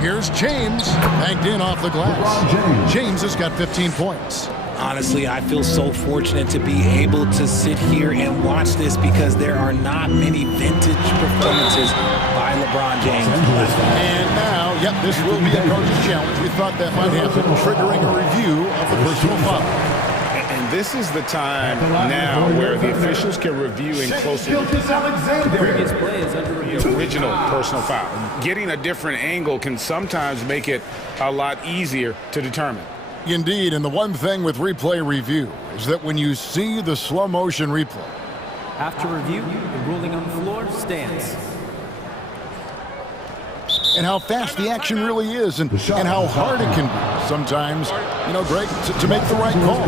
Here's James, banked in off the glass. James has got 15 points. Honestly, I feel so fortunate to be able to sit here and watch this because there are not many vintage performances by LeBron James. And now, yep, this will be a coach's challenge. We thought that might happen, triggering a review of the personal foul. And this is the time now where the officials can review and closely the original personal foul. Getting a different angle can sometimes make it a lot easier to determine. Indeed, and the one thing with replay review is that when you see the slow motion replay. After review, the ruling on the floor stands. And how fast the action really is and how hard it can be sometimes, you know, Greg, to make the right call.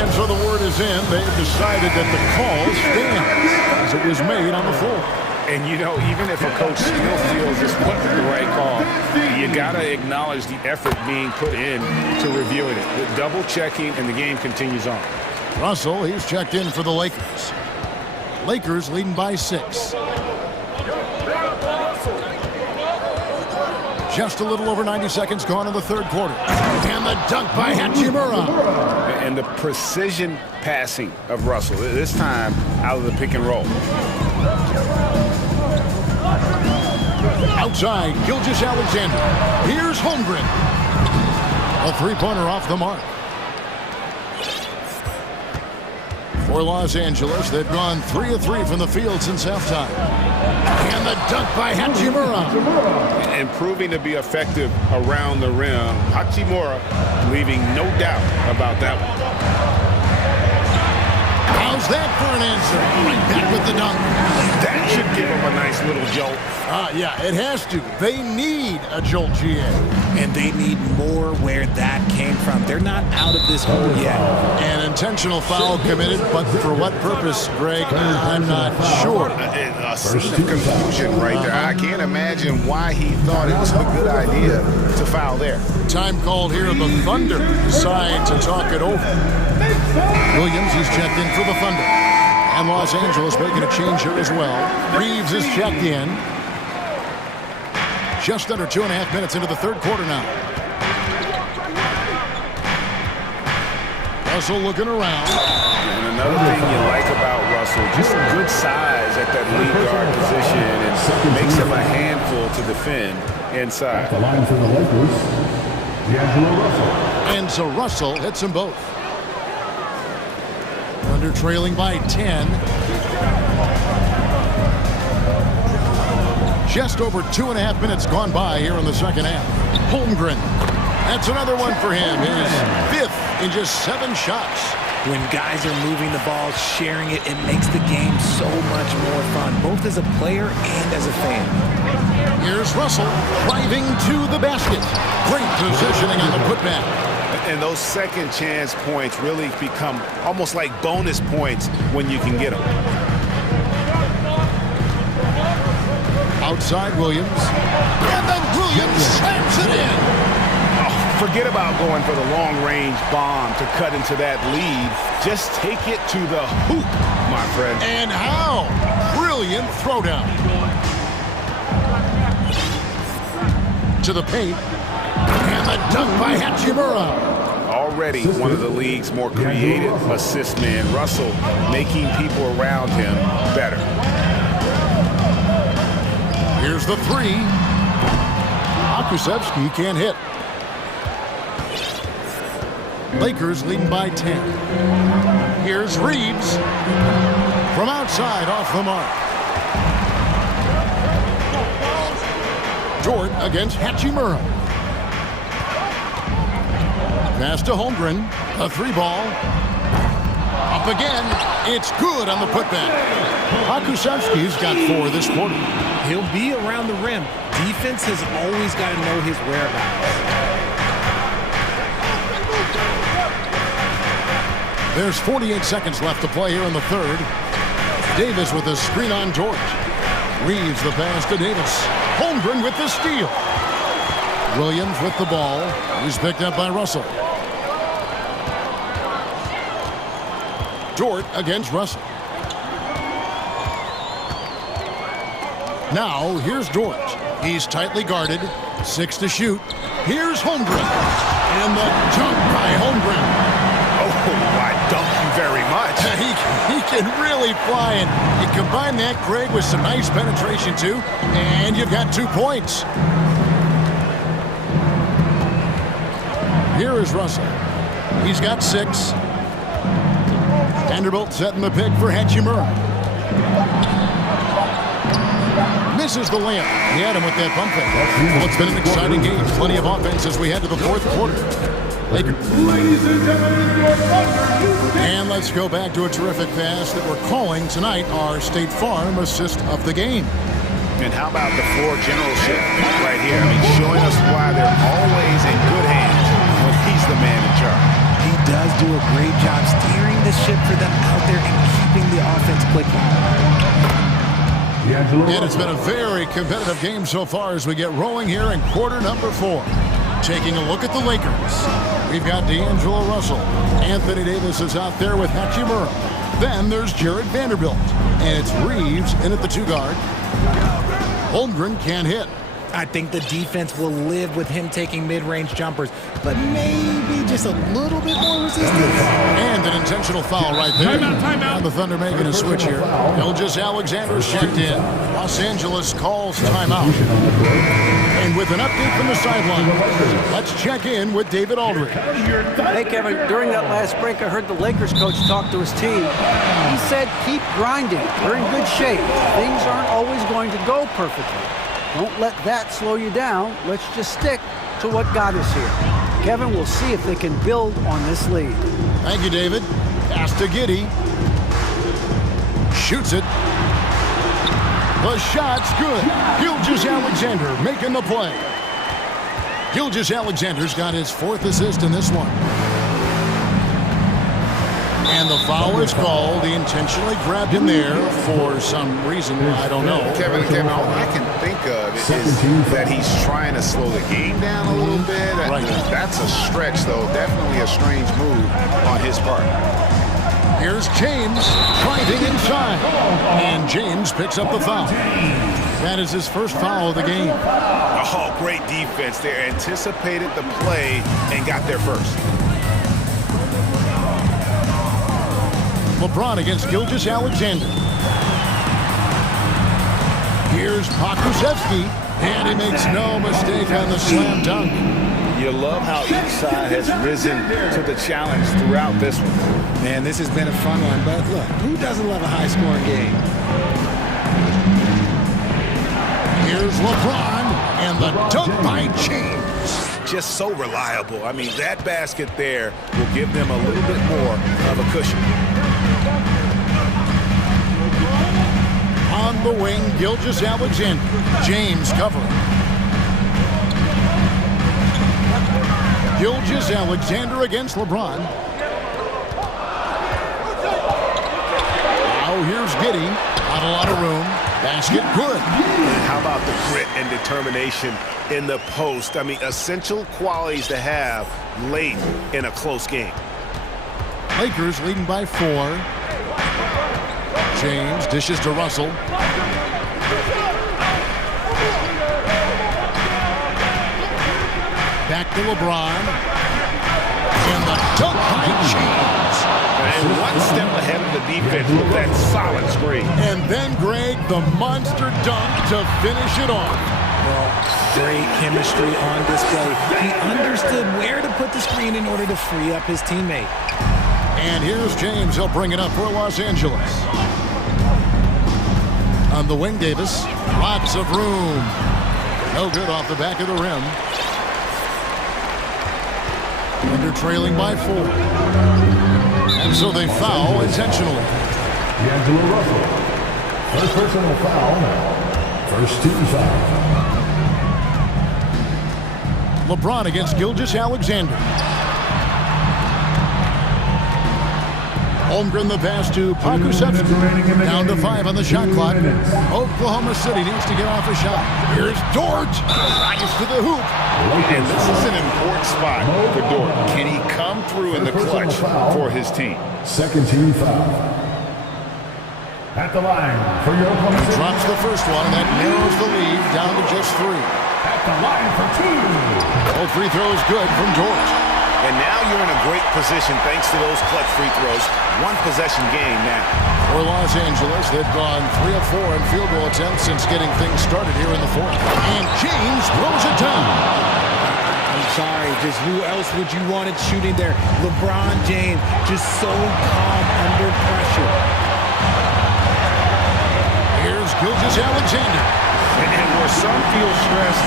And so the word is in. They've decided that the call stands as it was made on the floor. And, you know, even if a coach still feels this wasn't the right call, you got to acknowledge the effort being put in to reviewing it. The double checking, and the game continues on. Russell, he's checked in for the Lakers. Lakers leading by 6. Just a little over 90 seconds gone in the third quarter. And the dunk by Hachimura. And the precision passing of Russell, this time out of the pick and roll. Outside, Gilgeous-Alexander. Here's Holmgren. A three-pointer off the mark. For Los Angeles, they've gone 3 of 3 from the field since halftime. And the dunk by Hachimura. And proving to be effective around the rim. Hachimura leaving no doubt about that one. How's that for an answer? Right back with the dunk. That should give them a nice little jolt. Yeah, it has to. They need a jolt, GA. And they need more where that came from. They're not out of this hole yet. An intentional foul committed, but for what purpose, Greg? I'm not sure. A scene of confusion right there. I can't imagine why he thought it was a good idea to foul there. Time called here. The Thunder decide to talk it over. Williams, he's checked in for the Thunder. And Los Angeles making a change here as well. Reeves is checked in. Just under 2.5 minutes into the third quarter now. Russell looking around. And another thing you like about Russell, just good size at that lead guard position, and makes him a handful to defend inside. The line for the Lakers, D'Angelo Russell. And so Russell hits them both. Thunder trailing by 10. Just over 2.5 minutes gone by here in the second half. Holmgren. That's another one for him. His 5th in just 7 shots. When guys are moving the ball, sharing it, it makes the game so much more fun, both as a player and as a fan. Here's Russell driving to the basket. Great positioning on the putback. And those second chance points really become almost like bonus points when you can get them. Outside Williams. And then Williams slams it in. Forget about going for the long-range bomb to cut into that lead. Just take it to the hoop, my friend. And how? Brilliant throwdown. To the paint. And the dunk by Hachimura. Already one of the league's more creative assist men. Russell making people around him better. Here's the 3. Pokusevski can't hit. Lakers leading by 10. Here's Reeves from outside off the mark. Jordan against Hachimura. Pass to Holmgren. A 3 ball. Off again. It's good on the putback. Pakusevski's got 4 this quarter. He'll be around the rim. Defense has always got to know his whereabouts. There's 48 seconds left to play here in the third. Davis with a screen on George. Reeves the pass to Davis. Holmgren with the steal. Williams with the ball. He's picked up by Russell. Dort against Russell. Now, here's Dort. He's tightly guarded. 6 to shoot. Here's Holmgren. And the jump by Holmgren. Oh, why, thank you very much. He can really fly, and you combine that, Greg, with some nice penetration, too, and you've got 2 points. Here is Russell. He's got 6. Vanderbilt setting the pick for Hachimura. Misses the layup. He had him with that pump fake. Well, it's been an exciting game. Plenty of offense as we head to the fourth quarter. And let's go back to a terrific pass that we're calling tonight our State Farm assist of the game. And how about the floor generalship right here? I mean, showing us why they're always in good hands when he's the man in charge. He does do a great job steering the ship for them out there and keeping the offense clicking. And it's been a very competitive game so far as we get rolling here in quarter number 4. Taking a look at the Lakers. We've got D'Angelo Russell. Anthony Davis is out there with Hachimura. Then there's Jared Vanderbilt. And it's Reeves in at the 2 guard. Holmgren can't hit. I think the defense will live with him taking mid-range jumpers, but maybe just a little bit more resistance. And an intentional foul right there. Timeout. And the Thunder making a switch here. Gilgeous-Alexander's checked in. Los Angeles calls timeout. And with an update from the sideline, let's check in with David Aldridge. Hey, Kevin, during that last break, I heard the Lakers coach talk to his team. He said, keep grinding. We're in good shape. Things aren't always going to go perfectly. Don't let that slow you down. Let's just stick to what got us here. Kevin, we'll see if they can build on this lead. Thank you, David. Pass to Giddey. Shoots it. The shot's good. Gilgeous-Alexander making the play. Gilgeous-Alexander's got his 4th assist in this one. And the foul is called. He intentionally grabbed him there for some reason. I don't know. Kevin, all I can think of is that he's trying to slow the game down a little bit. Right. That's a stretch, though. Definitely a strange move on his part. Here's James driving inside. And James picks up the foul. That is his first foul of the game. Oh, great defense there. Anticipated the play and got there first. LeBron against Gilgeous-Alexander. Here's Pakusevski, and he makes no mistake on the slam dunk. You love how each side has risen to the challenge throughout this one. Man, this has been a fun one, but look, who doesn't love a high-scoring game? Here's LeBron, and the dunk by James. Just so reliable. I mean, that basket there will give them a little bit more of a cushion. On the wing, Gilgeous-Alexander. James covering. Gilgeous-Alexander against LeBron. Now here's Giddey. Not a lot of room. Basket good. And how about the grit and determination in the post? I mean, essential qualities to have late in a close game. Lakers leading by 4. James dishes to Russell. Back to LeBron. And the dunk by James. And one step ahead of the defense with that solid screen. And then, Greg, the monster dunk to finish it off. Well, great chemistry on display. He understood where to put the screen in order to free up his teammate. And here's James. He'll bring it up for Los Angeles. On the wing, Davis. Lots of room. No good off the back of the rim. And they're trailing by 4. And so they foul intentionally. D'Angelo Russell. First personal foul now. First team foul. LeBron against Gilgeous-Alexander. Holmgren the pass to Pakusevsky. Down to 5 on the shot clock. Oklahoma City needs to get off a shot. Here's Dort. Drives to the hoop. And this is an important spot for Dort. Can he come through in the clutch for his team? Second team foul. At the line for your Oklahoma City. Drops the first one, and that narrows the lead down to just 3. At the line for 2. Both free throws good from Dort. And now you're in a great position thanks to those clutch free throws. One possession game now. For Los Angeles, they've gone 3 of 4 in field goal attempts since getting things started here in the 4th. And James throws it down. I'm sorry, just who else would you want it shooting there? LeBron James, just so calm under pressure. Here's Gilgeous-Alexander. And where some feel stressed,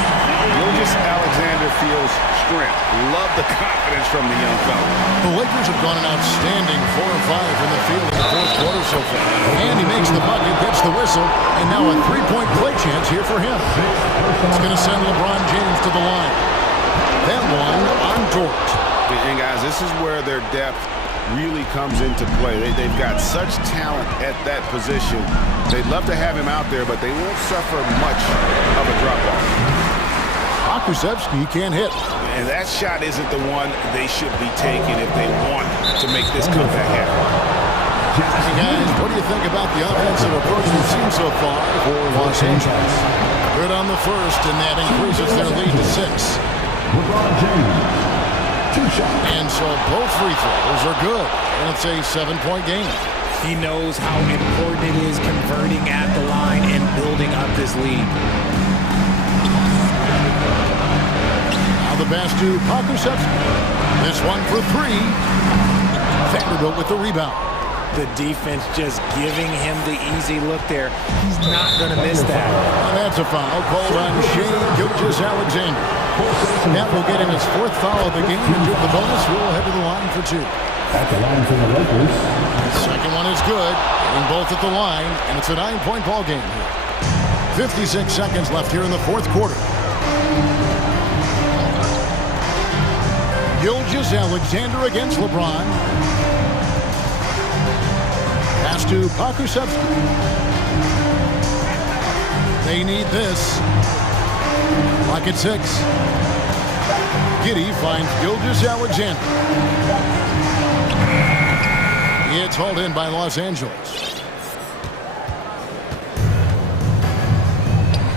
Gilgeous-Alexander feels strength. Love the confidence from the young fella. The Lakers have gone an outstanding 4 of 5 from the field in the 4th quarter so far. And he makes the bucket, gets the whistle, and now a 3-point play chance here for him. It's going to send LeBron James to the line. That one on Dort. And guys, this is where their depth really comes into play. They've got such talent at that position. They'd love to have him out there, but they won't suffer much of a drop-off. Pakusevsky can't hit. And that shot isn't the one they should be taking if they want to make this comeback happen. Hey guys, what do you think about the offensive approach we've seen so far for Los Angeles? Good on the first, and that increases their lead to 6. LeBron James. 2 shots. And so both free throws are good. And it's a 7-point game. He knows how important it is converting at the line and building up this lead. Now the pass to Pakusevsky. This one for 3. Vanderbilt with the rebound. The defense just giving him the easy look there. He's not going to miss that. And that's a foul called on Shai Gilgeous-Alexander. That will get him his 4th foul of the game. And with the bonus, we'll head to the line for 2. At the line for the Lakers. Second one is good. Getting both at the line, and it's a 9-point ball game here. 56 seconds left here in the 4th quarter. Gilgeous-Alexander against LeBron. Pass to Pakusevsky. They need this. Clock at 6. Giddey finds Gilgeous-Alexander. It's hauled in by Los Angeles.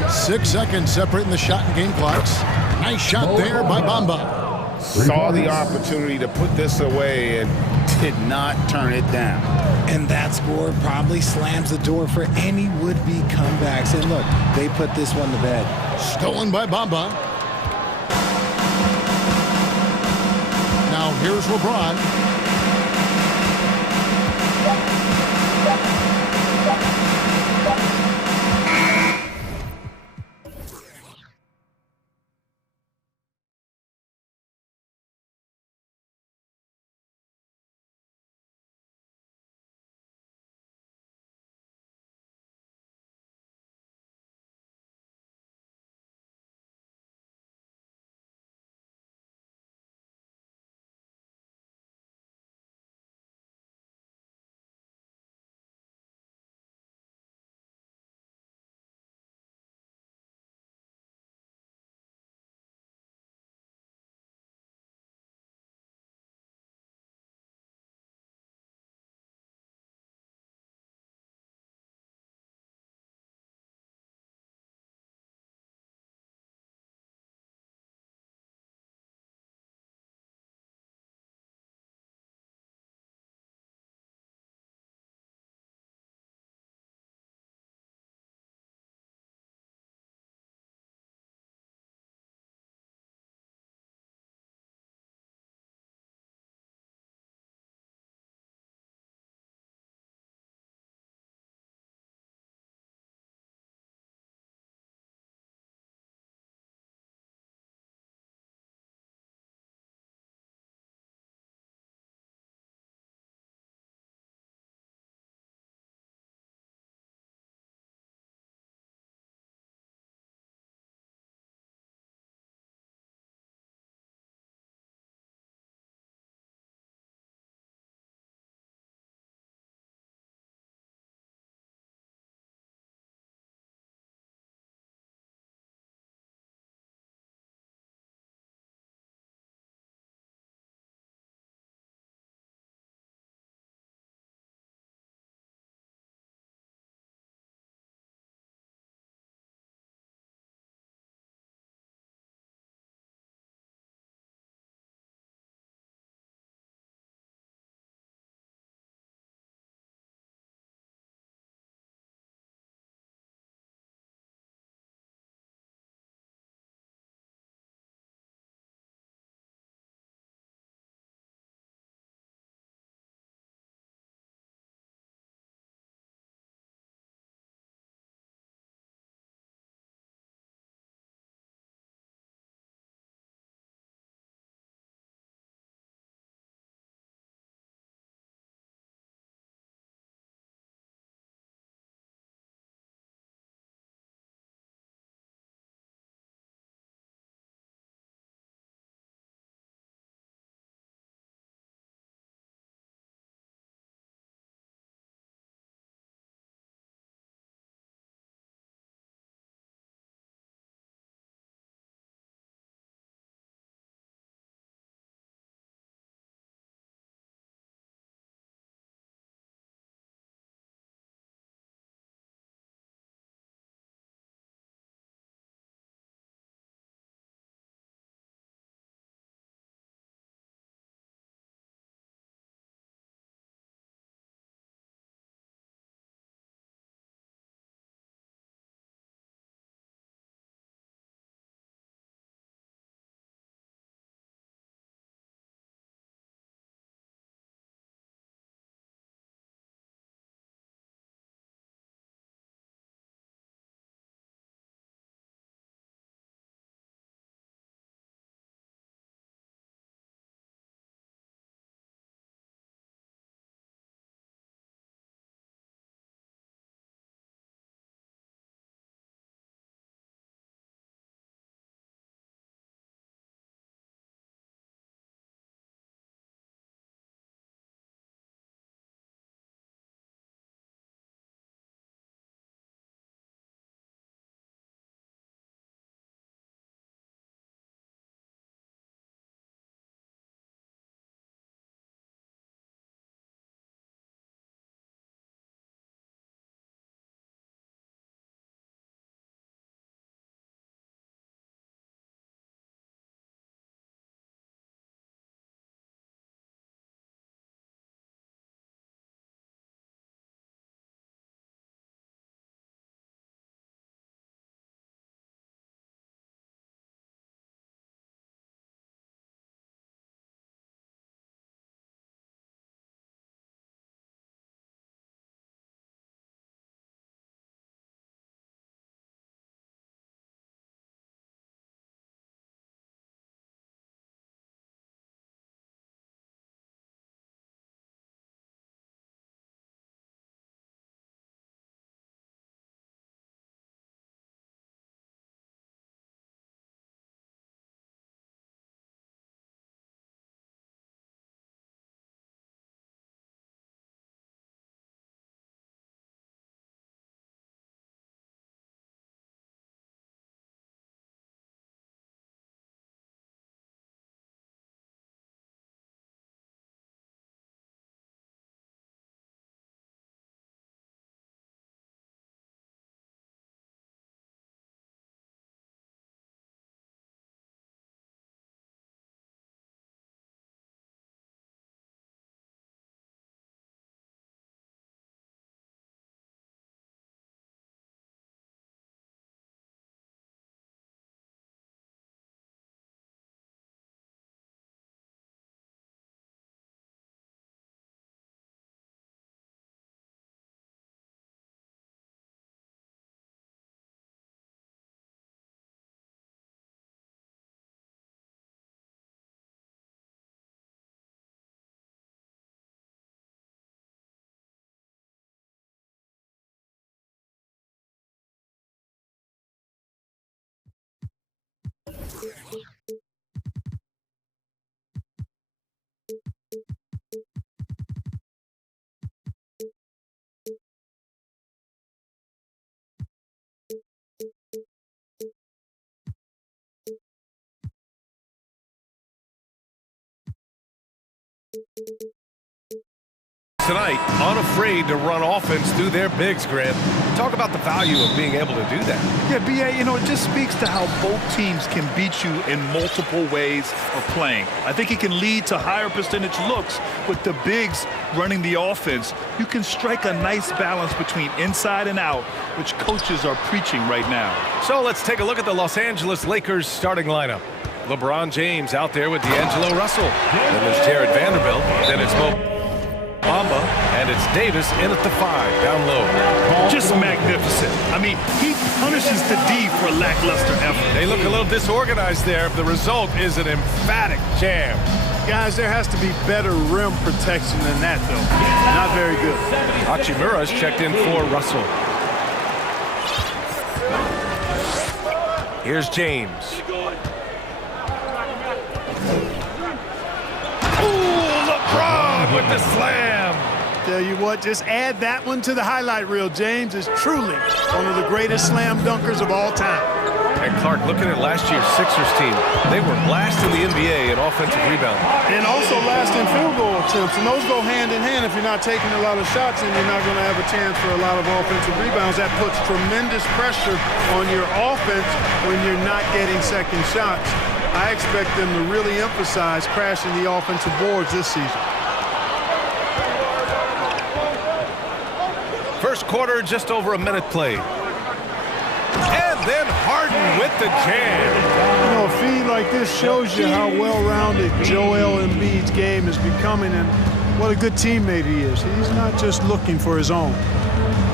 6 seconds separating the shot and game clocks. Nice shot there by Bamba. Saw the opportunity to put this away and did not turn it down. And that score probably slams the door for any would-be comebacks. And look, they put this one to bed. Stolen by Bamba. Now here's LeBron. Tonight, unafraid to run offense through their bigs, Grant. Talk about the value of being able to do that. Yeah, B.A., you know, it just speaks to how both teams can beat you in multiple ways of playing. I think it can lead to higher percentage looks with the bigs running the offense. You can strike a nice balance between inside and out, which coaches are preaching right now. So let's take a look at the Los Angeles Lakers starting lineup. LeBron James out there with D'Angelo Russell. Then there's Jared Vanderbilt. Then it's Bamba, and it's Davis in at the 5, down low. Just magnificent. I mean, he punishes the D for lackluster effort. They look a little disorganized there. The result is an emphatic jam. Guys, there has to be better rim protection than that, though. Not very good. Hachimura's checked in for Russell. Here's James. LeBron with the slam. Tell you what, just add that one to the highlight reel. James is truly one of the greatest slam dunkers of all time. And Clark, looking at last year's Sixers team, they were last in the NBA in offensive rebound. And also last in field goal attempts. And those go hand in hand. If you're not taking a lot of shots and you're not going to have a chance for a lot of offensive rebounds, that puts tremendous pressure on your offense when you're not getting second shots. I expect them to really emphasize crashing the offensive boards this season. First quarter, just over a minute played. And then Harden with the jam. You know, a feed like this shows you how well-rounded Joel Embiid's game is becoming and what a good teammate he is. He's not just looking for his own.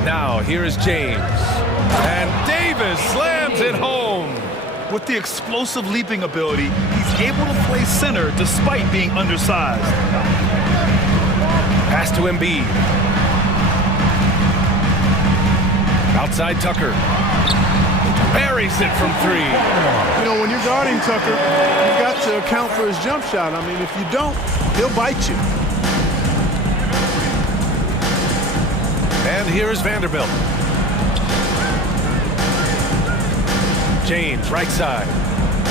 Now, here is James. And Davis slams it home. With the explosive leaping ability, he's able to play center despite being undersized. Pass to Embiid. Outside Tucker. Buries it from 3. You know, when you're guarding Tucker, you've got to account for his jump shot. I mean, if you don't, he'll bite you. And here's Vanderbilt. James, right side.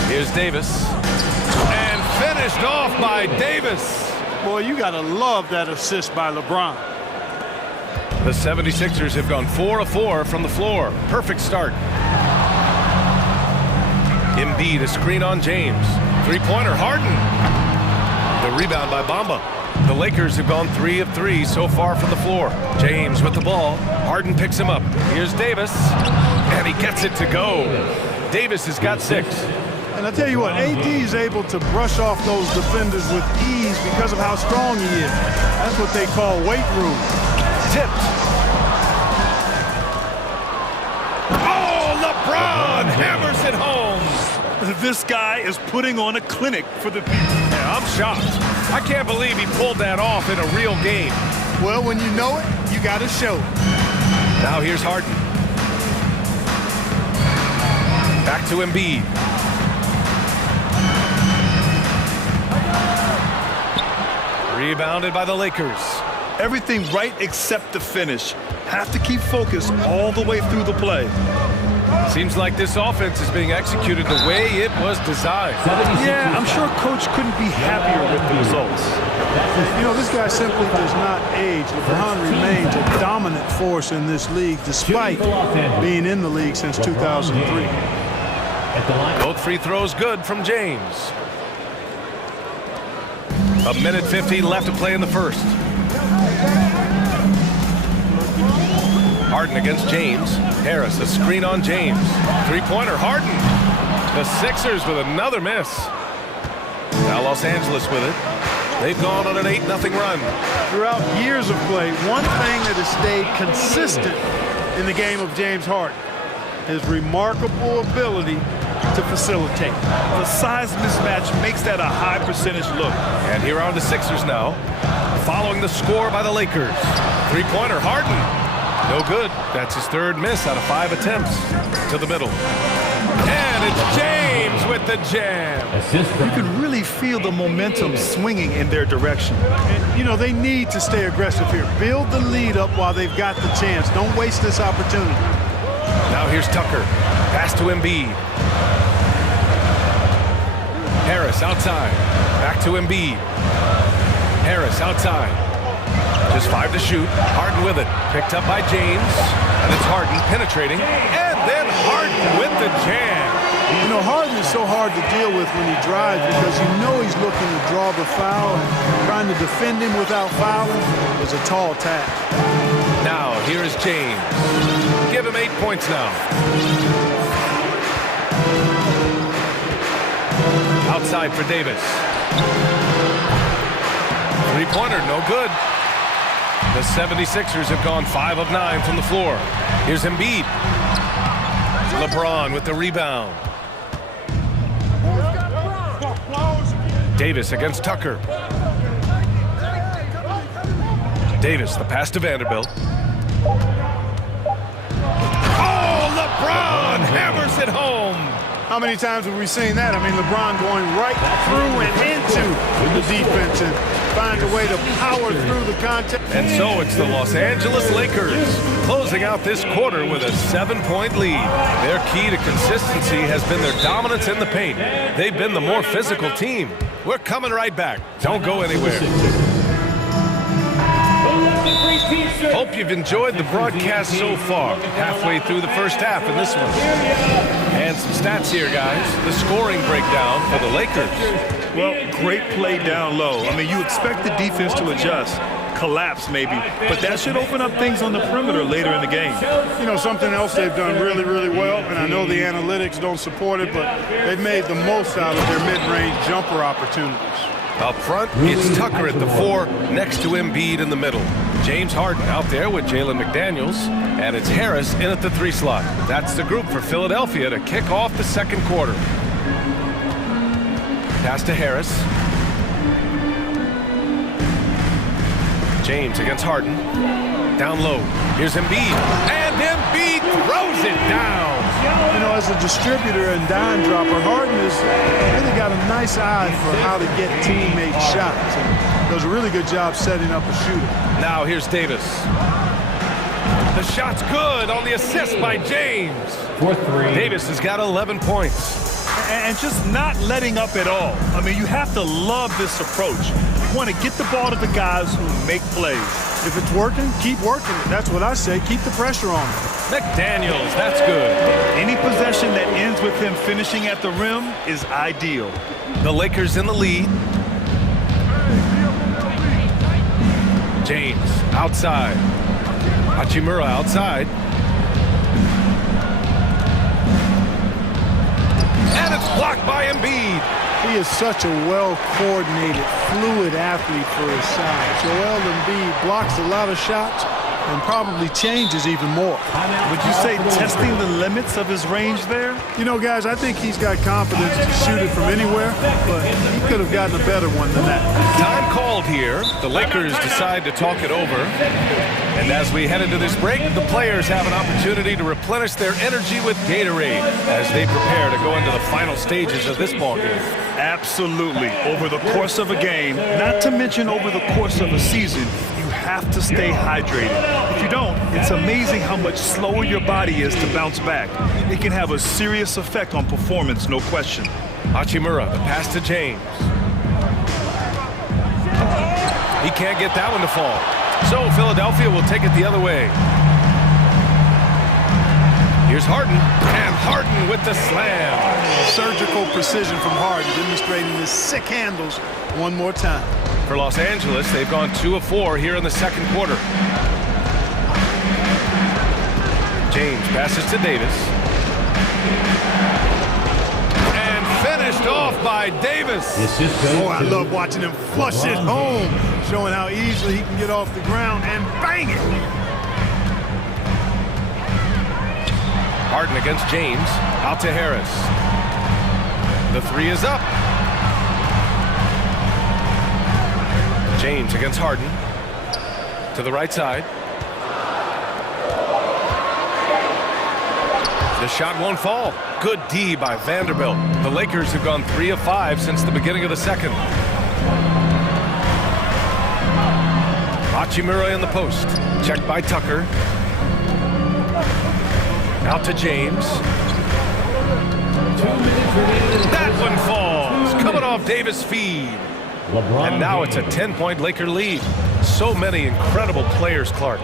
Here's Davis. And finished off by Davis. Boy, you got to love that assist by LeBron. The 76ers have gone 4 of 4 from the floor. Perfect start. Embiid, a screen on James. Three-pointer, Harden. The rebound by Bamba. The Lakers have gone 3 of 3 so far from the floor. James with the ball. Harden picks him up. Here's Davis. And he gets it to go. Davis has got 6. And I tell you what, AD is able to brush off those defenders with ease because of how strong he is. That's what they call weight room. Tipped. Oh, LeBron hammers it home. This guy is putting on a clinic for the people. Yeah, I'm shocked. I can't believe he pulled that off in a real game. Well, when you know it, you got to show it. Now here's Harden. Back to Embiid. Rebounded by the Lakers. Everything right except the finish. Have to keep focused all the way through the play. Seems like this offense is being executed the way it was designed. Yeah, I'm sure Coach couldn't be happier with the results. You know, this guy simply does not age. LeBron remains a dominant force in this league despite being in the league since 2003. Both free throws good from James. A minute 50 left to play in the first. Harden against James. Harris, a screen on James. Three-pointer, Harden. The Sixers with another miss. Now Los Angeles with it. They've gone on an 8-0 run. Throughout years of play, one thing that has stayed consistent in the game of James Harden, his remarkable ability to facilitate. The size mismatch makes that a high percentage look. And here are the Sixers now, following the score by the Lakers. Three-pointer, Harden. No good. That's his third miss out of 5 attempts. To the middle. And it's James with with the jam. You can really feel the momentum swinging in their direction. And, you know, they need to stay aggressive here. Build the lead up while they've got the chance. Don't waste this opportunity. Now here's Tucker. Pass to Embiid. Harris outside. Back to Embiid. Harris outside. Just 5 to shoot. Harden with it. Picked up by James. And it's Harden penetrating. And then Harden with the jam. You know, Harden is so hard to deal with when he drives because you know he's looking to draw the foul, and trying to defend him without fouling is a tall task. Now, here is James. Give him 8 points now. Outside for Davis. Three-pointer, no good. The 76ers have gone 5 of 9 from the floor. Here's Embiid. LeBron with the rebound. Davis against Tucker. Davis, the pass to Vanderbilt. Oh, LeBron hammers it home. How many times have we seen that? I mean, LeBron going right through and into the defense and find a way to power through the contact. And so it's the Los Angeles Lakers closing out this quarter with a 7-point lead. Their key to consistency has been their dominance in the paint. They've been the more physical team. We're coming right back. Don't go anywhere. Hope you've enjoyed the broadcast so far. Halfway through the first half in this one. And some stats here, guys. The scoring breakdown for the Lakers. Well, great play down low. I mean, you expect the defense to adjust, collapse maybe, but that should open up things on the perimeter later in the game. You know, something else they've done really, really well, and I know the analytics don't support it, but they've made the most out of their mid-range jumper opportunities. Up front, it's Tucker at the 4, next to Embiid in the middle. James Harden out there with Jalen McDaniels, and it's Harris in at the 3 slot. That's the group for Philadelphia to kick off the second quarter. Pass to Harris. James against Harden. Down low. Here's Embiid. And Embiid throws it down. You know, as a distributor and dime dropper, Harden has really got a nice eye for how to get teammate shots. And does a really good job setting up a shooter. Now here's Davis. The shot's good on the assist by James. 4-3. Davis has got 11 points. And just not letting up at all. I mean, you have to love this approach. You want to get the ball to the guys who make plays. If it's working, keep working it. That's what I say. Keep the pressure on him. McDaniels, that's good. Any possession that ends with him finishing at the rim is ideal. The Lakers in the lead. James outside. Hachimura outside. And it's blocked by Embiid. He is such a well-coordinated, fluid athlete for his size. Joel Embiid blocks a lot of shots and probably changes even more. Would you say testing the limits of his range there? You know, guys, I think he's got confidence to shoot it from anywhere, but he could have gotten a better one than that. Time called here. The Lakers decide to talk it over. And as we head into this break, the players have an opportunity to replenish their energy with Gatorade as they prepare to go into the final stages of this ballgame. Absolutely. Over the course of a game, not to mention over the course of a season, you have to stay hydrated. If you don't, it's amazing how much slower your body is to bounce back. It can have a serious effect on performance, no question. Hachimura, the pass to James. He can't get that one to fall. So Philadelphia will take it the other way. Here's Harden, and Harden with the slam. Surgical precision from Harden, demonstrating his sick handles one more time. For Los Angeles, they've gone 2 of 4 here in the second quarter. James passes to Davis. And finished off by Davis. Oh, I love watching him flush it home, showing how easily he can get off the ground and bang it. Harden against James, out to Harris. The 3 is up. James against Harden. To the right side. The shot won't fall. Good D by Vanderbilt. The Lakers have gone 3 of 5 since the beginning of the second. Hachimura in the post. Checked by Tucker. Out to James. That one falls. Coming off Davis' feed. And now it's a 10-point Laker lead. So many incredible players, Clark.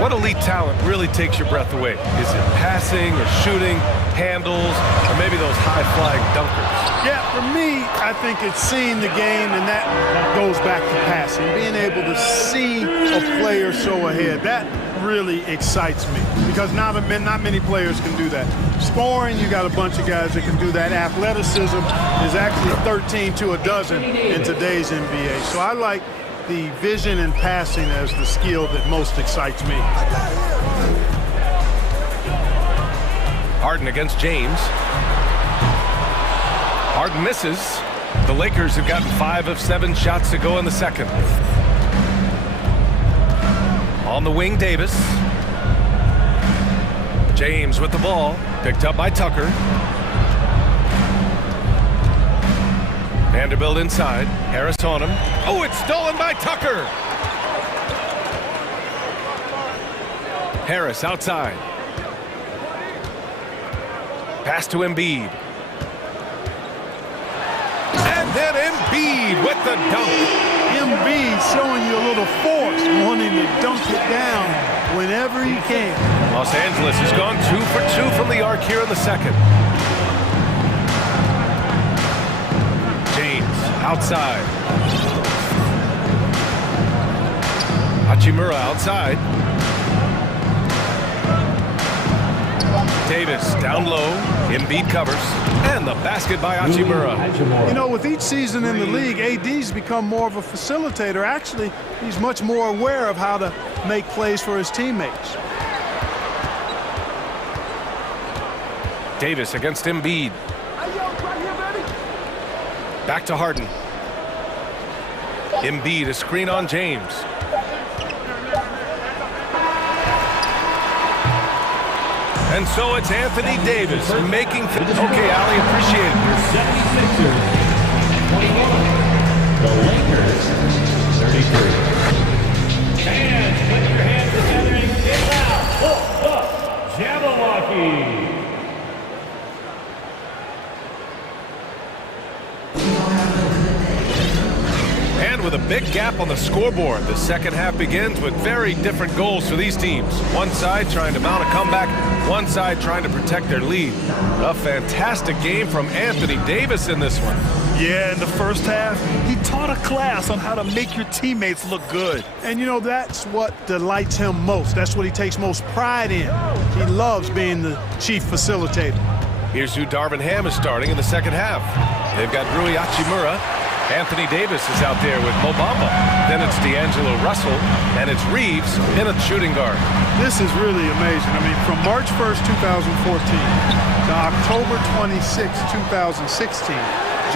What elite talent really takes your breath away? Is it passing or shooting, handles, or maybe those high-flying dunkers? Yeah, for me, I think it's seeing the game, and that goes back to passing. Being able to see a player so ahead, that really excites me because not many players can do that. Scoring, you got a bunch of guys that can do that. Athleticism is actually 13 to a dozen in today's NBA. So I like the vision and passing as the skill that most excites me. Harden against James. Harden misses. The Lakers have gotten 5 of 7 shots to go in the second. On the wing, Davis. James with the ball. Picked up by Tucker. Vanderbilt inside. Harris on him. Oh, it's stolen by Tucker. Harris outside. Pass to Embiid. And then Embiid with the dunk. Embiid showing you a little force, wanting to dunk it down whenever he can. Los Angeles has gone 2 for 2 from the arc here in the second. James outside. Hachimura outside. Davis down low. Embiid covers. And the basket by Hachimura. You know, with each season in the league, AD's become more of a facilitator. Actually, he's much more aware of how to make plays for his teammates. Davis against Embiid. Back to Harden. Embiid, a screen on James. And so it's Anthony Davis making... Okay, Ali, appreciate it. Your 76ers, 21. The Lakers, 33. Fans, put your hands together and get loud. Oh, Jabberwocky. And with a big gap on the scoreboard, the second half begins with very different goals for these teams. One side trying to mount a comeback, one side trying to protect their lead. A fantastic game from Anthony Davis in this one. Yeah, in the first half, he taught a class on how to make your teammates look good. And, you know, that's what delights him most. That's what he takes most pride in. He loves being the chief facilitator. Here's who Darvin Ham is starting in the second half. They've got Rui Hachimura. Anthony Davis is out there with Mo Bamba. Then it's D'Angelo Russell, and it's Reeves in a shooting guard. This is really amazing. I mean, from March 1st, 2014 to October 26, 2016,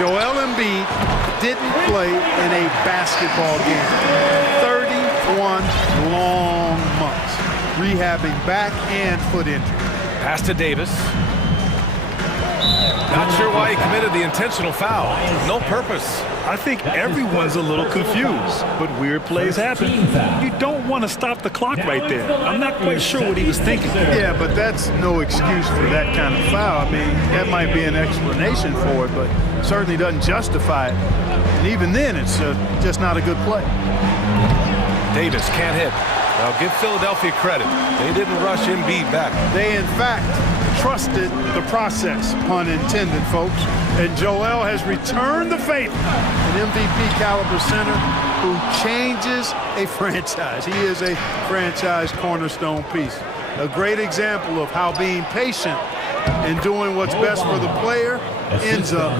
Joel Embiid didn't play in a basketball game. 31 long months, rehabbing back and foot injury. Pass to Davis. Not sure why he committed the intentional foul. No purpose. I think everyone's a little confused, but weird plays happen. You don't want to stop the clock right there. I'm not quite sure what he was thinking. Yeah, but that's no excuse for that kind of foul. I mean, that might be an explanation for it, but certainly doesn't justify it. And even then, it's just not a good play. Davis can't hit. Now give Philadelphia credit. They didn't rush Embiid back. They, in fact, trusted the process, pun intended, folks. And Joel has returned the favor. An MVP caliber center who changes a franchise. He is a franchise cornerstone piece. A great example of how being patient and doing what's best for the player ends up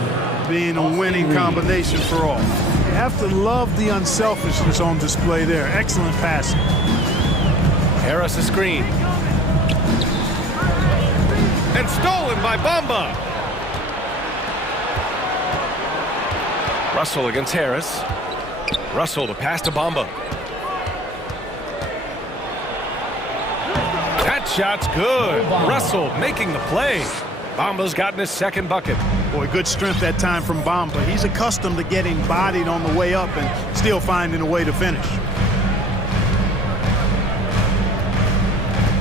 being a winning combination for all. You have to love the unselfishness on display there. Excellent passing. Harris a screen. And stolen by Bamba. Russell against Harris. Russell to pass to Bamba. That shot's good. Russell making the play. Bamba's gotten his second bucket. Boy, good strength that time from Bamba. He's accustomed to getting bodied on the way up and still finding a way to finish.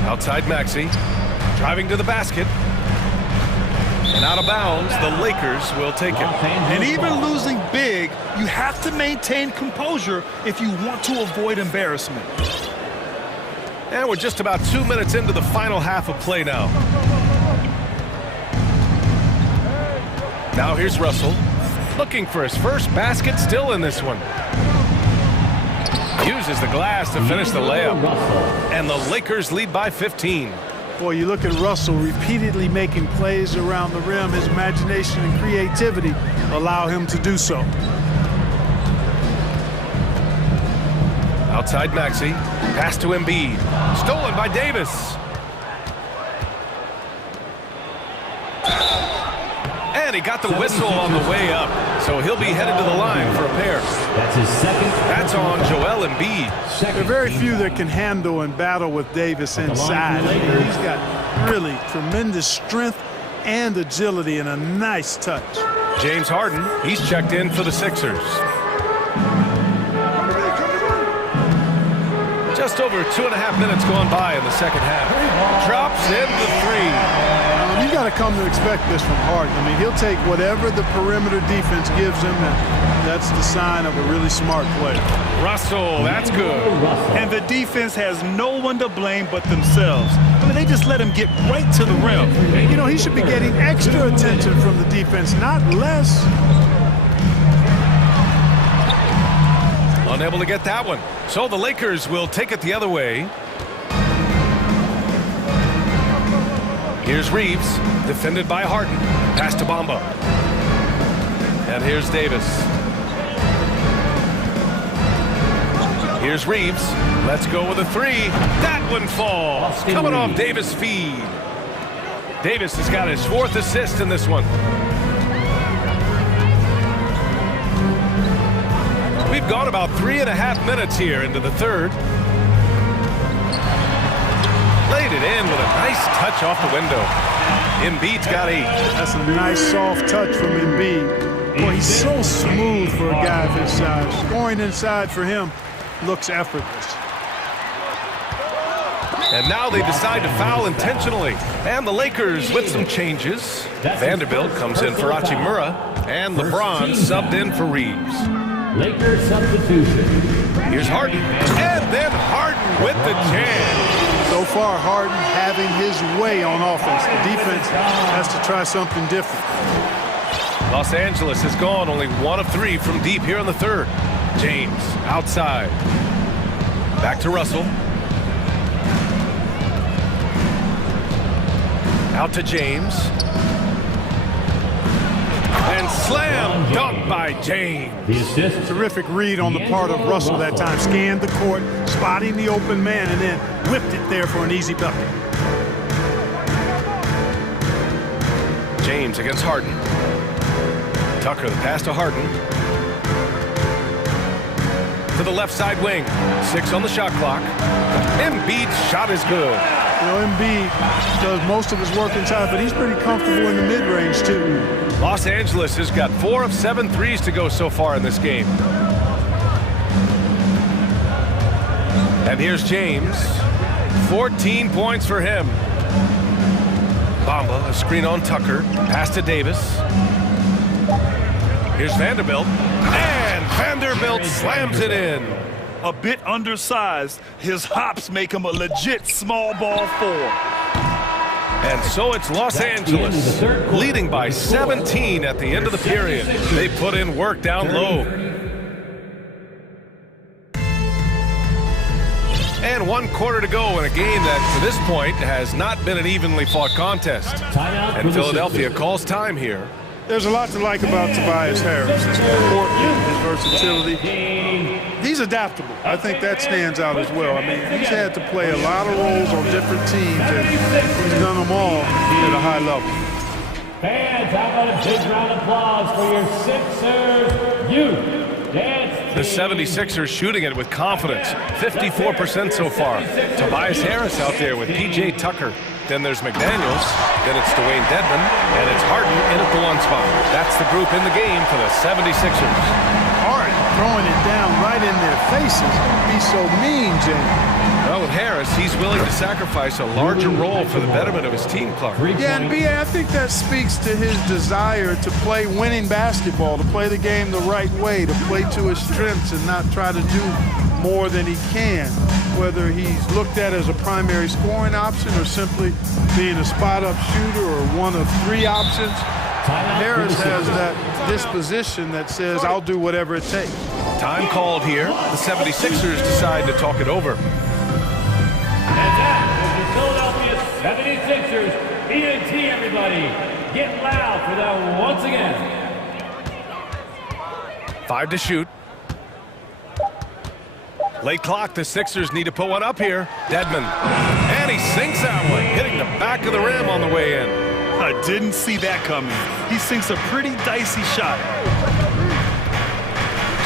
Outside Maxey, driving to the basket. And out of bounds, the Lakers will take it. And even losing big, you have to maintain composure if you want to avoid embarrassment. And we're just about 2 minutes into the final half of play now. Now here's Russell, looking for his first basket, still in this one. Uses the glass to finish the layup. And the Lakers lead by 15. Boy, you look at Russell repeatedly making plays around the rim. His imagination and creativity allow him to do so. Outside Maxey, pass to Embiid, stolen by Davis. And he got the whistle on the way up, so he'll be headed to the line for a pair. That's his second. That's on Joel Embiid. There are very few that can handle and battle with Davis inside. I mean, he's got really tremendous strength and agility and a nice touch. James Harden, he's checked in for the Sixers. Just over 2.5 minutes gone by in the second half. Drops in the three. You got to come to expect this from Harden. I mean, he'll take whatever the perimeter defense gives him, and that's the sign of a really smart player. Russell, that's good. And the defense has no one to blame but themselves. I mean, they just let him get right to the rim. You know, he should be getting extra attention from the defense, not less. Unable to get that one. So the Lakers will take it the other way. Here's Reeves, defended by Harden. Pass to Bamba. And here's Davis. Here's Reeves. Let's go with a three. That one falls. Coming off Davis' feed. Davis has got his 4th assist in this one. We've gone about 3.5 minutes here into the third. Laid it in with a nice touch off the window. Embiid's got 8. That's a nice soft touch from Embiid. Boy, he's so smooth for a guy of his size. Scoring inside for him looks effortless. And now they decide to foul intentionally. And the Lakers with some changes. Vanderbilt comes in for Hachimura. And LeBron subbed in for Reeves. Lakers substitution. Here's Harden. And then Harden with the jam. So far, Harden having his way on offense. The defense has to try something different. Los Angeles has gone only 1 of 3 from deep here in the third. James outside. Back to Russell. Out to James. And slam dunk by James. The assist. Terrific read on the part of Russell that time. Scanned the court, spotting the open man, and then whipped it there for an easy bucket. James against Harden. Tucker, the pass to Harden. To the left side wing. 6 on the shot clock. Embiid's shot is good. You know, Embiid does most of his work inside, but he's pretty comfortable in the mid-range, too. Los Angeles has got 4 of 7 threes to go so far in this game. And here's James. 14 points for him. Bamba, a screen on Tucker. Pass to Davis. Here's Vanderbilt. And Vanderbilt slams it in. A bit undersized, his hops make him a legit small ball 4. And so it's Los Angeles leading by 17 at the end of the period. They put in work down low. And 1 quarter to go in a game that, to this point, has not been an evenly fought contest. And Philadelphia calls time here. There's a lot to like about Tobias Harris. His comportment, his versatility. He's adaptable. I think that stands out as well. I mean, he's had to play a lot of roles on different teams, and he's done them all at a high level. Fans, how about a big round of applause for your Sixers youth dance The 76ers shooting it with confidence. 54% so far. Tobias Harris out there with P.J. Tucker. Then there's McDaniels. Then it's Dwayne Dedmon. And it's Harden in at the 1 spot. That's the group in the game for the 76ers. Harden throwing it down right in their faces. Be so mean, Jay. Well, with Harris, he's willing to sacrifice a larger role for the betterment of his team, Clark. Yeah, and B.A., I think that speaks to his desire to play winning basketball, to play the game the right way, to play to his strengths and not try to do more than he can, whether he's looked at as a primary scoring option or simply being a spot-up shooter or one of 3 options. Harris has that disposition that says, I'll do whatever it takes. Time called here. The 76ers decide to talk it over. And that is the Philadelphia 76ers. ENT, everybody. Get loud for them once again. 5 to shoot. Late clock, the Sixers need to put one up here. Dedmon. And he sinks that one, hitting the back of the rim on the way in. I didn't see that coming. He sinks a pretty dicey shot.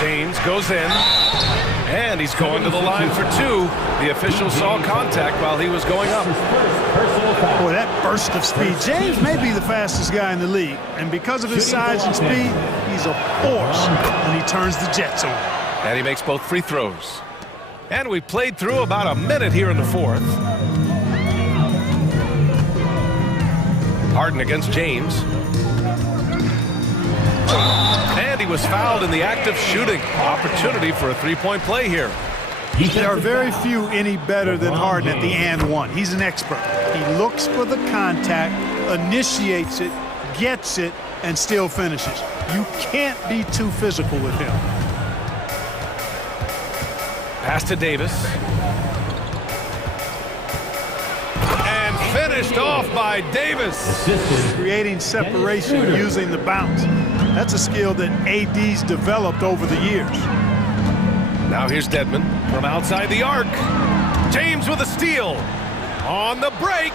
James goes in, and he's going to the line for 2. The official saw contact while he was going up. Boy, that burst of speed. James may be the fastest guy in the league, and because of his size and speed, he's a force when he turns the Jets on. And he makes both free throws. And we played through about a minute here in the 4th. Harden against James. And he was fouled in the act of shooting. Opportunity for a 3-point play here. There are very few any better than Harden at the and one. He's an expert. He looks for the contact, initiates it, gets it, and still finishes. You can't be too physical with him. Pass to Davis. And finished off by Davis. Creating separation using the bounce. That's a skill that AD's developed over the years. Now here's Dedmon from outside the arc. James with a steal. On the break.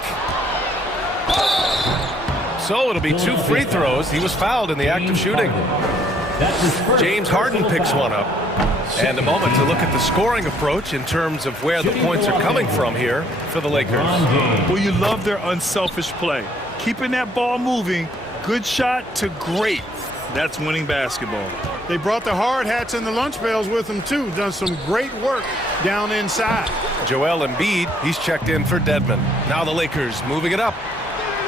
So it'll be 2 free throws. He was fouled in the act of shooting. James Harden picks one up. And a moment to look at the scoring approach in terms of where the points are coming from here for the Lakers. Well, you love their unselfish play. Keeping that ball moving, good shot to great. That's winning basketball. They brought the hard hats and the lunch pails with them, too. Done some great work down inside. Joel Embiid, he's checked in for Dedmon. Now the Lakers moving it up.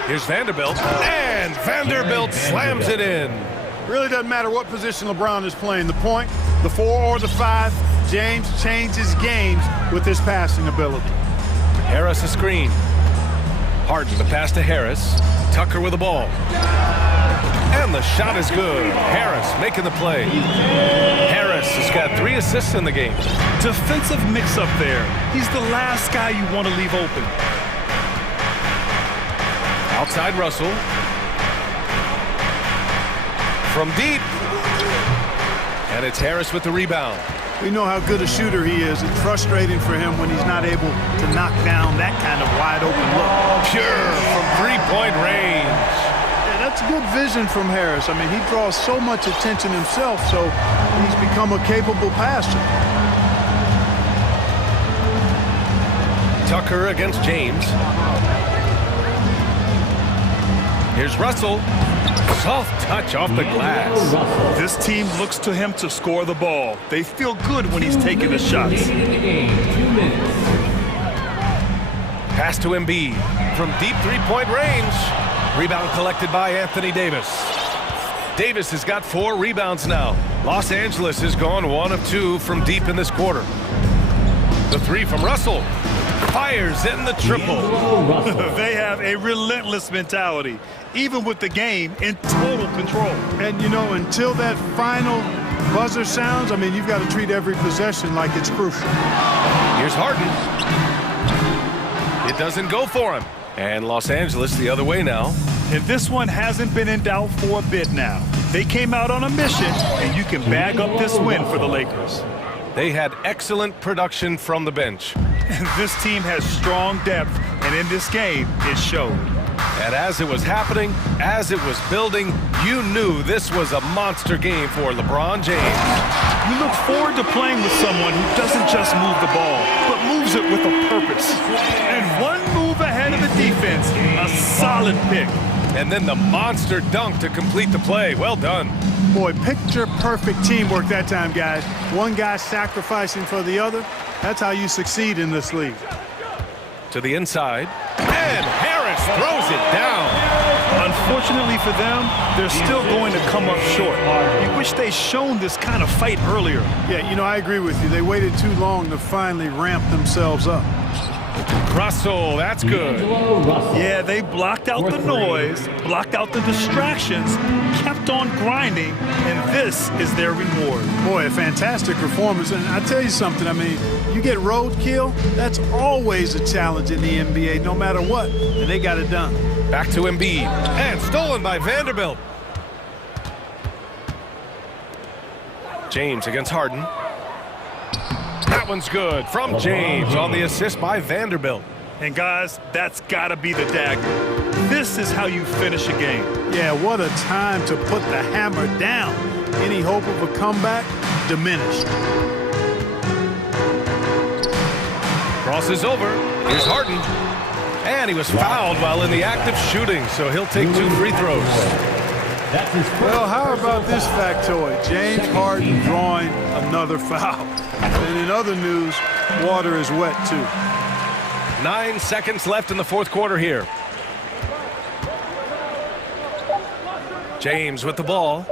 Here's Vanderbilt. And Vanderbilt slams it in. Really doesn't matter what position LeBron is playing. The point, the 4 or the 5, James changes games with his passing ability. Harris a screen. Harden the pass to Harris. Tucker with the ball. And the shot is good. Harris making the play. Harris has got 3 assists in the game. Defensive mix-up there. He's the last guy you want to leave open. Outside Russell. From deep. And it's Harris with the rebound. We know how good a shooter he is. It's frustrating for him when he's not able to knock down that kind of wide-open look. Pure from 3-point range. That's good vision from Harris. I mean, he draws so much attention himself, so he's become a capable passer. Tucker against James. Here's Russell. Soft touch off the glass. This team looks to him to score the ball. They feel good when he's taking the shots. Pass to Embiid from deep 3-point range. Rebound collected by Anthony Davis. Davis has got 4 rebounds now. Los Angeles has gone 1 of 2 from deep in this quarter. The 3 from Russell. Fires in the triple. They have a relentless mentality, even with the game in total control. And, you know, until that final buzzer sounds, I mean, you've got to treat every possession like it's crucial. Here's Harden. It doesn't go for him. And Los Angeles the other way now. And this one hasn't been in doubt for a bit now. They came out on a mission, and you can bag up this win for the Lakers. They had excellent production from the bench. This team has strong depth, and in this game, it showed. And as it was happening, as it was building, You knew this was a monster game for LeBron James. You look forward to playing with someone who doesn't just move the ball, but moves it with a purpose. And one move ahead of the defense, a solid pick. And then the monster dunk to complete the play. Well done. Boy, picture-perfect teamwork that time, guys. One guy sacrificing for the other. That's how you succeed in this league. To the inside. And Harris throws it down. Unfortunately for them, they're still going to come up short. You wish they'd shown this kind of fight earlier. Yeah, you know, I agree with you. They waited too long to finally ramp themselves up. Russell, that's good. Yeah, they blocked out the noise, blocked out the distractions, kept on grinding, and this is their reward. Boy, a fantastic performance. And I tell you something, I mean, you get roadkill, that's always a challenge in the NBA, no matter what, and they got it done. Back to Embiid, and stolen by Vanderbilt. James against Harden. That one's good from James on the assist by Vanderbilt. And guys, that's gotta be the dagger. This is how you finish a game. Yeah, what a time to put the hammer down. Any hope of a comeback diminished. Crosses over. Here's Harden. And he was fouled while in the act of shooting, so he'll take 2 free throws. Well, how about this factoid? James Harden drawing another foul. And in other news, water is wet too. 9 seconds left in the fourth quarter here. James with the ball.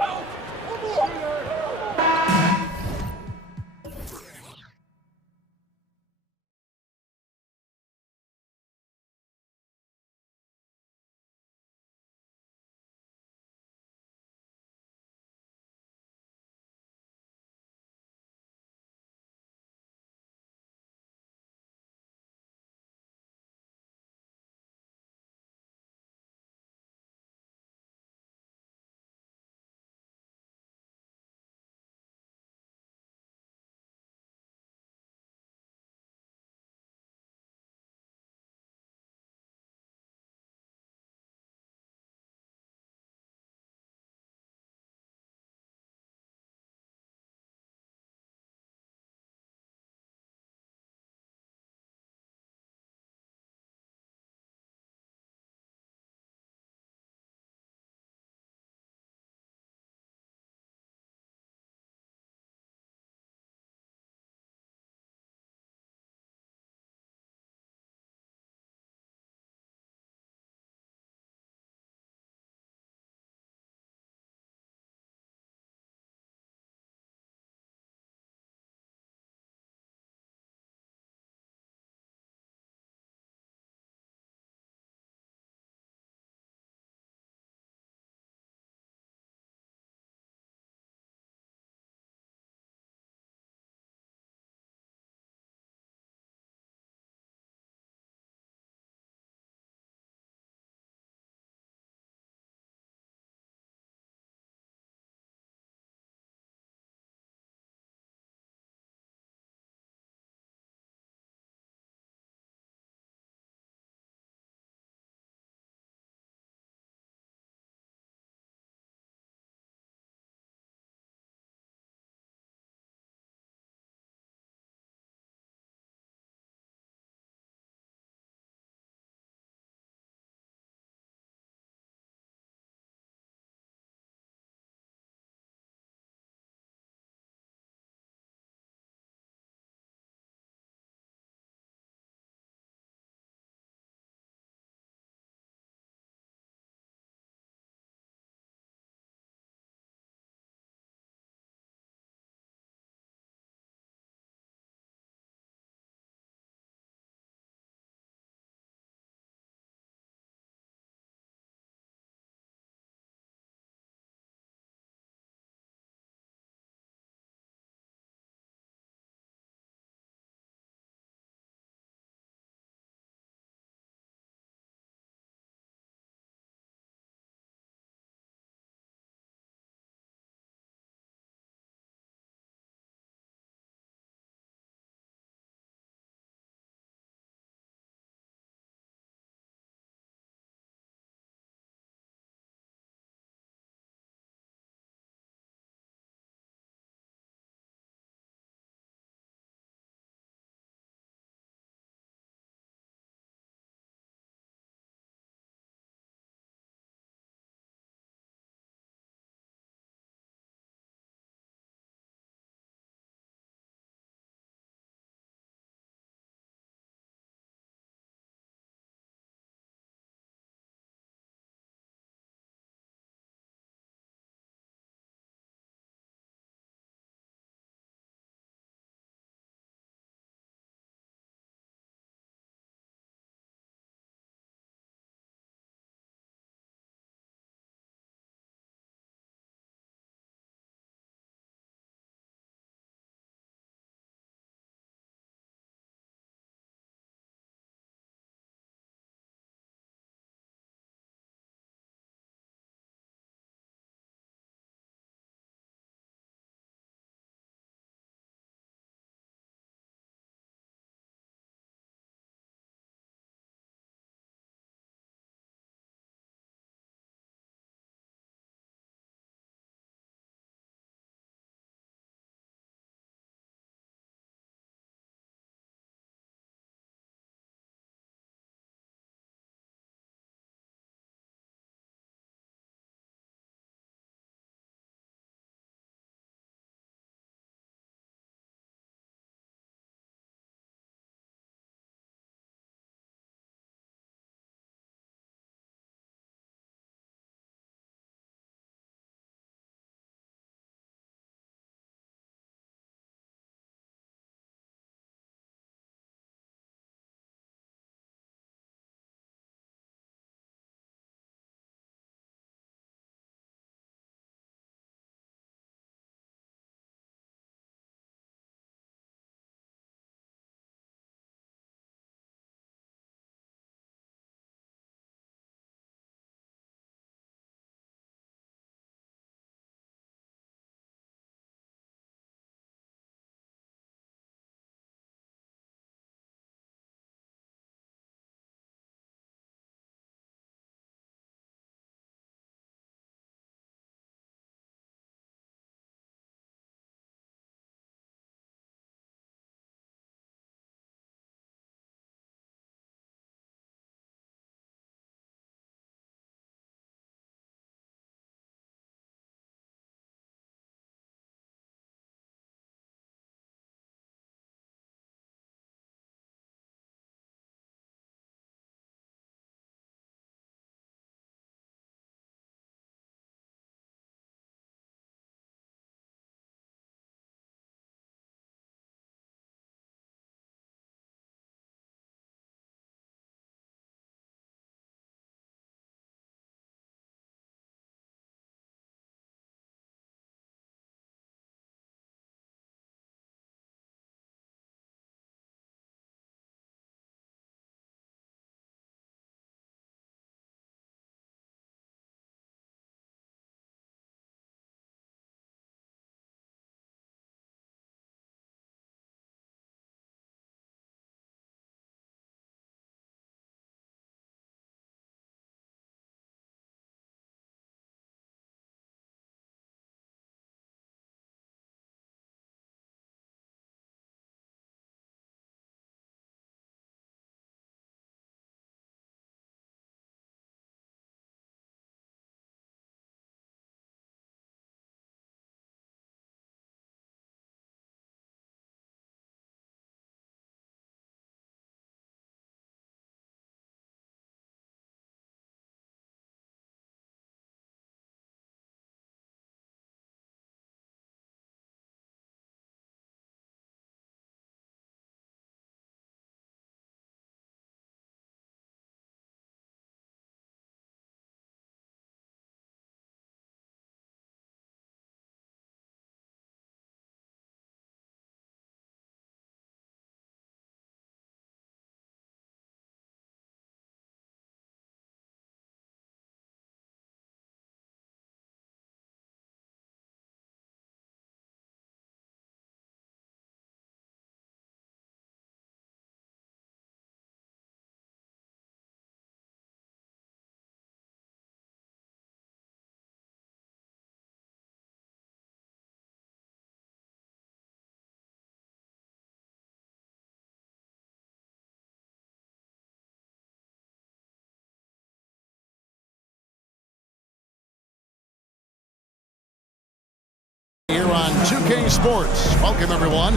Here on 2K Sports. Welcome, everyone.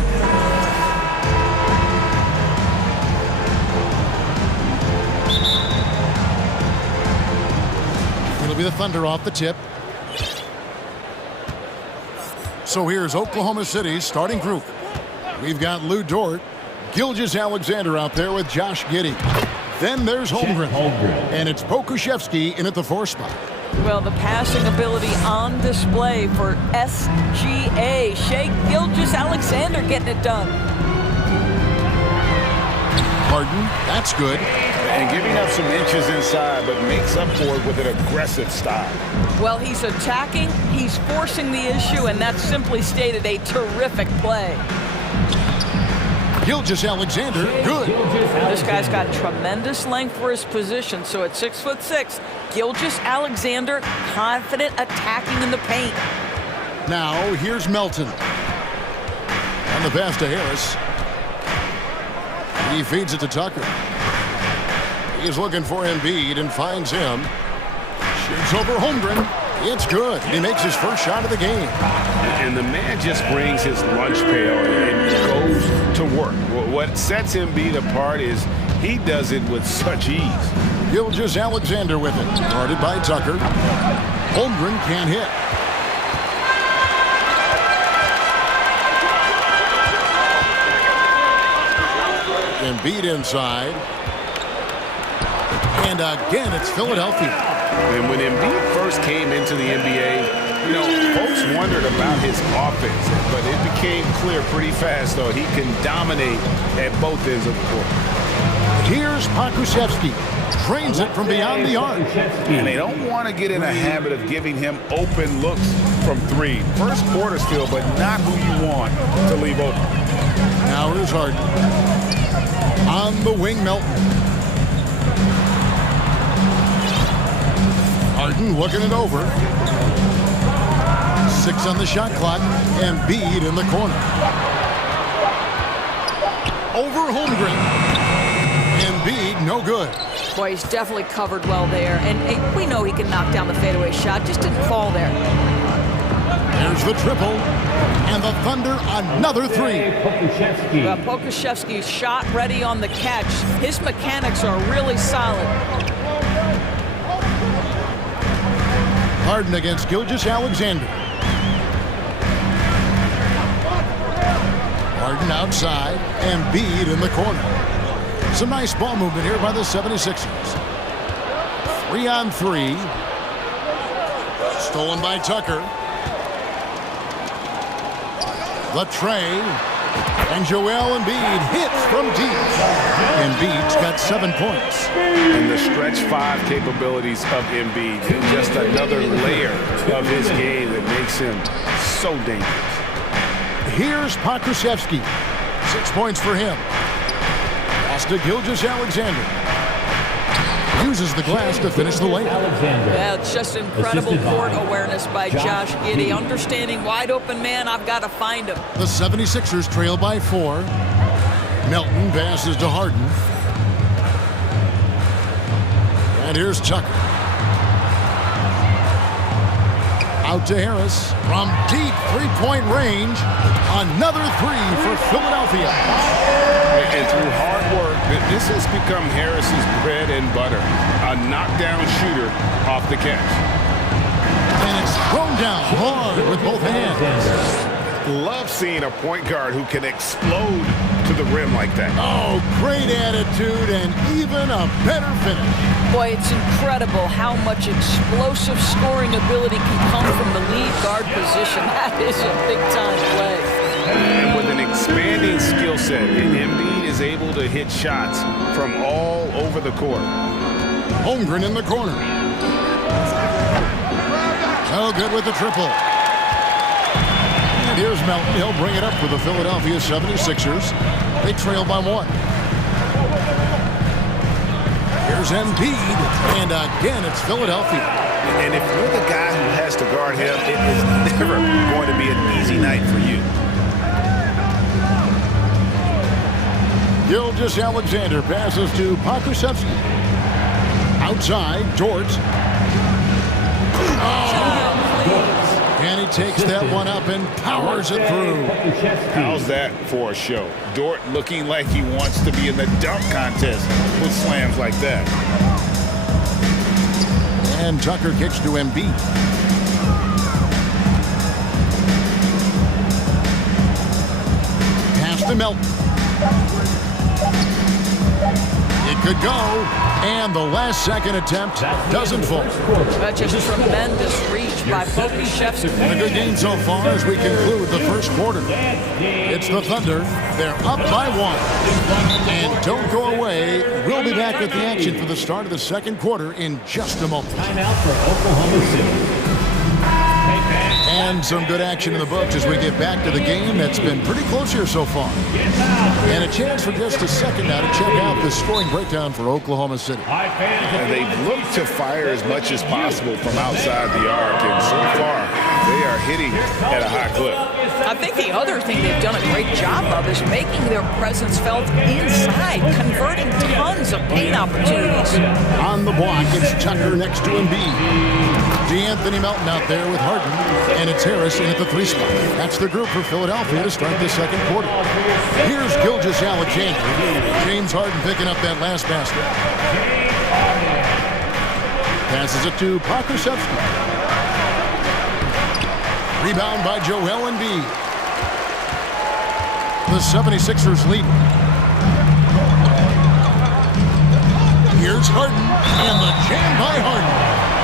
It'll be the Thunder off the tip. So here's Oklahoma City's starting group. We've got Lou Dort, Gilgeous-Alexander out there with Josh Giddey. Then there's Holmgren. And it's Pokusevski in at the 4 spot. Well, the passing ability on display for SGA. Shea Gilgeous-Alexander getting it done. Harden, that's good. And giving up some inches inside, but makes up for it with an aggressive style. Well, he's attacking, he's forcing the issue, and that's simply stated a terrific play. Gilgeous-Alexander, good. This guy's got tremendous length for his position, so at 6'6", Gilgeous-Alexander confident attacking in the paint. Now, here's Melton. And the pass to Harris. He feeds it to Tucker. He's looking for Embiid and finds him. Shoots over Holmgren. It's good. He makes his first shot of the game. And the man just brings his lunch pail and goes to work. What sets Embiid apart is he does it with such ease. Gilgeous-Alexander with it. Guarded by Tucker. Holmgren can't hit. Embiid inside. And again, it's Philadelphia. And when Embiid first came into the NBA, you know, folks wondered about his offense, but it became clear pretty fast, though, he can dominate at both ends of the court. Here's Pokusevski. Trains it from beyond the arc. And they don't want to get in a habit of giving him open looks from 3. First quarter still, but not who you want to leave open. Now here's Harden. On the wing, Melton. Harden looking it over. 6 on the shot clock. Embiid in the corner. Over Holmgren. Embiid, no good. Boy, he's definitely covered well there. And we know he can knock down the fadeaway shot. Just didn't fall there. There's the triple. And the Thunder, another 3. Well, Pokusevski's shot ready on the catch. His mechanics are really solid. Harden against Gilgeous-Alexander. Harden outside. Embiid in the corner. Some nice ball movement here by the 76ers. 3-on-3. Stolen by Tucker. The tray. And Joel Embiid hits from deep. Embiid's got 7 points. And the stretch 5 capabilities of Embiid. Just another layer of his game that makes him so dangerous. Here's Pokusevski. 6 points for him. Pass to Gilgeous-Alexander. Uses the glass to finish the layup. Yeah, it's just incredible court awareness by Josh Giddey. Understanding wide open man, I've got to find him. The 76ers trail by 4. Melton passes to Harden. And here's Tucker. Out to Harris from deep 3-point range. Another 3 for Philadelphia. And through hard work, this has become Harris's bread and butter. A knockdown shooter off the catch. And it's thrown down hard with both hands. Love seeing a point guard who can explode to the rim like that. Oh, great attitude and even a better finish. Boy, it's incredible how much explosive scoring ability can come from the lead guard position. That is a big-time play. And with an expanding skill set, Embiid is able to hit shots from all over the court. Holmgren in the corner. Oh, good with the triple. And here's Melton. He'll bring it up for the Philadelphia 76ers. They trail by 1. Here's Embiid. And again, it's Philadelphia. And if you're the guy who has to guard him, it is never going to be an easy night for you. Gilgeous-Alexander passes to Pokusevski. Outside, Dort. Oh! Can he takes that one up and powers it through. How's that for a show? Dort looking like he wants to be in the dunk contest with slams like that. And Tucker kicks to Embiid. Pass to Melton. It could go, and the last second attempt doesn't fall. That's just tremendous reach by Pokusevski. A good game so far as we conclude the first quarter. It's the Thunder. They're up by 1. And don't go away. We'll be back with the action for the start of the second quarter in just a moment. Timeout for Oklahoma City. And some good action in the books as we get back to the game that's been pretty close here so far. And a chance for just a second now to check out the scoring breakdown for Oklahoma City. And they've looked to fire as much as possible from outside the arc, and so far they are hitting at a high clip. I think the other thing they've done a great job of is making their presence felt inside, converting tons of paint opportunities. On the block, it's Tucker next to Embiid. D'Anthony Melton out there with Harden, and it's Harris in at the 3 spot. That's the group for Philadelphia to start the second quarter. Here's Gilgeous-Alexander. James Harden picking up that last basket. Passes it to Pokusevski. Rebound by Joel Embiid. The 76ers lead. Here's Harden, and the jam by Harden.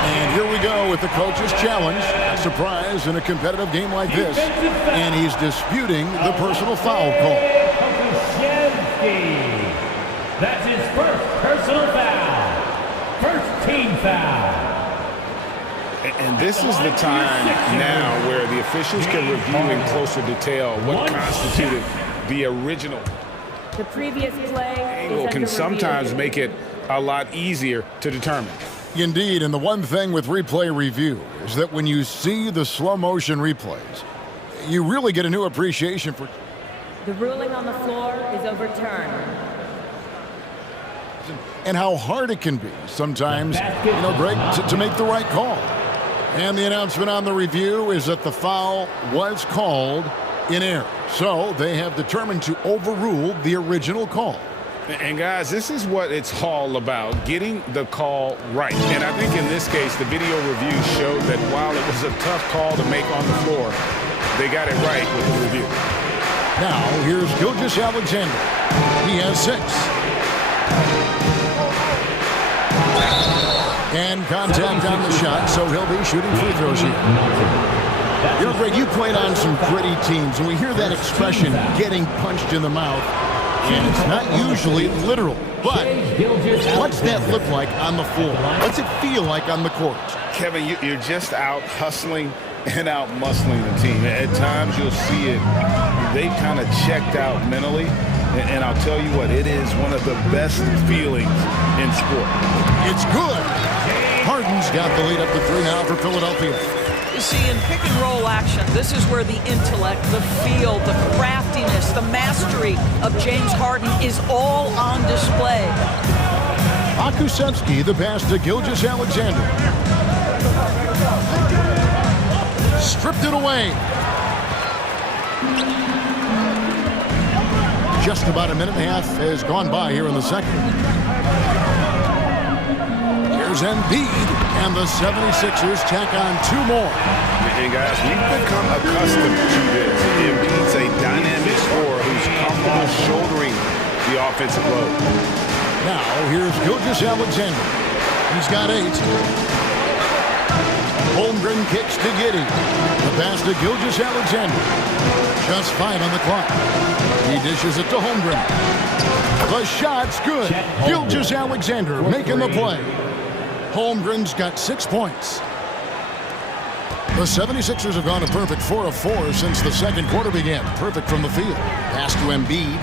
And here we go with the coach's challenge. Surprise in a competitive game like this. And he's disputing the personal foul call. That's his first personal foul. First team foul. And this is the time now where the officials can review in closer detail what constituted the original. The previous play Angle can sometimes make it a lot easier to determine. Indeed, and the one thing with replay review is that when you see the slow motion replays, you really get a new appreciation for... The ruling on the floor is overturned. And how hard it can be sometimes, Greg, to make the right call. And the announcement on the review is that the foul was called in error. So they have determined to overrule the original call. And guys, this is what it's all about, getting the call right. And I think in this case, the video review showed that while it was a tough call to make on the floor, they got it right with the review. Now, here's Gilgeous-Alexander. He has 6. And contact on the shot, so he'll be shooting free throws here. Greg, you played on some gritty teams, and we hear that expression, getting punched in the mouth. And it's not usually literal, but what's that look like on the floor? What's it feel like on the court? Kevin, you're just out hustling and out muscling the team. At times you'll see it, they've kind of checked out mentally, and I'll tell you what, it is one of the best feelings in sport. It's good. Harden's got the lead up to 3 now for Philadelphia. You see, in pick and roll action, this is where the intellect, the feel, the craftiness, the mastery of James Harden is all on display. Pokusevski, the pass to Gilgeous-Alexander. Stripped it away. Just about a minute and a half has gone by here in the second. Here's Embiid, and the 76ers tack on 2 more. And guys, we've become accustomed to this. Embiid's a dynamic scorer who's comfortable shouldering the offensive load. Now, here's Gilgeous-Alexander. He's got 8. Holmgren kicks to Giddey. The pass to Gilgeous-Alexander. Just 5 on the clock. He dishes it to Holmgren. The shot's good. Gilgeous-Alexander making the play. Holmgren's got 6 points. The 76ers have gone a perfect 4 of 4 since the second quarter began. Perfect from the field. Pass to Embiid.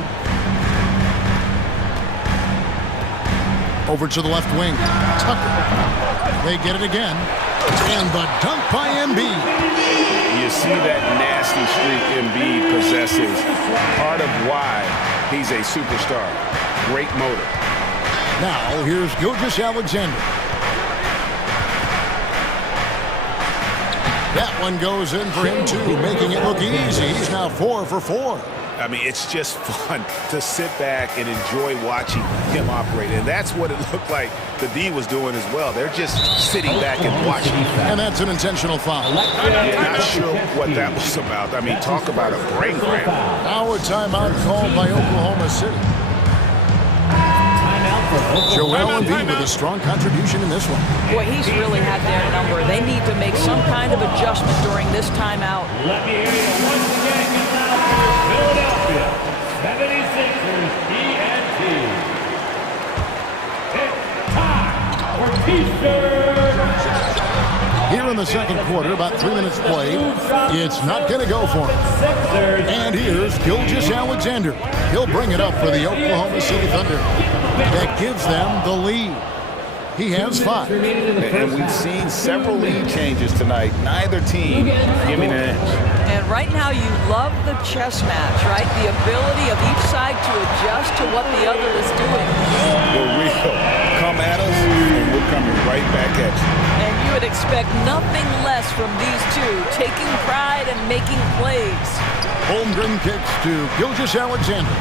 Over to the left wing. Tucker. They get it again. And the dunk by Embiid. You see that nasty streak Embiid possesses. Part of why he's a superstar. Great motor. Now, here's Gilgeous-Alexander. That one goes in for him, too, making it look easy. He's now 4 for 4. I mean, it's just fun to sit back and enjoy watching him operate. And that's what it looked like the D was doing as well. They're just sitting back and watching. And that's an intentional foul. Not sure what that was about. I mean, talk about a brain cramp. Now a timeout called by Oklahoma City. Joel Embiid with a strong contribution in this one. Boy, he's really had their number. They need to make some kind of adjustment during this timeout. Let me hear you once again. Get loud for Philadelphia 76ers ENT. It's time for T-shirts. Here in the second quarter, about 3 minutes played, it's not going to go for him. And here's Gilgeous-Alexander. He'll bring it up for the Oklahoma City Thunder. That gives them the lead. He has 5. And we've seen several lead changes tonight. Neither team giving an edge. And right now you love the chess match, right? The ability of each side to adjust to what the other is doing. We're real. Come at us, and we're coming right back at you. And you would expect nothing less from these two, taking pride and making plays. Holmgren kicks to Gilgeous-Alexander.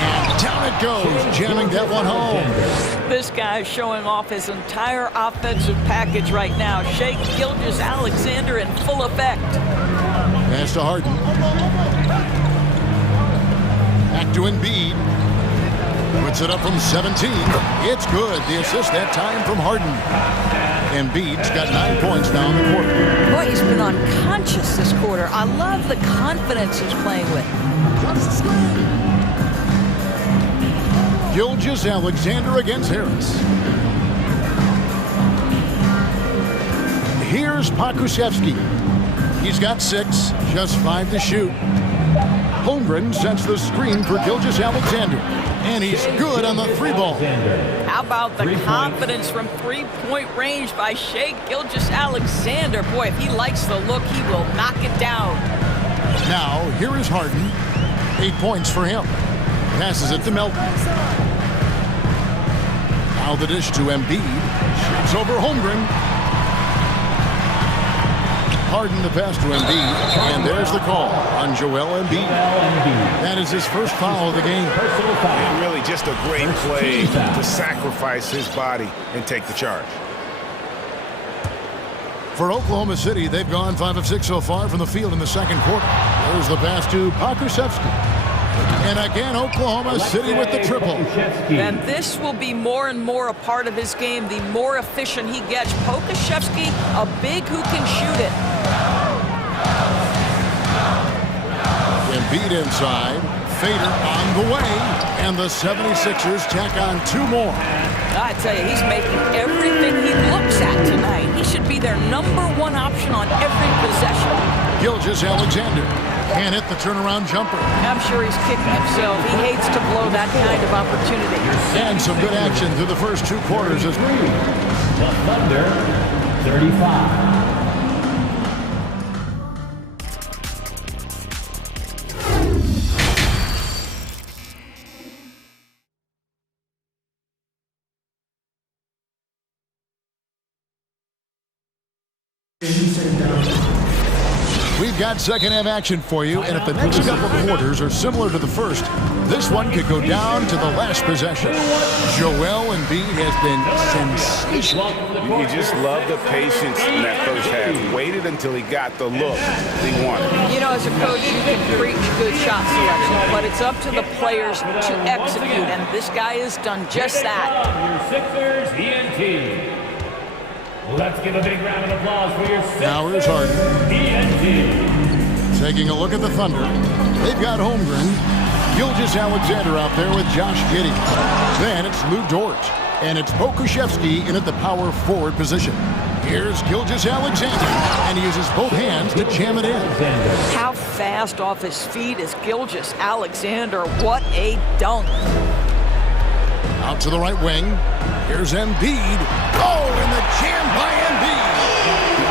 And down it goes, jamming that one home. This guy is showing off his entire offensive package right now. Shea Gilgeous-Alexander in full effect. Pass to Harden. Back to Embiid. Puts it up from 17. It's good. The assist that time from Harden. Embiid's got 9 points now in the quarter. Boy, he's been unconscious this quarter. I love the confidence he's playing with. Gilgeous-Alexander against Harris. Here's Pokusevski. He's got 6, just 5 to shoot. Holmgren sets the screen for Gilgeous-Alexander. And he's good on the 3-ball. How about the confidence from three-point range by Shea Gilgeous-Alexander? Boy, if he likes the look, he will knock it down. Now, here is Harden. 8 points for him. Passes it to Melton. Now the dish to Embiid. Shoots over Holmgren. Harden the pass to Embiid, and there's the call on Joel Embiid. That is his first foul of the game. And really just a great play to sacrifice his body and take the charge. For Oklahoma City, they've gone 5 of 6 so far from the field in the second quarter. There's the pass to Pokusevski. And again, Oklahoma City with the triple. And this will be more and more a part of his game, the more efficient he gets. Pokusevski, a big who can shoot it. Embiid inside. Fader on the way. And the 76ers tack on 2 more. I tell you, he's making everything he looks at tonight. He should be their #1 option on every possession. Gilgeous-Alexander can't hit the turnaround jumper. I'm sure he's kicking himself. He hates to blow that kind of opportunity. And some good action through the first 2 quarters as well. The Thunder, 35. We've got second half action for you, and if the next couple quarters are similar to the first, this one could go down to the last possession. Joel Embiid has been sensational. You just love the patience in that first half. Waited until he got the look he wanted. You know, as a coach, you can preach good shot selection, but it's up to the players to execute, and this guy has done just that. Your Sixers ENT. Let's give a big round of applause for your Sixers Now here's Harden. ENT. Taking a look at the Thunder. They've got Holmgren, Gilgeous-Alexander out there with Josh Giddey. Then it's Lou Dort, and it's Pokusevski in at the power forward position. Here's Gilgeous-Alexander, and he uses both hands to jam it in. How fast off his feet is Gilgeous-Alexander? What a dunk. Out to the right wing. Here's Embiid. Oh, and the jam by Embiid.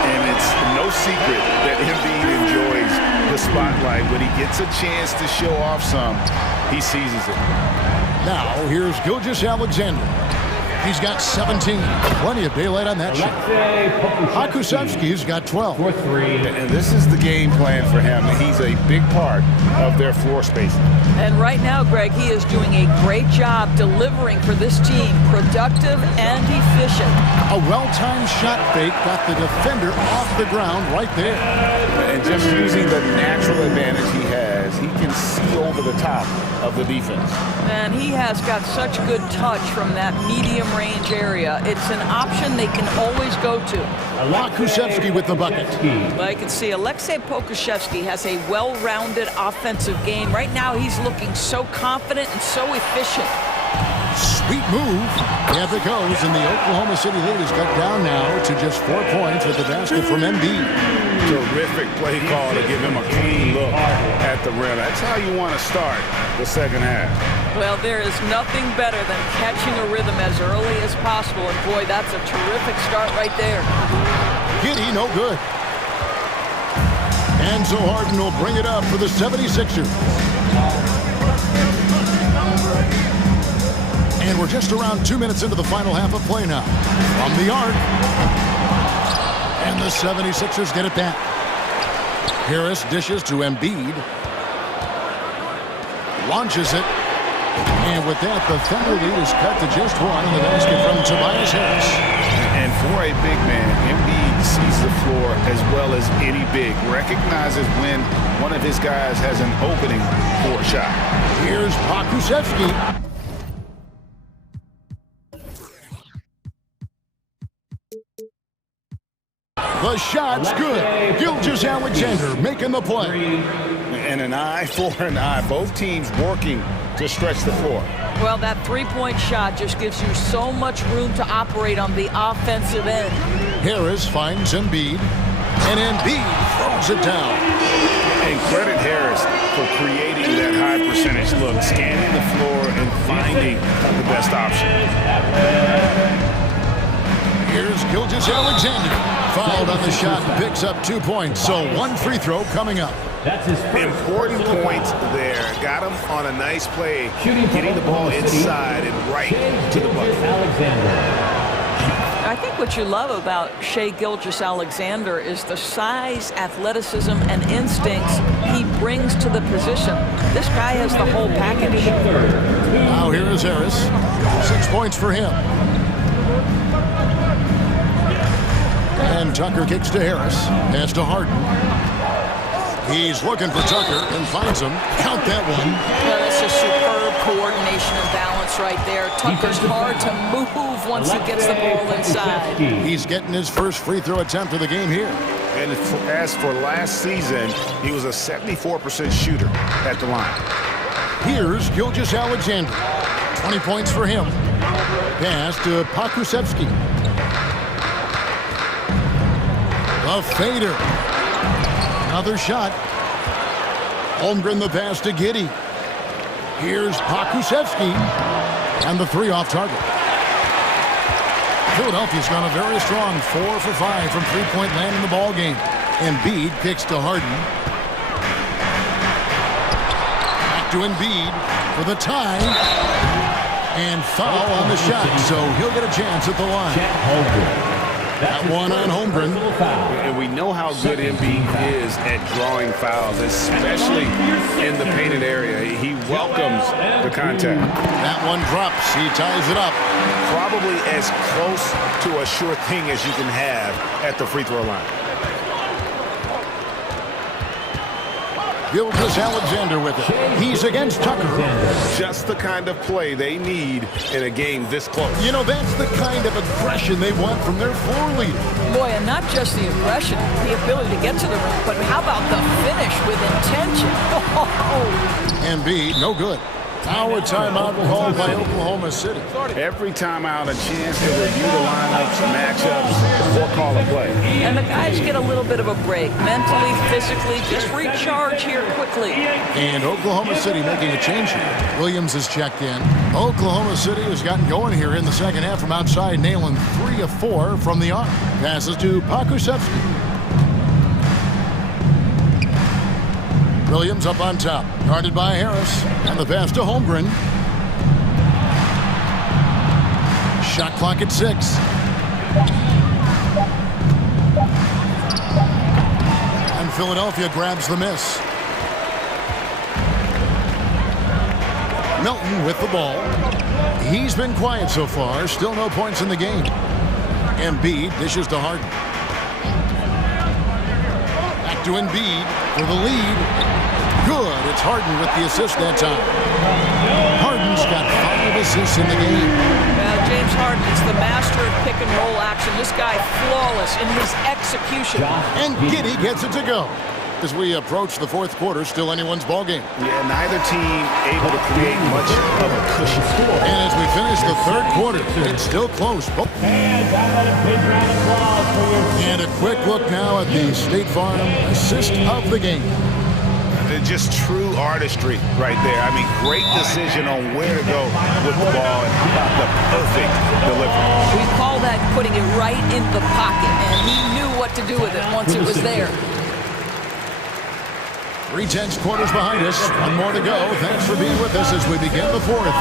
And it's no secret that Embiid enjoys the spotlight. When he gets a chance to show off some, he seizes it. Now, here's Gilgeous-Alexander. He's got 17. Plenty of daylight on that shot. Pakusevski's got 12. And this is the game plan for him. He's a big part of their floor spacing. And right now, Greg, he is doing a great job delivering for this team, productive and efficient. A well-timed shot fake got the defender off the ground right there. And just using the natural advantage he has, he can see over the top of the defense. And he has got such good touch from that medium range area. It's an option they can always go to. Pakusevski with the bucket. Well, you can see Alexei Pokusevski has a well-rounded offensive game. Right now, he's looking so confident and so efficient. Sweet move. There it goes, and the Oklahoma City lead is cut down now to just 4 points with the basket from Embiid. Terrific play call to give him a clean look at the rim. That's how you want to start the second half. Well, there is nothing better than catching a rhythm as early as possible, and boy, that's a terrific start right there. Giddey, no good. And so Harden will bring it up for the 76ers. And we're just around 2 minutes into the final half of play now. From the arc. And the 76ers get it back. Harris dishes to Embiid. Launches it. And with that, the Thunder lead is cut to just 1 in the basket from Tobias Harris. And for a big man, Embiid sees the floor as well as any big. Recognizes when one of his guys has an opening for a shot. Here's Pakusevski. The shot's good. Gilgeous-Alexander making the play. And an eye for an eye. Both teams working to stretch the floor. Well, that three-point shot just gives you so much room to operate on the offensive end. Harris finds Embiid, and Embiid throws it down. And credit Harris for creating that high percentage look, scanning the floor and finding the best option. Here's Gilgeous-Alexander. Fouled on the shot, picks up 2 points, so 1 free throw coming up. That's his important points there. Got him on a nice play, getting the ball inside and right to the bucket. I think what you love about Shai Gilgeous-Alexander is the size, athleticism, and instincts he brings to the position. This guy has the whole package. Now here is Harris. 6 points for him. And Tucker kicks to Harris. Pass to Harden. He's looking for Tucker and finds him. Count that one. Well, that's a superb coordination and balance right there. Tucker's hard to move once he gets the ball inside. He's getting his first free throw attempt of the game here. And as for last season, he was a 74% shooter at the line. Here's Gilgeous-Alexander. 20 points for him. Pass to Pakusevski. A fader. Another shot. Holmgren the pass to Giddey. Here's Pakusevski. And the 3 off target. Philadelphia's gone a very strong 4 for 5 from three-point land in the ball game. Embiid kicks to Harden. Back to Embiid for the tie. And foul on the shot, so he'll get a chance at the line. That one on Holmgren. And we know how good Embiid is at drawing fouls, especially in the painted area. He welcomes the contact. That one drops. He ties it up. Probably as close to a sure thing as you can have at the free throw line. Gilgeous-Alexander with it. He's against Tucker. Just the kind of play they need in a game this close. You know, that's the kind of aggression they want from their floor leader. Boy, and not just the aggression, the ability to get to the rim, but how about the finish with intention? Embiid, no good. Our timeout called by Oklahoma City. Every timeout, a chance to review the lineups, matchups, or call a play. And the guys get a little bit of a break, mentally, physically, just recharge here quickly. And Oklahoma City making a change here. Williams has checked in. Oklahoma City has gotten going here in the second half from outside, nailing 3 of 4 from the arc. Passes to Pakusevski. Williams up on top, guarded by Harris, and the pass to Holmgren. Shot clock at 6. And Philadelphia grabs the miss. Melton with the ball. He's been quiet so far. Still no points in the game. Embiid dishes to Harden. Back to Embiid for the lead. Good. It's Harden with the assist that time. Harden's got 5 assists in the game. James Harden is the master of pick and roll action. This guy flawless in his execution. And Giddey gets it to go. As we approach the fourth quarter, still anyone's ball game. Yeah, neither team able to create much of a cushion. And as we finish the third quarter, it's still close. Oh. And a quick look now at the State Farm assist of the game. Just true artistry right there. I mean, great decision on where to go with the ball and the perfect delivery. We call that putting it right in the pocket, and he knew what to do with it once it was there. 3/10 quarters behind us. One more to go. Thanks for being with us as we begin the fourth.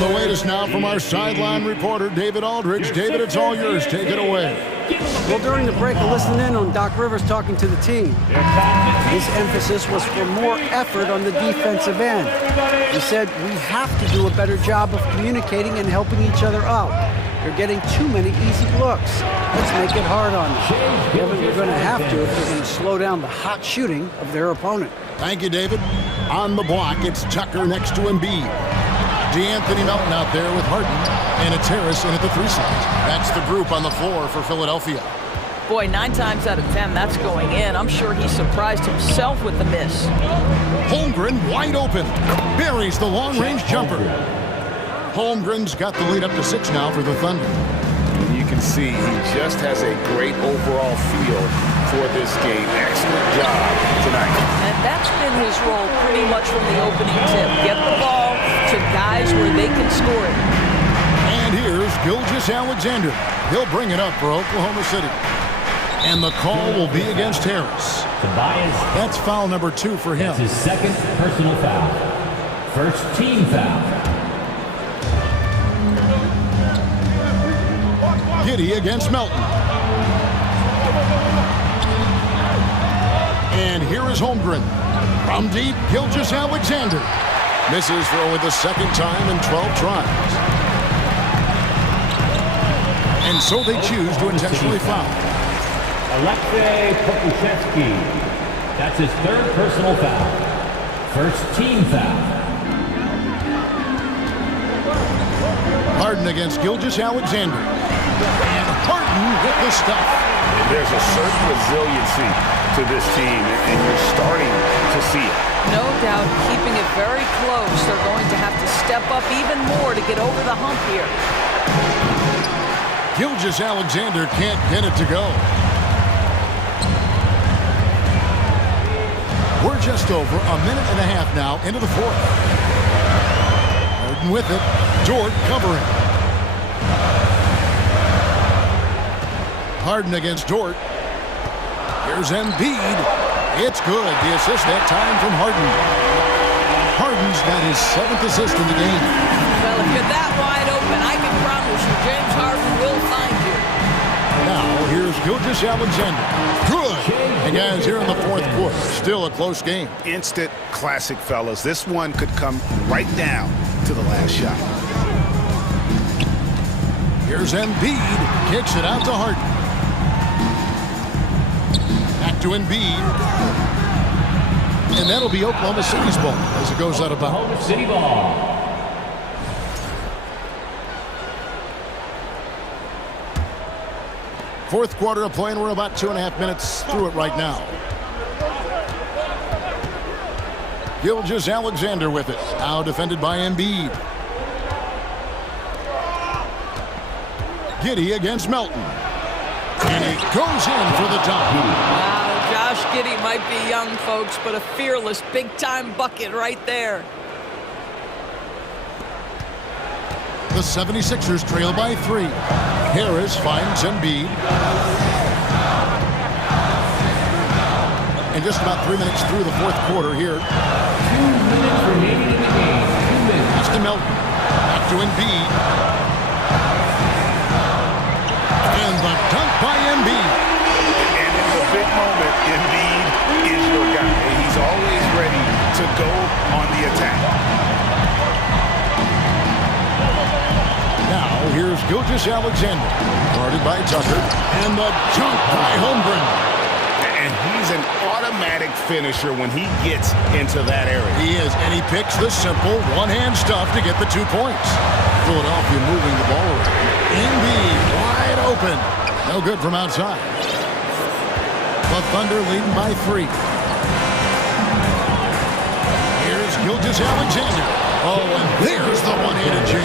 The latest now from our sideline reporter, David Aldridge. David, it's all yours. Take it away. Well, during the break, I listened in on Doc Rivers talking to the team. His emphasis was for more effort on the defensive end. He said, we have to do a better job of communicating and helping each other out. They're getting too many easy looks. Let's make it hard on them. Kevin, we're going to have to if they're going to slow down the hot shooting of their opponent. Thank you, David. On the block, it's Tucker next to Embiid. D'Anthony Melton out there with Harden, and it's Harris in at the 3 slot. That's the group on the floor for Philadelphia. Boy, 9 times out of 10, that's going in. I'm sure he surprised himself with the miss. Holmgren wide open. Buries the long-range jumper. Holmgren's got the lead up to 6 now for the Thunder. And you can see he just has a great overall feel for this game. Excellent job tonight. And that's been his role pretty much from the opening tip. Get the ball to guys where they can score it. And here's Gilgeous-Alexander. He'll bring it up for Oklahoma City. And the call will be against Harris. That's foul number 2 for him. That's his second personal foul. First team foul. Giddey against Melton. And here is Holmgren. From deep, Gilgeous-Alexander. Misses for only the second time in 12 tries. And so they choose to intentionally foul. Alexei Pokusevski. That's his third personal foul. First team foul. Harden against Gilgeous-Alexander. And Harden with the stuff. There's a certain resiliency to this team, and you're starting to see it. No doubt, keeping it very close. They're going to have to step up even more to get over the hump here. Gilgeous-Alexander can't get it to go. We're just over a minute and a half now into the fourth. Harden with it. Dort covering. Harden against Dort. Here's Embiid. It's good. The assist that time from Harden. Harden's got his 7th assist in the game. Well, if you're that wide open, I can promise you James Harden will find you. Now, here's Gilgeous-Alexander. Good. And guys, here in the fourth quarter, still a close game. Instant classic, fellas. This one could come right down to the last shot. Here's Embiid. Kicks it out to Harden. Back to Embiid. And that'll be Oklahoma City's ball as it goes out of bounds. Oklahoma City ball. Fourth quarter of play, and we're about 2.5 minutes through it right now. Gilgeous-Alexander with it. Now defended by Embiid. Giddey against Melton. And he goes in for the dunk. Wow, Josh Giddey might be young, folks, but a fearless big-time bucket right there. The 76ers trail by 3. Harris finds Embiid. And just about 3 minutes through the fourth quarter here. 2 minutes remaining in the game. 2 minutes. Pass to Melton. Back to Embiid. Gilgeous-Alexander, guarded by Tucker, and the dunk by Holmgren. And he's an automatic finisher when he gets into that area. He is, and he picks the simple one-hand stuff to get the 2 points. Philadelphia moving the ball around. Embiid wide open. No good from outside. The Thunder leading by 3. Here's Gilgeous-Alexander. Oh, and there's the one-handed jam.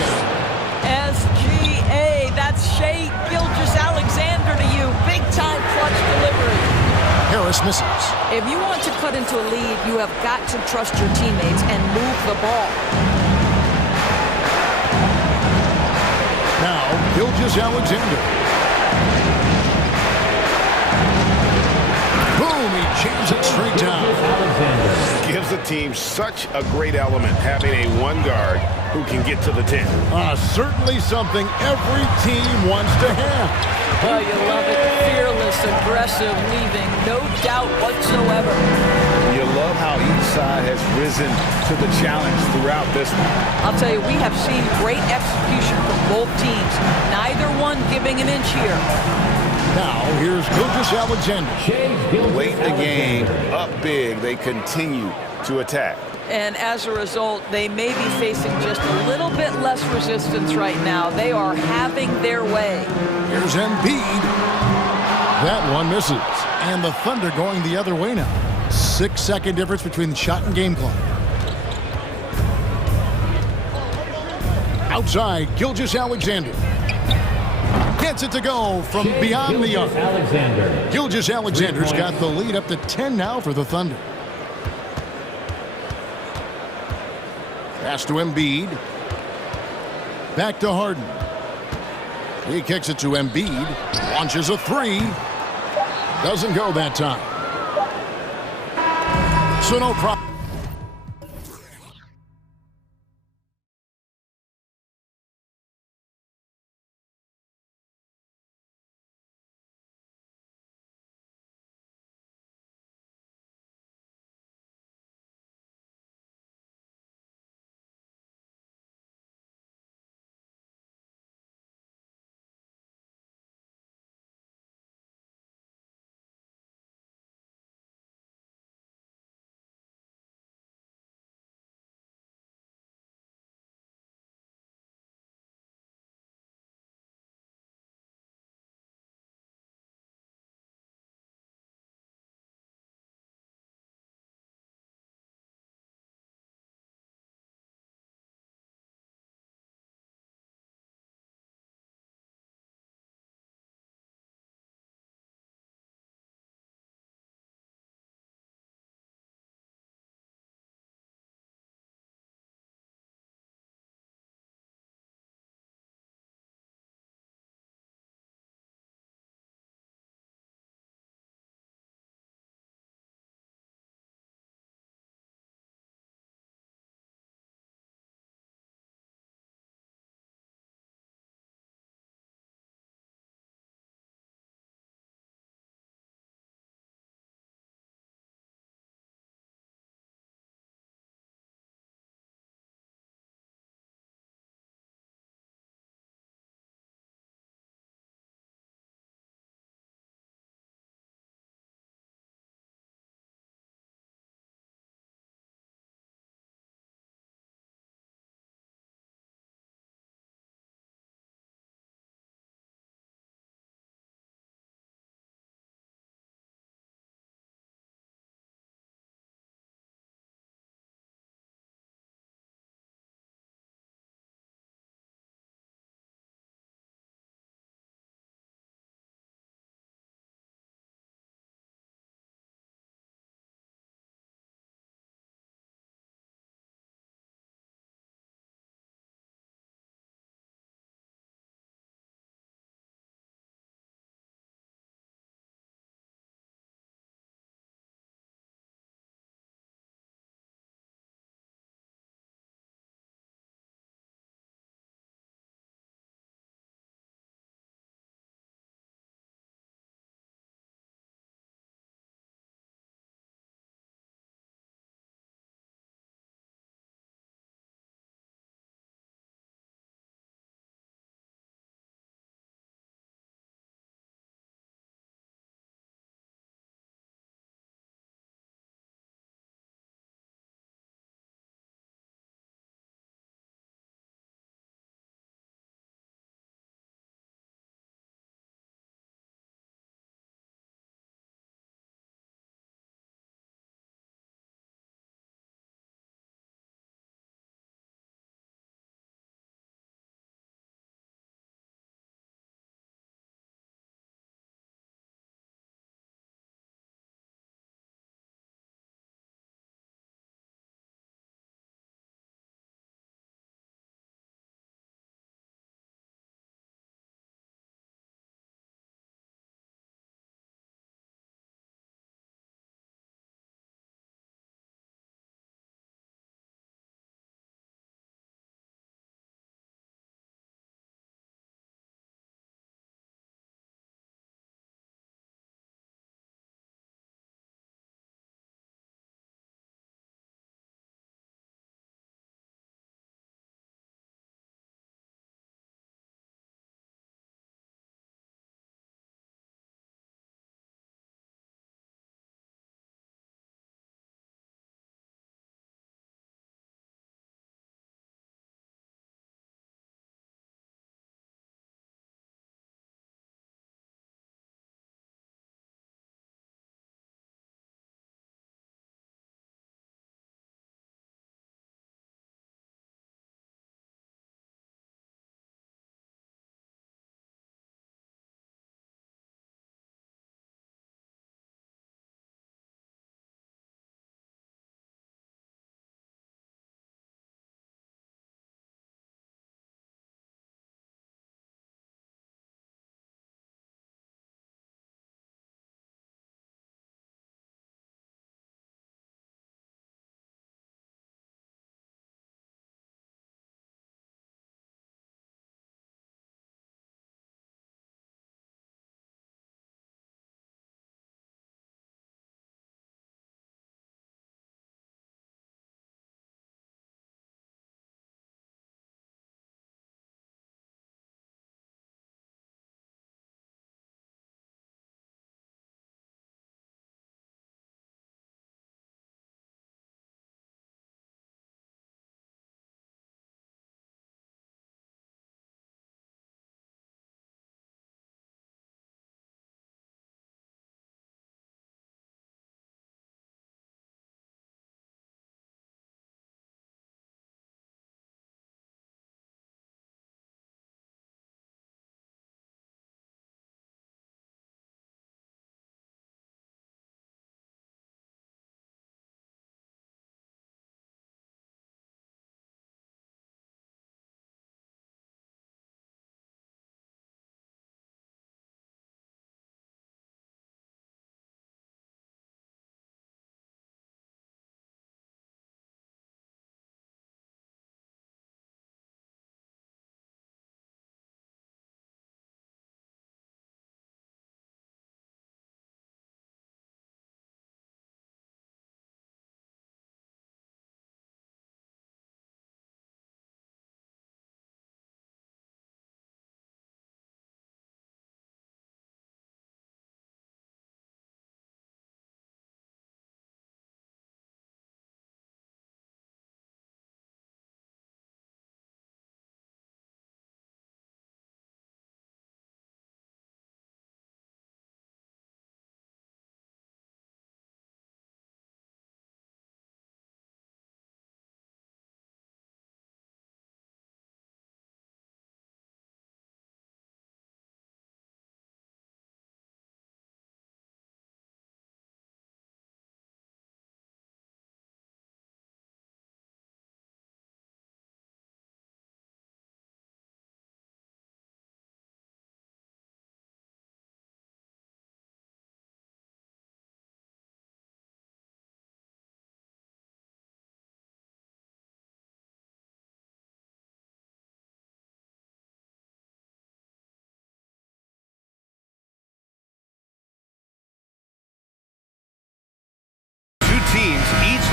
SGA, that's Shea Gilgeous-Alexander to you. Big-time clutch delivery. Harris misses. If you want to cut into a lead, you have got to trust your teammates and move the ball. Now, Gilgeous-Alexander. Boom, he jams it straight down. Gives the team such a great element having a one guard who can get to the 10. Certainly something every team wants to have. Oh, you love it. Fearless, aggressive, leaving no doubt whatsoever. You love how each side has risen to the challenge throughout this one. I'll tell you, we have seen great execution from both teams. Neither one giving an inch here. Now, here's Gilgeous-Alexander. Late in the game, up big, they continue to attack. And as a result, they may be facing just a little bit less resistance right now. They are having their way. Here's Embiid. That one misses. And the Thunder going the other way now. 6-second difference between the shot and game clock. Outside, Gilgeous-Alexander. Gets it to go from beyond the arc. Gilgeous-Alexander's got the lead up to 10 now for the Thunder. Pass to Embiid. Back to Harden. He kicks it to Embiid. Launches a 3. Doesn't go that time. So no problem.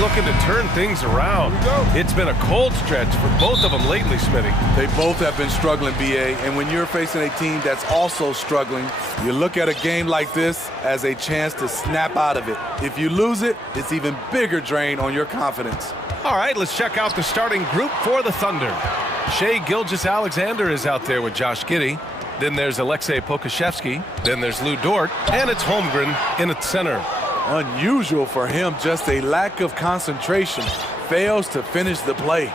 looking to turn things around. It's been a cold stretch for both of them lately, Smitty. They both have been struggling, BA, and when you're facing a team that's also struggling, you look at a game like this as a chance to snap out of it. If you lose it, it's even bigger drain on your confidence. All right, let's check out the starting group for the Thunder. Shai Gilgeous-Alexander is out there with Josh Giddey. Then there's Alexei Pokusevski. Then there's Lou Dort. And it's Holmgren in at center. Unusual for him, just a lack of concentration. Fails to finish the play.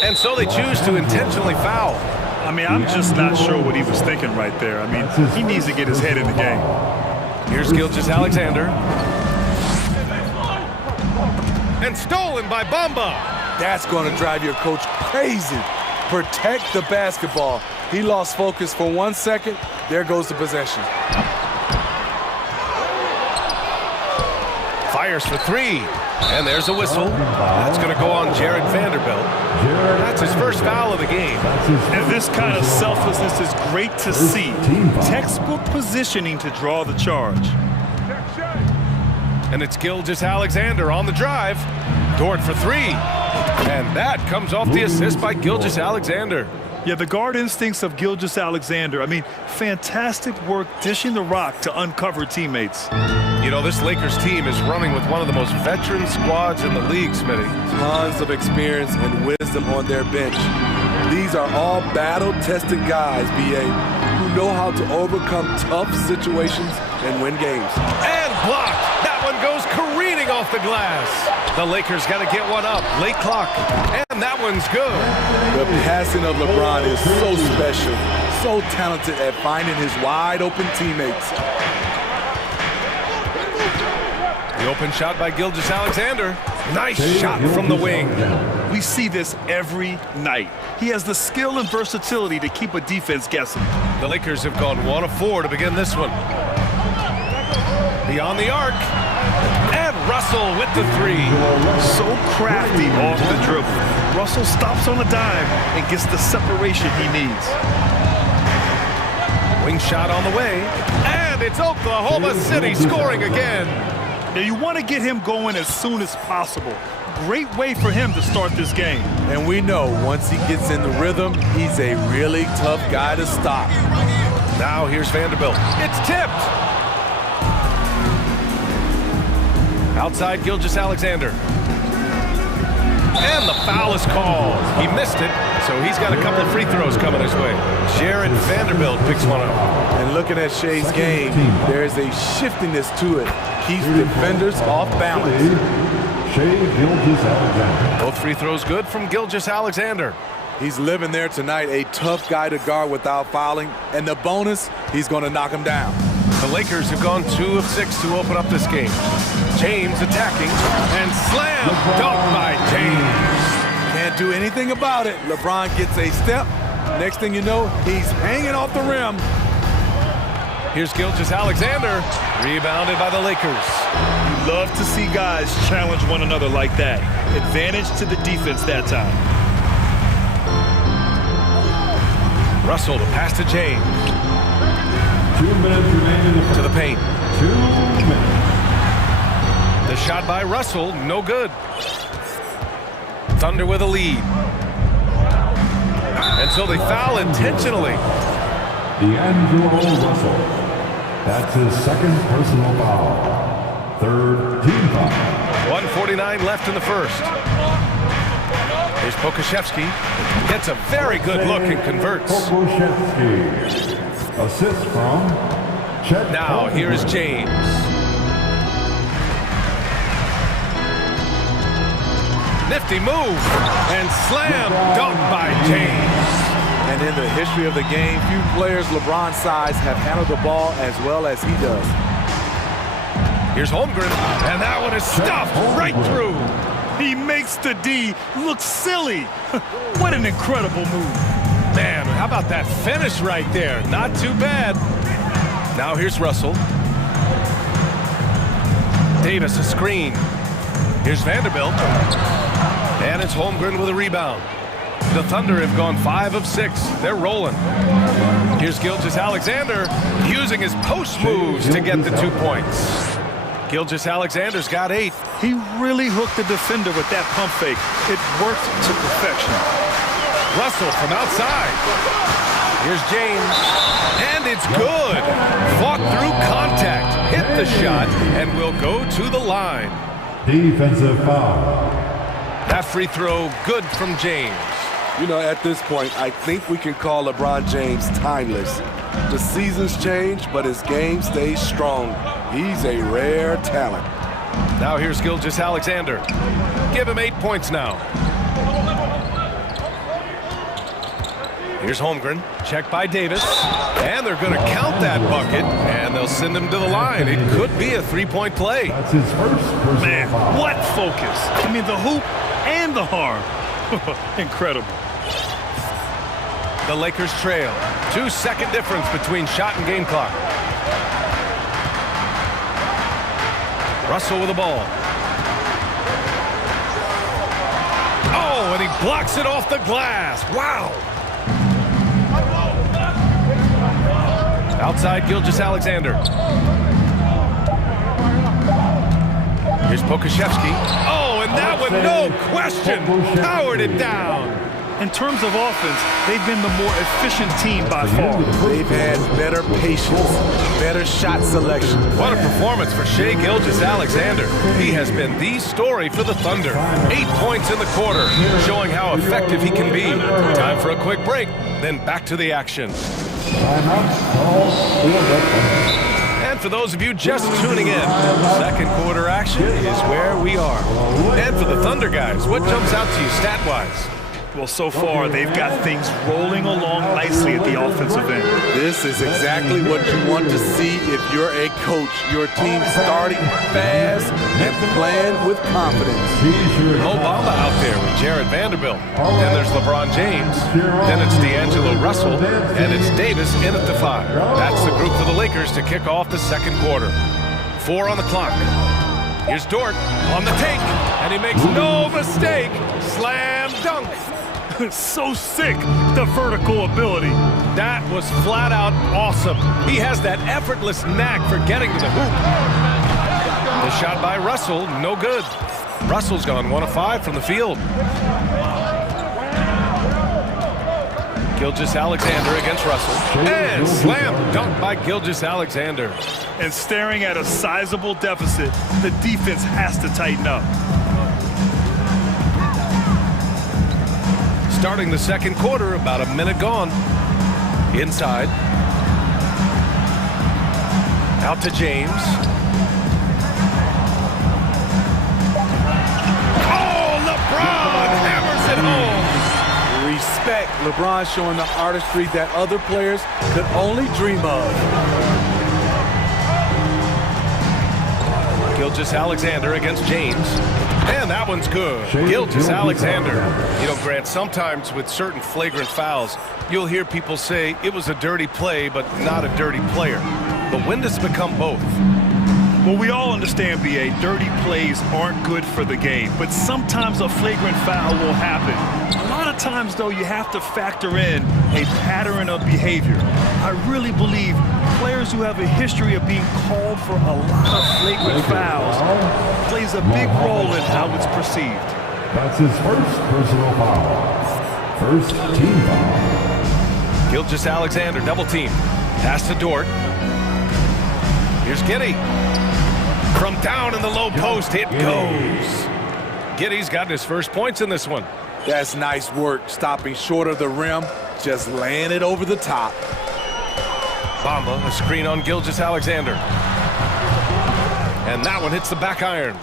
And so they choose to intentionally foul. I mean, I'm just not sure what he was thinking right there. I mean, he needs to get his head in the game. Here's Gilgeous-Alexander. And stolen by Bamba. That's going to drive your coach crazy. Protect the basketball. He lost focus for 1 second. There goes the possession. Fires for three. And there's a whistle. That's going to go on Jared Vanderbilt. That's his first foul of the game. And this kind of selflessness is great to see. Textbook positioning to draw the charge. And it's Gilgeous-Alexander on the drive. Dort for three. And that comes off the assist by Gilgeous-Alexander. Yeah, the guard instincts of Gilgeous-Alexander. I mean, fantastic work dishing the rock to uncover teammates. You know, this Lakers team is running with one of the most veteran squads in the league, Smitty. Tons of experience and wisdom on their bench. These are all battle-tested guys, BA, who know how to overcome tough situations and win games. And blocked. That one goes careening off the glass. The Lakers got to get one up. Late clock. And that one's good. The passing of LeBron is so special, so talented at finding his wide-open teammates. The open shot by Gilgeous-Alexander. Nice shot from the wing. We see this every night. He has the skill and versatility to keep a defense guessing. The Lakers have gone 1 of 4 to begin this one. Beyond the arc. And Russell with the three. So crafty off the dribble. Russell stops on a dime and gets the separation he needs. Wing shot on the way. And it's Oklahoma City scoring again. Now you want to get him going as soon as possible. Great way for him to start this game. And we know once he gets in the rhythm, he's a really tough guy to stop. Now here's Vanderbilt. It's tipped. Outside Gilgeous-Alexander. And the foul is called. He missed it, so he's got a couple of free throws coming his way. Jared Vanderbilt picks one up. And looking at Shai's game, there's a shiftiness to it. Keeps defenders off balance. Both free throws good from Gilgeous-Alexander. He's living there tonight, a tough guy to guard without fouling. And the bonus, he's going to knock him down. The Lakers have gone 2 of 6 to open up this game. James attacking and slam dunk by James. Can't do anything about it. LeBron gets a step. Next thing you know, he's hanging off the rim. Here's Gilgeous-Alexander, rebounded by the Lakers. You love to see guys challenge one another like that. Advantage to the defense that time. Russell to pass to James. 2 minutes remaining to the paint. 2 minutes. The shot by Russell, no good. Thunder with a lead. And so they foul intentionally. D'Angelo Russell. That's his second personal foul. Third team foul. 1:49 left in the first. Here's Pokusevski. Gets a very good look and converts. Pokusevski. Assist from Chet. Now here is James. Nifty move and slam dunk by James. And in the history of the game, few players LeBron's size have handled the ball as well as he does. Here's Holmgren, and that one is stuffed right through. He makes the D look silly. What an incredible move. Man, how about that finish right there? Not too bad. Now here's Russell. Davis a screen. Here's Vanderbilt. And it's Holmgren with a rebound. The Thunder have gone 5 of 6. They're rolling. Here's Gilgeous-Alexander using his post moves to get the 2 points. Gilgeous-Alexander's got 8. He really hooked the defender with that pump fake. It worked to perfection. Russell from outside. Here's James. And it's good. Fought through contact. Hit the shot and will go to the line. Defensive foul. That free throw good from James. You know, at this point, I think we can call LeBron James timeless. The seasons change, but his game stays strong. He's a rare talent. Now here's Gilgeous-Alexander. Give him 8 points now. Here's Holmgren, checked by Davis, and they're going to count that bucket, and they'll send him to the line. It could be a 3-point play. That's his first personal Man, foul. what focus. I mean, the hoop and the harm. Incredible. The Lakers trail. 2-second difference between shot and game clock. Russell with the ball. Oh, and he blocks it off the glass. Wow. Outside Gilgeous-Alexander. Here's Pokashevsky. Oh, and that one, no question, powered it down. In terms of offense, they've been the more efficient team by far. They've had better patience, better shot selection. What a performance for Shai Gilgeous-Alexander. He has been the story for the Thunder. 8 points in the quarter, showing how effective he can be. Time for a quick break, then back to the action. And for those of you just tuning in, second quarter action is where we are. And for the Thunder guys, what jumps out to you stat-wise? Well, so far, they've got things rolling along nicely at the offensive end. This is exactly what you want to see if you're a coach. Your team starting fast and playing with confidence. Obama out there with Jared Vanderbilt. Then there's LeBron James. Then it's D'Angelo Russell. And it's Davis in at the 5. That's the group for the Lakers to kick off the second quarter. 4 on the clock. Here's Dort on the take. And he makes no mistake. Slam dunk. So sick, the vertical ability. That was flat out awesome. He has that effortless knack for getting to the hoop. The shot by Russell, no good. Russell's gone 1 of 5 from the field. Gilgeous-Alexander against Russell. And slam dunk by Gilgeous-Alexander. And staring at a sizable deficit, the defense has to tighten up. Starting the second quarter, about a minute gone. Inside. Out to James. Oh, LeBron hammers it home. Respect. LeBron showing the artistry that other players could only dream of. Gilgeous-Alexander against James. And that one's good. Gilgeous-Alexander. You know, Grant, sometimes with certain flagrant fouls, you'll hear people say it was a dirty play, but not a dirty player. But when does it become both? Well, we all understand, B.A., dirty plays aren't good for the game, but sometimes a flagrant foul will happen. A lot of times, though, you have to factor in a pattern of behavior. I really believe players who have a history of being called for a lot of flagrant fouls plays a big role in how it's perceived. That's his first personal foul. First team foul. Gilgeous-Alexander double team. Pass to Dort. Here's Giddey. From down in the low post, it goes. Giddey's gotten his first points in this one. That's nice work, stopping short of the rim, just laying it over the top. Bamba, a screen on Gilgeous-Alexander. And that one hits the back iron.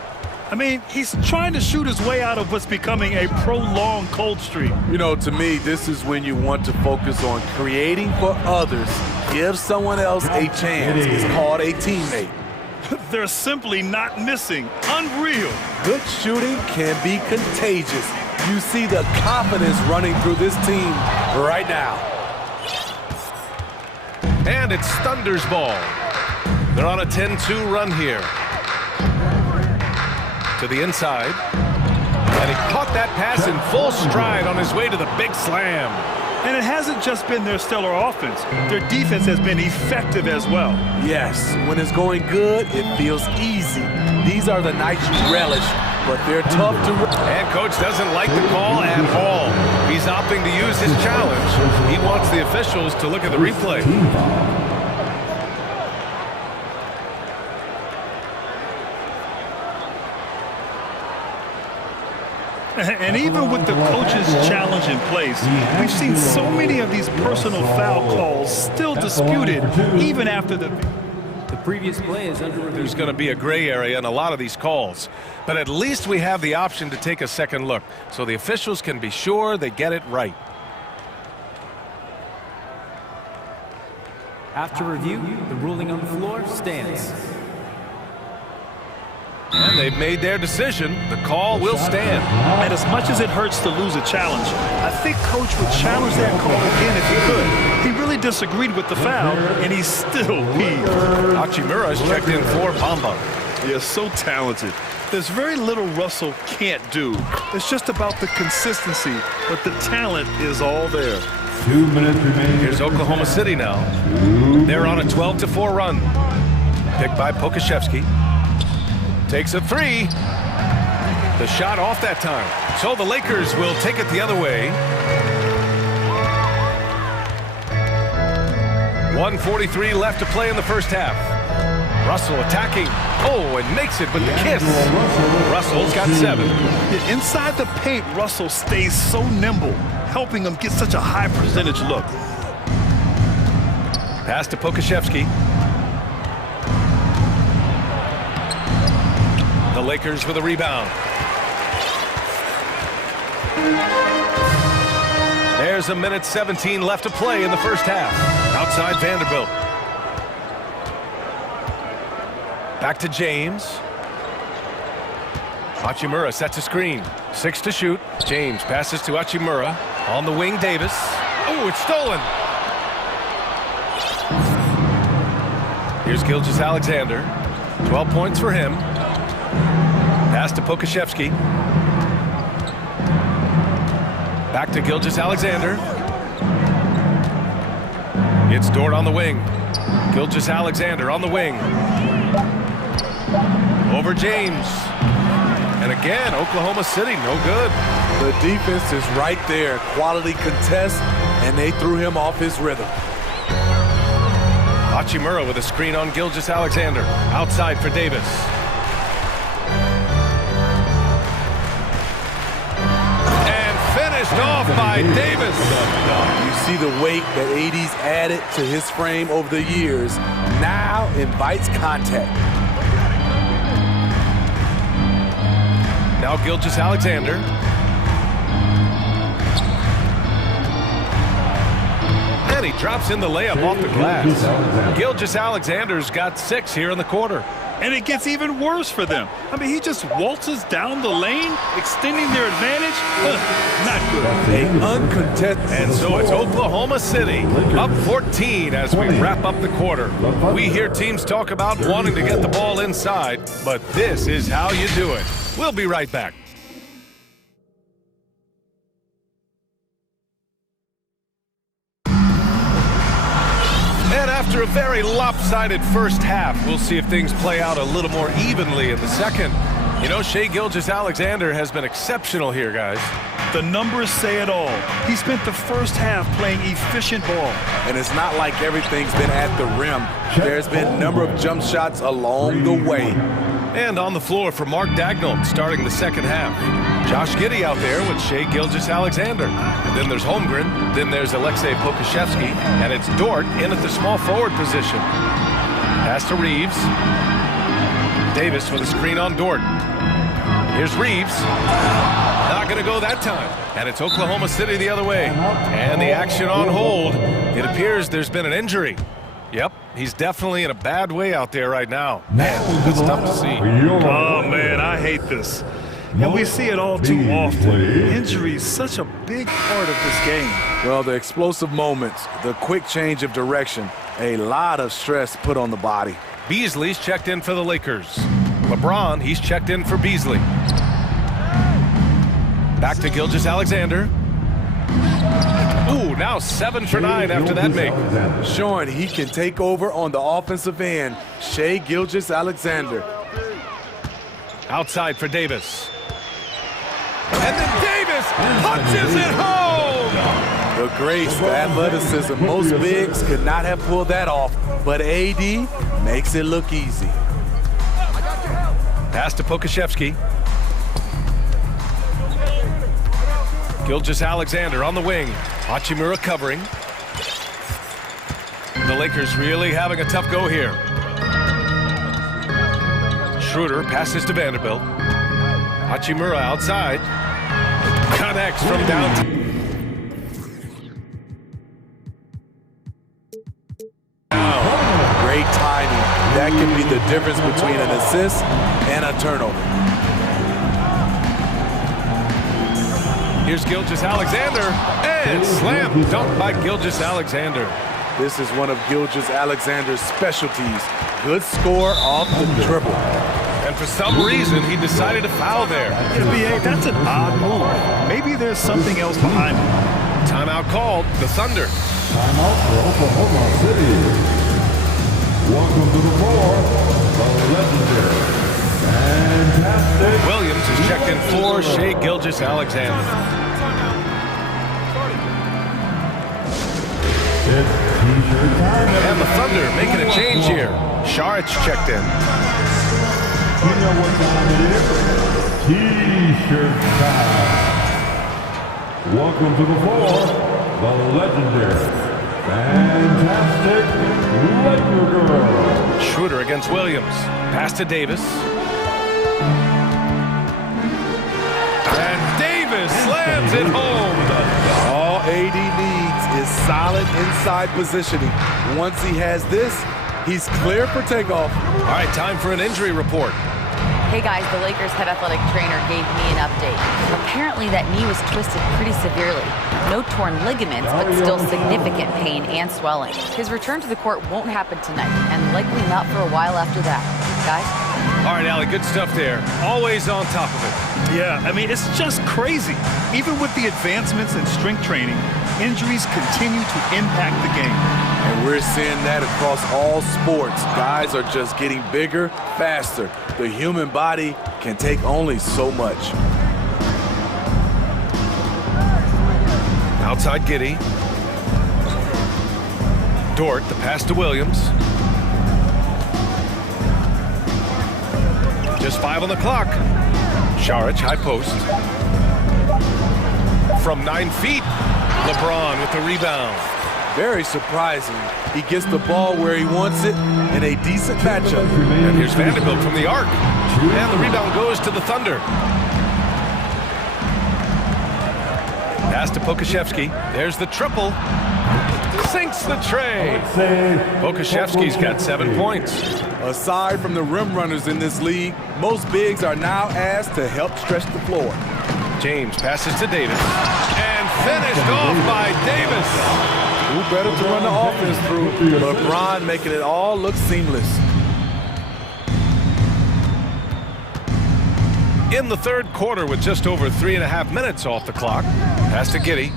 I mean, he's trying to shoot his way out of what's becoming a prolonged cold streak. You know, to me, this is when you want to focus on creating for others. Give someone else a chance. It's called a teammate. They're simply not missing. Unreal. Good shooting can be contagious. You see the confidence running through this team right now. And it's Thunder's ball. They're on a 10-2 run here. To the inside. And he caught that pass in full stride on his way to the big slam. And it hasn't just been their stellar offense. Their defense has been effective as well. Yes, when it's going good, it feels easy. These are the nights you relish, but they're tough to... And coach doesn't like the call at all. He's opting to use his challenge. He wants the officials to look at the replay. And even with the coach's challenge in place, we've seen so many of these personal foul calls still disputed even after the previous play is under review. There's going to be a gray area in a lot of these calls. But at least we have the option to take a second look, so the officials can be sure they get it right. After review, the ruling on the floor stands. And they've made their decision. The call will stand. And as much as it hurts to lose a challenge, I think Coach would challenge that call again if he could. He really disagreed with the foul, and he's still peeved. Hachimura's checked in for Bamba. You're so talented. There's very little Russell can't do. It's just about the consistency, but the talent is all there. 2 minutes remaining. Here's Oklahoma City now. They're on a 12-4 run. Picked by Pokashevsky. Takes a three. The shot off that time. So the Lakers will take it the other way. 1:43 left to play in the first half. Russell attacking. Oh, and makes it with the kiss. Russell's got 7. Inside the paint, Russell stays so nimble, helping him get such a high percentage look. Pass to Pokashevsky. The Lakers with a rebound. There's a minute 17 left to play in the first half. Outside Vanderbilt. Back to James. Hachimura sets a screen. 6 to shoot. James passes to Hachimura. On the wing, Davis. Oh, it's stolen. Here's Gilgeous-Alexander. 12 points for him. Pass to Pokashevsky. Back to Gilgeous-Alexander. It's Dort on the wing. Gilgeous-Alexander on the wing. Over James. And again, Oklahoma City, no good. The defense is right there. Quality contest, and they threw him off his rhythm. Hachimura with a screen on Gilgeous-Alexander. Outside for Davis. Off by Davis. You see the weight that AD's added to his frame over the years. Now invites contact. Now Gilgeous-Alexander. And he drops in the layup off the glass. Gilgeous-Alexander's got 6 here in the quarter. And it gets even worse for them. I mean, he just waltzes down the lane, extending their advantage. Not good. Uncontested. And so it's Oklahoma City up 14 as we wrap up the quarter. We hear teams talk about wanting to get the ball inside, but this is how you do it. We'll be right back. And after a very lopsided first half, we'll see if things play out a little more evenly in the second. You know, Shai Gilgeous-Alexander has been exceptional here, guys. The numbers say it all. He spent the first half playing efficient ball. And it's not like everything's been at the rim. There's been a number of jump shots along the way. And on the floor for Mark Daigneault starting the second half. Josh Giddey out there with Shai Gilgeous-Alexander. And then there's Holmgren, then there's Alexei Pokashevsky, and it's Dort in at the small forward position. Pass to Reeves. Davis with a screen on Dort. Here's Reeves. Not going to go that time. And it's Oklahoma City the other way. And the action on hold. It appears there's been an injury. Yep, he's definitely in a bad way out there right now. Man, that's tough to see. Oh, man, I hate this. And we see it all too often. Injury is such a big part of this game. Well, the explosive moments, the quick change of direction, a lot of stress put on the body. Beasley's checked in for the Lakers. LeBron, he's checked in for Beasley. Back to Gilgeous-Alexander. Ooh, now 7 for 9 after that make. Showing he can take over on the offensive end. Shai Gilgeous-Alexander. Outside for Davis. And then Davis punches it home! The grace, the athleticism. Most bigs could not have pulled that off, but AD makes it look easy. Pass to Pokashevsky. Gilgeous-Alexander on the wing. Hachimura covering. The Lakers really having a tough go here. Schroeder passes to Vanderbilt. Hachimura outside. Connects from downtown. Great timing. That can be the difference between an assist and a turnover. Here's Gilgeous-Alexander, and slam dunk by Gilgeous-Alexander. This is one of Gilgeous-Alexander's specialties. Good score off the dribble. And for some reason, he decided to foul there. BA, that's an odd move. Maybe there's something else behind it. Timeout called, the Thunder. Timeout for Oklahoma City. Welcome to the floor, the legendary, fantastic. Williams is checked in for Shai Gilgeous-Alexander. And the Thunder making a change here. Šarić checked in. You know what time it is? T-shirt time. Welcome to the floor, the legendary, fantastic Laker girl. Schroeder against Williams. Pass to Davis. And Davis slams it home. All AD needs is solid inside positioning. Once he has this, he's clear for takeoff. All right, time for an injury report. Hey guys, the Lakers head athletic trainer gave me an update. Apparently that knee was twisted pretty severely. No torn ligaments, but still significant pain and swelling. His return to the court won't happen tonight, and likely not for a while after that. Guys? All right, Allie, good stuff there. Always on top of it. Yeah, I mean, it's just crazy. Even with the advancements in strength training, injuries continue to impact the game. And we're seeing that across all sports. Guys are just getting bigger, faster. The human body can take only so much. Outside Giddey. Dort, the pass to Williams. Just 5 on the clock. Šarić, high post. From 9 feet, LeBron with the rebound. Very surprising. He gets the ball where he wants it in a decent matchup. And here's Vanderbilt from the arc. And the rebound goes to the Thunder. Pass to Pokashevsky. There's the triple. Sinks the tray. Pokashevsky's got 7 points. Aside from the rim runners in this league, most bigs are now asked to help stretch the floor. James passes to Davis. And finished off by Davis. Who better to run the offense through? LeBron making it all look seamless. In the third quarter with just over 3.5 minutes off the clock. Pass to Giddey.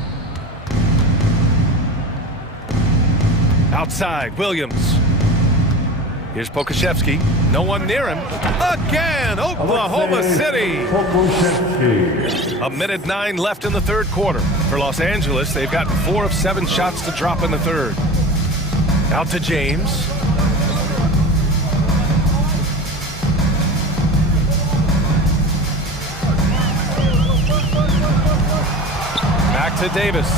Outside, Williams. Here's Pokashevsky. No one near him. Again, Oklahoma City. A minute 9 left in the third quarter. For Los Angeles, they've got 4 of 7 shots to drop in the third. Out to James. Back to Davis.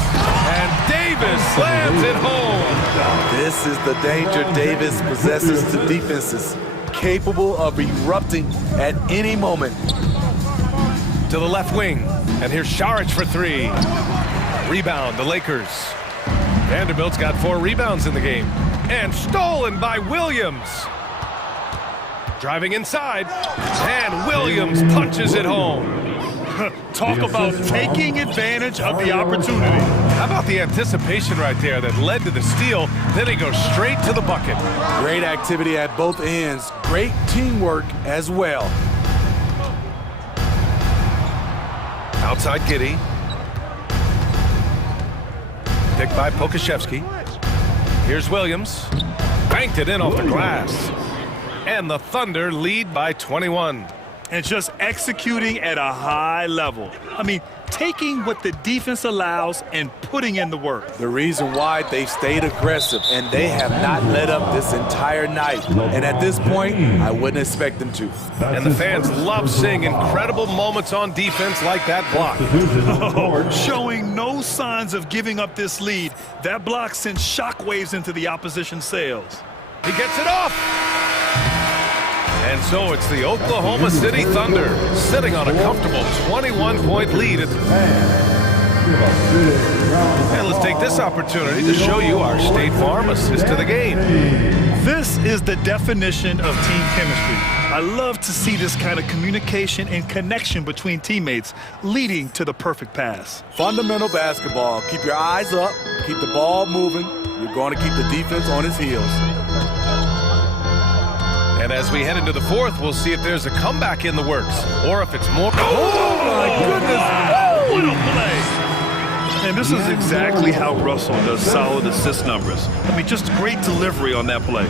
And Davis slams it home. This is the danger Davis possesses to defenses, capable of erupting at any moment. To the left wing. And here's Šarić for 3. Rebound, the Lakers. Vanderbilt's got 4 rebounds in the game. And stolen by Williams. Driving inside. And Williams punches it home. Talk about taking advantage of the opportunity. How about the anticipation right there that led to the steal? Then he goes straight to the bucket. Great activity at both ends. Great teamwork as well. Outside Giddey. Picked by Pokashevsky. Here's Williams. Banked it in off the glass. And the Thunder lead by 21. And just executing at a high level. I mean, taking what the defense allows and putting in the work. The reason why they've stayed aggressive, and they have not let up this entire night. And at this point, I wouldn't expect them to. And the fans love seeing incredible moments on defense like that block. Oh, showing no signs of giving up this lead. That block sends shockwaves into the opposition sails. He gets it off. And so it's the Oklahoma City Thunder sitting on a comfortable 21-point lead. And let's take this opportunity to show you our State Farm assist to the game. This is the definition of team chemistry. I love to see this kind of communication and connection between teammates leading to the perfect pass. Fundamental basketball. Keep your eyes up. Keep the ball moving. You're going to keep the defense on its heels. And as we head into the fourth, we'll see if there's a comeback in the works, or if it's more... Oh, my goodness! Oh, what a play! And this is exactly how Russell does solid assist numbers. I mean, just great delivery on that play.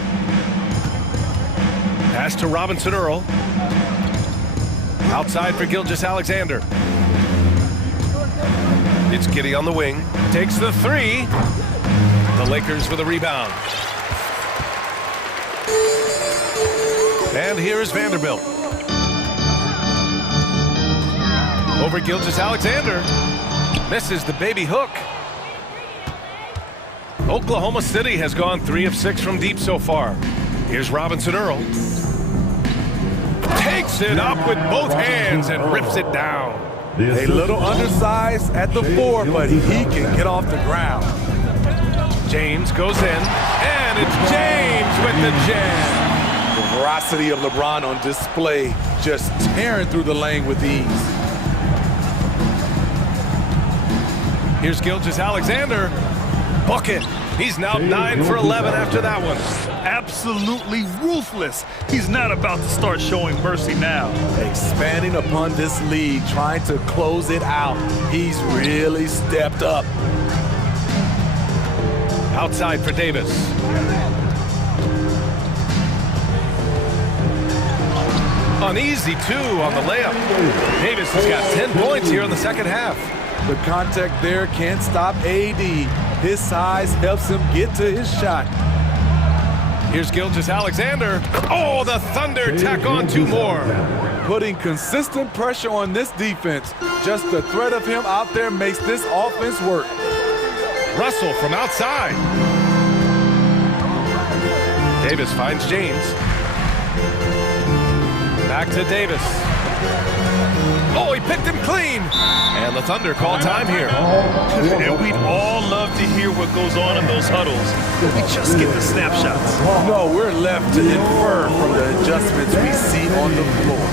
Pass to Robinson Earl. Outside for Gilgeous-Alexander. It's Giddey on the wing. Takes the three. The Lakers with a rebound. And here is Vanderbilt. Over Gilgeous-Alexander. Misses the baby hook. Oklahoma City has gone 3 of 6 from deep so far. Here's Robinson Earl. Takes it up with both hands and rips it down. A little undersized at the 4, but he can get off the ground. James goes in, and it's James with the jam. The veracity of LeBron on display, just tearing through the lane with ease. Here's Gilgeous-Alexander. Bucket. He's now 9 for 11 after that one. Absolutely ruthless. He's not about to start showing mercy now. Expanding upon this lead, trying to close it out. He's really stepped up. Outside for Davis. Uneasy, too, on the layup. Davis has got 10 points here in the second half. The contact there can't stop AD. His size helps him get to his shot. Here's Gilgeous-Alexander. Oh, the Thunder tack on 2 more. Putting consistent pressure on this defense. Just the threat of him out there makes this offense work. Russell from outside. Davis finds James. Back to Davis. Oh, he picked him clean. And the Thunder call time here. And we'd all love to hear what goes on in those huddles, but we just get the snapshots. No, we're left to infer from the adjustments we see on the floor.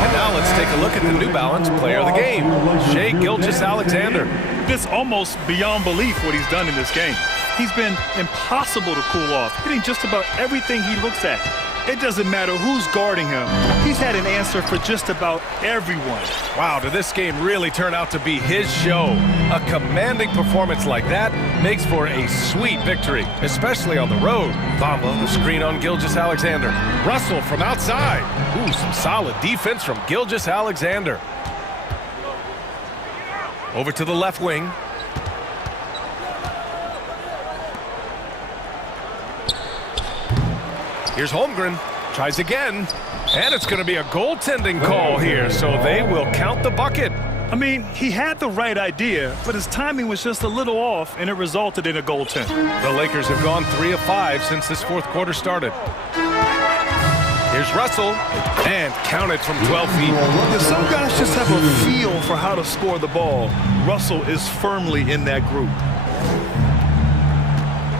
And now let's take a look at the New Balance player of the game, Shai Gilgeous-Alexander. It's almost beyond belief what he's done in this game. He's been impossible to cool off, hitting just about everything he looks at. It doesn't matter who's guarding him. He's had an answer for just about everyone. Wow, did this game really turn out to be his show? A commanding performance like that makes for a sweet victory, especially on the road. Bamba, the screen on Gilgeous-Alexander. Russell from outside. Ooh, some solid defense from Gilgeous-Alexander. Over to the left wing. Here's Holmgren, tries again, and it's going to be a goaltending call here, so they will count the bucket. I mean, he had the right idea, but his timing was just a little off, and it resulted in a goaltend. The Lakers have gone 3 of 5 since this fourth quarter started. Here's Russell, and counted from 12 feet. Some guys just have a feel for how to score the ball. Russell is firmly in that group.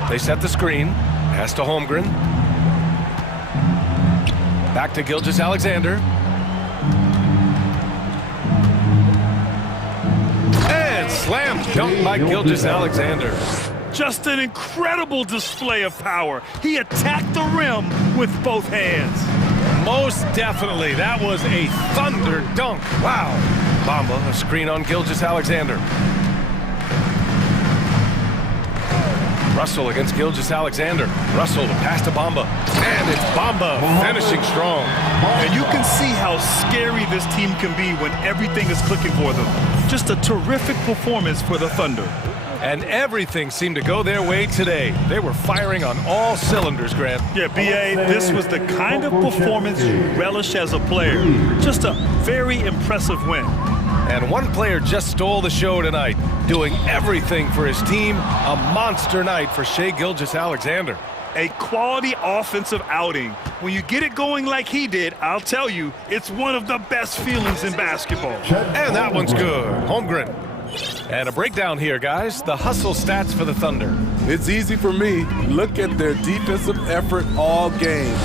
They set the screen, pass to Holmgren. Back to Gilgeous-Alexander. And slam dunk by Gilgeous-Alexander. Just an incredible display of power. He attacked the rim with both hands. Most definitely. That was a Thunder dunk. Wow. Bamba, a screen on Gilgeous-Alexander. Russell against Gilgeous-Alexander. Russell to pass to Bamba. And it's Bamba finishing strong. And you can see how scary this team can be when everything is clicking for them. Just a terrific performance for the Thunder. And everything seemed to go their way today. They were firing on all cylinders, Grant. Yeah, B.A., this was the kind of performance you relish as a player. Just a very impressive win. And one player just stole the show tonight, doing everything for his team. A monster night for Shai Gilgeous-Alexander. A quality offensive outing. When you get it going like he did, I'll tell you, it's one of the best feelings in basketball. And that one's good. Holmgren. And a breakdown here, guys. The hustle stats for the Thunder. It's easy for me. Look at their defensive effort all game.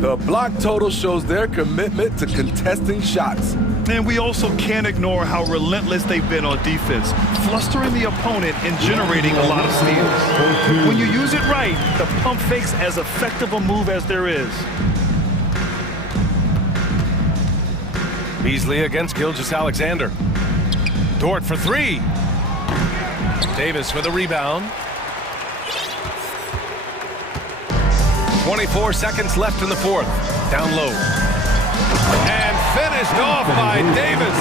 The block total shows their commitment to contesting shots. And we also can't ignore how relentless they've been on defense, flustering the opponent and generating a lot of steals. When you use it right, the pump fake's as effective a move as there is. Beasley against Gilgeous-Alexander. Dort for three. Davis with a rebound. 24 seconds left in the fourth. Down low. And finished off by Davis.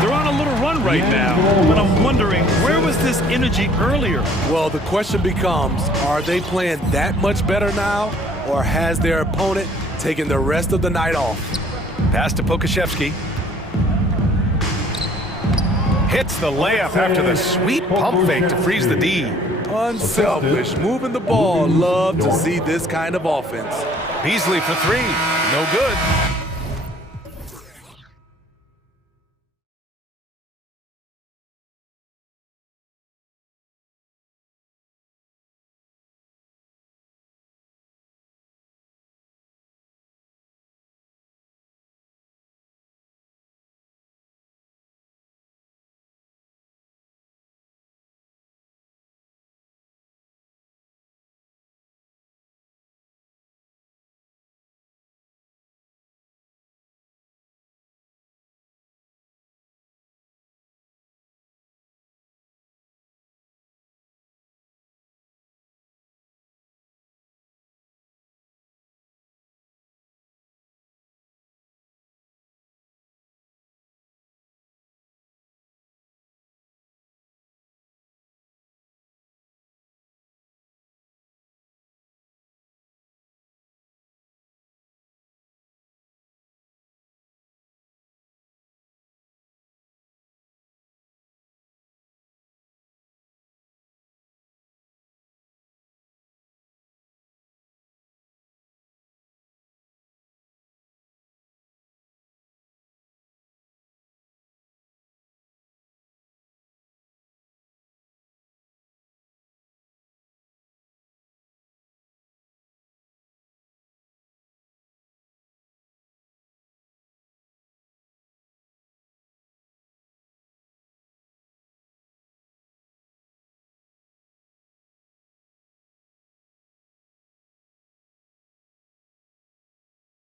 They're on a little run right now, but I'm wondering, where was this energy earlier? Well, the question becomes, are they playing that much better now, or has their opponent taken the rest of the night off? Pass to Pokashevsky. Hits the layup after the sweet pump fake to freeze the D. Unselfish, moving the ball. Love to see this kind of offense. Beasley for three. No good.